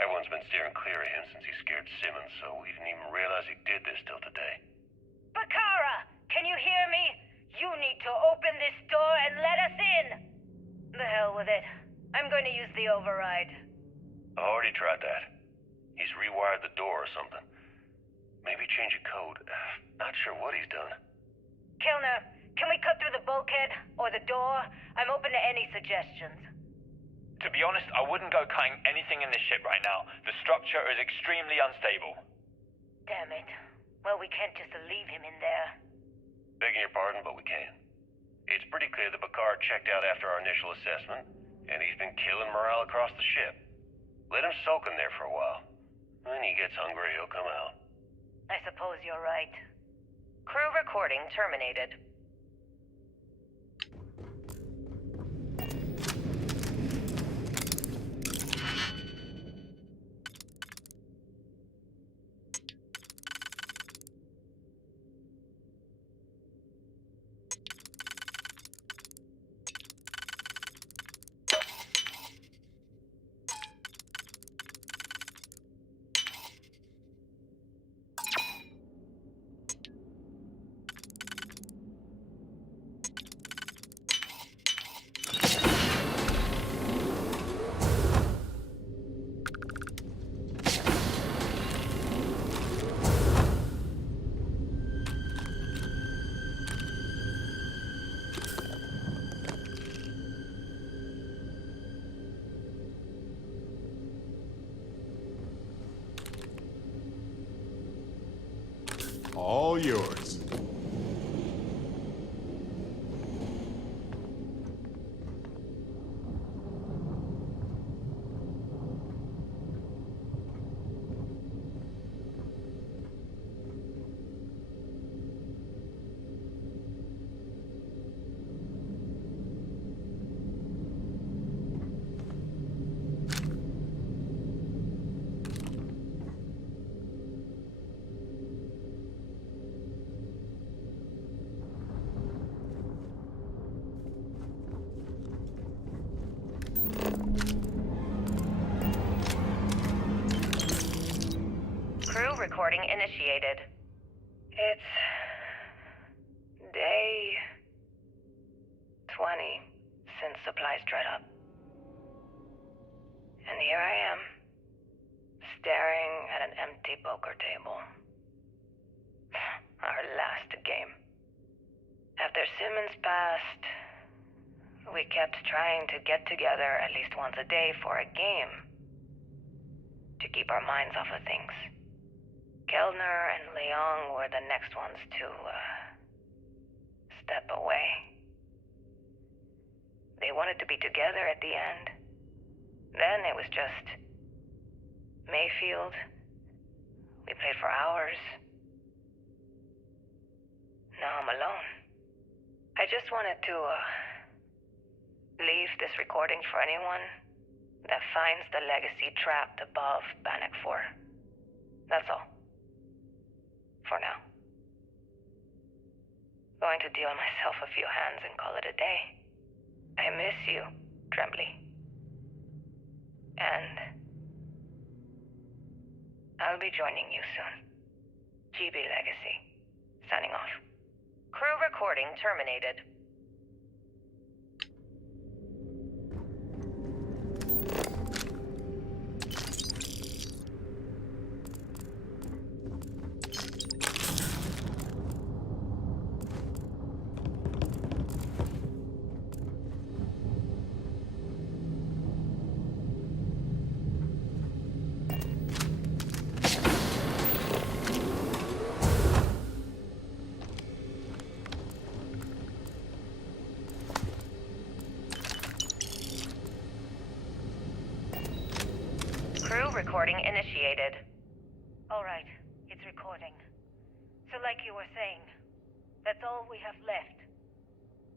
Everyone's been steering clear of him since he scared Simmons, so we didn't even realize he did this till today. Bakara! Can you hear me? You need to open this door and let us in! The hell with it. I'm going to use the override. I already tried that. He's rewired the door or something. Maybe change a code. Not sure what he's done. Kilner, can we cut through the bulkhead? Or the door? I'm open to any suggestions. To be honest, I wouldn't go cutting anything in this ship right now. The structure is extremely unstable. Damn it. Well, we can't just leave him in there. Begging your pardon, but we can. It's pretty clear that Bakar checked out after our initial assessment, and he's been killing morale across the ship. Let him soak in there for a while. When he gets hungry, he'll come out. I suppose you're right. Crew recording terminated. All yours. Recording initiated. It's day 20 since supplies dried up. And here I am, staring at an empty poker table. Our last game. After Simmons passed, we kept trying to get together at least once a day for a game. To keep our minds off of things. Kellner and Leong were the next ones to, step away. They wanted to be together at the end. Then it was just Mayfield. We played for hours. Now I'm alone. I just wanted to, leave this recording for anyone that finds the legacy trapped above Bannock 4. That's all. For now. Going to deal myself a few hands and call it a day. I miss you, Trembly. And I'll be joining you soon. GB Legacy. Signing off. Crew recording terminated. Crew recording initiated. All right, it's recording. So like you were saying, that's all we have left.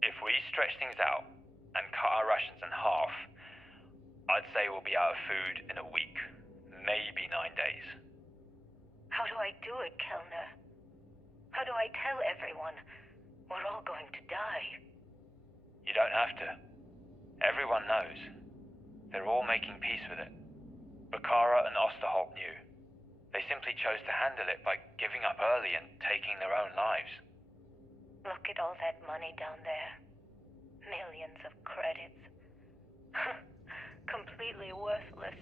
If we stretch things out and cut our rations in half, I'd say we'll be out of food in a week, maybe 9 days. How do I do it, Kellner? How do I tell everyone we're all going to die? You don't have to. Everyone knows. They're all making peace with it. Bakara and Osterholt knew. They simply chose to handle it by giving up early and taking their own lives. Look at all that money down there. Millions of credits. Completely worthless.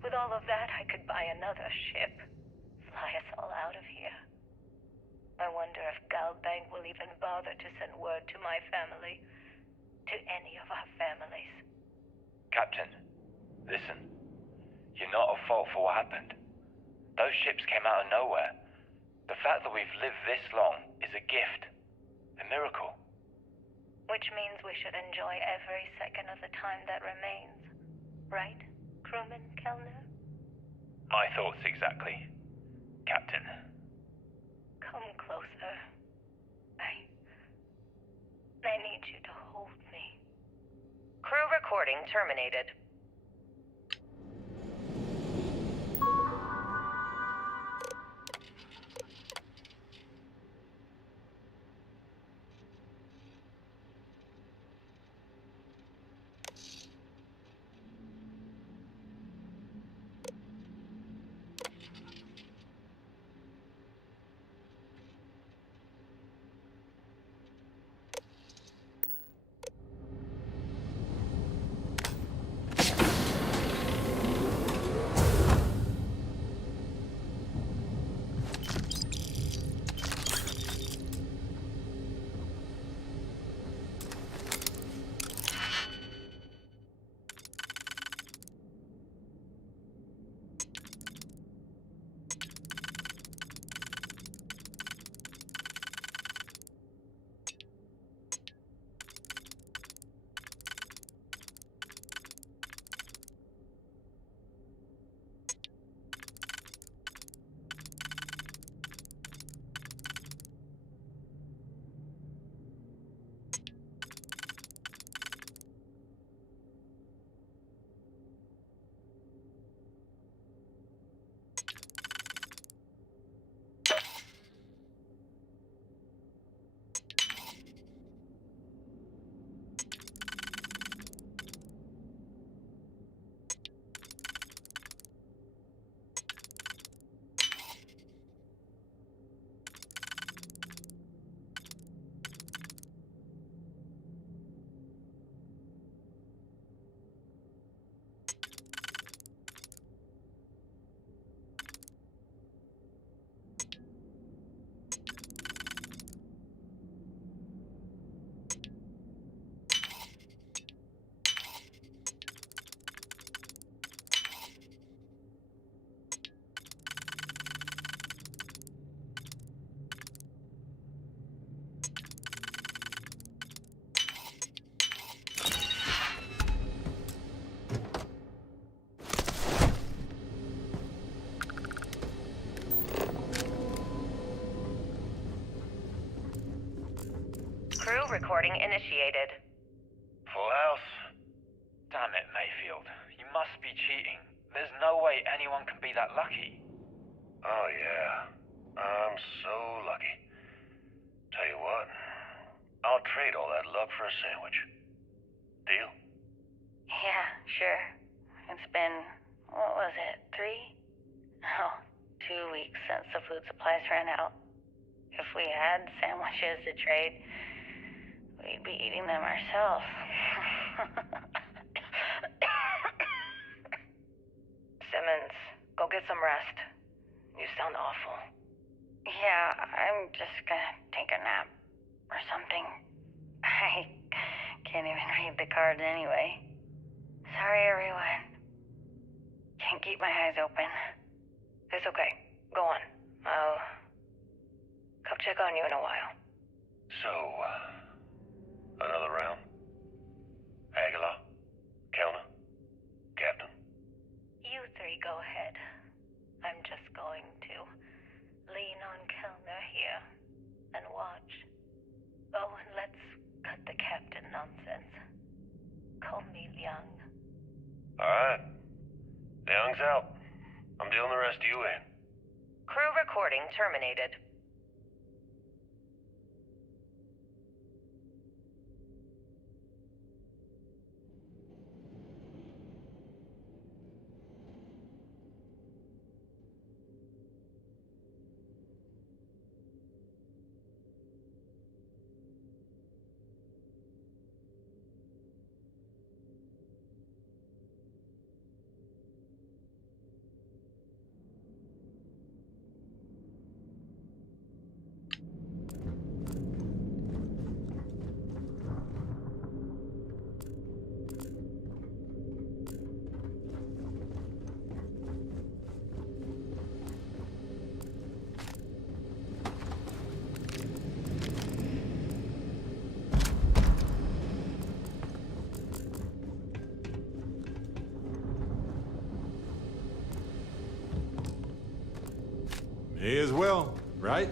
With all of that, I could buy another ship. Fly us all out of here. I wonder if Galbank will even bother to send word to my family. To any of our families. Captain, listen. You're not at fault for what happened. Those ships came out of nowhere. The fact that we've lived this long is a gift. A miracle. Which means we should enjoy every second of the time that remains. Right, crewman Kellner? My thoughts exactly, Captain. Come closer. I need you to hold me. Crew recording terminated. recording initiated. Full house? Damn it, Mayfield. You must be cheating. There's no way anyone can be that lucky. Oh, yeah. I'm so lucky. Tell you what, I'll trade all that luck for a sandwich. Deal? Yeah, sure. It's been, what was it, 3? Oh, 2 weeks since the food supplies ran out. If we had sandwiches to trade, we'd be eating them ourselves. Simmons, go get some rest. You sound awful. Yeah, I'm just gonna take a nap. Or something. I can't even read the cards anyway. Sorry, everyone. Can't keep my eyes open. It's okay. Go on. I'll come check on you in a while. So, another round? Aguilar? Kellner? Captain? You three go ahead. I'm just going to lean on Kellner here and watch. Oh, and let's cut the captain nonsense. Call me Liang. Alright. Young's out. I'm dealing the rest of you in. Crew recording terminated. May as well, right?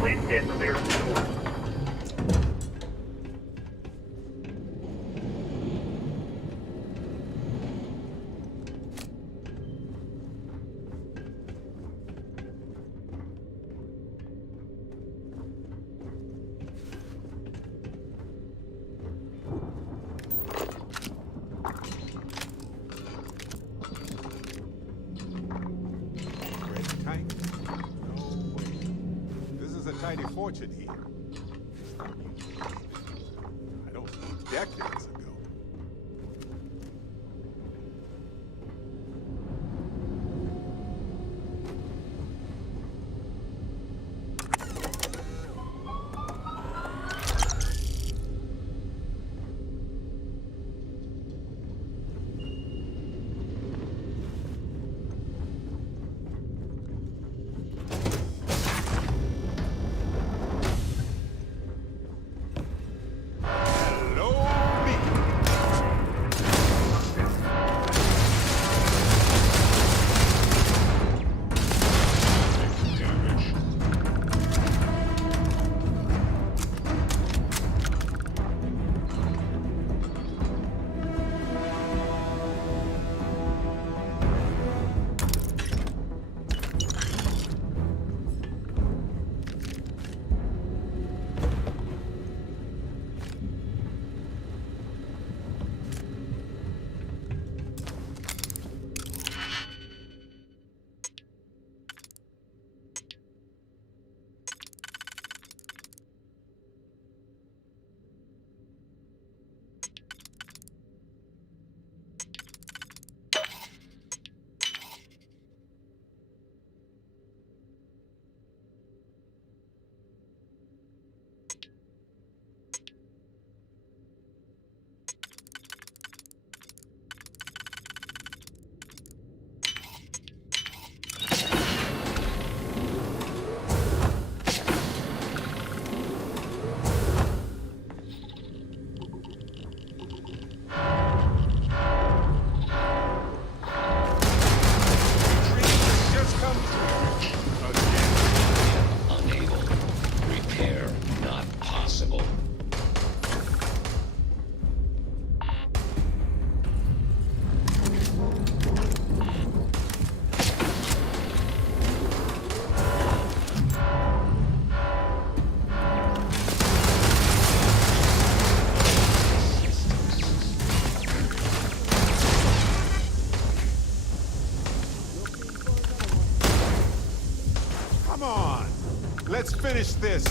Please stand clear of the door. Tiny fortune here. I don't know, decades ago. Let's finish this.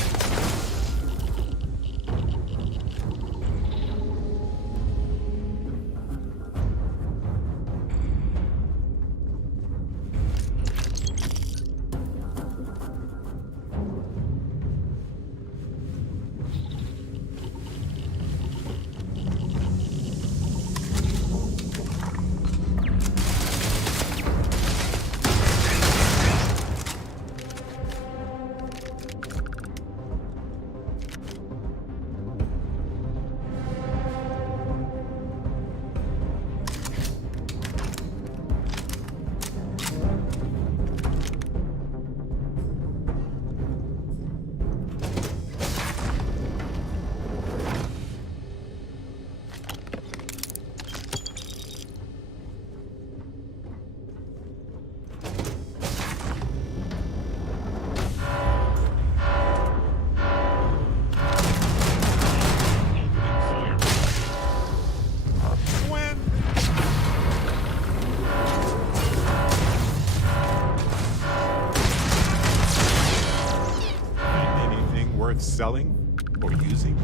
Worth selling or using?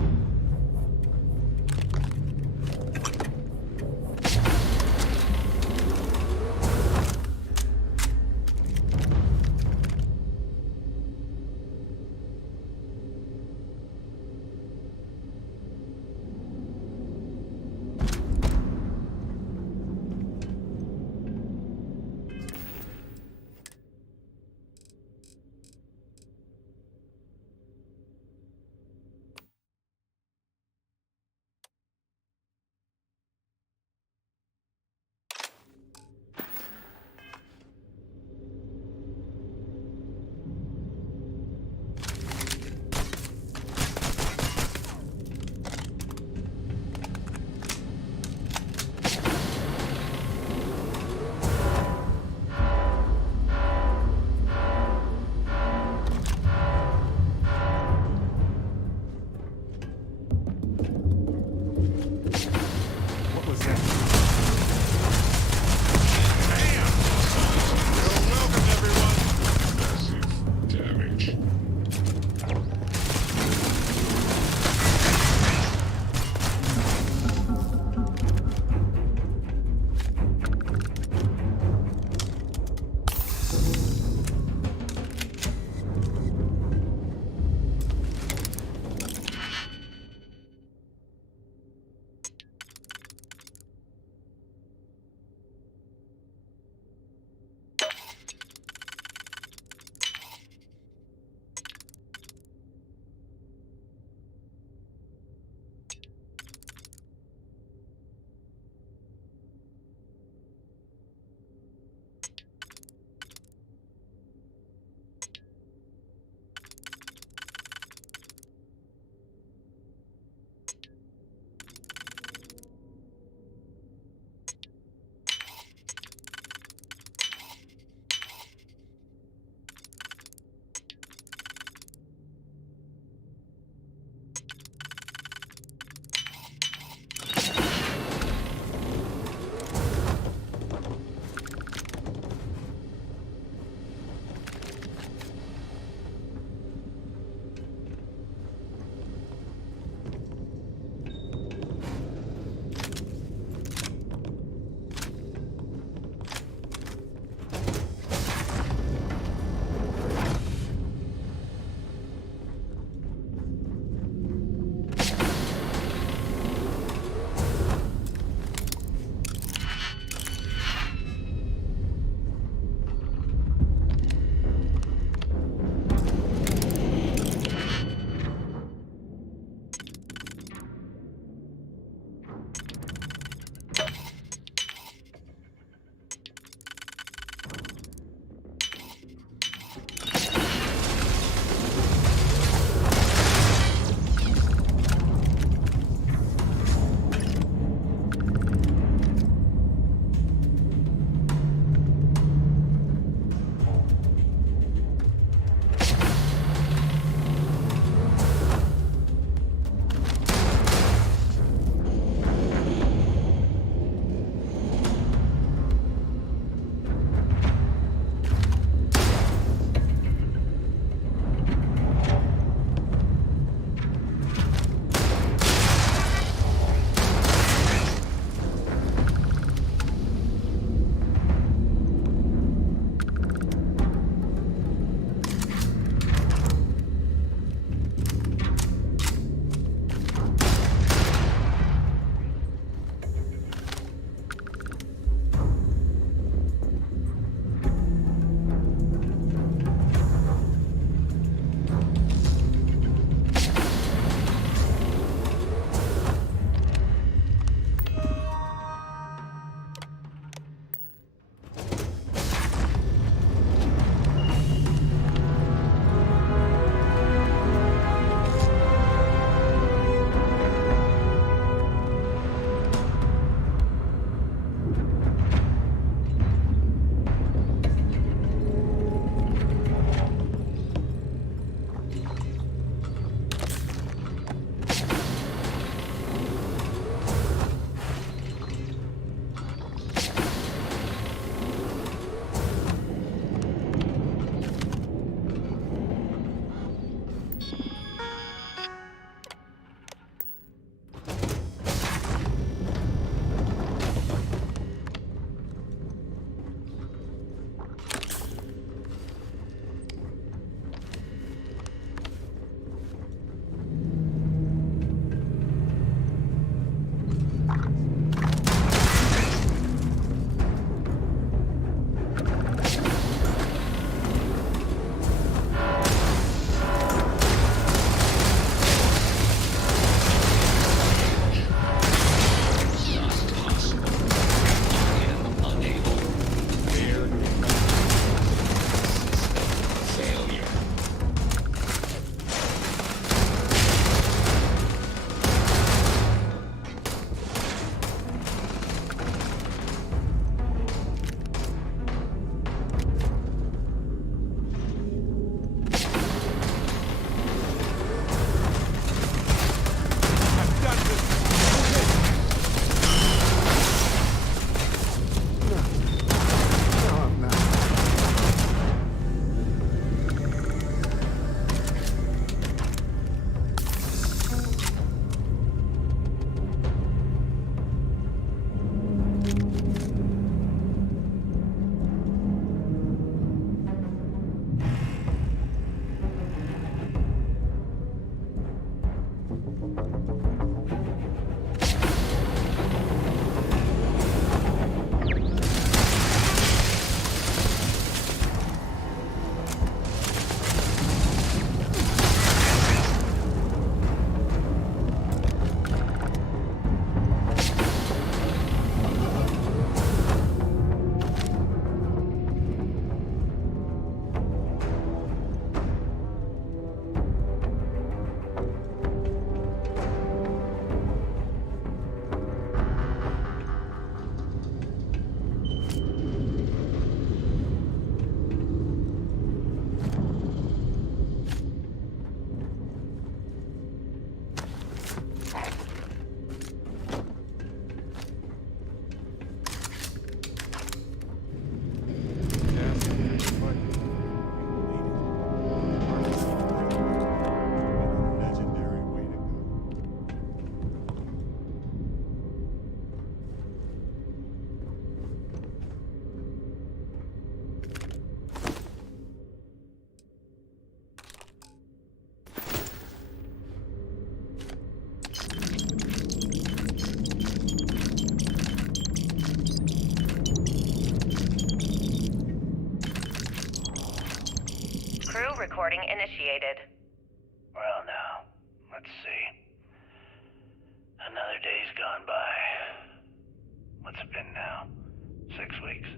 recording initiated. Well, now, let's see. Another day's gone by. What's it been now? 6 weeks?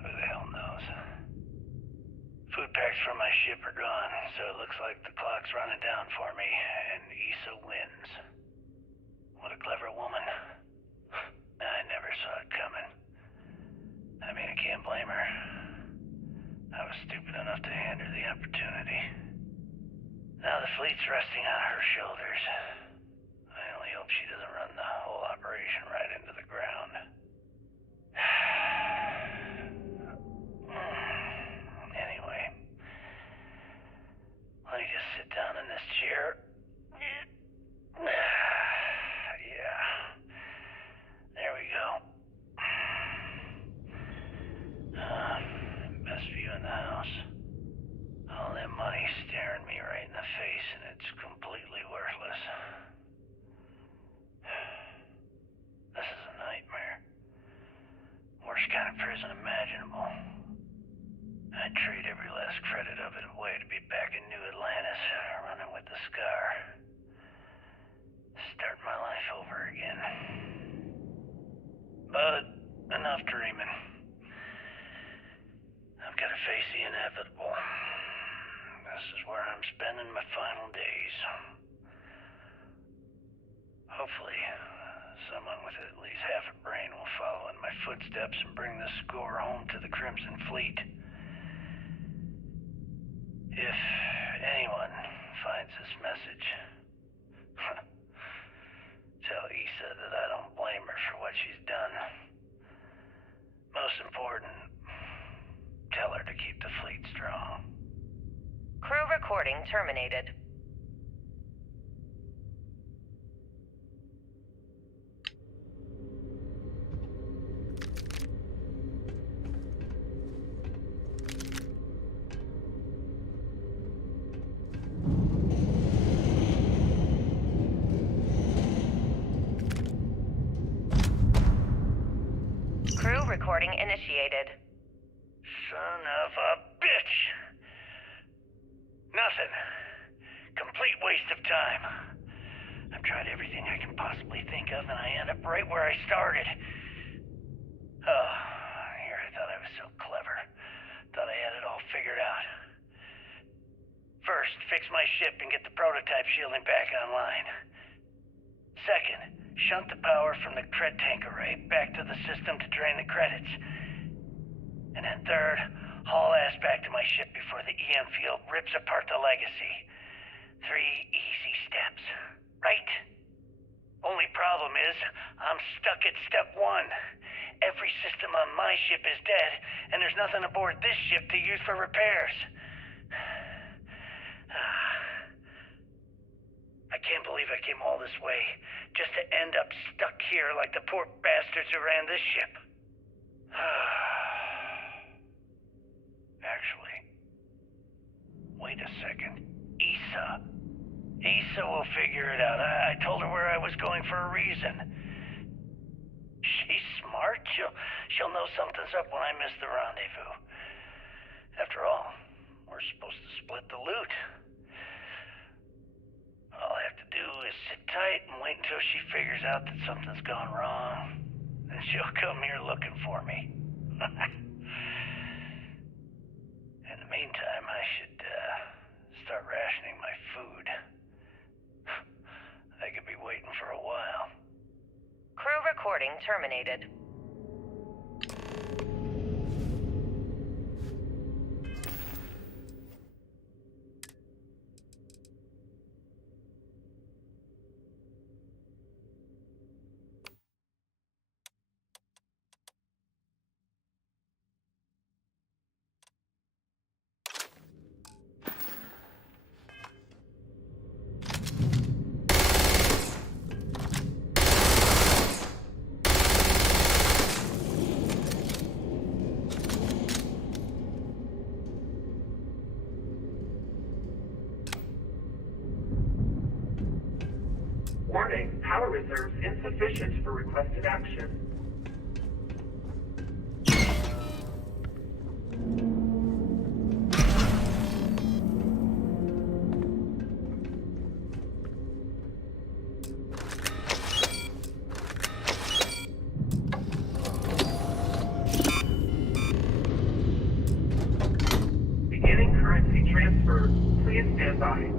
Who the hell knows? Food packs from my ship are gone, so it looks like the clock's running down for me, and Issa wins. What a clever woman. I never saw it coming. I mean, I can't blame her. I was stupid enough to hand her the opportunity. Now the fleet's resting on her shoulders. I only hope she doesn't run the whole operation right into the ground. Anyway, let me just sit down in this chair. Yeah. There we go. Best view in the house. All that money staring me right in the face, and it's completely worthless. This is a nightmare. Worst kind of prison imaginable. I'd trade every last credit of it away to be back in New Atlantis, running with the Scar. Start my life over again. But enough dreaming. I've got to face the inevitable. This is where I'm spending my final days. Hopefully, someone with at least half a brain will follow in my footsteps and bring the score home to the Crimson Fleet. If anyone finds this message, tell Issa that I don't blame her for what she's done. Most important, tell her to keep the fleet strong. Crew recording terminated. Crew recording initiated. Son of a bitch! Nothing. Complete waste of time. I've tried everything I can possibly think of, and I end up right where I started. Oh, here I thought I was so clever. Thought I had it all figured out. First, fix my ship and get the prototype shielding back online. Second, shunt the power from the cred tank array back to the system to drain the credits. And then third, haul ass back to my ship before the EM field rips apart the legacy. 3 easy steps, right? Only problem is, I'm stuck at step 1. Every system on my ship is dead, and there's nothing aboard this ship to use for repairs. I can't believe I came all this way, just to end up stuck here like the poor bastards who ran this ship. Actually, wait a second. Issa will figure it out. I told her where I was going for a reason. She's smart. She'll know something's up when I miss the rendezvous. After all, we're supposed to split the loot. All I have to do is sit tight and wait until she figures out that something's gone wrong. Then she'll come here looking for me. In the meantime, I should start rationing my food. I could be waiting for a while. Crew recording terminated. Warning, power reserves insufficient for requested action. transfer. Please stand by.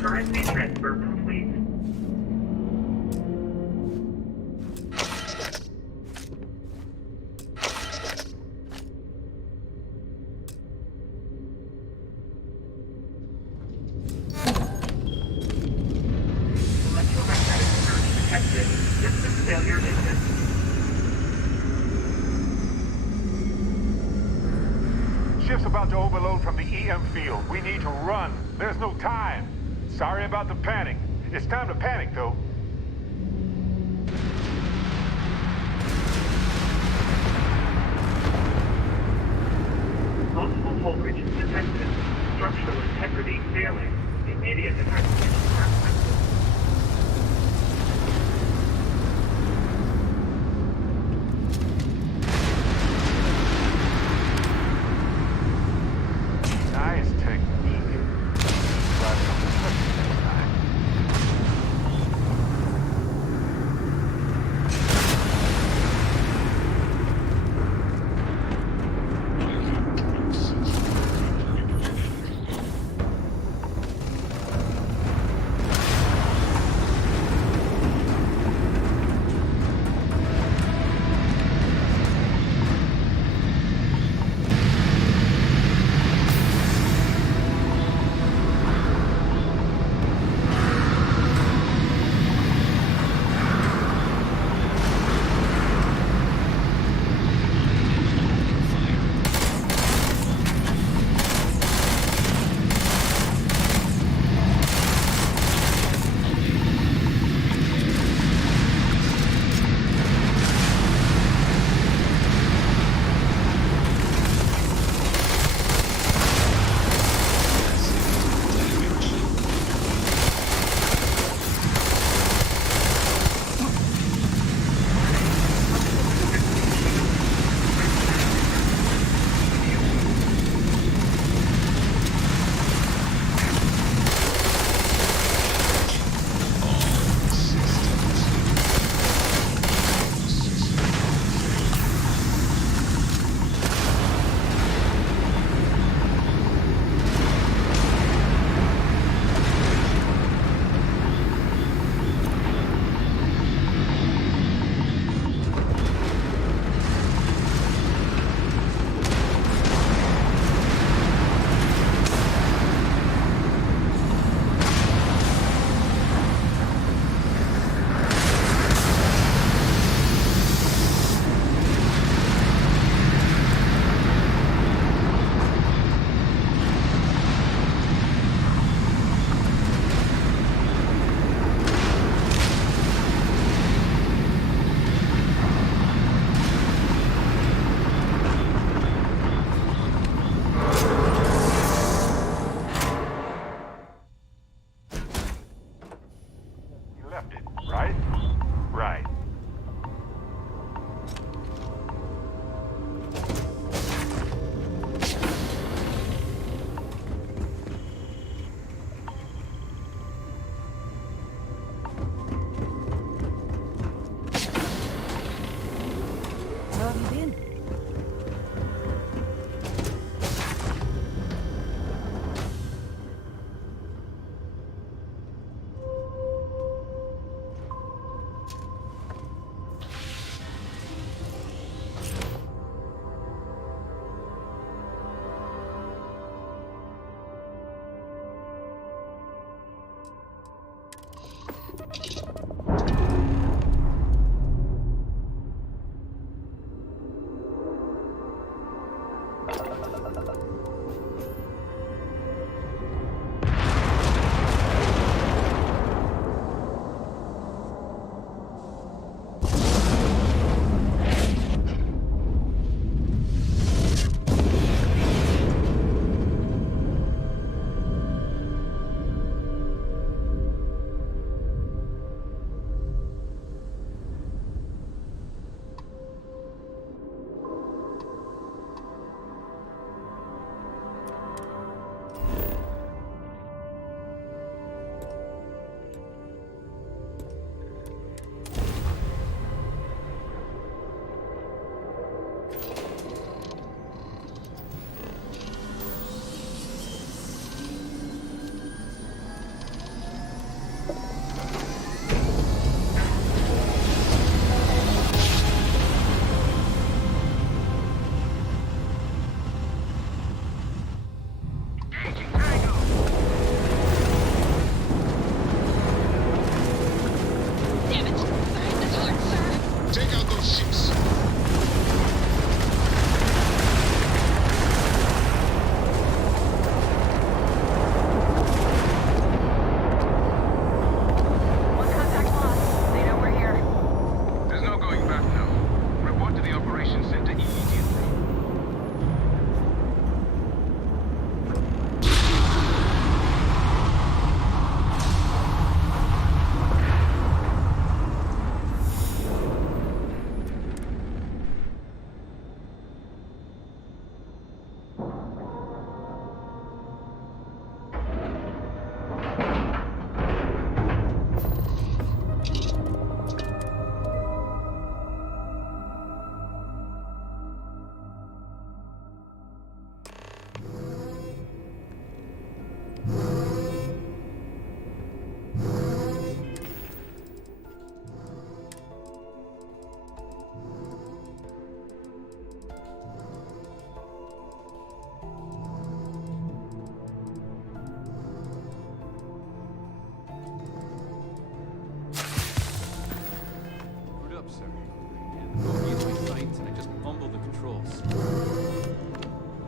Currency transfer complete. Electromagnetic surge detected. System failure imminent. Ship's about to overload from the EM field. We need to run. There's no time. Sorry about the panic. It's time to panic, though. Multiple voltages detected. Structural integrity failing. Immediate evacuation requested. Nice technique. Driving on the truck this time.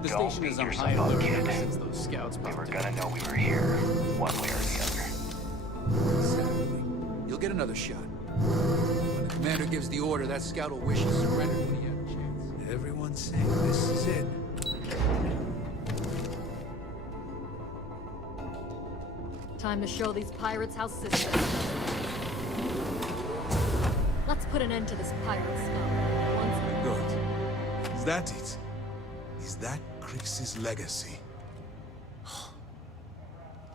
the Don't station beat is on yourself high up, alert kid. ever since those scouts We were popped gonna in. know we were here, one way or the other. Exactly. You'll get another shot. When the commander gives the order, that scout will wish he surrendered when he had a chance. Everyone's saying this is it. Time to show these pirates how system. Let's put an end to this pirate scum. Once and Good. Is that it? Is that Crix's legacy?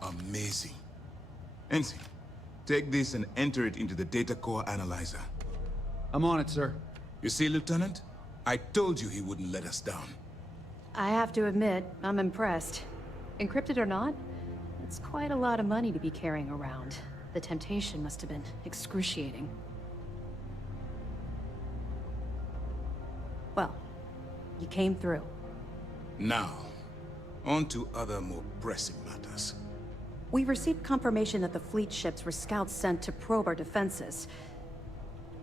Amazing. Ensign, take this and enter it into the data core analyzer. I'm on it, sir. You see, Lieutenant? I told you he wouldn't let us down. I have to admit, I'm impressed. Encrypted or not, it's quite a lot of money to be carrying around. The temptation must have been excruciating. Well, you came through. Now, on to other more pressing matters. We received confirmation that the fleet ships were scouts sent to probe our defenses.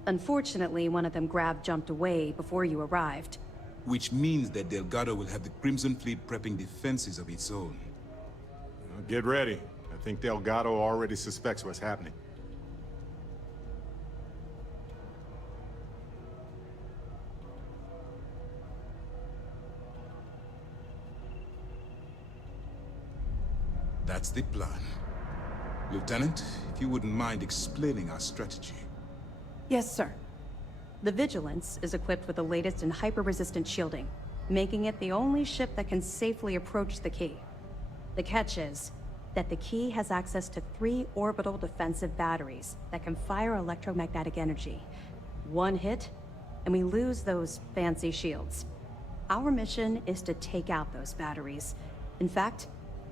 Unfortunately, one of them jumped away before you arrived. Which means that Delgado will have the Crimson Fleet prepping defenses of its own. Well, get ready. I think Delgado already suspects what's happening. That's the plan. Lieutenant, if you wouldn't mind explaining our strategy. Yes, sir. The Vigilance is equipped with the latest in hyper-resistant shielding, making it the only ship that can safely approach the key. The catch is that the key has access to 3 orbital defensive batteries that can fire electromagnetic energy. One hit, and we lose those fancy shields. Our mission is to take out those batteries. In fact,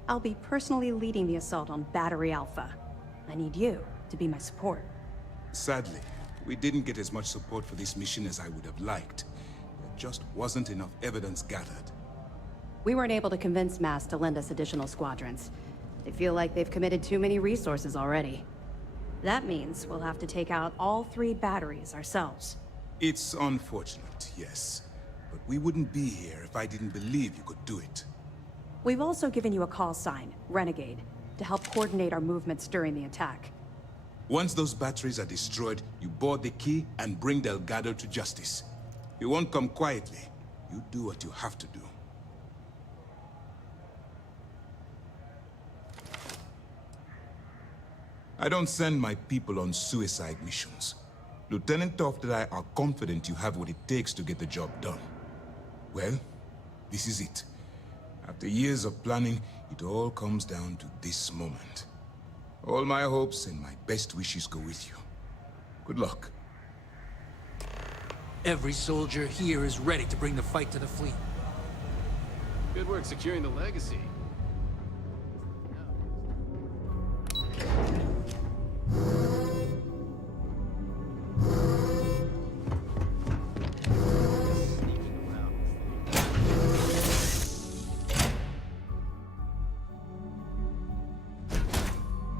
I'll be personally leading the assault on Battery Alpha. I need you to be my support. Sadly, we didn't get as much support for this mission as I would have liked. There just wasn't enough evidence gathered. We weren't able to convince MAS to lend us additional squadrons. They feel like they've committed too many resources already. That means we'll have to take out all 3 batteries ourselves. It's unfortunate, yes. But we wouldn't be here if I didn't believe you could do it. We've also given you a call sign, Renegade, to help coordinate our movements during the attack. Once those batteries are destroyed, you board the key and bring Delgado to justice. You won't come quietly. You do what you have to do. I don't send my people on suicide missions. Lieutenant Toft and I are confident you have what it takes to get the job done. Well, this is it. After years of planning, it all comes down to this moment. All my hopes and my best wishes go with you. Good luck. Every soldier here is ready to bring the fight to the fleet. Good work securing the legacy.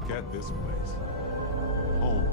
Get this place. Home.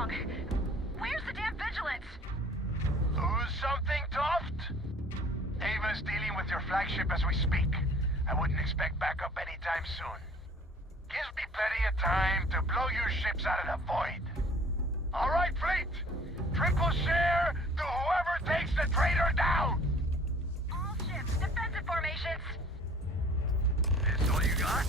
wrong? Where's the damn vigilance? Lose something, Toft? Ava's dealing with your flagship as we speak. I wouldn't expect backup anytime soon. Gives me plenty of time to blow your ships out of the void. All right, fleet. Triple share to whoever takes the traitor down. All ships, defensive formations. This all you got?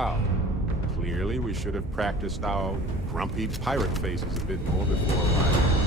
Wow. Clearly, we should have practiced our grumpy pirate faces a bit more before arriving.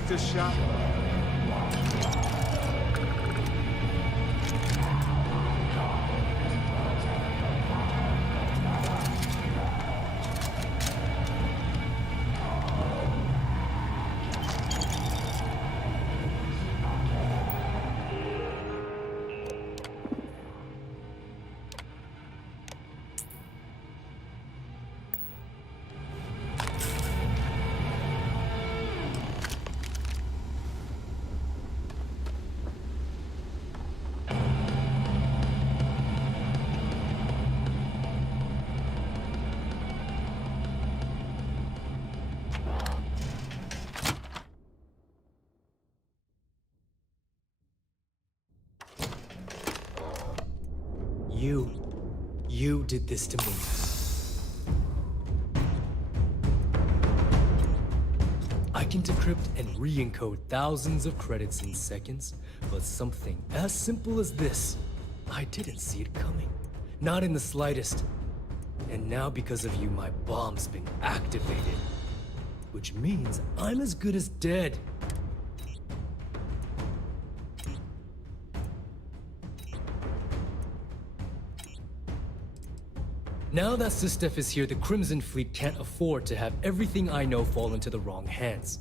practice shot? You did this to me. I can decrypt and re-encode thousands of credits in seconds, but something as simple as this, I didn't see it coming. Not in the slightest. And now because of you, my bomb's been activated. Which means I'm as good as dead. Now that Sistef is here, the Crimson Fleet can't afford to have everything I know fall into the wrong hands.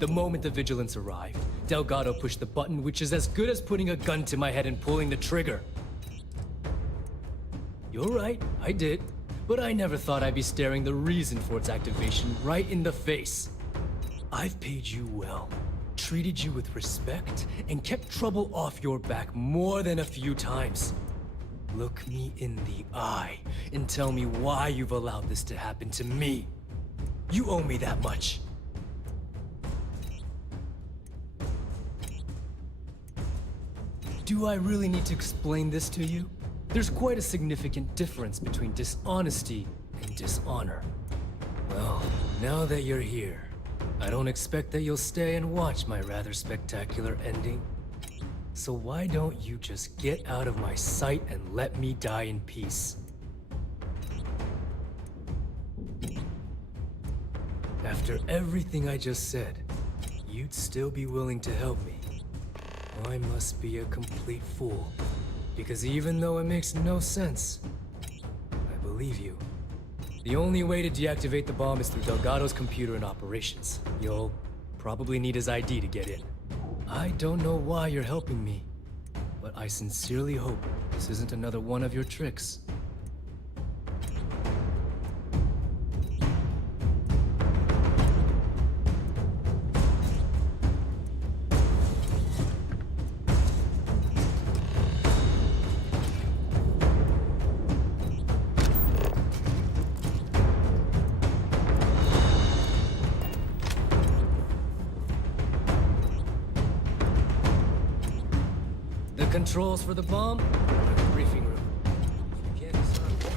The moment the Vigilance arrived, Delgado pushed the button, which is as good as putting a gun to my head and pulling the trigger. You're right, I did. But I never thought I'd be staring the reason for its activation right in the face. I've paid you well, treated you with respect, and kept trouble off your back more than a few times. Look me in the eye and tell me why you've allowed this to happen to me. You owe me that much. Do I really need to explain this to you? There's quite a significant difference between dishonesty and dishonor. Well, now that you're here, I don't expect that you'll stay and watch my rather spectacular ending. So why don't you just get out of my sight and let me die in peace? After everything I just said, you'd still be willing to help me. I must be a complete fool. Because even though it makes no sense, I believe you. The only way to deactivate the bomb is through Delgado's computer and operations. You'll probably need his ID to get in. I don't know why you're helping me, but I sincerely hope this isn't another one of your tricks. Controls for the bomb? Briefing room. You can't disarm it.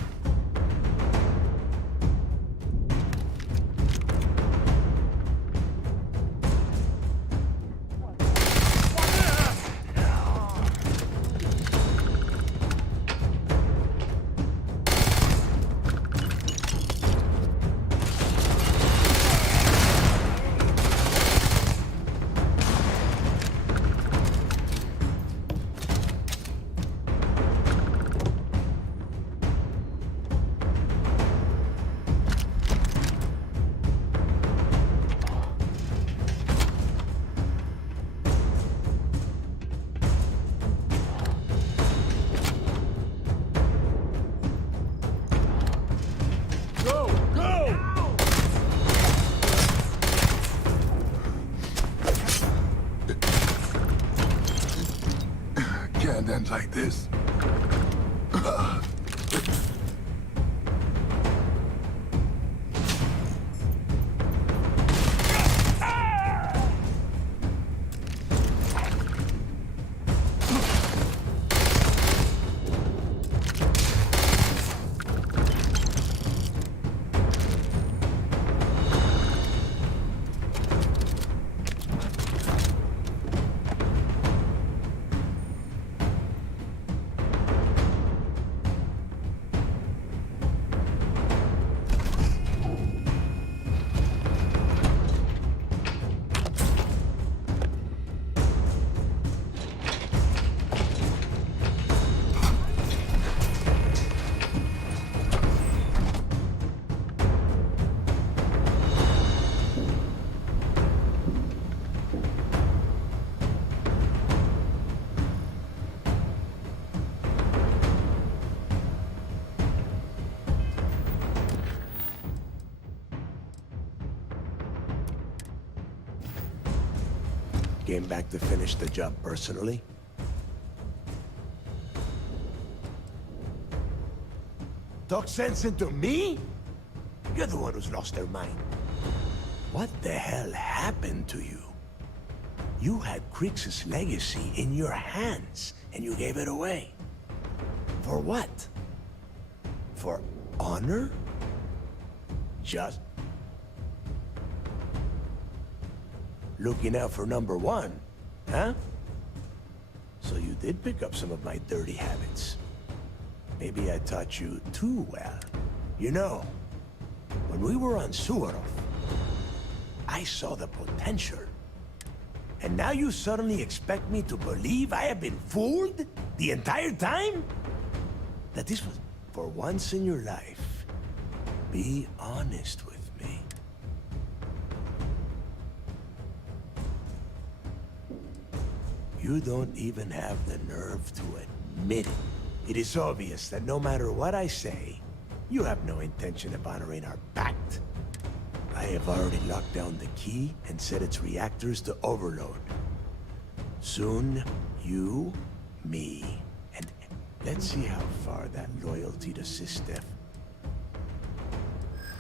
Like this. Came back to finish the job personally? Talk sense into me? You're the one who's lost their mind. What the hell happened to you? You had Krix's legacy in your hands, and you gave it away. For what? For honor? Just looking out for number one, huh? So you did pick up some of my dirty habits. Maybe I taught you too well. You know, when we were on Suvorov, I saw the potential. And now you suddenly expect me to believe I have been fooled the entire time? That this was for once in your life. Be honest with me. You don't even have the nerve to admit it. It is obvious that no matter what I say, you have no intention of honoring our pact. I have already locked down the key and set its reactors to overload. Soon, you, me, and let's see how far that loyalty to Sistef.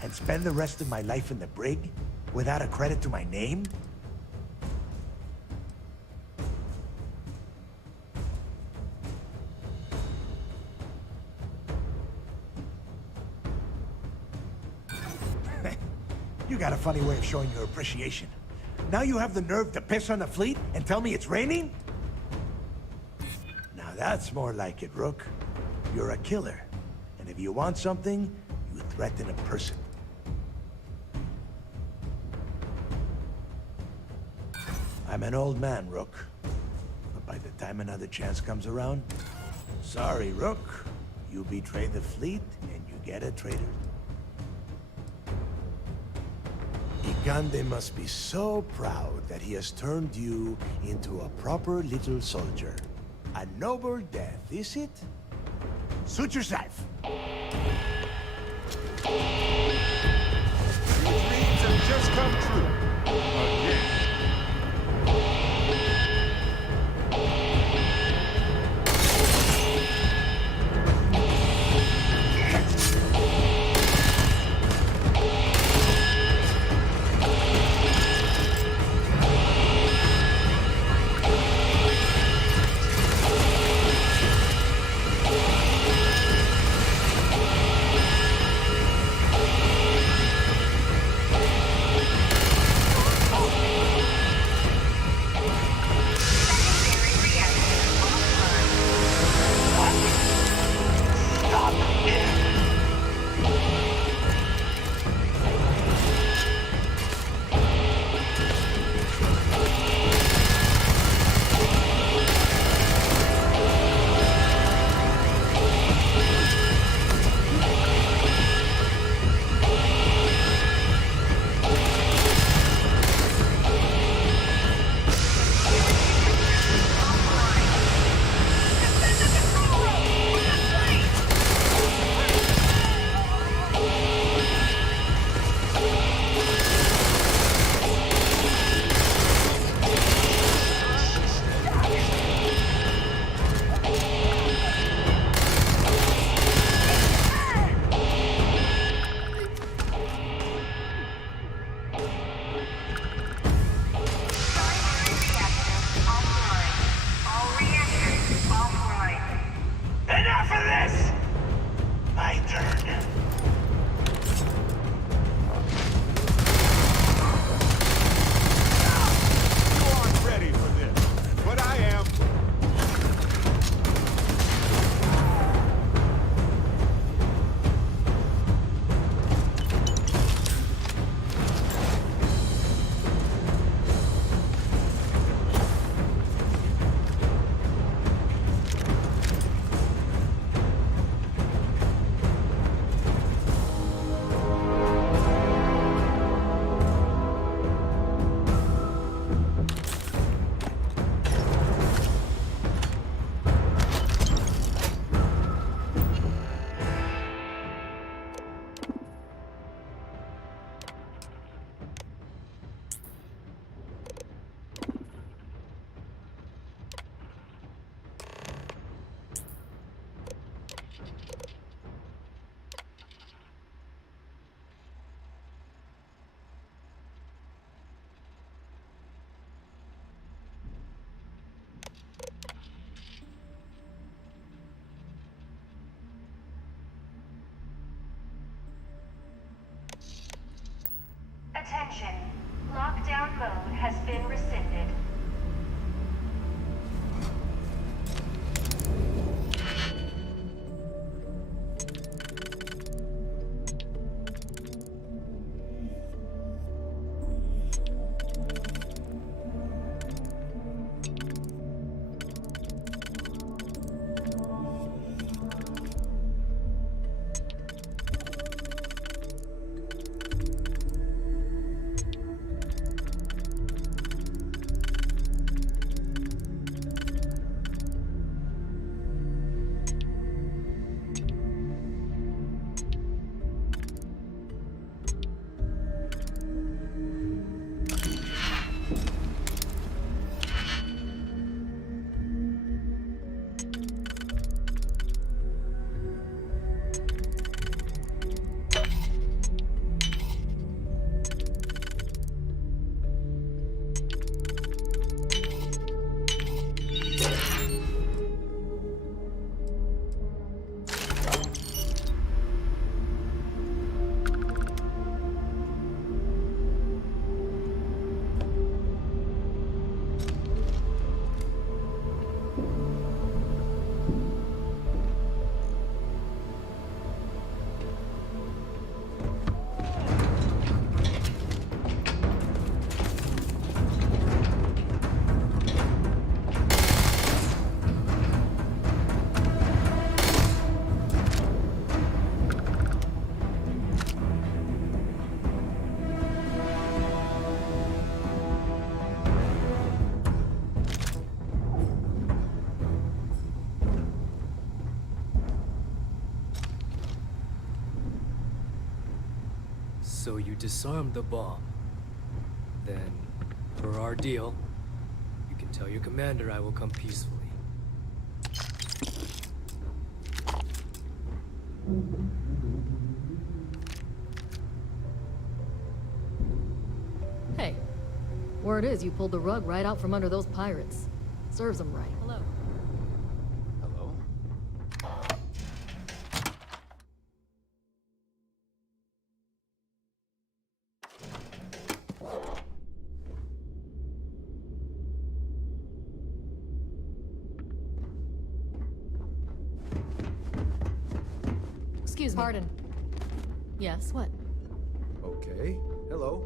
And spend the rest of my life in the brig without a credit to my name? You got a funny way of showing your appreciation. Now you have the nerve to piss on the fleet and tell me it's raining? Now that's more like it, Rook. You're a killer. And if you want something, you threaten a person. I'm an old man, Rook. But by the time another chance comes around, sorry, Rook. You betray the fleet and you get a traitor. Gande must be so proud that he has turned you into a proper little soldier. A noble death, is it? Suit yourself. Your dreams have just come true. Again. So you disarmed the bomb. Then, per our deal, you can tell your commander I will come peacefully. Hey, word is you pulled the rug right out from under those pirates. Serves them right. Hello. Hello? Excuse me. Pardon. Yes, what? Okay. Hello.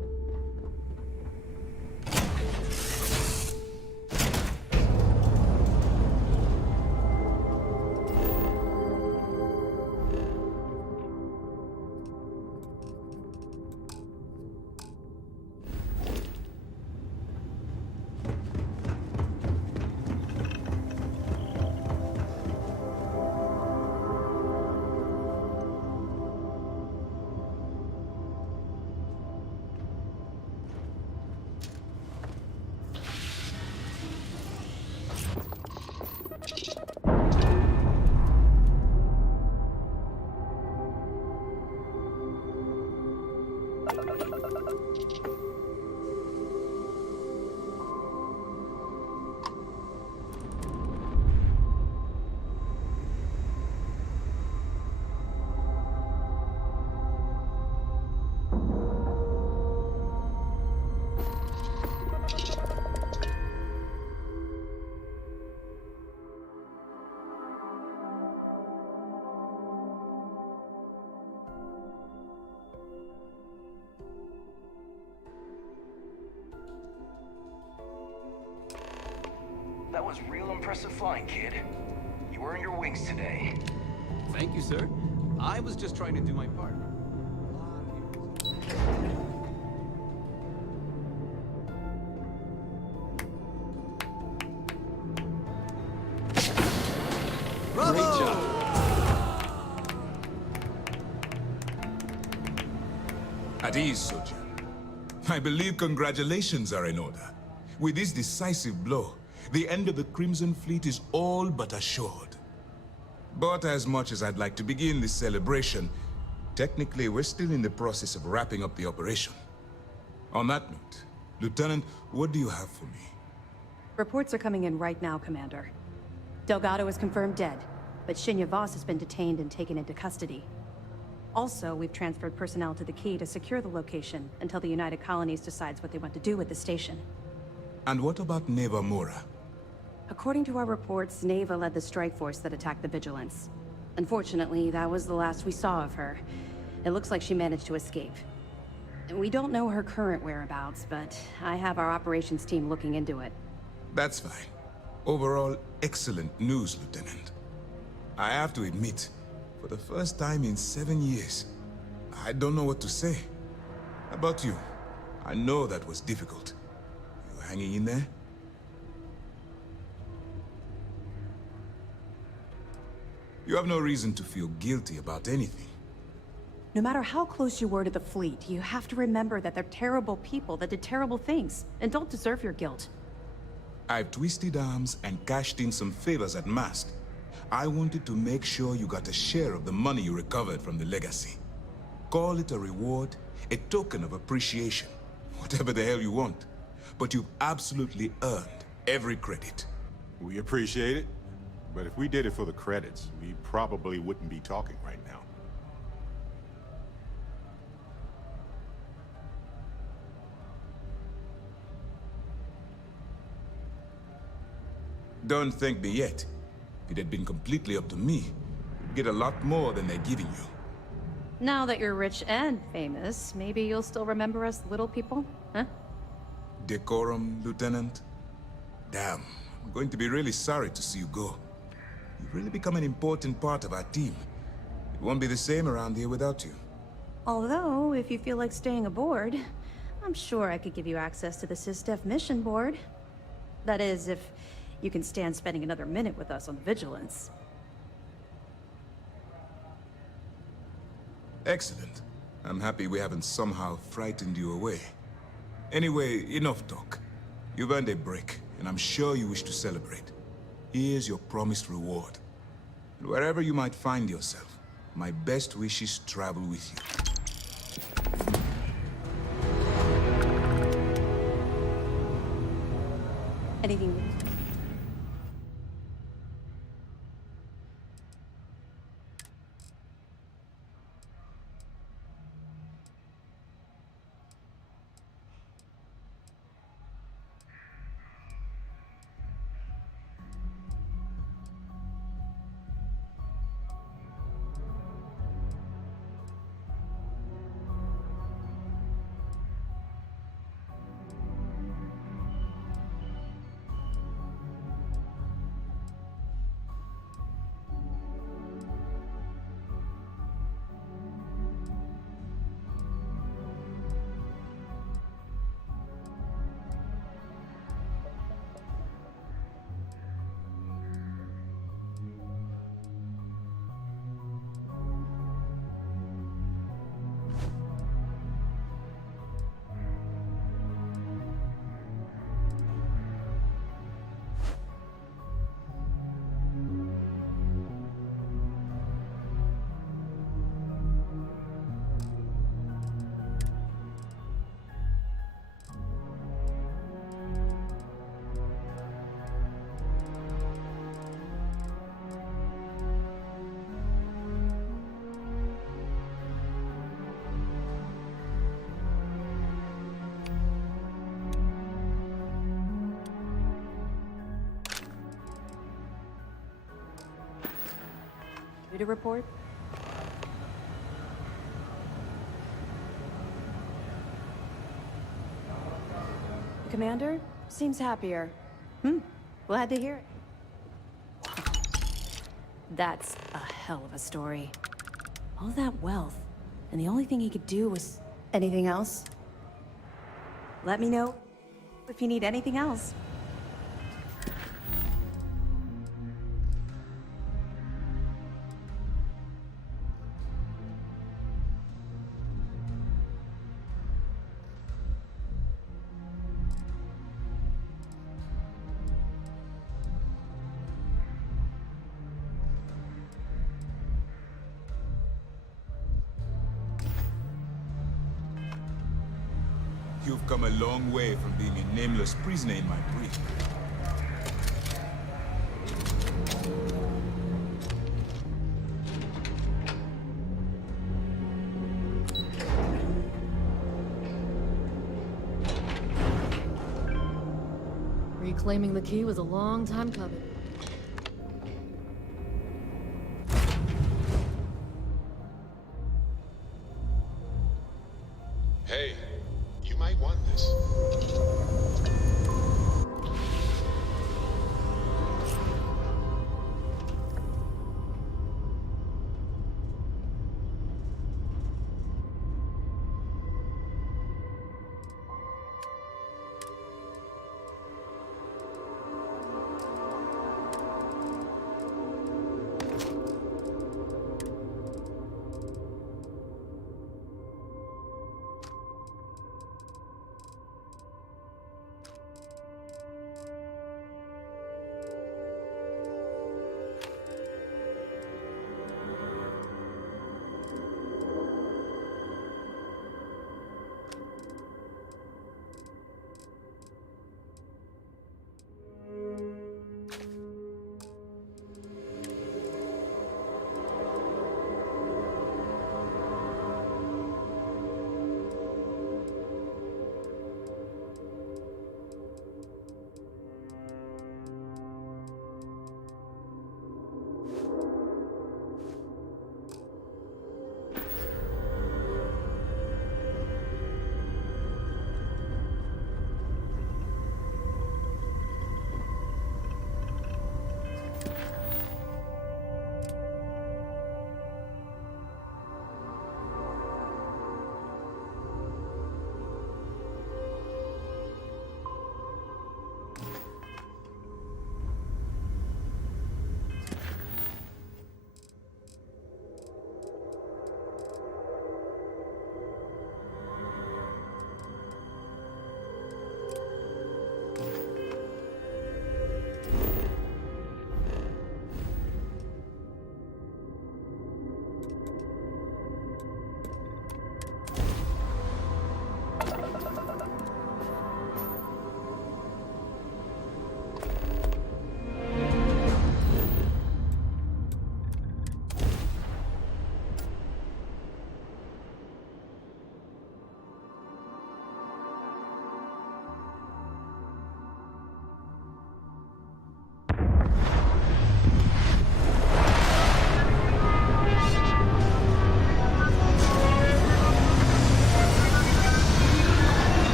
That was real impressive flying, kid. You earned your wings today. Thank you, sir. I was just trying to do my part. Bravo! Great job. At ease, soldier. I believe congratulations are in order. With this decisive blow, the end of the Crimson Fleet is all but assured. But as much as I'd like to begin this celebration, technically we're still in the process of wrapping up the operation. On that note, Lieutenant, what do you have for me? Reports are coming in right now, Commander. Delgado is confirmed dead, but Shinya Voss has been detained and taken into custody. Also, we've transferred personnel to the Key to secure the location until the United Colonies decides what they want to do with the station. And what about Neva Mora? According to our reports, Neva led the strike force that attacked the Vigilance. Unfortunately, that was the last we saw of her. It looks like she managed to escape. We don't know her current whereabouts, but I have our operations team looking into it. That's fine. Overall, excellent news, Lieutenant. I have to admit, for the first time in 7 years, I don't know what to say. How about you? I know that was difficult. You hanging in there? You have no reason to feel guilty about anything. No matter how close you were to the fleet, you have to remember that they're terrible people that did terrible things, and don't deserve your guilt. I've twisted arms and cashed in some favors at Mast. I wanted to make sure you got a share of the money you recovered from the legacy. Call it a reward, a token of appreciation, whatever the hell you want. But you've absolutely earned every credit. We appreciate it, but if we did it for the credits, we probably wouldn't be talking right now. Don't thank me yet. If it had been completely up to me, you'd get a lot more than they're giving you. Now that you're rich and famous, maybe you'll still remember us little people, huh? Decorum, Lieutenant? Damn, I'm going to be really sorry to see you go. You've really become an important part of our team. It won't be the same around here without you. Although, if you feel like staying aboard, I'm sure I could give you access to the SysDef mission board. That is, if you can stand spending another minute with us on the Vigilance. Excellent. I'm happy we haven't somehow frightened you away. Anyway, enough talk. You've earned a break, and I'm sure you wish to celebrate. Here's your promised reward. And wherever you might find yourself, my best wishes travel with you. Anything? To report? The commander seems happier. Glad to hear it. That's a hell of a story. All that wealth, and the only thing he could do was... Anything else? Let me know if you need anything else. You've come a long way from being a nameless prisoner in my brief. Reclaiming the key was a long time coming. Hey, you might want this.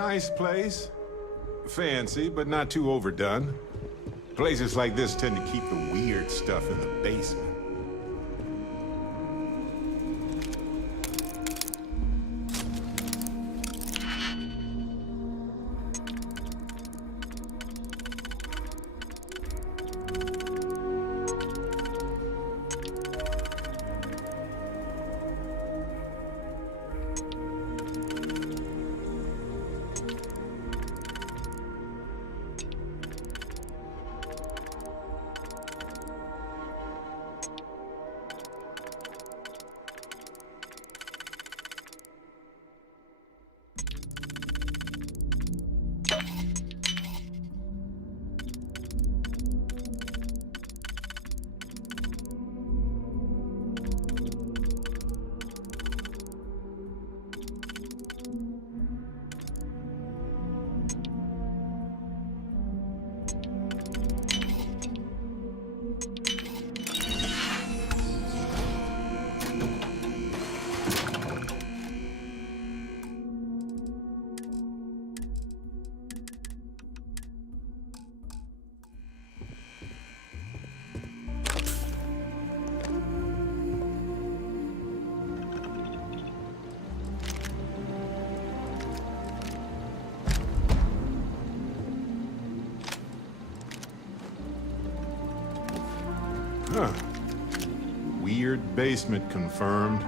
Nice place. Fancy, but not too overdone. Places like this tend to keep the weird stuff in the basement. Huh. Weird basement confirmed.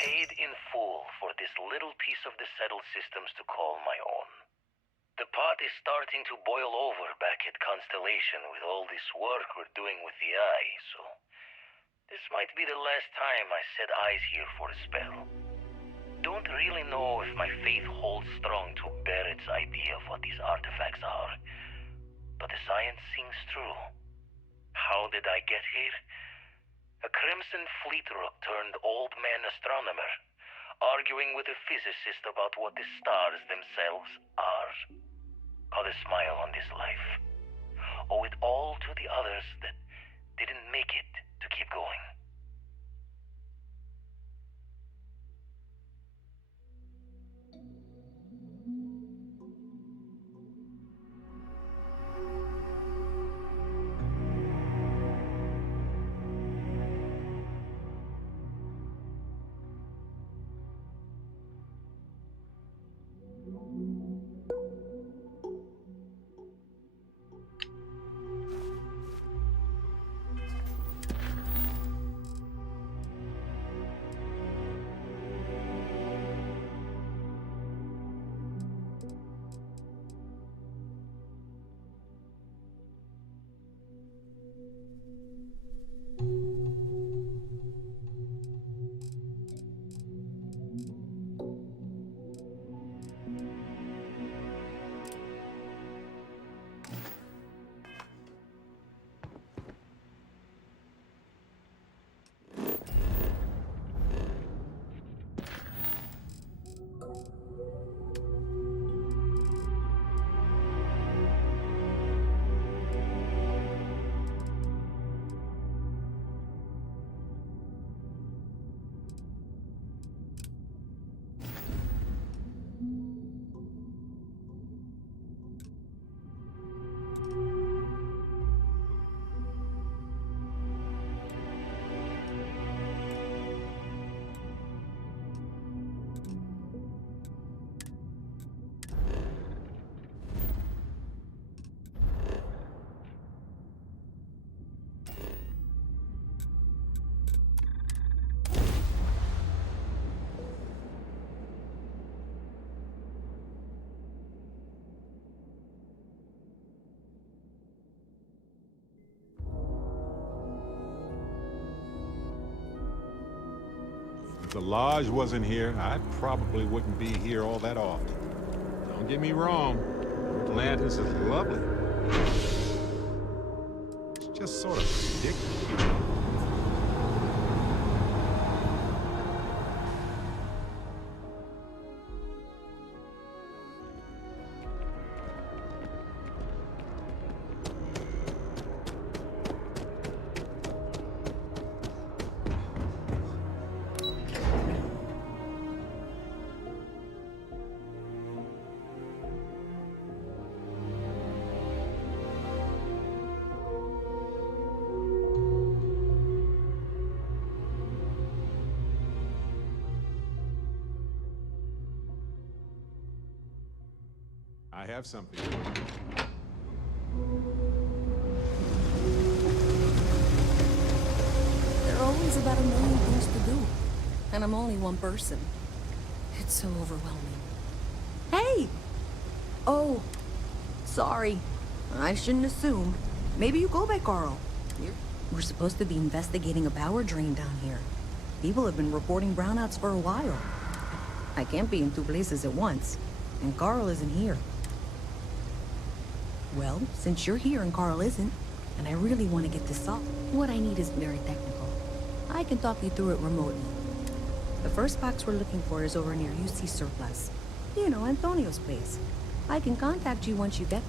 Paid in full for this little piece of the settled systems to call my own. The pot is starting to boil over back at Constellation with all this work we're doing with the Eye, so this might be the last time I set eyes here for a spell. Don't really know if my faith holds strong to Barrett's idea of what these artifacts are, but the science sings true. How did I get here? A Crimson Fleet Rook turned old man astronomer, arguing with a physicist about what the stars themselves are. Got a smile on this life. Owe it all to the others that didn't make it to keep going. If the Lodge wasn't here, I probably wouldn't be here all that often. Don't get me wrong, Atlantis is lovely. It's just sort of ridiculous. I have something. There are always about a million things to do, and I'm only one person. It's so overwhelming. Hey! Oh, sorry. I shouldn't assume. Maybe you go by Carl. We're supposed to be investigating a power drain down here. People have been reporting brownouts for a while. I can't be in two places at once, and Carl isn't here. Well, since you're here and Carl isn't, and I really want to get this solved, what I need is very technical. I can talk you through it remotely. The first box we're looking for is over near UC Surplus. You know, Antonio's place. I can contact you once you get...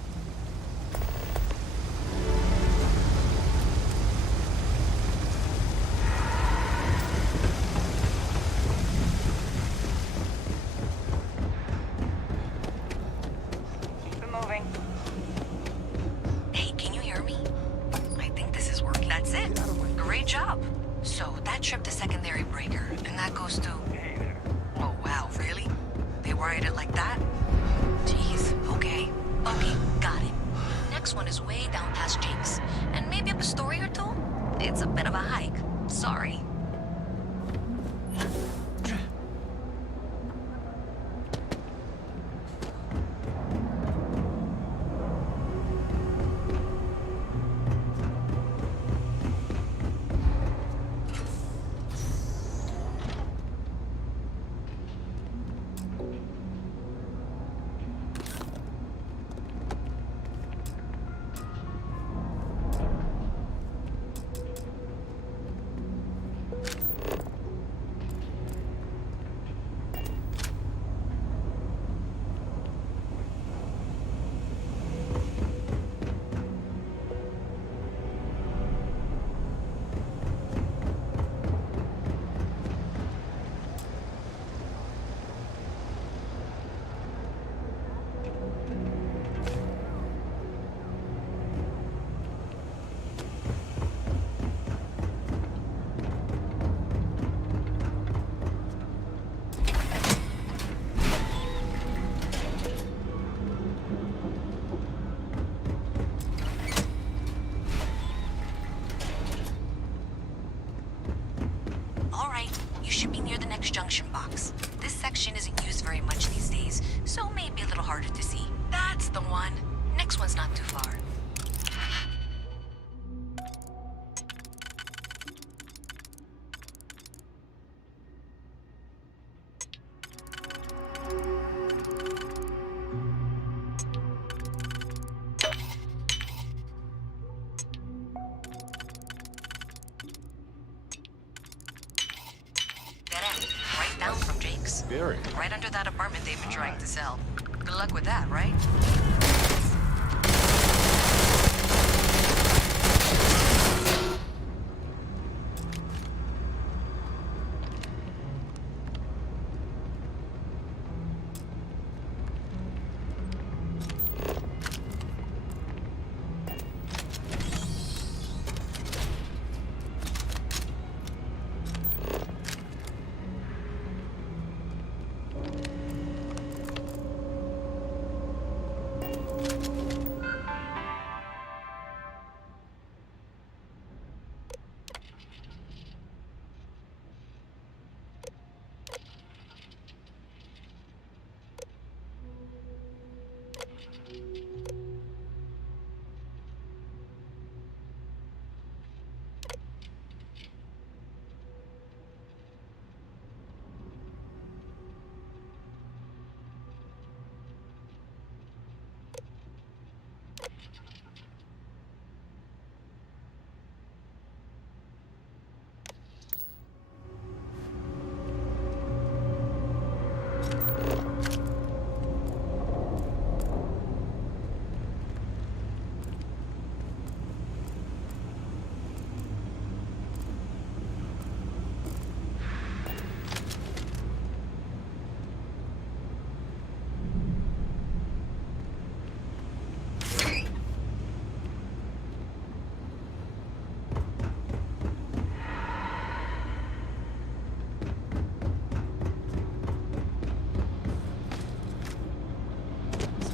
junction box. This section isn't used very much these days, so maybe a little harder to see. That's the one. Next one's not too far. Right under that apartment they've been trying to sell. Good luck with that, right?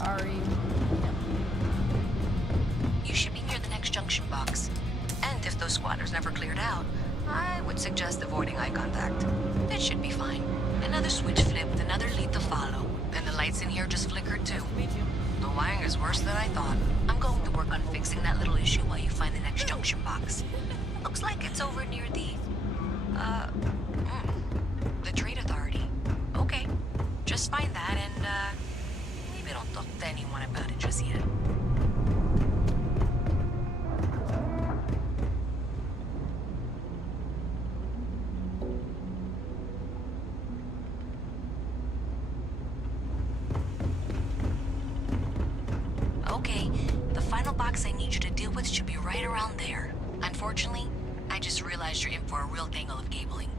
Sorry. You should be near the next junction box. And if those squatters never cleared out, I would suggest avoiding eye contact. It should be fine. Another switch flipped, another lead to follow. And the lights in here just flickered too. The wiring is worse than I thought. I'm going to work on fixing that little issue while you find the next junction box. Looks like it's over near the Trade Authority. Okay. Just find that and, maybe don't talk to anyone about it just yet. Okay, the final box I need you to deal with should be right around there. Unfortunately, I just realized you're in for a real tangle of cabling.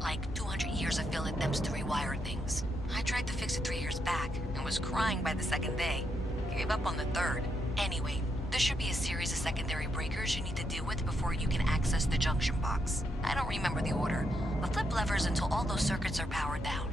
Like 200 years of fill attempts to rewire things. I tried to fix it 3 years back and was crying by the second day. Gave up on the third. Anyway, there should be a series of secondary breakers you need to deal with before you can access the junction box. I don't remember the order, but flip levers until all those circuits are powered down.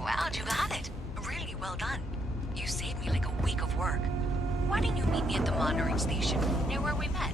Wow, you got it. Really well done. You saved me like a week of work. Why didn't you meet me at the monitoring station, near where we met?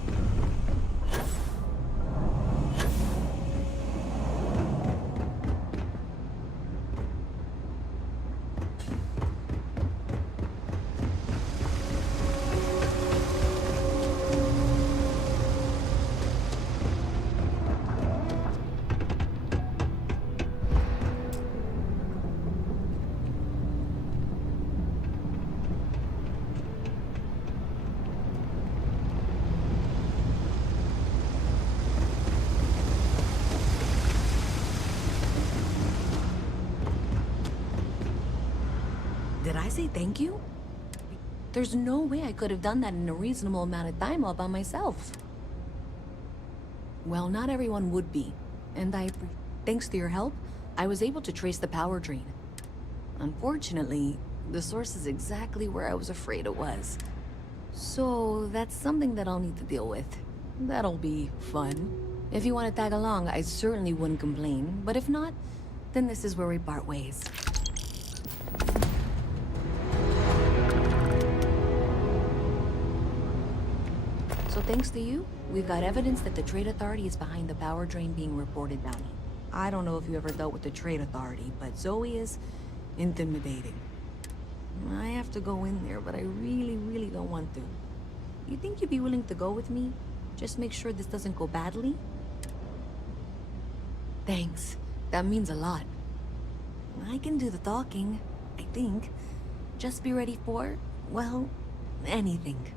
Did I say thank you? There's no way I could have done that in a reasonable amount of time all by myself. Well, not everyone would be. And thanks to your help, I was able to trace the power drain. Unfortunately, the source is exactly where I was afraid it was. So that's something that I'll need to deal with. That'll be fun. If you want to tag along, I certainly wouldn't complain. But if not, then this is where we part ways. So thanks to you, we've got evidence that the Trade Authority is behind the power drain being reported bounty. I don't know if you ever dealt with the Trade Authority, but Zoe is intimidating. I have to go in there, but I really don't want to. You think you'd be willing to go with me? Just make sure this doesn't go badly? Thanks. That means a lot. I can do the talking, I think. Just be ready for, well, anything.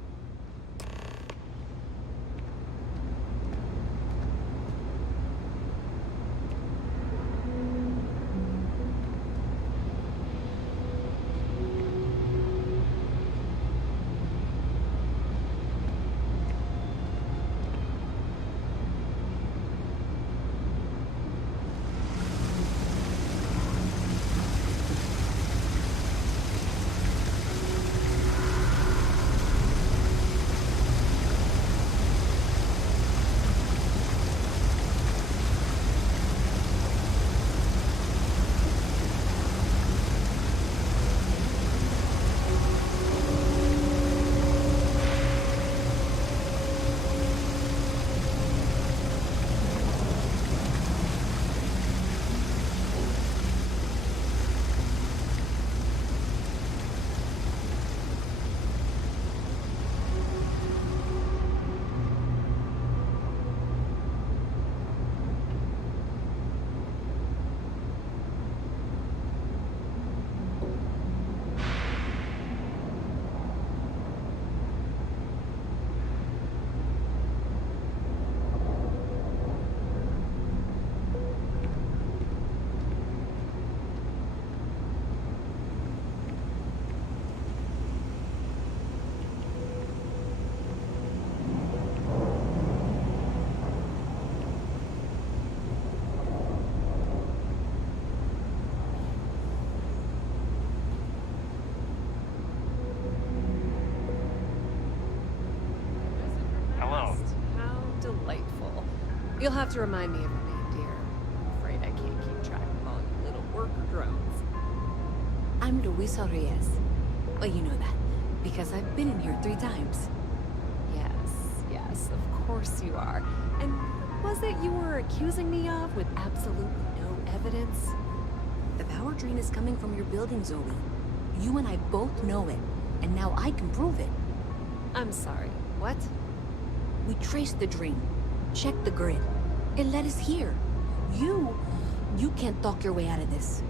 You'll have to remind me of your name, dear. I'm afraid I can't keep track of all you little worker drones. I'm Luisa Reyes. Well, you know that, because I've been in here 3 times. Yes, of course you are. And what was it you were accusing me of with absolutely no evidence? The power drain is coming from your building, Zoe. You and I both know it, and now I can prove it. I'm sorry, what? We traced the drain, checked the grid. It led us here. You can't talk your way out of this.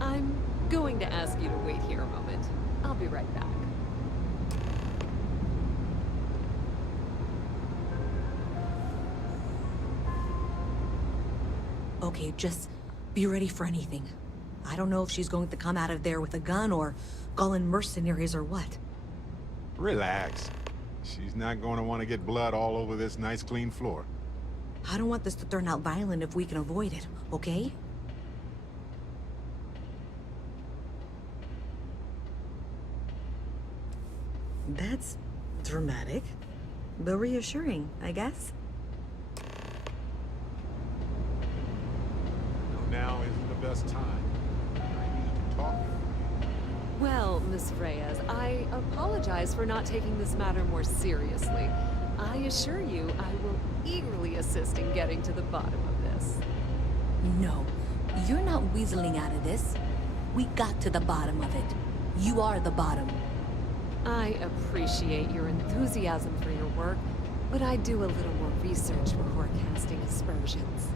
I'm going to ask you to wait here a moment. I'll be right back. Okay, just be ready for anything. I don't know if she's going to come out of there with a gun or call in mercenaries or what. Relax. She's not going to want to get blood all over this nice clean floor. I don't want this to turn out violent if we can avoid it, okay? That's dramatic, but reassuring, I guess. Now isn't the best time. I need to talk. Well, Miss Reyes, I apologize for not taking this matter more seriously. I assure you I will eagerly assist in getting to the bottom of this. No, you're not weaseling out of this. We got to the bottom of it. You are the bottom. I appreciate your enthusiasm for your work, but I do a little more research before casting aspersions.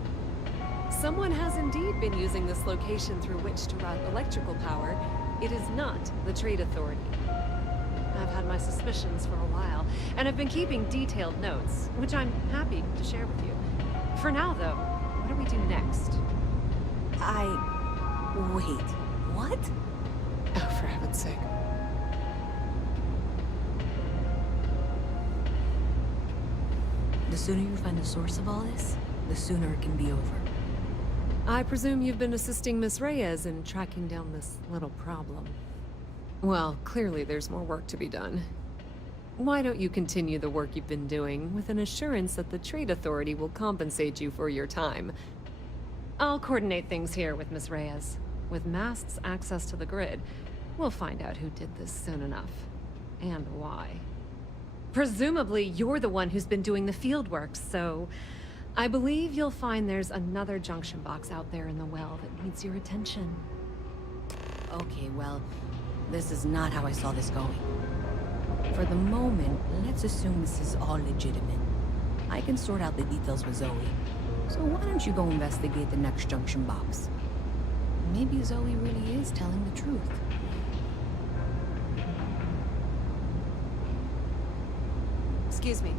Someone has indeed been using this location through which to route electrical power. It is not the Trade Authority. I've had my suspicions for a while, and have been keeping detailed notes, which I'm happy to share with you. For now, though, what do we do next? Wait, what? Oh, for heaven's sake. The sooner you find the source of all this, the sooner it can be over. I presume you've been assisting Miss Reyes in tracking down this little problem. Well, clearly there's more work to be done. Why don't you continue the work you've been doing with an assurance that the Trade Authority will compensate you for your time? I'll coordinate things here with Miss Reyes. With Mast's access to the grid, we'll find out who did this soon enough. And why. Presumably, you're the one who's been doing the field work, so I believe you'll find there's another junction box out there in the well that needs your attention. Okay, well, this is not how I saw this going. For the moment, let's assume this is all legitimate. I can sort out the details with Zoe. So why don't you go investigate the next junction box? Maybe Zoe really is telling the truth. Excuse me.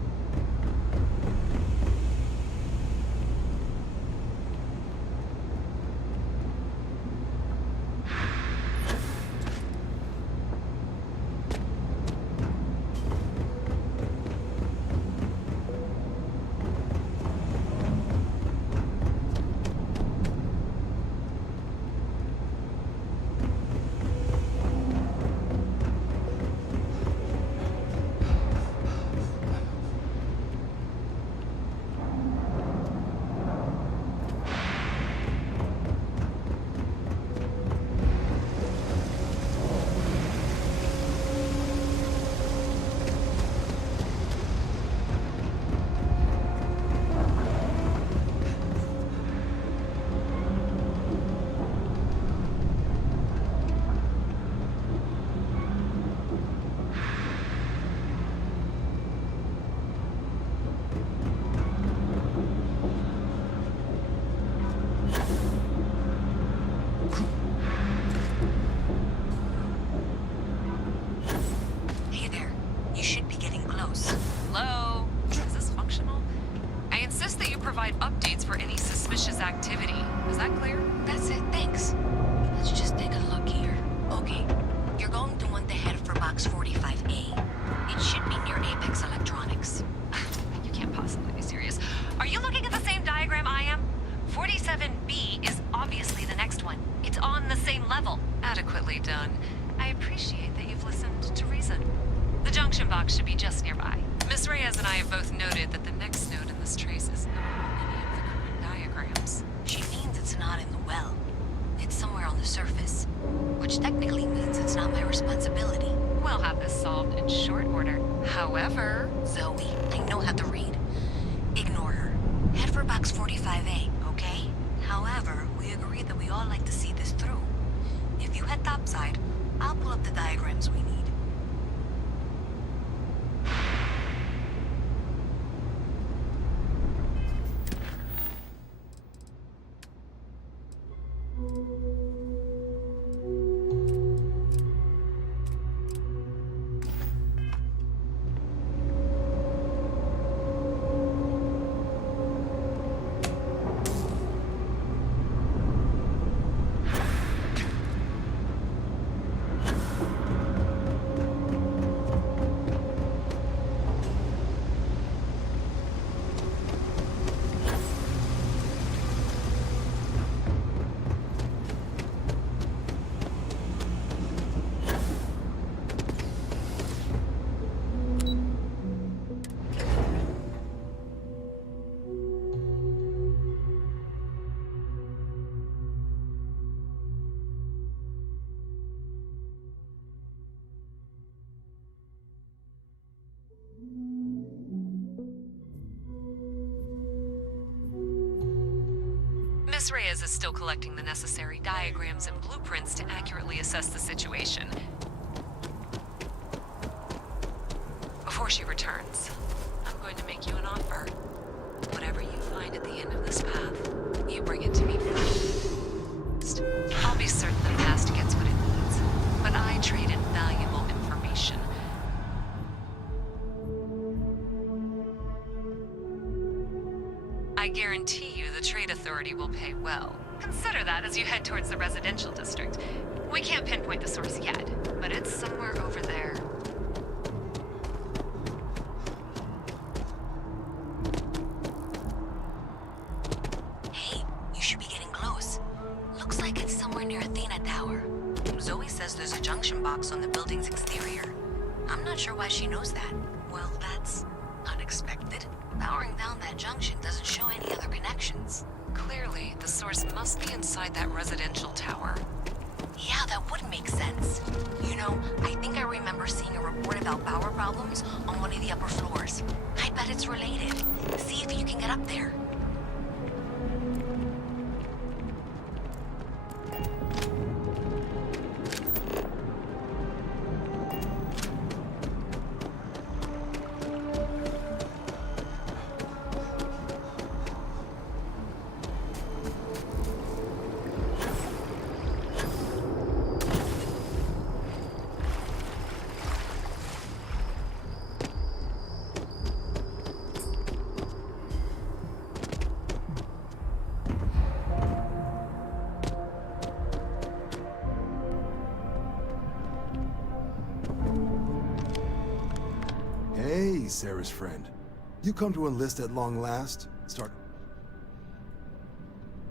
Updates for any suspicious activity. Is that clear? That's it, thanks. Let's just take a look here. Okay, you're going to want to head for box 45A. It should be near Apex Electronics. You can't possibly be serious. Are you looking at the same diagram I am? 47B is obviously the next one. It's on the same level. Adequately done. I appreciate that you've listened to reason. The junction box should be just nearby. Miss Reyes and I have both noted that the next node in this trace is not in solved in short order. However... Zoe, I know how to read. Ignore her. Head for box 45A, okay? However, we agreed that we all like to see this through. If you head topside, I'll pull up the diagrams we need. Miss Reyes is still collecting the necessary diagrams and blueprints to accurately assess the situation. Before she returns, I'm going to make you an offer. Whatever you find at the end of this path, you bring it to me first. I'll be certain the past gets what it needs, but I trade in valuable information. I guarantee you the Trade Authority will pay well. Consider that as you head towards the residential district. We can't pinpoint the source yet, but it's somewhere over there. Hey, you should be getting close. Looks like it's somewhere near Athena Tower. Zoe says there's a junction box on the building's exterior. I'm not sure why she knows that. Well, that's unexpected. Powering down that junction doesn't show any other connections. Clearly, the source must be inside that residential tower. Yeah, that would make sense. You know, I think I remember seeing a report about power problems on one of the upper floors. I bet it's related. See if you can get up there. Hey, Sarah's friend. You come to enlist at long last?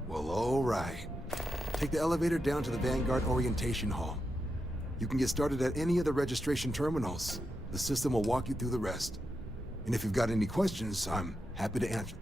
Well, all right. Take the elevator down to the Vanguard Orientation Hall. You can get started at any of the registration terminals. The system will walk you through the rest. And if you've got any questions, I'm happy to answer.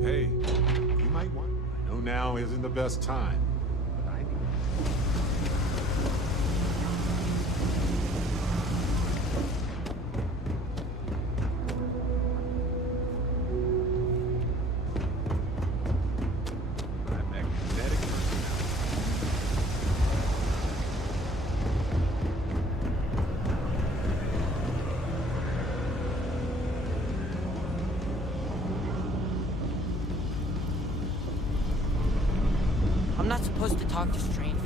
Hey, you might want... I know now isn't the best time, but I need... My magnetic I'm not supposed to talk to strangers.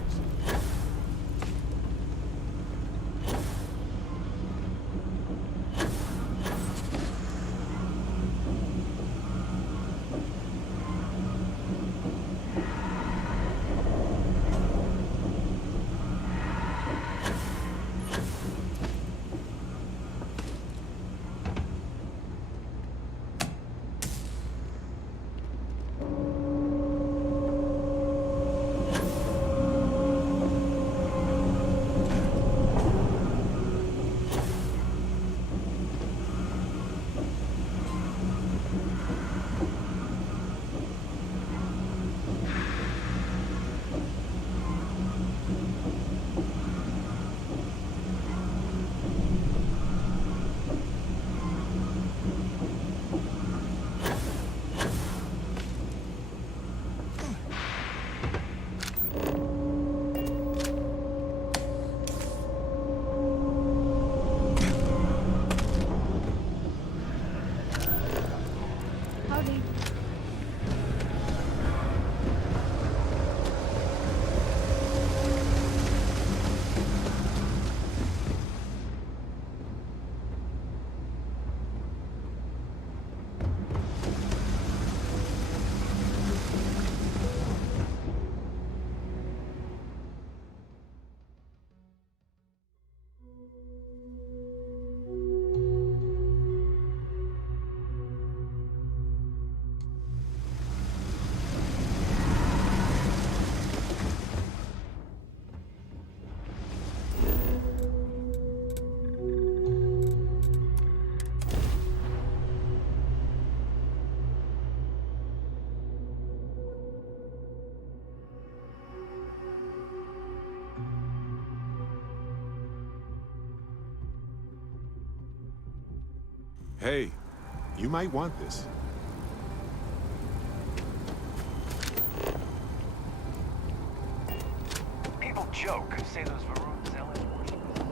Hey, you might want this. People joke, say those Varun zealots worship us.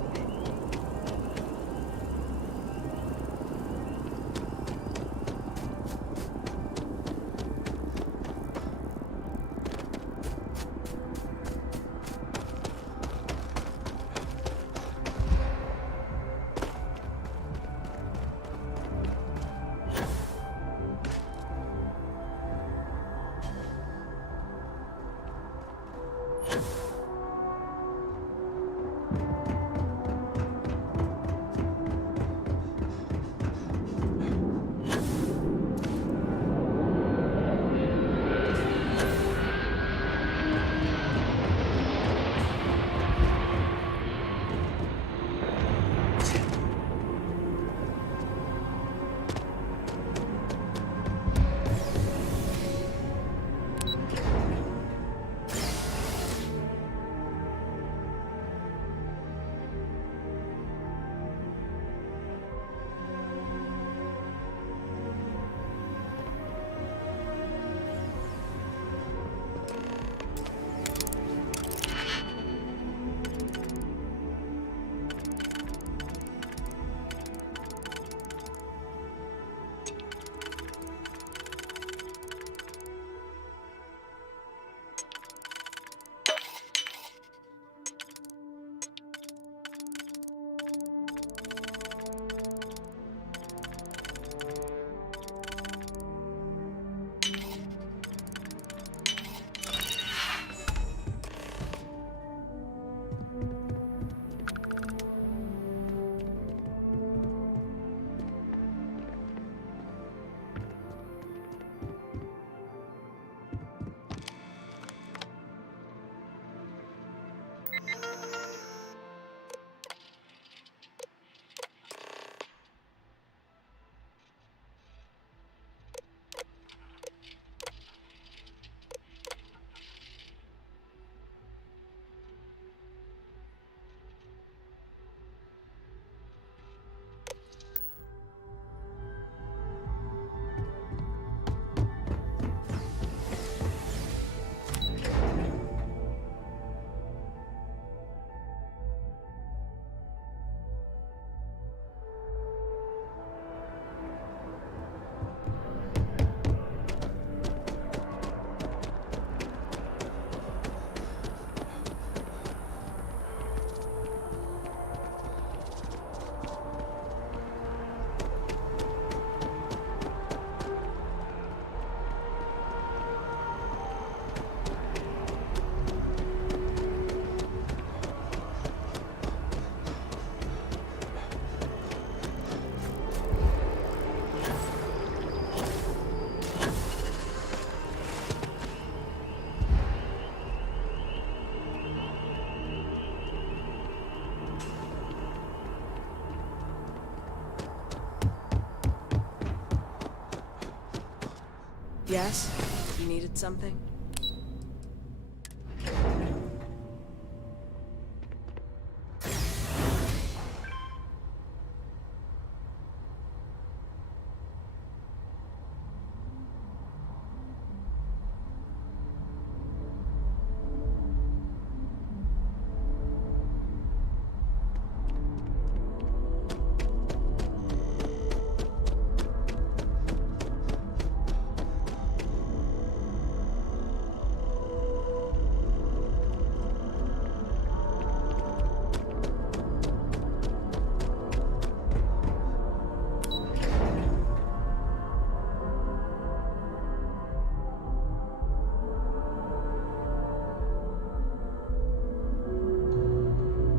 Yes? You needed something?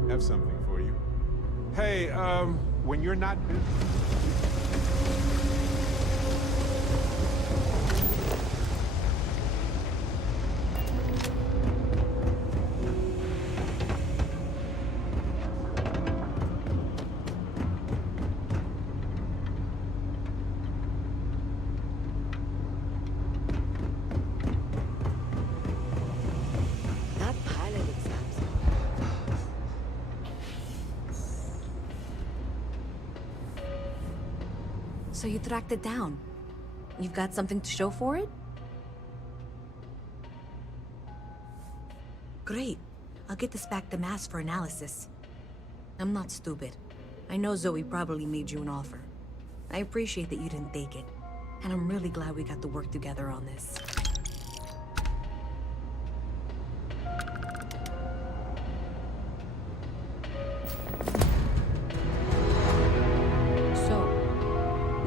Have something for you. Hey, when you're not busy... Not pilot exams. So you tracked it down. You've got something to show for it? Great. I'll get this back to Mass for analysis. I'm not stupid. I know Zoe probably made you an offer. I appreciate that you didn't take it. And I'm really glad we got to work together on this. So,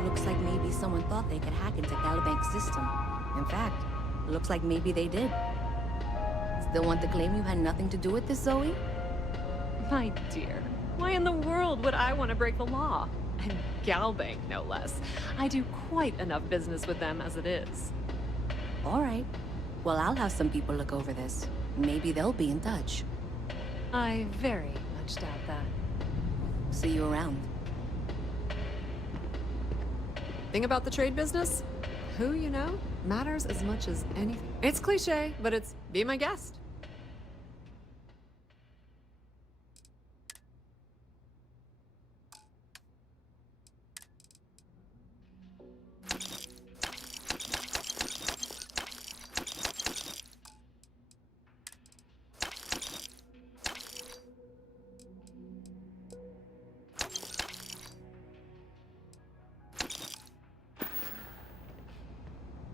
looks like maybe someone thought they could hack into Calibank's system. In fact, looks like maybe they did. Still want to claim you had nothing to do with this, Zoe? My dear, why in the world would I want to break the law? And Galbank, no less. I do quite enough business with them as it is. All right. Well, I'll have some people look over this. Maybe they'll be in touch. I very much doubt that. See you around. Thing about the trade business? Who you know matters as much as anything. It's cliche, but it's be my guest.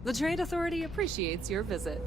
The Trade Authority appreciates your visit.